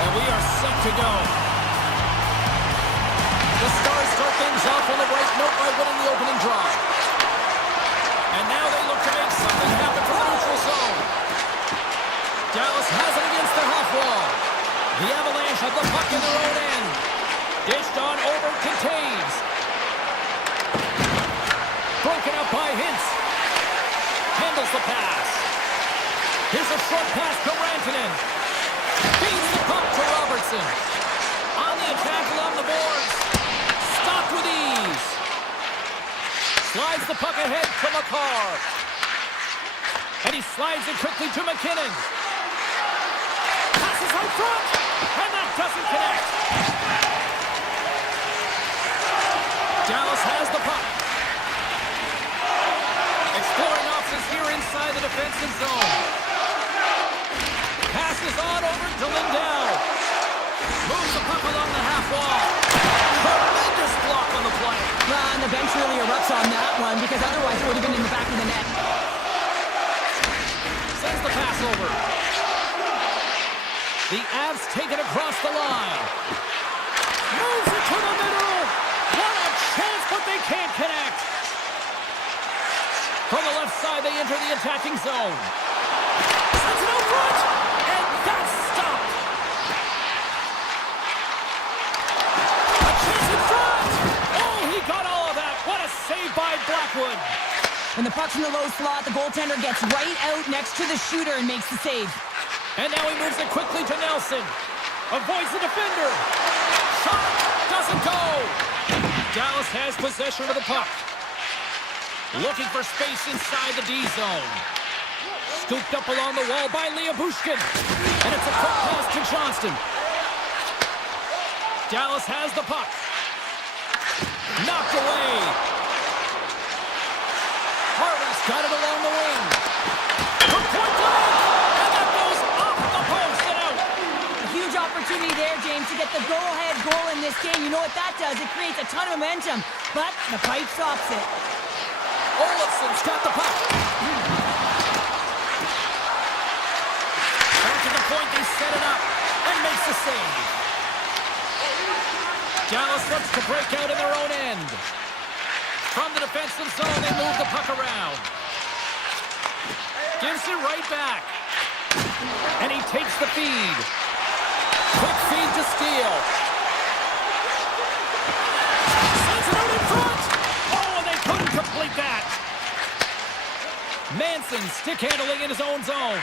And we are set to go. The Stars start things off on the right note by winning the opening draw. And now they look to make something happen from the neutral zone. Dallas has it against the half wall. The Avalanche have the puck in their own end. Dished on over to Taves. Broken up by Hintz. Handles the pass. Here's a short pass to Rantanen. Feeds the puck to Robertson. On the attack along the boards. Stopped with ease. Slides the puck ahead to McCarr. And he slides it quickly to McKinnon. Passes out front. And that doesn't connect. Dallas has the puck. Exploring options here inside the defensive zone. Passes on over to Lindell. Moves the puck along the half wall. Tremendous block on the play. And the bench really erupts on that one because otherwise it would have been in the back of the net. Sends the pass over. The Avs take it across the line. Moves it to the middle. What a chance, but they can't connect. From the left side, they enter the attacking zone. Sends it out front, and that's stopped. A chance in front. Oh, he got all of that. What a save by Blackwood. When the puck's in the low slot, the goaltender gets right out next to the shooter and makes the save. And now he moves it quickly to Nelson. Avoids the defender. Shot doesn't go. Dallas has possession of the puck. Looking for space inside the D zone. Scooped up along the wall by Bushkin. And it's a quick pass to Johnston. Dallas has the puck. Knocked away. Harley's got it along the wing. From point blank. And that goes off the post and out. A huge opportunity there, James, to get the go-ahead goal in this game. You know what that does? It creates a ton of momentum. But the pipe stops it. Olafson's got the puck. Back to the point, they set it up and makes the save. Dallas looks to break out in their own end. From the defensive zone, they move the puck around. Gives it right back. And he takes the feed. Quick feed to Steele. Sends it out in front. Oh, and they couldn't complete that. Manson stick handling in his own zone.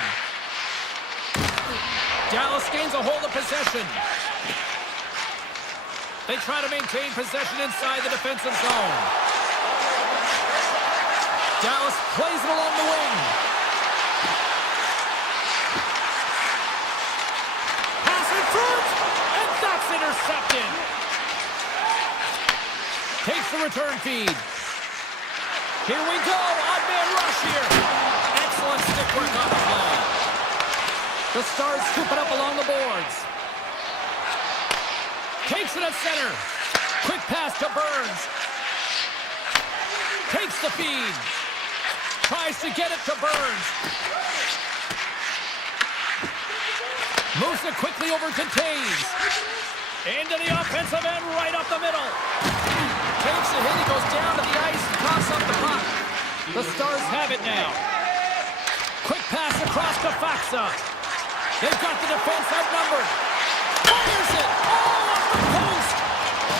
Dallas gains a hold of possession. They try to maintain possession inside the defensive zone. Dallas plays it along the wing. Pass in front, and that's intercepted. Takes the return feed. Here we go, odd man rush here. Excellent stick work on the play. The Stars scoop it up along the boards. Takes it at center. Quick pass to Burns. Takes the feed. Tries to get it to Burns. Moves it quickly over to Taves. Into the offensive end, right up the middle. Takes a hit, he goes down to the ice, coughs up the puck. The Stars have it now. Quick pass across to Faxa. They've got the defense outnumbered. Fires it! Oh, off the post!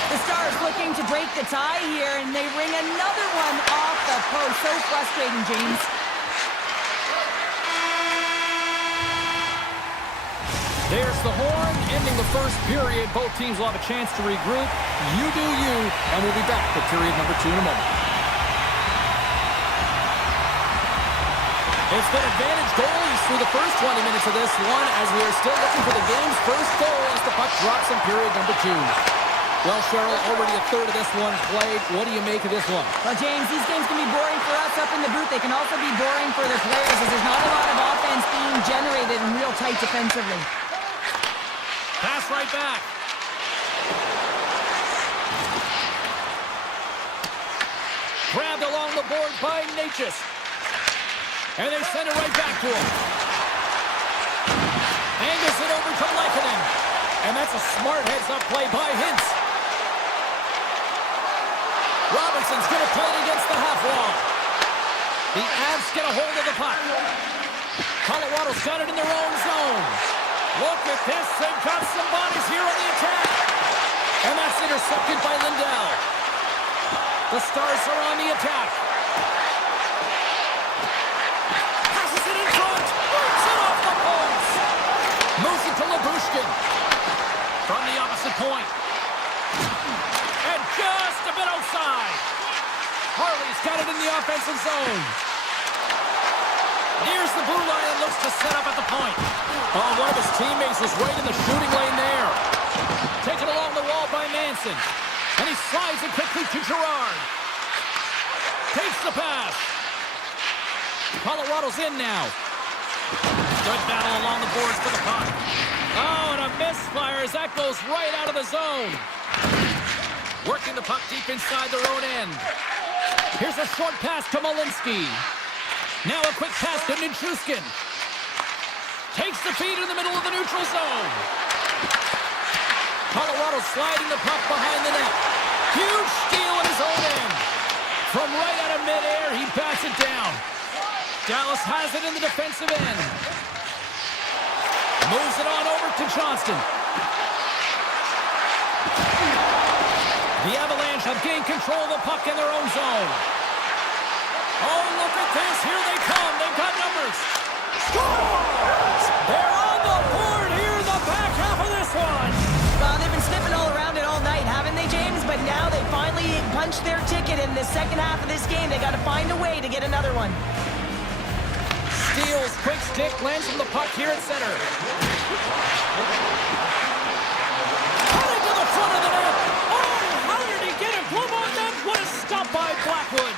The Stars looking to break the tie here, and they ring another one off the post. So frustrating, James. There's the horn, ending the first period. Both teams will have a chance to regroup. You do you, and we'll be back for period number 2 in a moment. It's been advantage goalies through the first 20 minutes of this one, as we are still looking for the game's first goal as the puck drops in period number 2. Well, Cheryl, already a third of this one played. What do you make of this one? Well, James, these games can be boring for us up in the booth. They can also be boring for their players, as there's not a lot of offense being generated and real tight defensively. Pass right back. Grabbed along the board by Natchez. And they send it right back to him. Angles it over to Lekanen. And that's a smart heads-up play by Hintz. Robertson's going to play it against the half wall. The Avs get a hold of the puck. Colorado's got it in their own zone. Look at this. They've got some bodies here on the attack. And that's intercepted by Lindell. The Stars are on the attack. Passes it in front. Works it off the post. Moves it to Labushkin. From the opposite point. And just a bit outside. Harley's got it in the offensive zone. Here's the blue line and looks to set up at the point. Oh, one of his teammates was right in the shooting lane there. Taken along the wall by Manson. And he slides it quickly to Gerard. Takes the pass. Colorado's in now. Good battle along the boards for the puck. Oh, and a misfire as that goes right out of the zone. Working the puck deep inside their own end. Here's a short pass to Malinsky. Now a quick pass to Nichushkin. Takes the feed in the middle of the neutral zone. Colorado sliding the puck behind the net. Huge steal at his own end. From right out of midair, he bats it down. Dallas has it in the defensive end. Moves it on over to Johnston. The Avalanche have gained control of the puck in their own zone. Oh, look at this. Here they come. They've got numbers. Scores! They're on the board here in the back half of this one. Well, they've been sniffing all around it all night, haven't they, James? But now they finally punched their ticket in the second half of this game. They got to find a way to get another one. Steals, quick stick, lands from the puck here at center. Cutting to the front of the net. Oh, how did he get it? Blue on that. What a stop by Blackwood.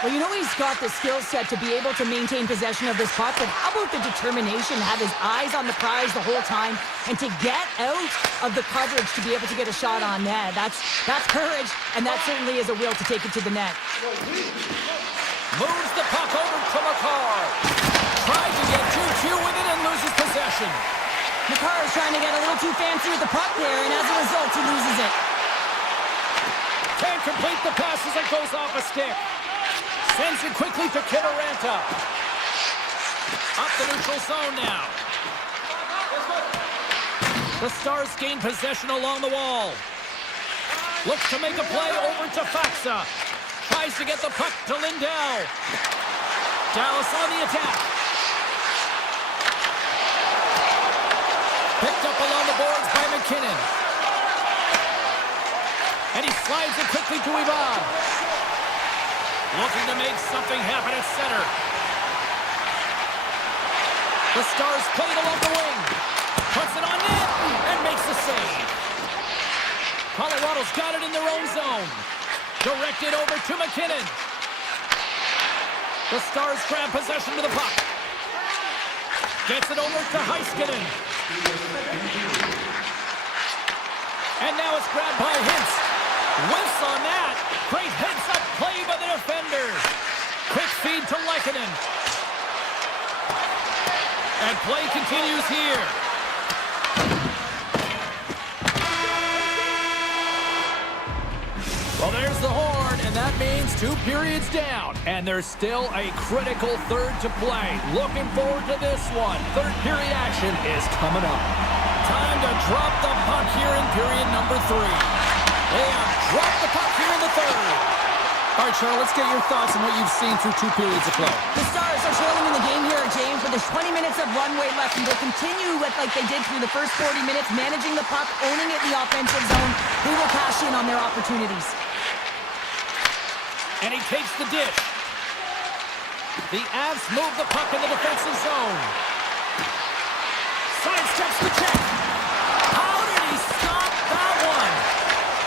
Well, you know he's got the skill set to be able to maintain possession of this puck, but how about the determination, have his eyes on the prize the whole time, and to get out of the coverage to be able to get a shot on net. That's courage, and that certainly is a will to take it to the net. Moves the puck over to Makar. Tries to get 2-2 with it and loses possession. Makar is trying to get a little too fancy with the puck there, and as a result, he loses it. Can't complete the pass as it goes off a stick. Sends it quickly to Kivaranta. Up the neutral zone now. The Stars gain possession along the wall. Looks to make a play over to Faxa. Tries to get the puck to Lindell. Dallas on the attack. Picked up along the boards by McKinnon. And he slides it quickly to Ivan. Looking to make something happen at center. The Stars play it along the wing. Puts it on net and makes the save. Colorado's got it in their own zone. Directed over to McKinnon. The Stars grab possession to the puck. Gets it over to Heiskanen. And now it's grabbed by Hintz. Whiffs on that. Great heads-up play by the defenders. Quick feed to Lekanen. And play continues here. Well, there's the horn, and that means 2 periods down. And there's still a critical third to play. Looking forward to this one. Third period action is coming up. Time to drop the puck here in period number 3. They have dropped the puck here in the third. All right, Charles, let's get your thoughts on what you've seen through 2 periods of play. The Stars are trailing in the game here, James, but there's 20 minutes of runway left, and they'll continue with like they did through the first 40 minutes, managing the puck, owning it in the offensive zone. They will cash in on their opportunities. And he takes the dish. The Avs move the puck in the defensive zone. Sidesteps the check. How did he stop that one?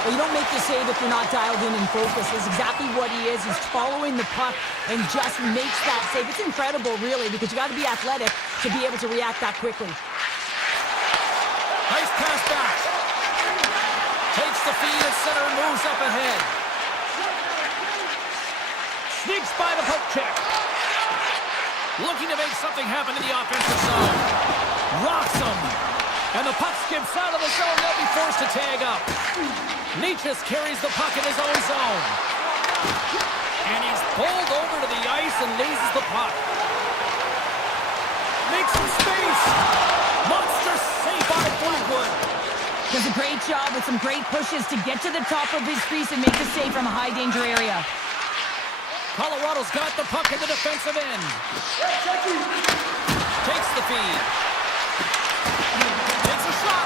Well, you don't make the save if you're not dialed in and focused. That's exactly what he is. He's following the puck and just makes that save. It's incredible, really, because you got to be athletic to be able to react that quickly. Nice pass back. Takes the feed at center and moves up ahead. Sneaks by the poke check. Looking to make something happen in the offensive zone. Rocks him. And the puck skips out of the zone. They'll be forced to tag up. Nietzsche carries the puck in his own zone. And he's pulled over to the ice and loses the puck. Makes some space. Monster save by Fleetwood. Does a great job with some great pushes to get to the top of his crease and make the save from a high-danger area. Colorado's got the puck in the defensive end. Takes the feed. Takes a shot.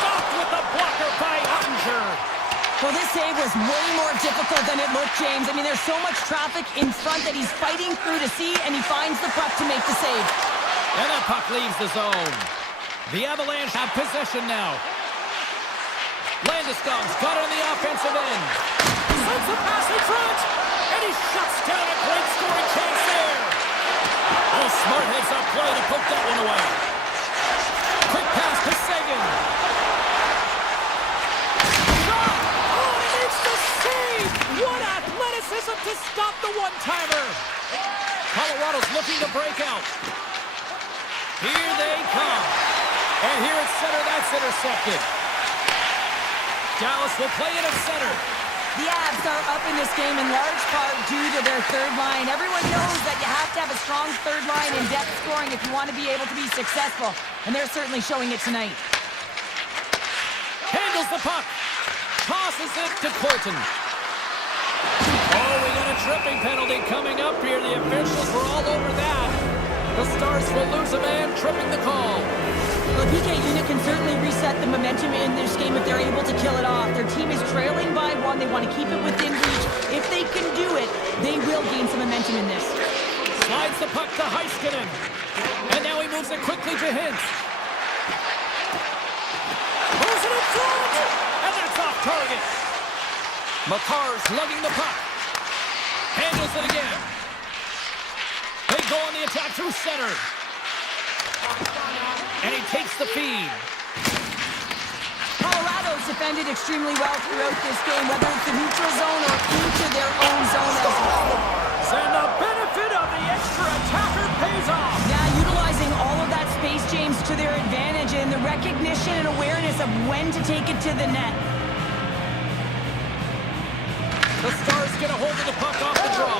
Stopped with the blocker by Ottinger. Well, this save was way more difficult than it looked, James. I mean, there's so much traffic in front that he's fighting through to see, and he finds the puck to make the save. And that puck leaves the zone. The Avalanche have possession now. Landeskog's got it on the offensive end. Sends a pass in front. And he shuts down a great scoring chance there. Oh, smart heads-up play to poke that one away. Quick pass to Sagan. Shot! Oh, and he makes the save! What athleticism to stop the one-timer! Colorado's looking to break out. Here they come. And here at center, that's intercepted. Dallas will play it at center. The Avs are up in this game in large part due to their third line. Everyone knows that you have to have a strong third line in depth scoring if you want to be able to be successful. And they're certainly showing it tonight. Handles the puck. Tosses it to Corton. Oh, we got a tripping penalty coming up here. The officials were all over that. The Stars will lose a man, tripping the call. The PK unit can certainly reset the momentum in this game if they're able to kill it off. Their team is trailing by one. They want to keep it within reach. If they can do it, they will gain some momentum in this. Slides the puck to Heiskanen. And now he moves it quickly to Hintz. Moves it in front! And that's off target. Makar's lugging the puck. Handles it again. They go on the attack through center. And he takes the feed. Colorado's defended extremely well throughout this game, whether it's the neutral zone or into their own zone as well. And the benefit of the extra attacker pays off. Yeah, utilizing all of that space, James, to their advantage and the recognition and awareness of when to take it to the net. The Stars get a hold of the puck off the draw.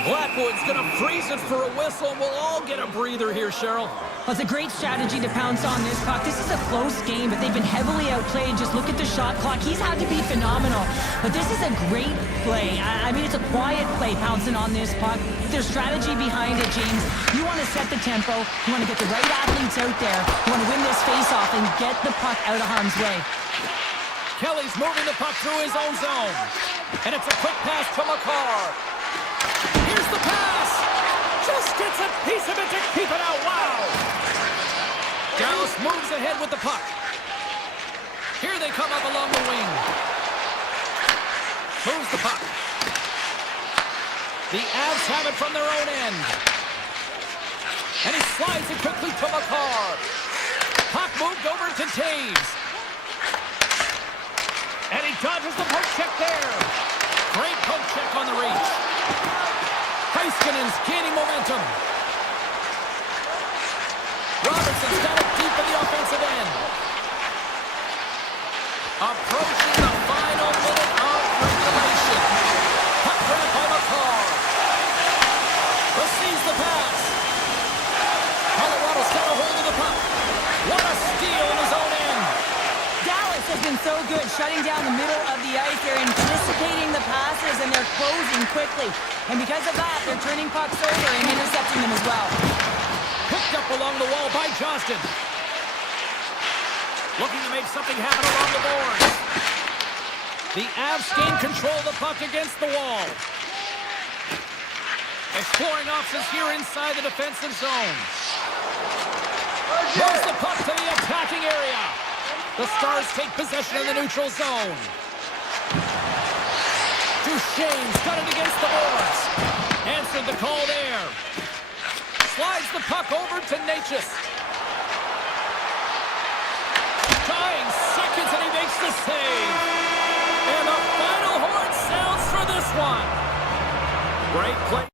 Blackwood's going to freeze it for a whistle. We'll all get a breather here, Cheryl. Well, it's a great strategy to pounce on this puck. This is a close game, but they've been heavily outplayed. Just look at the shot clock. He's had to be phenomenal. But this is a great play. I mean, it's a quiet play pouncing on this puck. There's strategy behind it, James. You want to set the tempo. You want to get the right athletes out there. You want to win this face-off and get the puck out of harm's way. Kelly's moving the puck through his own zone. And it's a quick pass to Makar. Here's the pass. Just gets a piece of it to keep it out. Wow. Dallas moves ahead with the puck. Here they come up along the wing. Moves the puck. The Avs have it from their own end. And he slides it quickly to Makar. Puck moved over to Taves. And he dodges the poke check there. Great poke check on the reach. Heiskanen's gaining momentum. Robertson's got it deep in the offensive end. Approaching the final minute of regulation. Puck grab by Makar. Receives the pass. Colorado's got a hold of the puck. What a steal in his own end. Dallas has been so good shutting down the middle of the ice. They're anticipating the passes and they're closing quickly. And because of that, they're turning pucks over and intercepting them as well. Picked up along the wall by Johnston. Looking to make something happen along the boards. The Avs gain control of the puck against the wall. Exploring options here inside the defensive zone. Moves the puck to the attacking area. The Stars take possession in the neutral zone. Duchesne's got it against the boards. Answered the call there. Slides the puck over to Natchez. Dying seconds and he makes the save. And the final horn sounds for this one. Great play.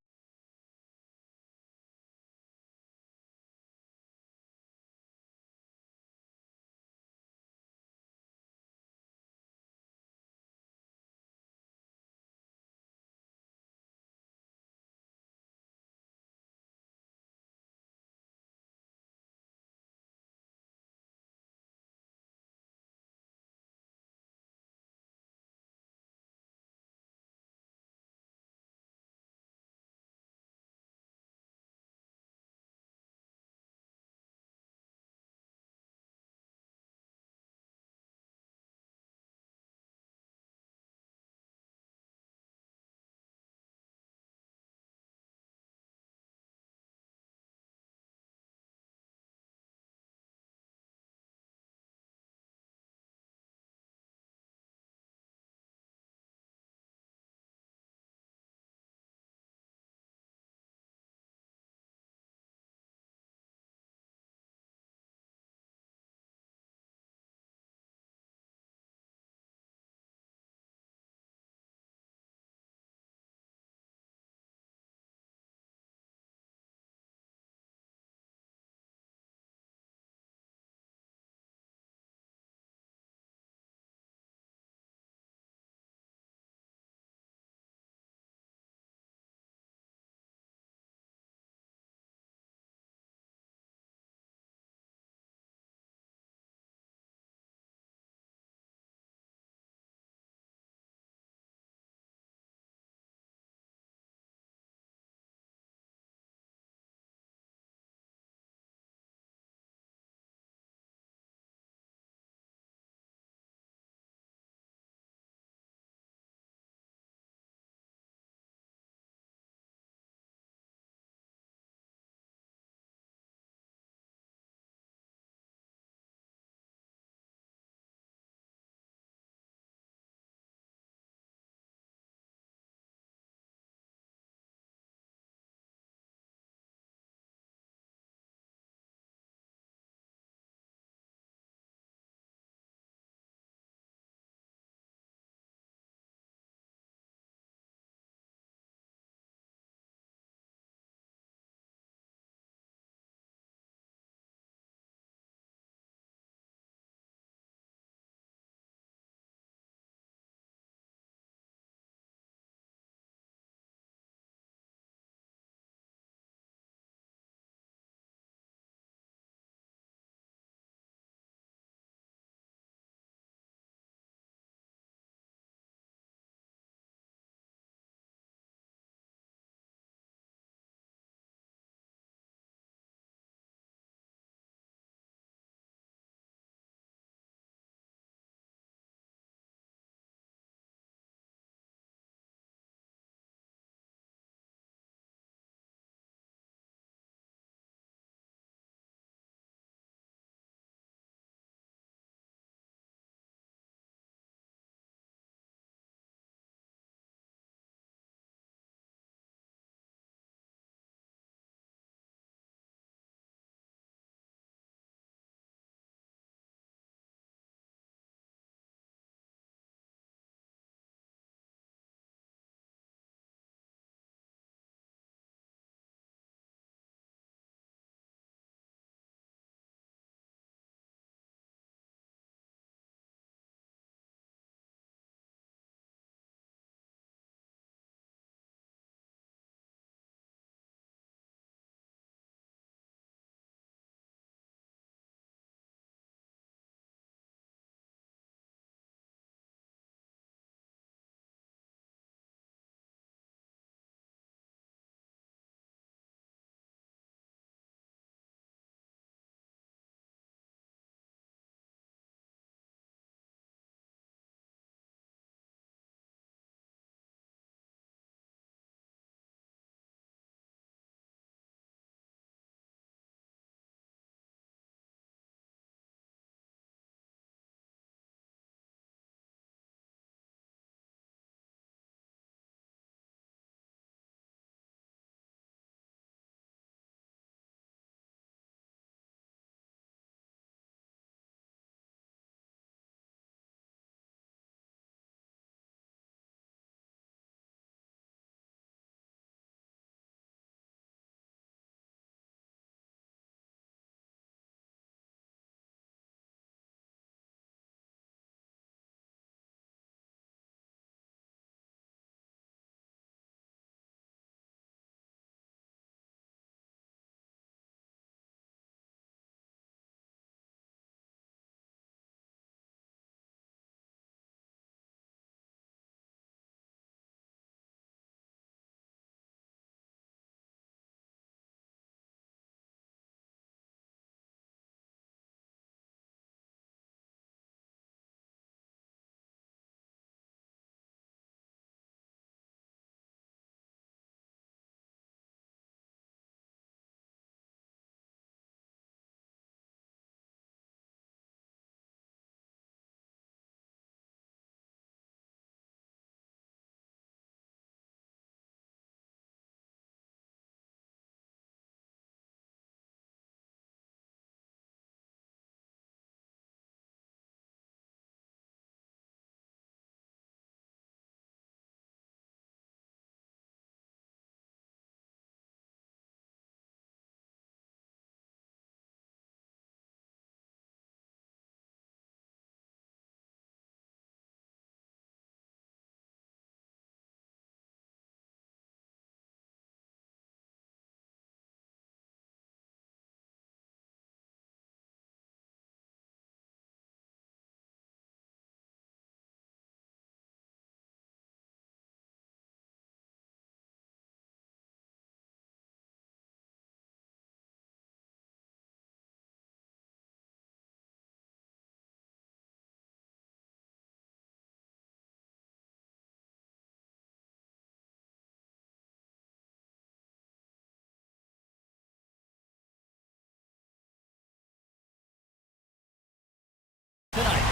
tonight.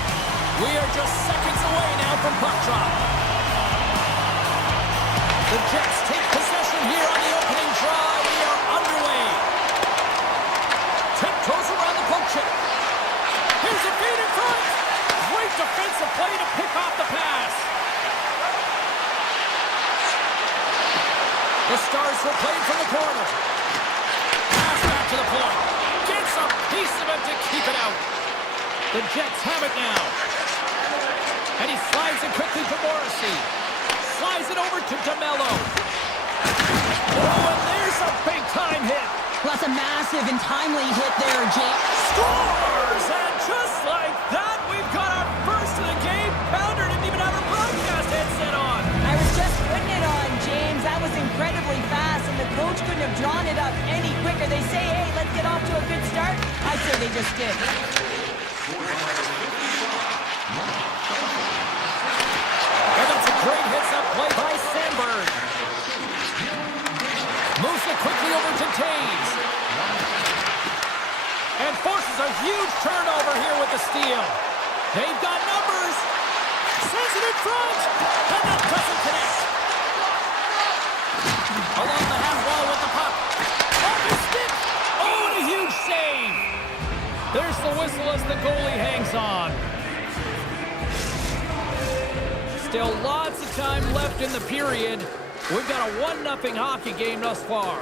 We are just seconds away now from puck drop. The Jets take possession here on the opening draw. We are underway. Tiptoes around the poke check. Here's a feed in front. Great defensive play to pick off the pass. The Stars will play from the corner. Pass back to the point. Gets a piece of it to keep it out. The Jets have it now. And he slides it quickly to Morrissey. Slides it over to DeMello. Oh, and there's a big-time hit. Well, that's a massive and timely hit there, Jake. Scores! And just like that, we've got our first of the game. Pounder didn't even have a broadcast headset on. I was just putting it on, James. That was incredibly fast, and the coach couldn't have drawn it up any quicker. They say, hey, let's get off to a good start. I'd say they just did. And that's a great hits-up play by Sandberg. Moves it quickly over to Taves. And forces a huge turnover here with the steal. They've got numbers. Sends it in front. And that doesn't connect. Along the half wall with the puck. Off his stick. Oh, and a huge save. There's the whistle as the goalie hangs on. Still lots of time left in the period. We've got a 1-0 hockey game thus far.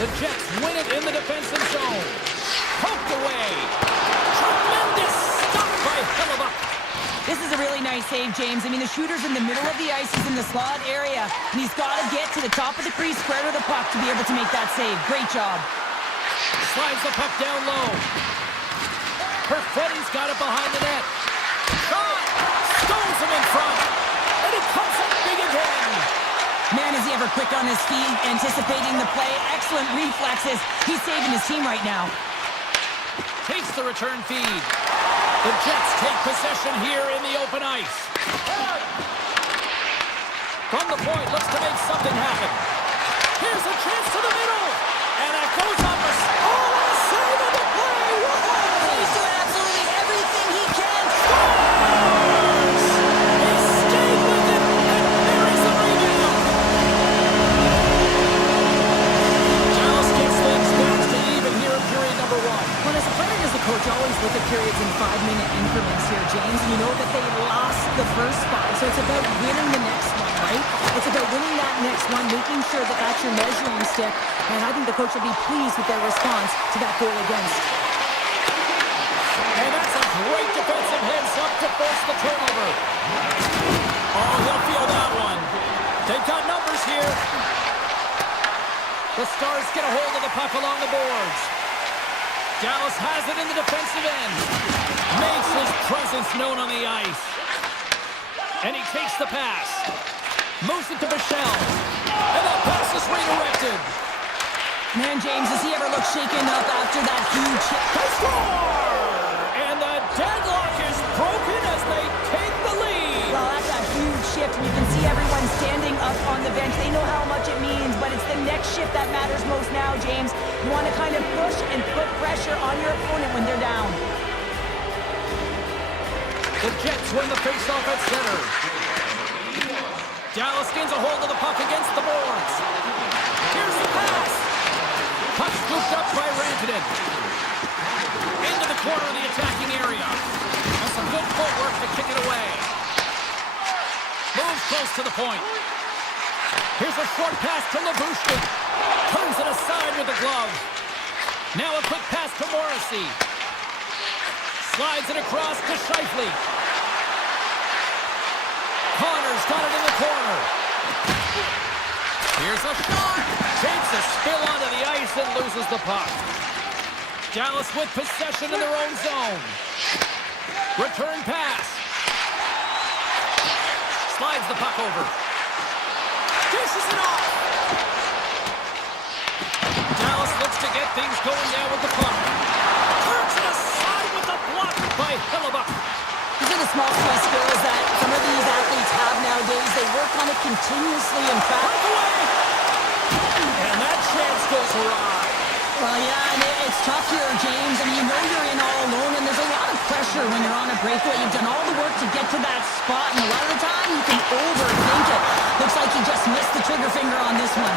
The Jets win it in the defensive zone. Poked away. Tremendous stop by Hellebuyck. This is a really nice save, James. I mean, the shooter's in the middle of the ice. He's in the slot area, and he's got to get to the top of the crease, square to the puck to be able to make that save. Great job. Slides the puck down low. Perfetti's got it behind the net. Shot! Stones him in front. And it comes up big again. Man, is he ever quick on his feet, anticipating the play. Excellent reflexes. He's saving his team right now. Takes the return feed. The Jets take possession here in the open ice. From the point, looks to make something happen. Here's a chance to the middle. And it goes up a save on the play. Whoa! He's doing absolutely everything he can. Scores! He stayed with it, and there is the rebound. Dallas gets things back to even here in period number 1. Well, as a player and as a coach, always look at periods in 5-minute increments here, James. You know that they lost the first 5, so it's about winning the next one, right? It's about winning that next one, making sure that that's your measuring stick, and I think the coach will be pleased with their response to that goal against. And that's a great defensive heads-up to force the turnover. Oh, he'll feel that one. They've got numbers here. The Stars get a hold of the puck along the boards. Dallas has it in the defensive end. Makes his presence known on the ice. And he takes the pass. Moves it to Bichelle. And that pass is redirected. Man, James, does he ever look shaken up after that huge hit? They score! And the deadlock is broken as they take the lead. Well, that's a huge shift, and you can see everyone standing up on the bench. They know how much it means, but it's the next shift that matters most now, James. You want to kind of push and put pressure on your opponent when they're down. The Jets win the faceoff at center. Dallas gains a hold of the puck against the boards. Here's the pass. Puck scooped up by Rantanen. Into the corner of the attacking area. And some good footwork to kick it away. Moves close to the point. Here's a short pass to Labushkin. Turns it aside with the glove. Now a quick pass to Morrissey. Slides it across to Scheifele. Connor's got it in the corner. Here's a shot. Takes a spill onto the ice and loses the puck. Dallas with possession in their own zone. Return pass. Slides the puck over. Dishes it off. Dallas looks to get things going now with the puck. Turns it aside with the block by Hellebuyck. These are the small skills that some of these athletes have nowadays. They work on it continuously, in fact. Breakaway! And that chance goes awry. Well, yeah, and it's tough here, James. I mean, you know you're in all alone, and there's a lot of pressure pressure when you're on a breakaway. You've done all the work to get to that spot, and a lot of the time you can overthink it. Looks like he just missed the trigger finger on this one.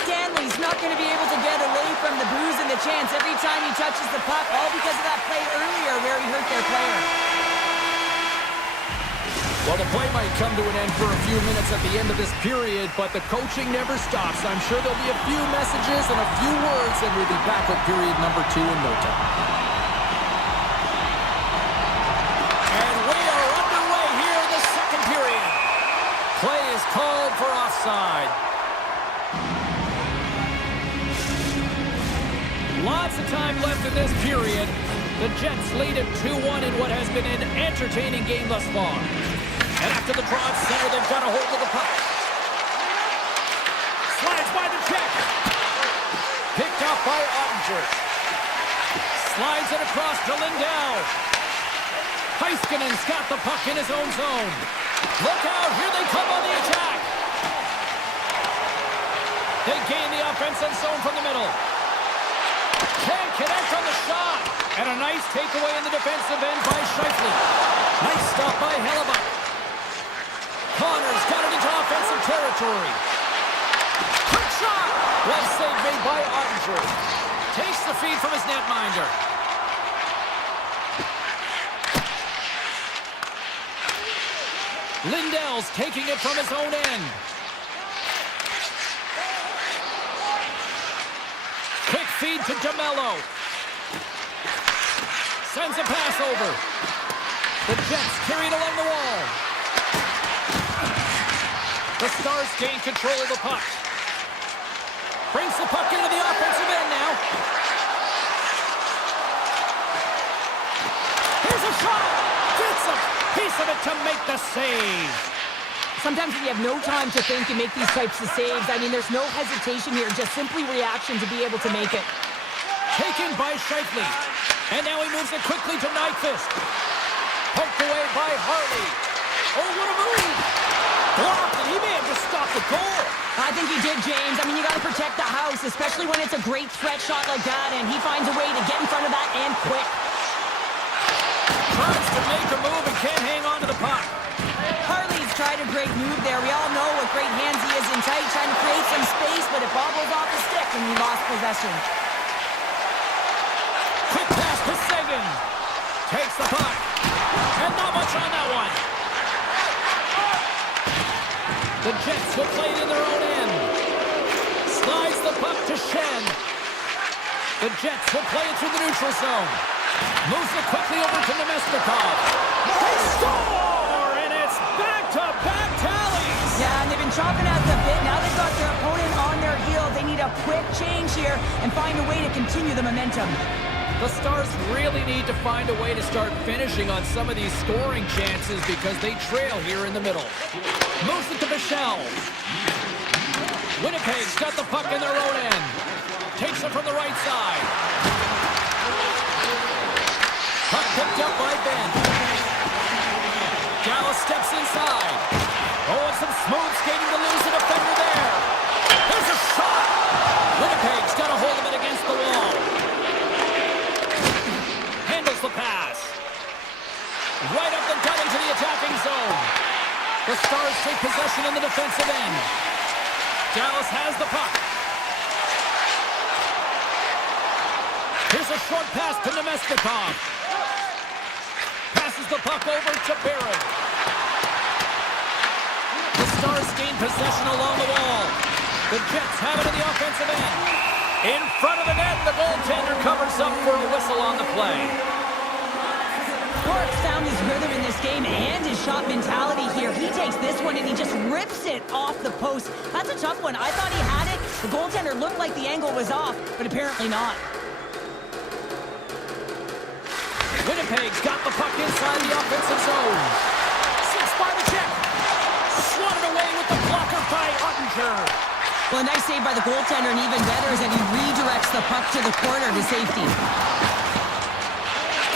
Stanley's not going to be able to get away from the booze and the chance every time he touches the puck, all because of that play earlier where he hurt their player. Well, the play might come to an end for a few minutes at the end of this period, but the coaching never stops. I'm sure there'll be a few messages and a few words, and we'll be back with period number 2 in no time. And we are underway here in the second period. Play is called for offside. Lots of time left in this period. The Jets lead at 2-1 in what has been an entertaining game thus far. And after the draw at center, they've got a hold of the puck. Slides by the check. Picked up by Ottinger. Slides it across to Lindell. Heiskanen's got the puck in his own zone. Look out, here they come on the attack. They gain the offensive zone from the middle. Can't connect on the shot. And a nice takeaway in the defensive end by Scheifele. Nice stop by Hellebuck. Connor's got it into offensive territory. Quick shot! Well saved made by Ottinger. Takes the feed from his netminder. Lindell's taking it from his own end. Quick feed to DeMello. Sends a pass over. The Jets carried along the wall. The Stars gain control of the puck. Brings the puck into the offensive end now. Here's a shot. Gets a piece of it to make the save. Sometimes when you have no time to think and make these types of saves, I mean, there's no hesitation here, just simply reaction to be able to make it. Taken by Scheifele. And now he moves it quickly to Nyquist. Poked away by Harley. Oh, what a move! Blocked, and he may have just stopped the goal. I think he did, James. I mean, you got to protect the house, especially when it's a great threat shot like that, and he finds a way to get in front of that and quick. Tries to make a move and can't hang on to the puck. Harley's tried a great move there. We all know what great hands he is in tight, trying to create some space, but it bobbles off the stick and he lost possession. Quick pass to Seguin. Takes the puck. And not much on that one. The Jets will play it in their own end. Slides the puck to Shen. The Jets will play it through the neutral zone. Moves it quickly over to Nemestikov. They score! And it's back-to-back tallies! Yeah, and they've been chopping at the bit. Now they've got their opponent on their heels. They need a quick change here and find a way to continue the momentum. The Stars really need to find a way to start finishing on some of these scoring chances because they trail here in the middle. Moves it to Bichelle. Winnipeg's got the puck in their own end. Takes it from the right side. Puck picked up by Ben. Dallas steps inside. Oh, and some smooth skating to lose a defender there. There's a shot. Winnipeg's got a hold of it against the wall. Handles the pass. Right up the gut into the attacking zone. The Stars take possession in the defensive end. Dallas has the puck. Here's a short pass to Nemestikov. Passes the puck over to Barron. The Stars gain possession along the wall. The Jets have it in the offensive end. In front of the net, the goaltender covers up for a whistle on the play. Clark found his rhythm in this game and his shot mentality here. He takes this one and he just rips it off the post. That's a tough one. I thought he had it. The goaltender looked like the angle was off, but apparently not. Winnipeg's got the puck inside the offensive zone. Six by the check. Swatted away with the blocker by Ottinger. Well, a nice save by the goaltender, and even better is that he redirects the puck to the corner to safety.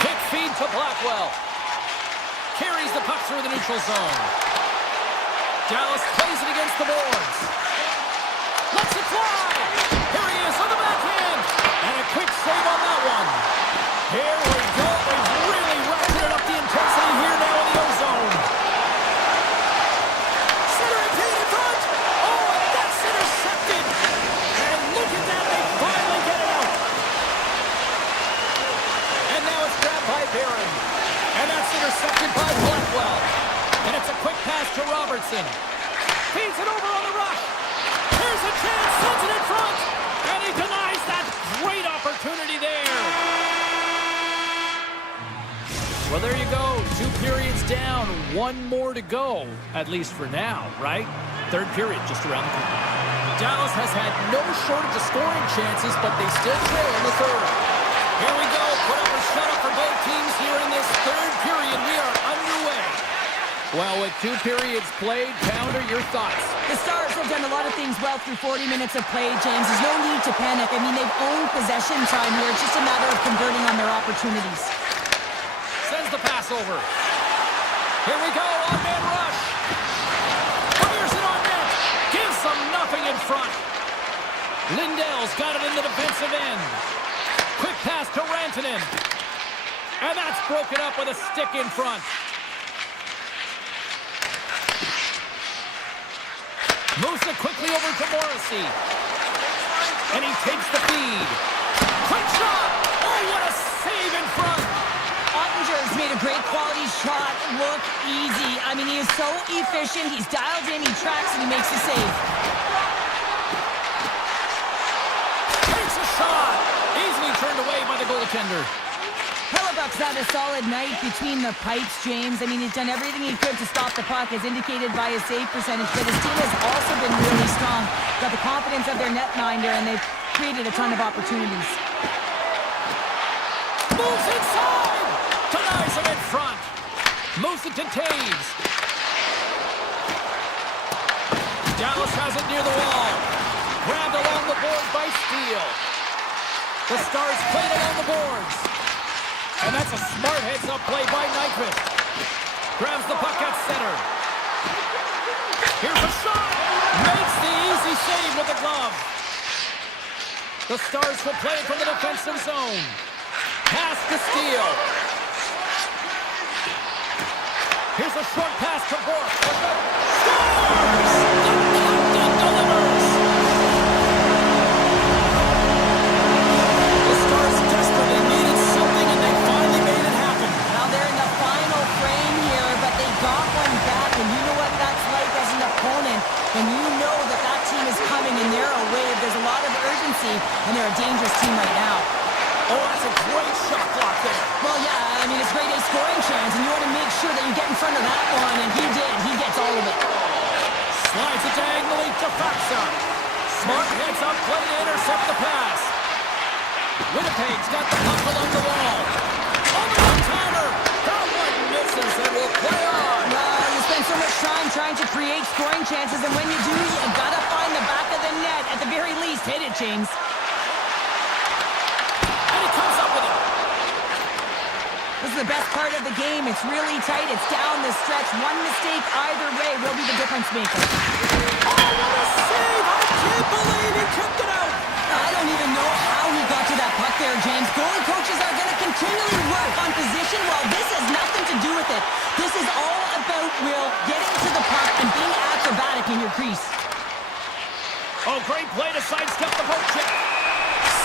Quick feed to Blackwell. Carries the puck through the neutral zone. Dallas plays it against the boards. Lets it fly. Here he is on the backhand. And a quick Robertson. Feeds it over on the rush. Here's a chance, sends it in front. And he denies that great opportunity there. Well, there you go. 2 periods down, 1 more to go, at least for now, right? Third period just around the corner. Dallas has had no shortage of scoring chances, but they still trail in the third. Here we go. Put up or shut up for both teams here in this third period. We are underway. Well, with 2 periods played, Pounder, your thoughts? The Stars have done a lot of things well through 40 minutes of play, James. There's no need to panic. I mean, they've owned possession time here. It's just a matter of converting on their opportunities. Sends the pass over. Here we go, on-man rush. Fires it on net. Gives them nothing in front. Lindell's got it in the defensive end. Quick pass to Rantanen. And that's broken up with a stick in front. Moves it quickly over to Morrissey. And he takes the feed. Quick shot! Oh, what a save in front! Ottinger's made a great quality shot look easy. I mean, he is so efficient. He's dialed in, he tracks, and he makes the save. Takes a shot! Easily turned away by the goaltender. Hellebuck's had a solid night between the pipes, James. I mean, he's done everything he could to stop the puck, as indicated by his save percentage, but his team has also been really strong. Got the confidence of their netminder, and they've created a ton of opportunities. Moves inside! Denies him in front. Moves it to Taves. Dallas has it near the wall. Grabbed along the board by Steele. The Stars played along the boards. And that's a smart heads-up play by Nyquist. Grabs the puck at center. Here's a shot. Makes the easy save with the glove. The Stars will play from the defensive zone. Pass to Steele. Here's a short pass to Bourque. Scores! The puck delivers. The Stars desperately needed something, and they finally made it happen. Now they're in the final frame here, but they got one back, and you know what that's like as an opponent. And you know that that team is coming, and they're a wave. There's a lot of urgency, and they're a dangerous team right now. Oh, that's a great shot block there. Well, yeah, I mean, it's grade A scoring chance, and you want to make sure that you get in front of that one, and he did. He gets all of it. Slides it diagonally to Faksa. Smart heads up play to intercept the pass. Winnipeg's got the puck along the wall. On the one-timer. That one misses and will play on. You spend so much time trying to create scoring chances, and when you do, you got to find the back of the net. At the very least, hit it, James. Comes up with it. This is the best part of the game. It's really tight. It's down the stretch. One mistake either way will be the difference maker. Oh, what a save! I can't believe he kept it out. I don't even know how he got to that puck there, James. Goalie coaches are going to continually work on position. Well, this has nothing to do with it. This is all about Will getting to the puck and being acrobatic in your crease. Oh, great play to sidestep the poke check.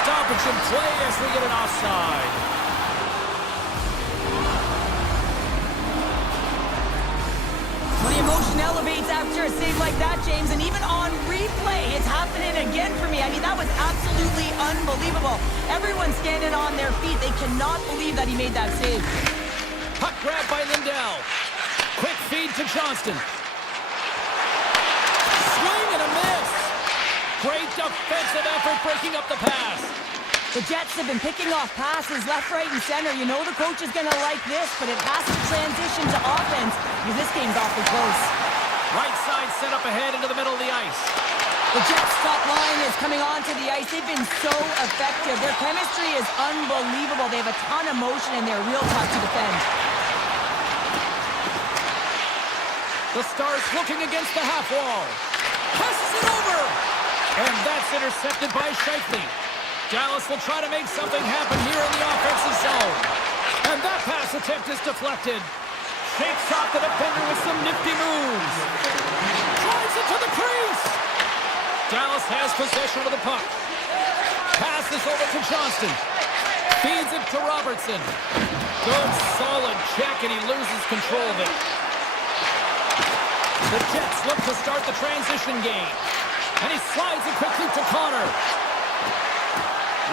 Stoppage in play as we get an offside. Well, the emotion elevates after a save like that, James, and even on replay, it's happening again for me. I mean, that was absolutely unbelievable. Everyone's standing on their feet. They cannot believe that he made that save. Puck grab by Lindell. Quick feed to Johnston. Swing and a miss. Great defensive effort breaking up the pass. The Jets have been picking off passes left, right, and center. You know the coach is going to like this, but it has to transition to offense because this game's awfully close. Right side set up ahead into the middle of the ice. The Jets' top line is coming onto the ice. They've been so effective. Their chemistry is unbelievable. They have a ton of motion and they're real tough to defend. The Stars looking against the half wall. Passes it over. And that's intercepted by Scheifele. Dallas will try to make something happen here in the offensive zone. And that pass attempt is deflected. Shakes off the defender with some nifty moves. Drives it to the crease. Dallas has possession of the puck. Passes over to Johnston. Feeds it to Robertson. Good solid check and he loses control of it. The Jets look to start the transition game. And he slides it quickly to Connor.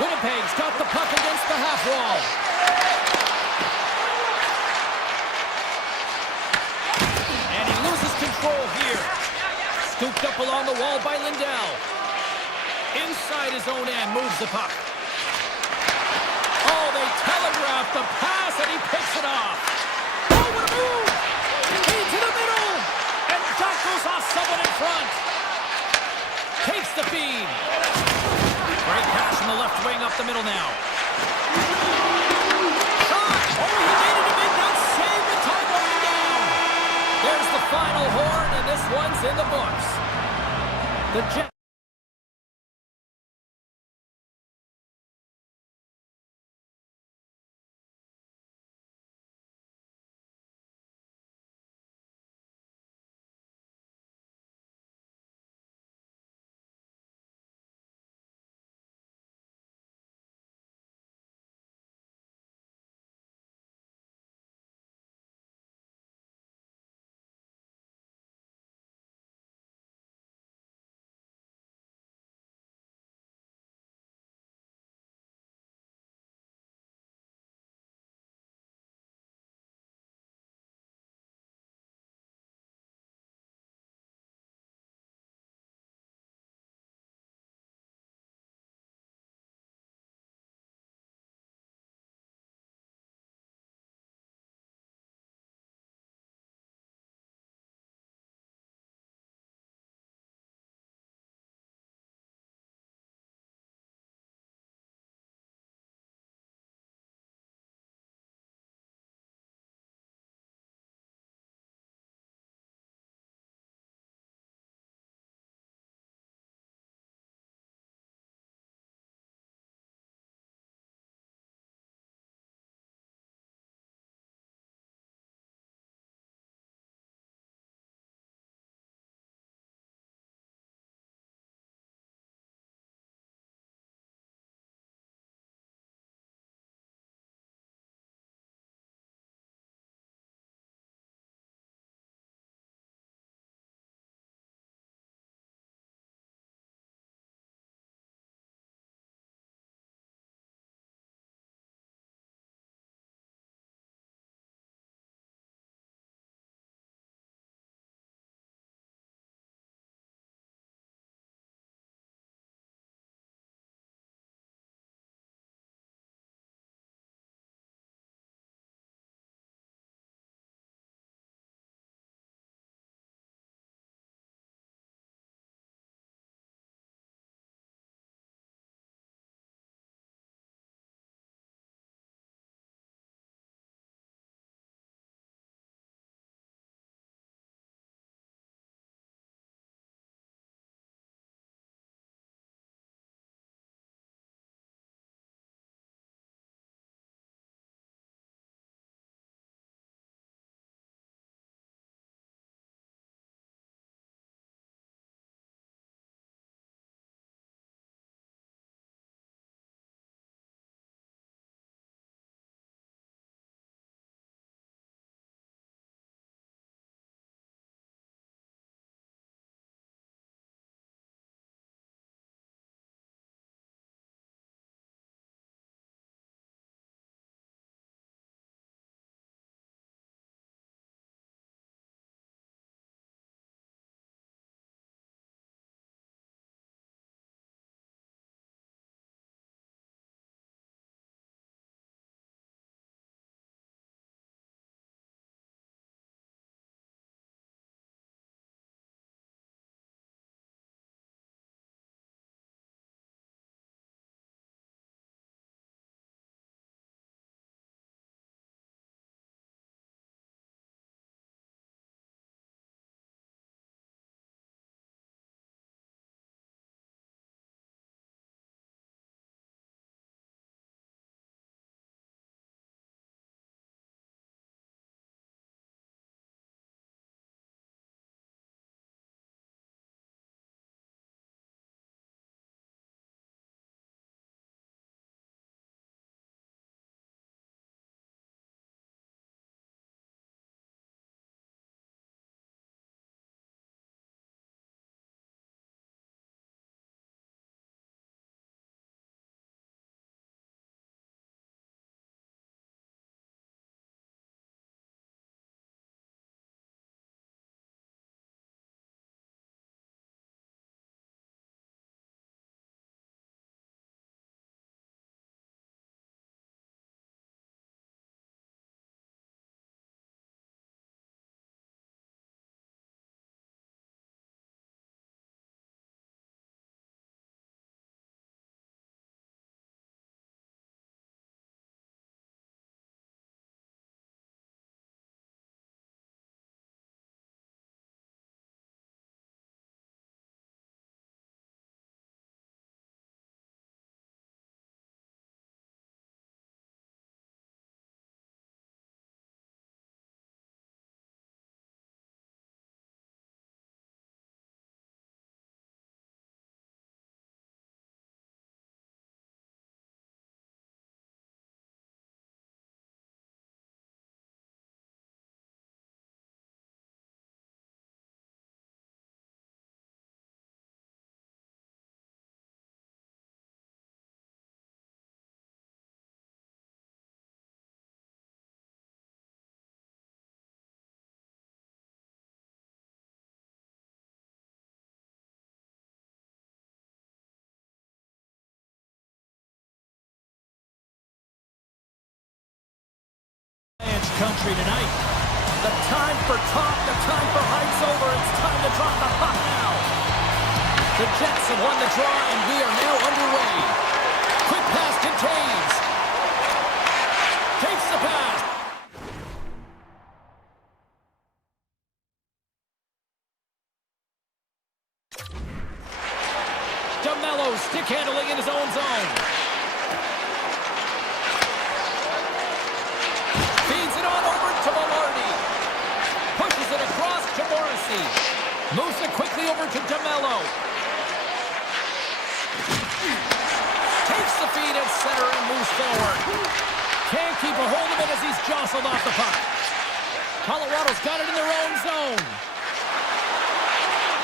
Winnipeg's got the puck against the half wall. And he loses control here. Scooped up along the wall by Lindell. Inside his own end, moves the puck. Oh, they telegraph the pass, and he picks it off. Oh, what a move! Into the middle! And that goes off someone in front. Takes the feed. Great pass from the left wing up the middle now. Shot! Oh, he needed to make that save with time running down. There's the final horn, and this one's in the books. The Jets. country tonight. The time for talk, the time for hype's over. It's time to drop the puck now. The Jets have won the draw, and we are now underway. Quick pass to Taves. Takes the pass. DeMello stick handling in his own zone. Feeds it on over to Velarde. Pushes it across to Morrissey. Moves it quickly over to DeMello. Takes the feed at center and moves forward. Can't keep a hold of it as he's jostled off the puck. Colorado's got it in their own zone.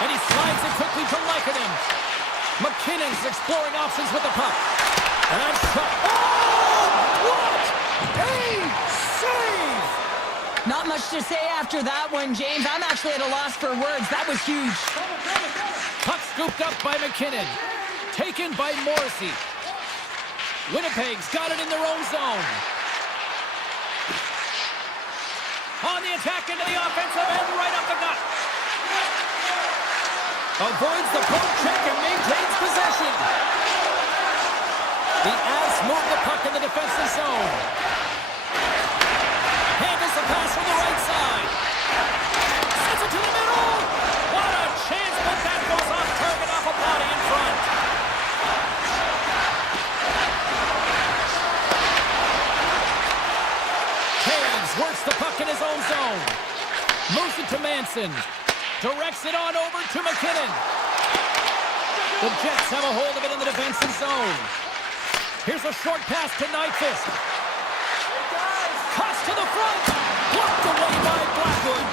And he slides it quickly to Lykinen. McKinnon's exploring options with the puck. And shot. Oh! What a save! Not much to say after that one, James. I'm actually at a loss for words. That was huge. Puck scooped up by McKinnon. Taken by Morrissey. Winnipeg's got it in their own zone. On the attack into the offensive end, right up the gut. Avoids the poke check and maintains possession. The Avs move the puck in the defensive zone. Handles the pass from the right side. Sends it to the middle. What a chance, but that goes off target off a body in front. Taves works the puck in his own zone. Moves it to Manson. Directs it on over to McKinnon. The Jets have a hold of it in the defensive zone. Here's a short pass to Nyquist. Cuts to the front. Blocked away by Blackwood.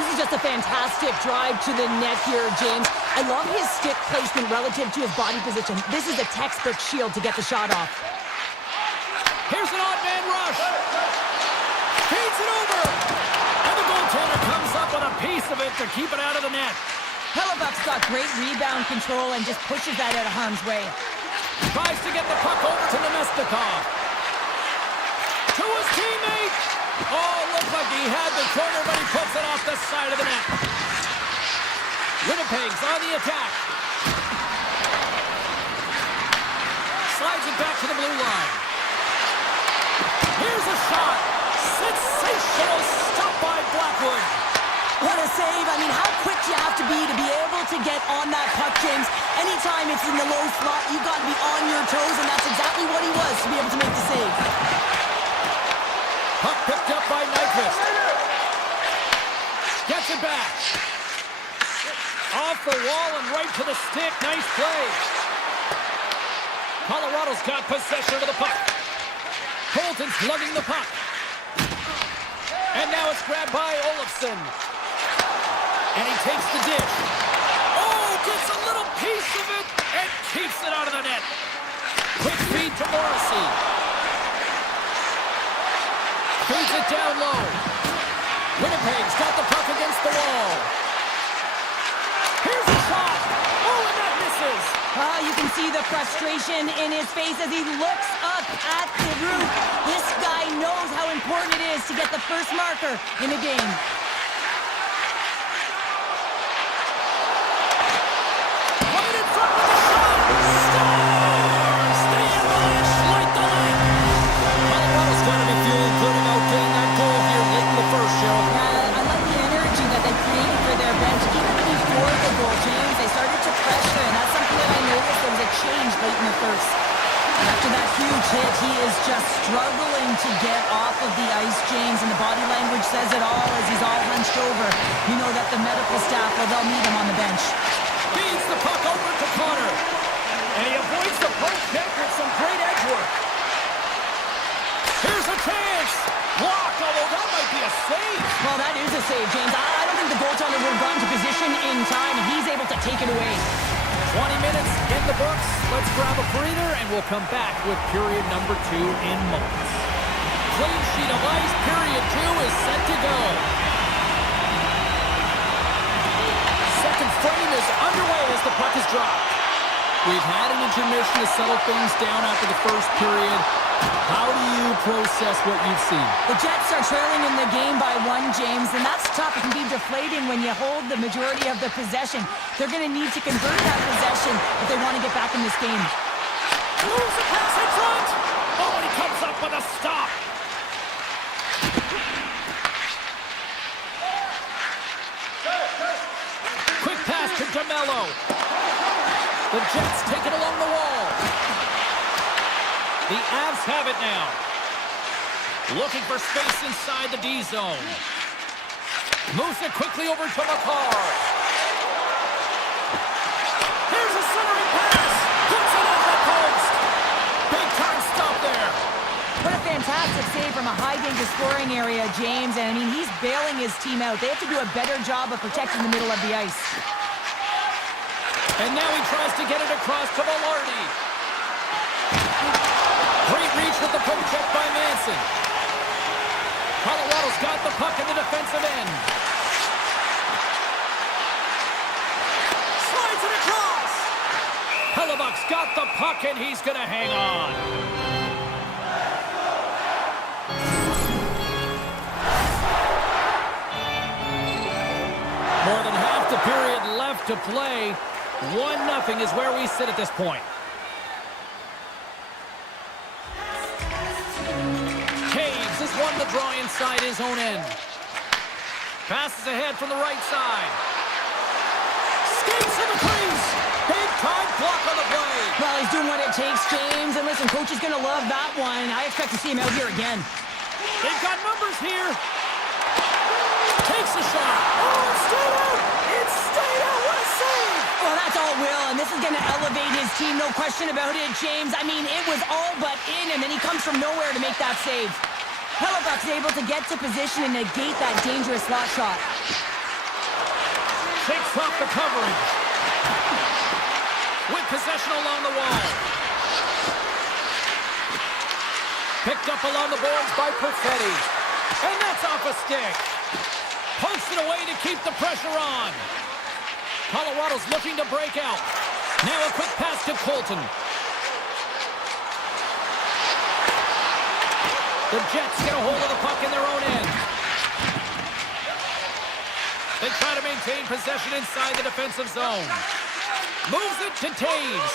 This is just a fantastic drive to the net here, James. I love his stick placement relative to his body position. This is a textbook shield to get the shot off. Here's an odd man rush. Feeds it over. And the goaltender comes up with a piece of it to keep it out of the net. Hellebuck's got great rebound control and just pushes that out of harm's way. Tries to get the puck over to Nemestikov. To his teammate. Oh, looked like he had the corner, but he puts it off the side of the net. Winnipeg's on the attack. Slides it back to the blue line. Here's a shot. Sensational stop by Blackwood. What a save. I mean, how quick do you have to be able to get on that puck, James? Anytime it's in the low slot, you've got to be on your toes, and that's exactly what he was to be able to make the save. Puck picked up by Nyquist. Gets it back. Off the wall and right to the stick. Nice play. Colorado's got possession of the puck. Colton's lugging the puck. And now it's grabbed by Olofsson. And he takes the dish. Oh, gets a little piece of it and keeps it out of the net. Quick feed to Morrissey. Feeds it down low. Winnipeg's got the puck against the wall. Here's a shot. Oh, and that misses. You can see the frustration in his face as he looks up at the roof. This guy knows how important it is to get the first marker in a game. Right in front of the shot. Stars! The Avalanche light the lamp. Colorado's got to be feeling good about getting that goal here late in the first, Cheryl. I like the energy that they created for their bench. Even before the goal, James, they started to pressure, and that's something that I noticed. There was a change late in the first. After that huge hit, he is just struggling to get off of the ice, James, and the body language says it all as he's all hunched over. You know that the medical staff, well, they'll need him on the bench. Feeds the puck over to Connor. And he avoids the poke check with some great edge work. Here's a chance. Blocked, although that might be a save. Well, that is a save, James. I don't think the goaltender would have gotten to position in time, and he's able to take it away. 20 minutes in the books. Let's grab a breather, and we'll come back with period number 2 in moments. Clean sheet of ice. Period 2 is set to go. Second frame is underway as the puck is dropped. We've had an intermission to settle things down after the first period. How do you process what you've seen. The Jets are trailing in the game by 1, James, and that's tough. It can be deflating when you hold the majority of the possession. They're going to need to convert that possession if they want to get back in this game. Moves the pass in front. Oh, and he comes up with a stop. Quick pass to DeMello. The Jets take it along the wall. The Avs have it now. Looking for space inside the D zone. Moves it quickly over to McCarr. Here's a centering pass. Puts it on the post. Big time stop there. What a fantastic save from a high-danger scoring area, James. And, I mean, he's bailing his team out. They have to do a better job of protecting the middle of the ice. And now he tries to get it across to Velarde. Great reach with the poke check by Manson. Colorado's got the puck in the defensive end. Slides it across. Hellebuck's got the puck and he's going to hang on. More than half the period left to play. 1-0 is where we sit at this point. Caves has won the draw inside his own end. Passes ahead from the right side. Skates in the crease. Big time block on the play. Well, he's doing what it takes, James. And listen, coach is going to love that one. I expect to see him out here again. They've got numbers here. Takes a shot. Oh, it's stayed out. It's stayed out. What a save. Well, that's all Will, and this is going to elevate his team, no question about it, James. I mean, it was all but in, and then he comes from nowhere to make that save. Hellebuck's able to get to position and negate that dangerous slot shot. Takes off the coverage. With possession along the wall. Picked up along the boards by Perfetti. And that's off a stick. Pokes it away to keep the pressure on. Colorado's looking to break out. Now a quick pass to Colton. The Jets get a hold of the puck in their own end. They try to maintain possession inside the defensive zone. Moves it to Taves.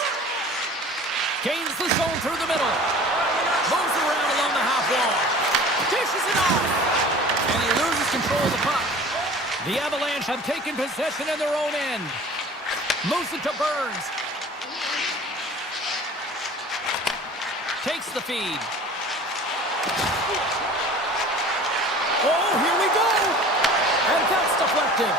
Gains the zone through the middle. Moves it around along the half wall. Dishes it off. And he loses control of the puck. The Avalanche have taken possession in their own end. Moves it to Burns. Takes the feed. Oh, here we go! And that's deflected.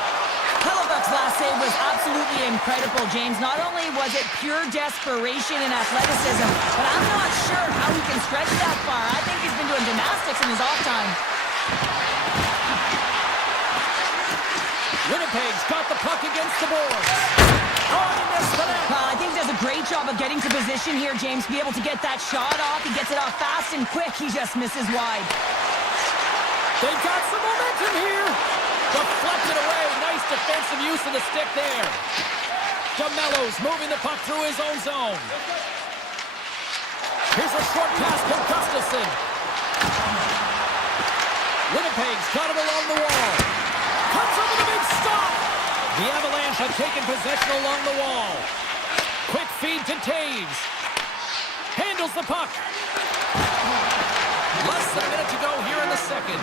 Hellebuck's last save was absolutely incredible, James. Not only was it pure desperation and athleticism, but I'm not sure how he can stretch that far. I think he's been doing gymnastics in his off time. Winnipeg's got the puck against the boards. Oh, he missed the net. I think he does a great job of getting to position here, James, to be able to get that shot off. He gets it off fast and quick. He just misses wide. They've got some momentum here. Deflected away. Nice defensive use of the stick there. DeMello's moving the puck through his own zone. Here's a short pass to Gustafsson. Winnipeg's got it along the wall. Comes up with a big stop. The Avalanche have taken possession along the wall. Quick feed to Taves. Handles the puck. Less than a minute to go here in the second.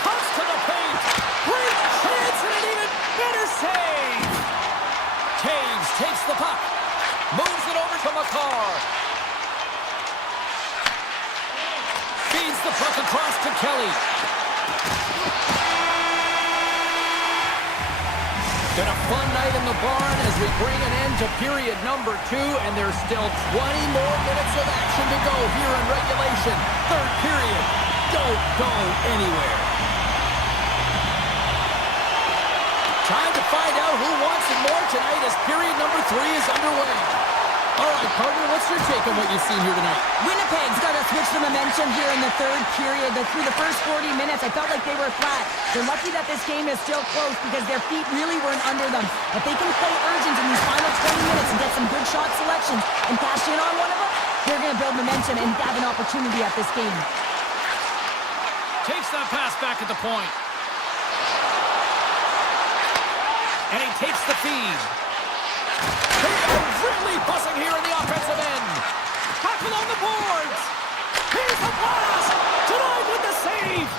Comes to the paint. Great chance and an even better save. Taves takes the puck. Moves it over to McCarr. Feeds the puck across to Kelly. Been a fun night in the barn as we bring an end to period number 2, and there's still 20 more minutes of action to go here in regulation. Third period. Don't go anywhere. Time to find out who wants it more tonight as period number 3 is underway. All right, partner, what's your take on what you've seen here tonight? Winnipeg's got to switch the momentum here in the third period. Through the first 40 minutes, I felt like they were flat. They're lucky that this game is still close because their feet really weren't under them. But they can play urgent in these final 20 minutes and get some good shot selections and cash in on one of them, they're going to build momentum and have an opportunity at this game. Takes that pass back at the point. And he takes the feed. They are really buzzing here in the offensive end. Back along the boards. Here's the blast. Denied with the save.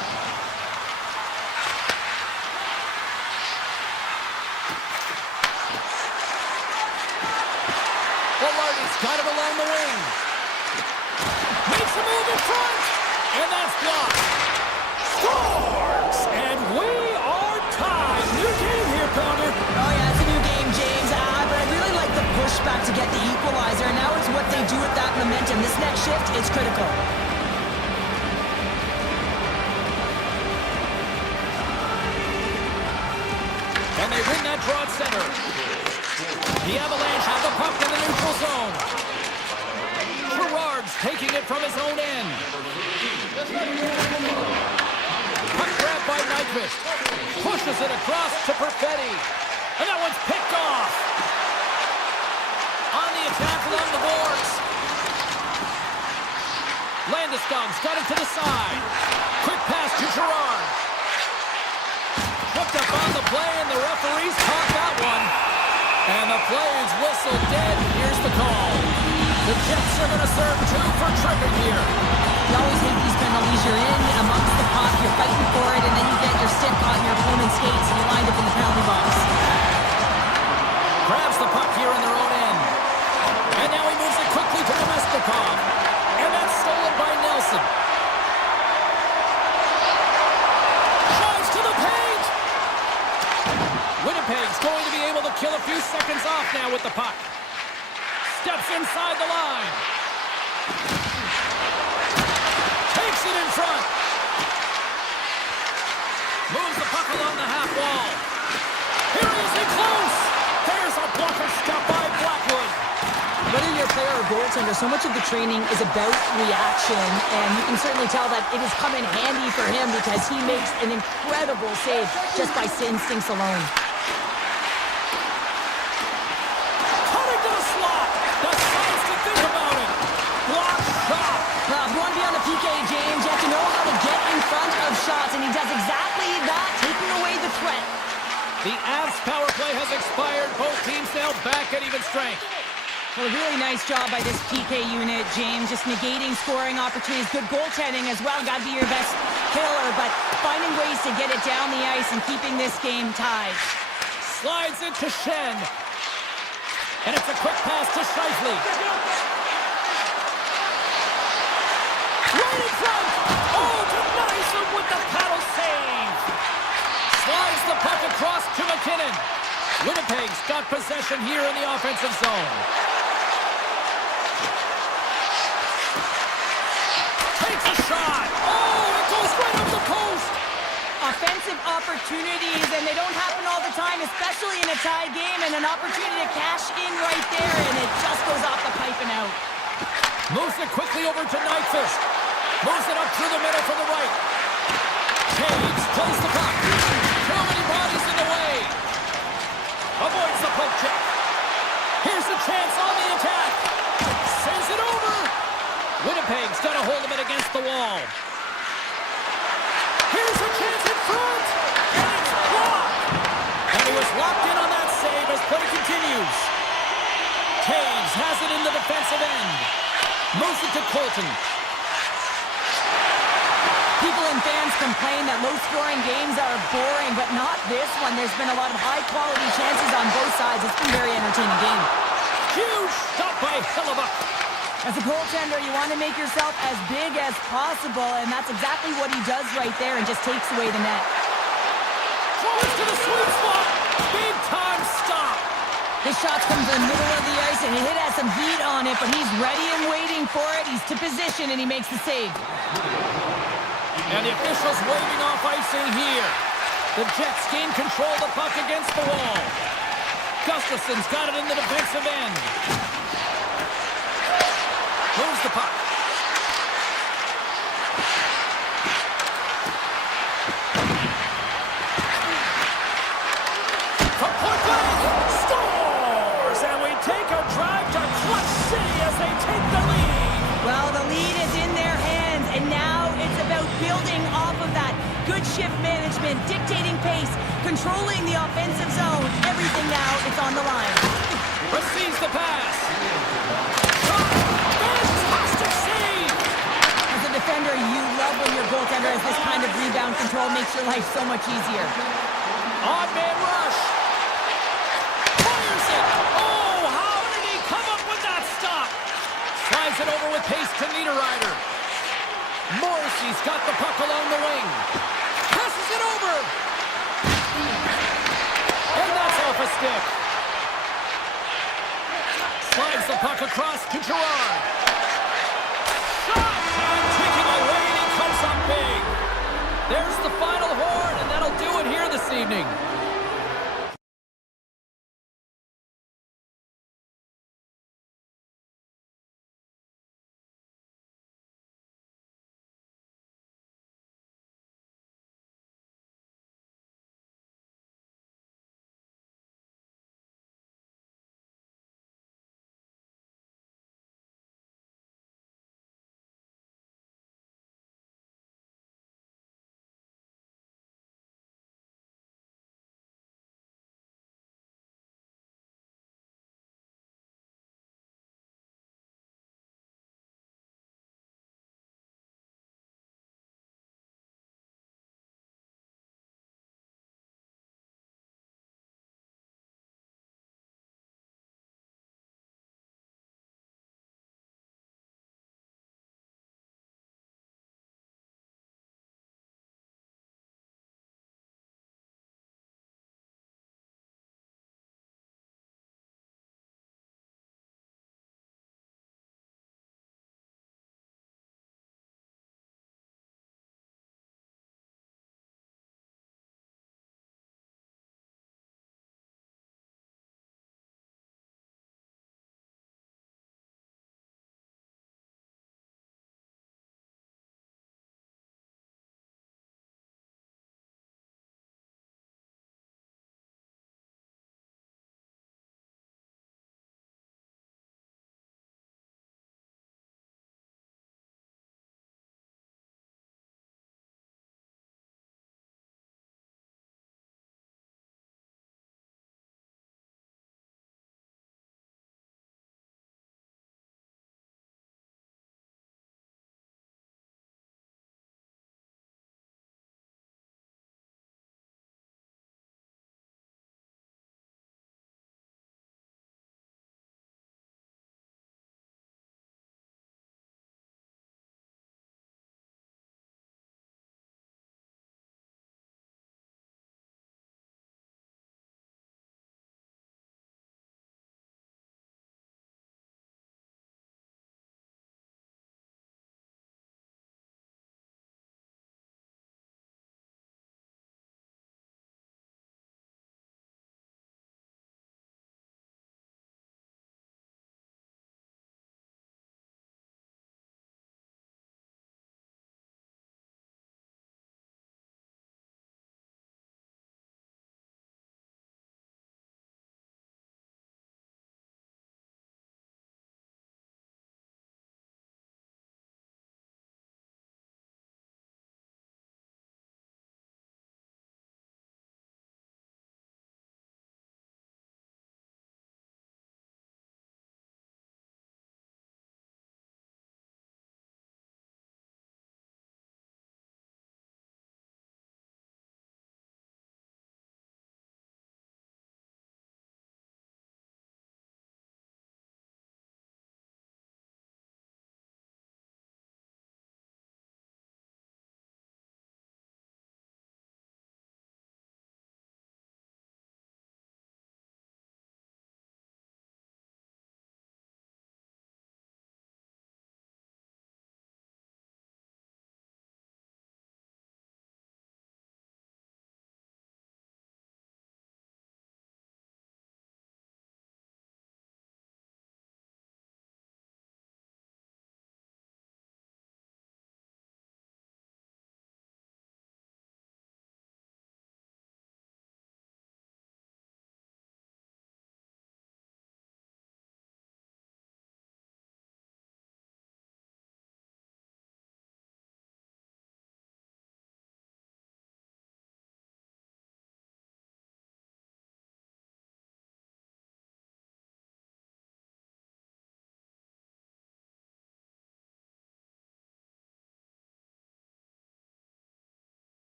Willardy's got him along the wing. Makes a move in front. And that's blocked. Scores! And we are tied. New game here, Pounder. Oh, yeah, it's a new game, James. But I really like the pushback to get the equalizer. Now it's what they do with that momentum. This next shift is critical. And they win that draw at center. The Avalanche have the puck in the neutral zone. Gerard's taking it from his own end. Puck grab by Nyquist. Pushes it across to Perfetti. And that one's picked off. On the attack along the boards. Landeskog's got it to the side. Quick pass to Gerard. Hooked up on the play, and the referees caught that one. And the play is whistled dead. Here's the call. The Jets are going to serve two for tripping here. You always hate these penalties. You're in amongst the puck, you're fighting for it, and then you get your stick on your opponent's skates, and you wind up in the penalty box. Grabs the puck here in their own end. And now he moves it quickly to Nemestikov. And that's stolen by Nelson. Drives to the paint. Winnipeg's going to be able to kill a few seconds off now with the puck. Steps inside the line. Takes it in front. Moves the puck along the half wall. Here he is in close. There's a blocker stop by Blackwood. Whether you're a player or goaltender, so much of the training is about reaction, and you can certainly tell that it has come in handy for him because he makes an incredible save just by instincts alone. Cutting to the slot. The size to think about it. Block shot. Well, if you want to be on the PK, James, you have to know how to get in front of shots, and he does exactly that, taking away the threat. The Avs power play has expired. Both teams now back at even strength. Well, a really nice job by this PK unit, James, just negating scoring opportunities. Good goaltending as well. Got to be your best killer, but finding ways to get it down the ice and keeping this game tied. Slides it to Shen. And it's a quick pass to Scheifele. Right in front. Oh, denies him with the paddle save. Slides the puck across to McKinnon. Winnipeg's got possession here in the offensive zone. Takes a shot. Oh, it goes right up the post. Offensive opportunities, and they don't happen all the time, especially in a tied game, and an opportunity to cash in right there, and it just goes off the pipe and out. Moves it quickly over to Nyquist. Moves it up through the middle from the right. Taves plays the puck. Too many bodies in the way. Avoids the poke check. Here's a chance on the attack. Sends it over. Winnipeg's got a hold of it against the wall. Here's a chance in front. And it's blocked. And he was locked in on that save as play continues. Taves has it in the defensive end. Moves it to Colton. People and fans complain that low-scoring games are boring, but not this one. There's been a lot of high-quality chances on both sides. It's been a very entertaining game. Huge stop by Hellebuyck. As a goaltender, you want to make yourself as big as possible, and that's exactly what he does right there and just takes away the net. Throws to the sweet spot. Big-time stop. This shot comes in the middle of the ice, and it has some heat on it, but he's ready and waiting for it. He's to position, and he makes the save. And the officials waving off icing here. The Jets gain control of the puck against the wall. Gustafson's got it in the defensive end. Moves the puck. From point blank, scores! And we take a drive to Clutch City as they take the lead. good shift management, dictating pace, controlling the offensive zone. Everything now is on the line. Receives the pass. Fantastic save! As a defender, you love when your goaltender has this kind of rebound control. Makes your life so much easier. Odd man rush. Fires it. Oh, how did he come up with that stop? Slides it over with pace to Niederreiter. Morrissey's got the puck along the wing. Passes it over. And that's off a stick. Slides the puck across to Gerard. Shot! And taking away, and he comes up big. There's the final horn, and that'll do it here this evening.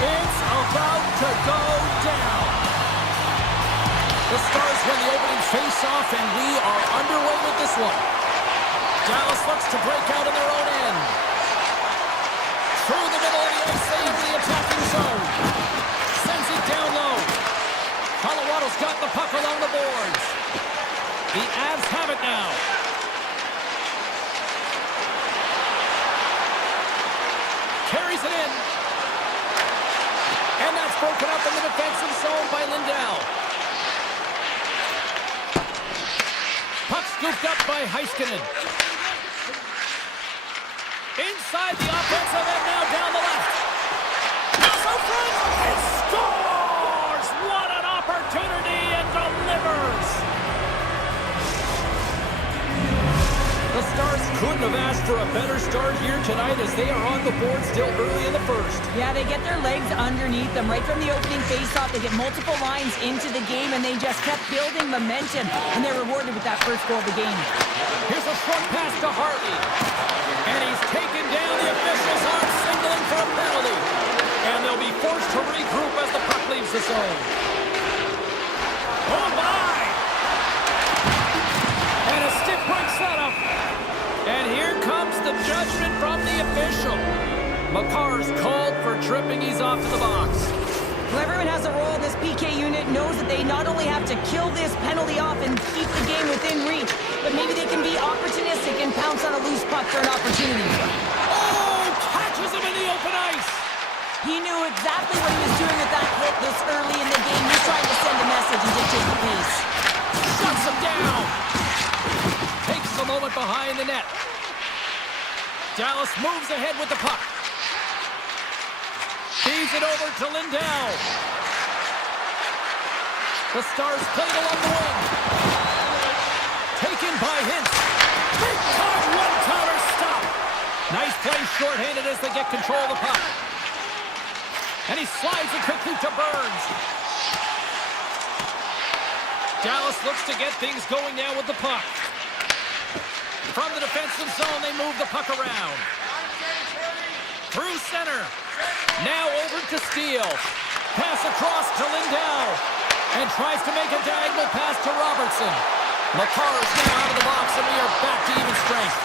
It's about to go down. The Stars win the opening face-off, and we are underway with this one. Dallas looks to break out in their own end. Through the middle of the ice, they into the attacking zone. Sends it down low. Colorado's got the puck along the boards. The Avs have it now. Carries it in. And that's broken up in the defensive zone by Lindell. Puck scooped up by Heiskanen. Inside the offensive end now down the left. So front and scores! What an opportunity and delivers! The Stars couldn't have asked for a better start here tonight as they are on the board still early in the first. Yeah, they get their legs underneath them. Right from the opening faceoff, they get multiple lines into the game, and they just kept building momentum, and they're rewarded with that first goal of the game. Here's a short pass to Hartley. And he's taken down. The officials are signaling for a penalty. And they'll be forced to regroup as the puck leaves the zone. Oh, my! And a stick break setup. And here comes the judgment from the official. Makar's called for tripping. He's off to the box. Well, everyone has a role in this PK unit, knows that they not only have to kill this penalty off and keep the game within reach, but maybe they can be opportunistic and pounce on a loose puck for an opportunity. Oh, catches him in the open ice. He knew exactly what he was doing with that hit this early in the game. He's trying to send a message and dictate the pace. Shuts him down. Takes a moment behind the net. Dallas moves ahead with the puck. Feeds it over to Lindell. The Stars played along the wing. Taken by Hintz. Big time one-counter stop. Nice play shorthanded as they get control of the puck. And he slides it quickly to Burns. Dallas looks to get things going now with the puck. From the defensive zone, they move the puck around. Through center. Now over to Steele. Pass across to Lindell. And tries to make a diagonal pass to Robertson. Makar is now out of the box, and we are back to even strength.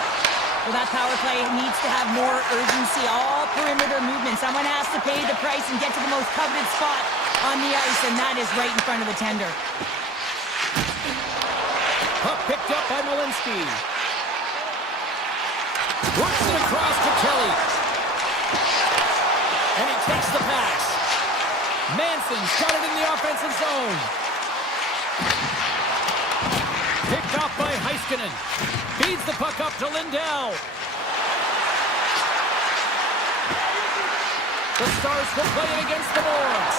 Well, that power play needs to have more urgency. All perimeter movement. Someone has to pay the price and get to the most coveted spot on the ice, and that is right in front of the tender. Puck picked up by Malinsky. Works it across to Kelly. And he takes the pass. Manson's got it in the offensive zone. Picked off by Heiskanen. Feeds the puck up to Lindell. The Stars will play it against the boards.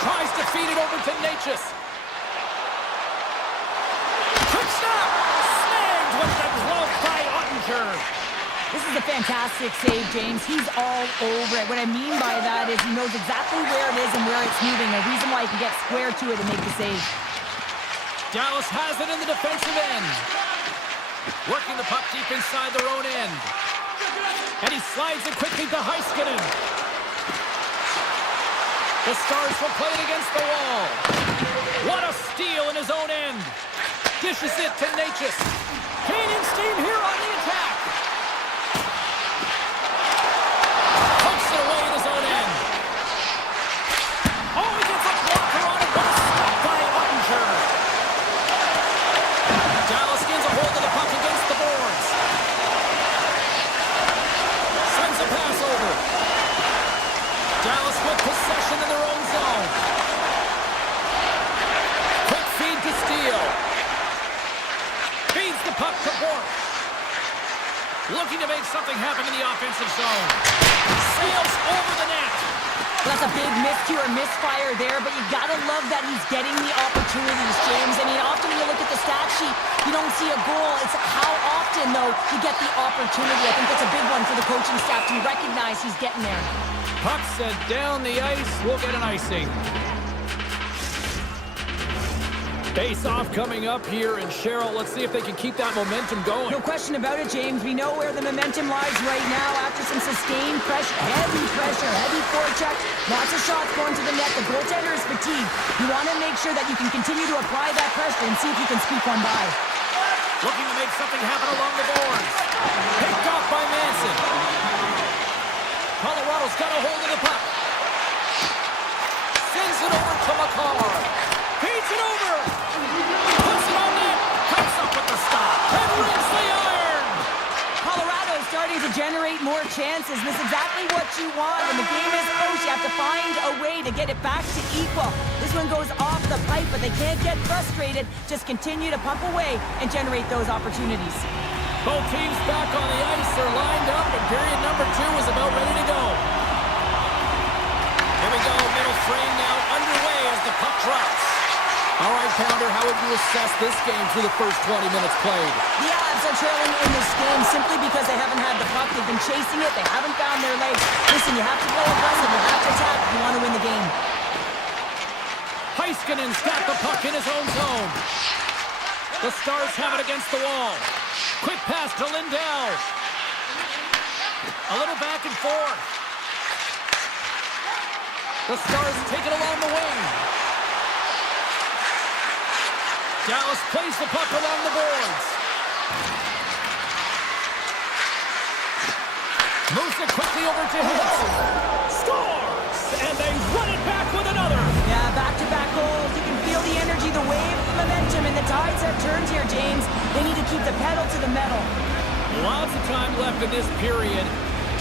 Tries to feed it over to Natchez. Quick stop! Snagged with the glove by Ottinger. This is a fantastic save, James. He's all over it. What I mean by that is he knows exactly where it is and where it's moving. A reason why he can get square to it and make the save. Dallas has it in the defensive end. Working the puck deep inside their own end. And he slides it quickly to Heiskanen. The Stars will play it against the wall. What a steal in his own end. Dishes it to Natchez. Canyon steam here on the attack. Pokes it away in his own end. Oh, he gets a blocker on it. What a stop by Ottinger. Dallas gains a hold of the puck against the boards. Sends a pass over. Dallas with possession in their own zone. Quick feed to Steele. Feeds the puck to Bork. Looking to make something happen in the offensive zone. Sails over the net. Well, that's a big miscue or misfire there, but you gotta love that he's getting the opportunities, James. I mean, often when you look at the stat sheet, you don't see a goal. It's how often, though, you get the opportunity. I think that's a big one for the coaching staff to recognize he's getting there. Puck sent down the ice. We'll get an icing. Face-off coming up here, and Cheryl, let's see if they can keep that momentum going. No question about it, James. We know where the momentum lies right now after some sustained pressure, heavy forecheck, lots of shots going to the net. The goaltender is fatigued. You want to make sure that you can continue to apply that pressure and see if you can squeak one by. Looking to make something happen along the boards. Picked off by Manson. Colorado's got a hold of the puck. Sends it over to McCarr. Feeds it over. Puts it on net. Comes up with the stop. And rings the iron. Colorado is starting to generate more chances. This is exactly what you want. When the game is close, you have to find a way to get it back to equal. This one goes off the pipe, but they can't get frustrated. Just continue to pump away and generate those opportunities. Both teams back on the ice. They're lined up, and period number 2 is about ready to go. Here we go. Middle frame now underway as the puck drops. All right, Pounder, how would you assess this game through the first 20 minutes played? The Avs are trailing in this game simply because they haven't had the puck. They've been chasing it. They haven't found their legs. Listen, you have to play aggressive. You have to attack if you want to win the game. Heiskanen's got the puck in his own zone. The Stars have it against the wall. Quick pass to Lindell. A little back and forth. The Stars take it along the wing. Dallas plays the puck along the boards. Moves it quickly over to Hicks. Scores! And they run it back with another. Yeah, back-to-back goals. You can feel the energy, the wave, the momentum, and the tides have turned here, James. They need to keep the pedal to the metal. Lots of time left in this period.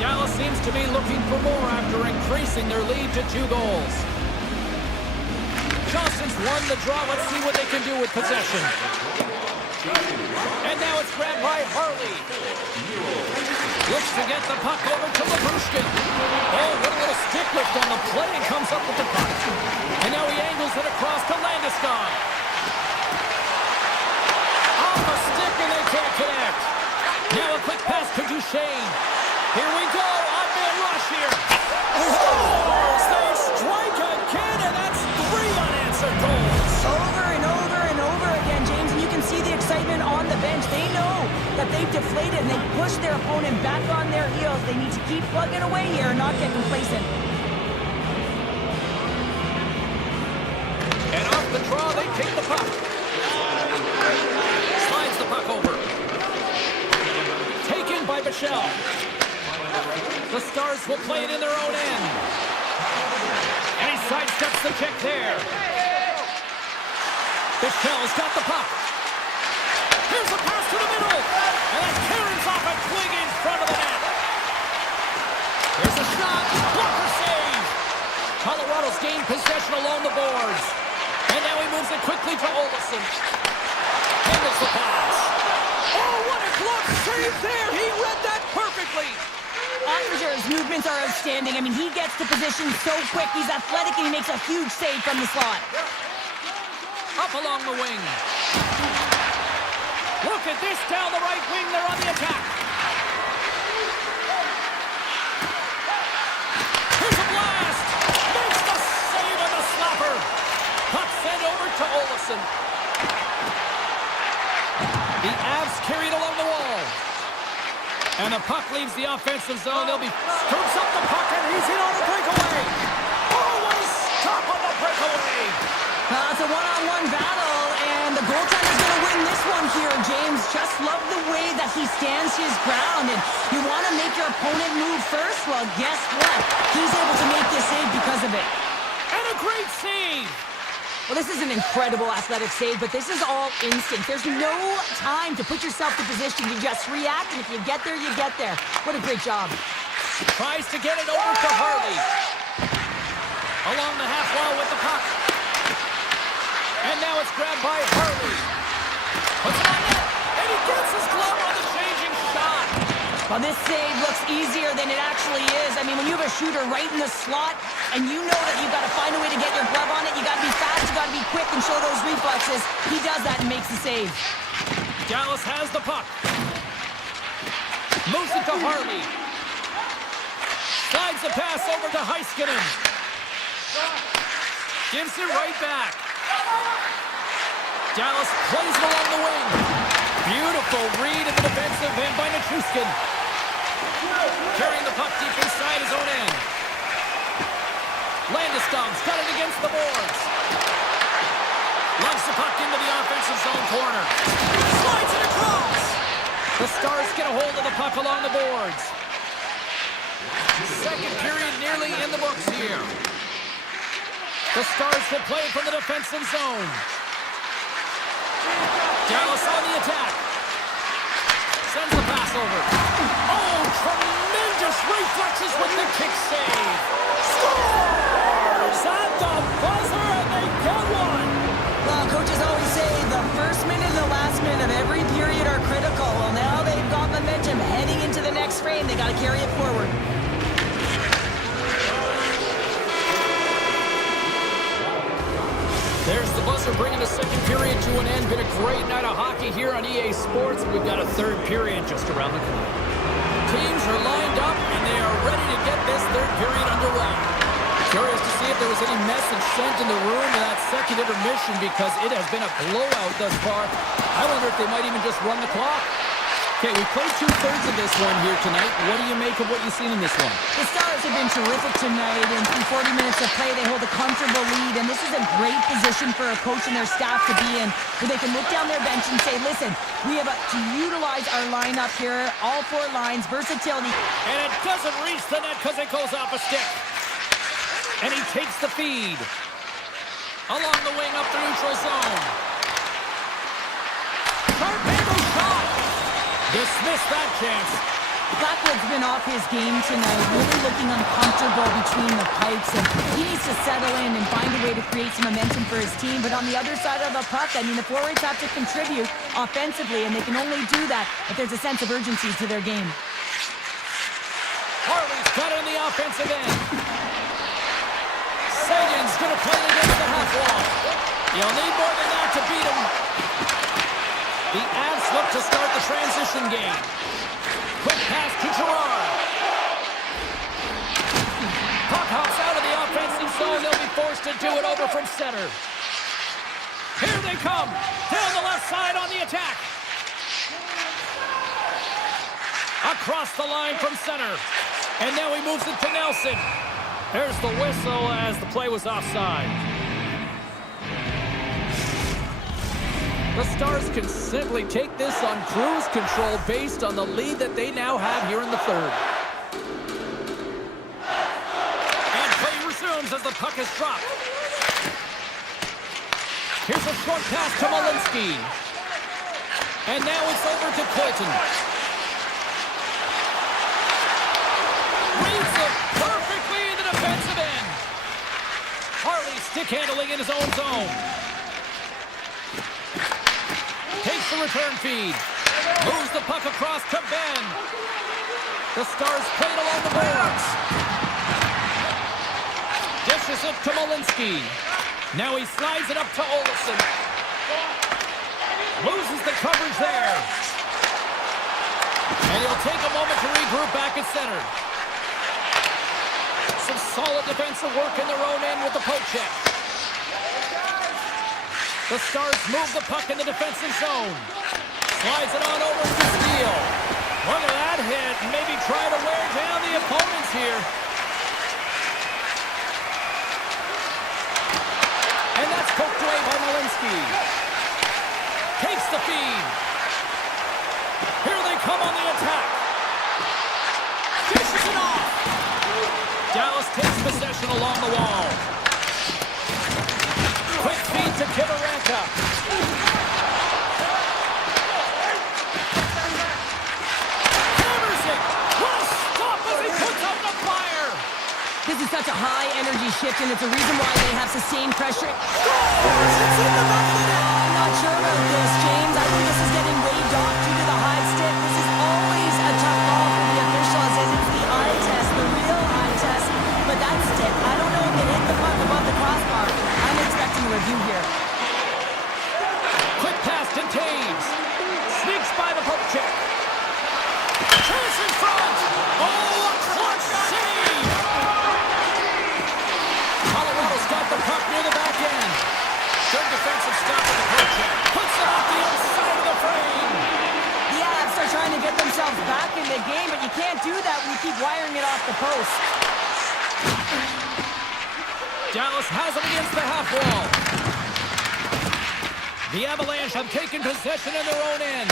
Dallas seems to be looking for more after increasing their lead to 2 goals. Johnson's won the draw. Let's see what they can do with possession. And now it's grabbed by Harley. Looks to get the puck over to Labushkin. Oh, what a little stick lift on the play, and comes up with the puck. And now he angles it across to Landeskog. Off the stick, and they can't connect. Now a quick pass to Duchesne. Here we go. On-man rush here. Scores! They strike again, and that's 3 unanswered goals. Over and over and over again, James, and you can see the excitement on the bench. They know that they've deflated and they've pushed their opponent back on their heels. They need to keep plugging away here and not get complacent. And off the draw, they take the puck. Slides the puck over. Taken by Bichelle. The Stars will play it in their own end. And he sidesteps the check there. Bichelle's got the puck. Here's a pass to the middle. And that carries off a swing in front of the net. Here's a shot. Blocker save. Colorado's gained possession along the boards. And now he moves it quickly to Olsen. Handles the pass. Oh, what a glove save there. He read that perfectly. Ottinger's movements are outstanding. I mean, he gets to position so quick. He's athletic, and he makes a huge save from the slot. Up along the wing. Look at this down the right wing. They're on the attack. Here's a blast. Makes the save on the slapper. Puck sent over to Olsen. The Avs carried along the wall. And the puck leaves the offensive zone. They'll be scoops up the puck, and he's in on a breakaway. Oh, what a stop on the breakaway. It's a one-on-one battle, and the goaltender's going to win this one here, James. Just love the way that he stands his ground, and you want to make your opponent move first? Well, guess what? He's able to make this save because of it. And a great save. Well, this is an incredible athletic save, but this is all instinct. There's no time to put yourself to position. You just react, and if you get there, you get there. What a great job. Tries to get it over to Harley. Along the half wall with the puck. And now it's grabbed by Harley. Puts it on net, and he gets his glove on the changing shot. Well, this save looks easier than it actually is. I mean, when you have a shooter right in the slot, and you know that you've got to find a way to get your glove on it, you got to be fast, you got to be quick and show those reflexes. He does that and makes the save. Dallas has the puck. Moves it to Harley. Slides the pass over to Heiskanen. Gives it right back. Dallas plays it along the wing. Beautiful read in the defensive end by Nichushkin. Carrying the puck deep inside his own end. Landeskog's got it against the boards. Lungs the puck into the offensive zone corner. Slides it across. The Stars get a hold of the puck along the boards. Second period nearly in the books here. The Stars will play from the defensive zone. Dallas on the attack. Sends the pass over. Oh, tremendous reflexes with the kick save. Scores at the buzzer, and they get one. Well, coaches always say the first minute and the last minute of every period are critical. Well, now they've got momentum heading into the next frame. They got to carry it forward. There's the buzzer bringing the second period to an end. Been a great night of hockey here on EA Sports. We've got a third period just around the corner. Teams are lined up, and they are ready to get this third period underway. Curious to see if there was any message sent in the room to that second intermission, because it has been a blowout thus far. I wonder if they might even just run the clock. Okay, we played two-thirds of this one here tonight. What do you make of what you've seen in this one? The Stars have been terrific tonight, and through 40 minutes of play, they hold a comfortable lead, and this is a great position for a coach and their staff to be in, where they can look down their bench and say, listen, we have to utilize our lineup here, all four lines, versatility. And it doesn't reach the net because it goes off a stick. And he takes the feed. Along the wing up the neutral zone. Torpedo shot. Dismissed that chance. Blackwood's been off his game tonight, really looking uncomfortable between the pipes, and he needs to settle in and find a way to create some momentum for his team. But on the other side of the puck, I mean, the forwards have to contribute offensively, and they can only do that if there's a sense of urgency to their game. Harley's got it on the offensive end. Sagan's going to play it against the half wall. You'll need more than that to beat him. The Avs look to start the transition game. Quick pass to Gerard. Puck hops out of the offensive zone. They'll be forced to do it over from center. Here they come. Down the left side on the attack. Across the line from center. And now he moves it to Nelson. There's the whistle as the play was offside. The Stars can simply take this on cruise control based on the lead that they now have here in the third. And play resumes as the puck is dropped. Here's a short pass to Malinsky. And now it's over to Clayton. Reads it perfectly in the defensive end. Harley stick handling in his own zone. Takes the return feed. Moves the puck across to Ben. The Stars played along the boards. Dishes it to Malinsky. Now he slides it up to Olsen. Loses the coverage there. And he'll take a moment to regroup back at center. Some solid defensive work in their own end with the poke check. The Stars move the puck in the defensive zone. Slides it on over to Steele. Look at that hit. Maybe try to wear down the opponents here. And that's poked away by Malinsky. Takes the feed. Here they come on the attack. Dishes it off. Dallas takes possession along the wall. Quick feed to Kivarenka. Hammers it. What a stop as he puts up the fire. This is such a high-energy shift, and it's a reason why they have sustained pressure. Scores! It's in the back of the net. I'm not sure about this, James. I think this is getting waved off due to the high stick. This is always a tough call for the officials, as it's the eye test, the real eye test. But that stick, I don't know if it hit the puck above the crossbar. I'm expecting a review here. Quick pass to Taves. Sneaks by the poke check. Chase in front. Oh, a clutch save. Colorado's got the puck near the back end. Good defensive stop at the poke check. themselves back in the game, but you can't do that when you keep wiring it off the post. Dallas has it against the half wall. The Avalanche have taken possession in their own end.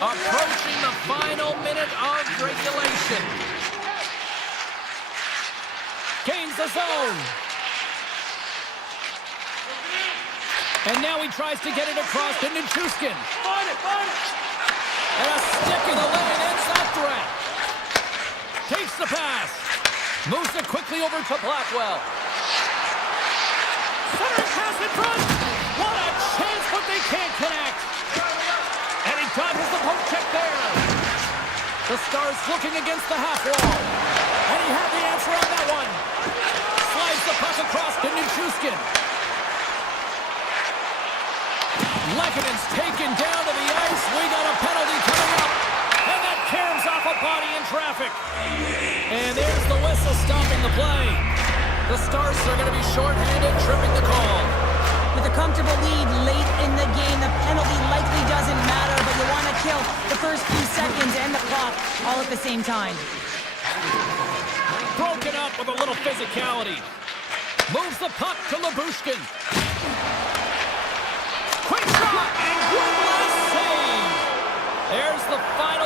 Approaching the final minute of regulation. Gains the zone. And now he tries to get it across to Nichushkin. And a stick in the lane ends that threat. Takes the pass. Moves it quickly over to Blackwell. Centering pass in front. What a chance, but they can't connect. And he dodges the poke check there. The Stars looking against the half wall. And he had the answer on that one. Slides the puck across to Nichushkin. Lekkonen's taken down to the ice. We got a penalty coming up. And that caroms off a body in traffic. And there's the whistle stopping the play. The Stars are going to be shorthanded, tripping the call. With a comfortable lead late in the game, the penalty likely doesn't matter, but you want to kill the first few seconds and the clock all at the same time. Broken up with a little physicality. Moves the puck to Labushkin. Quick shot and good last save. There's the final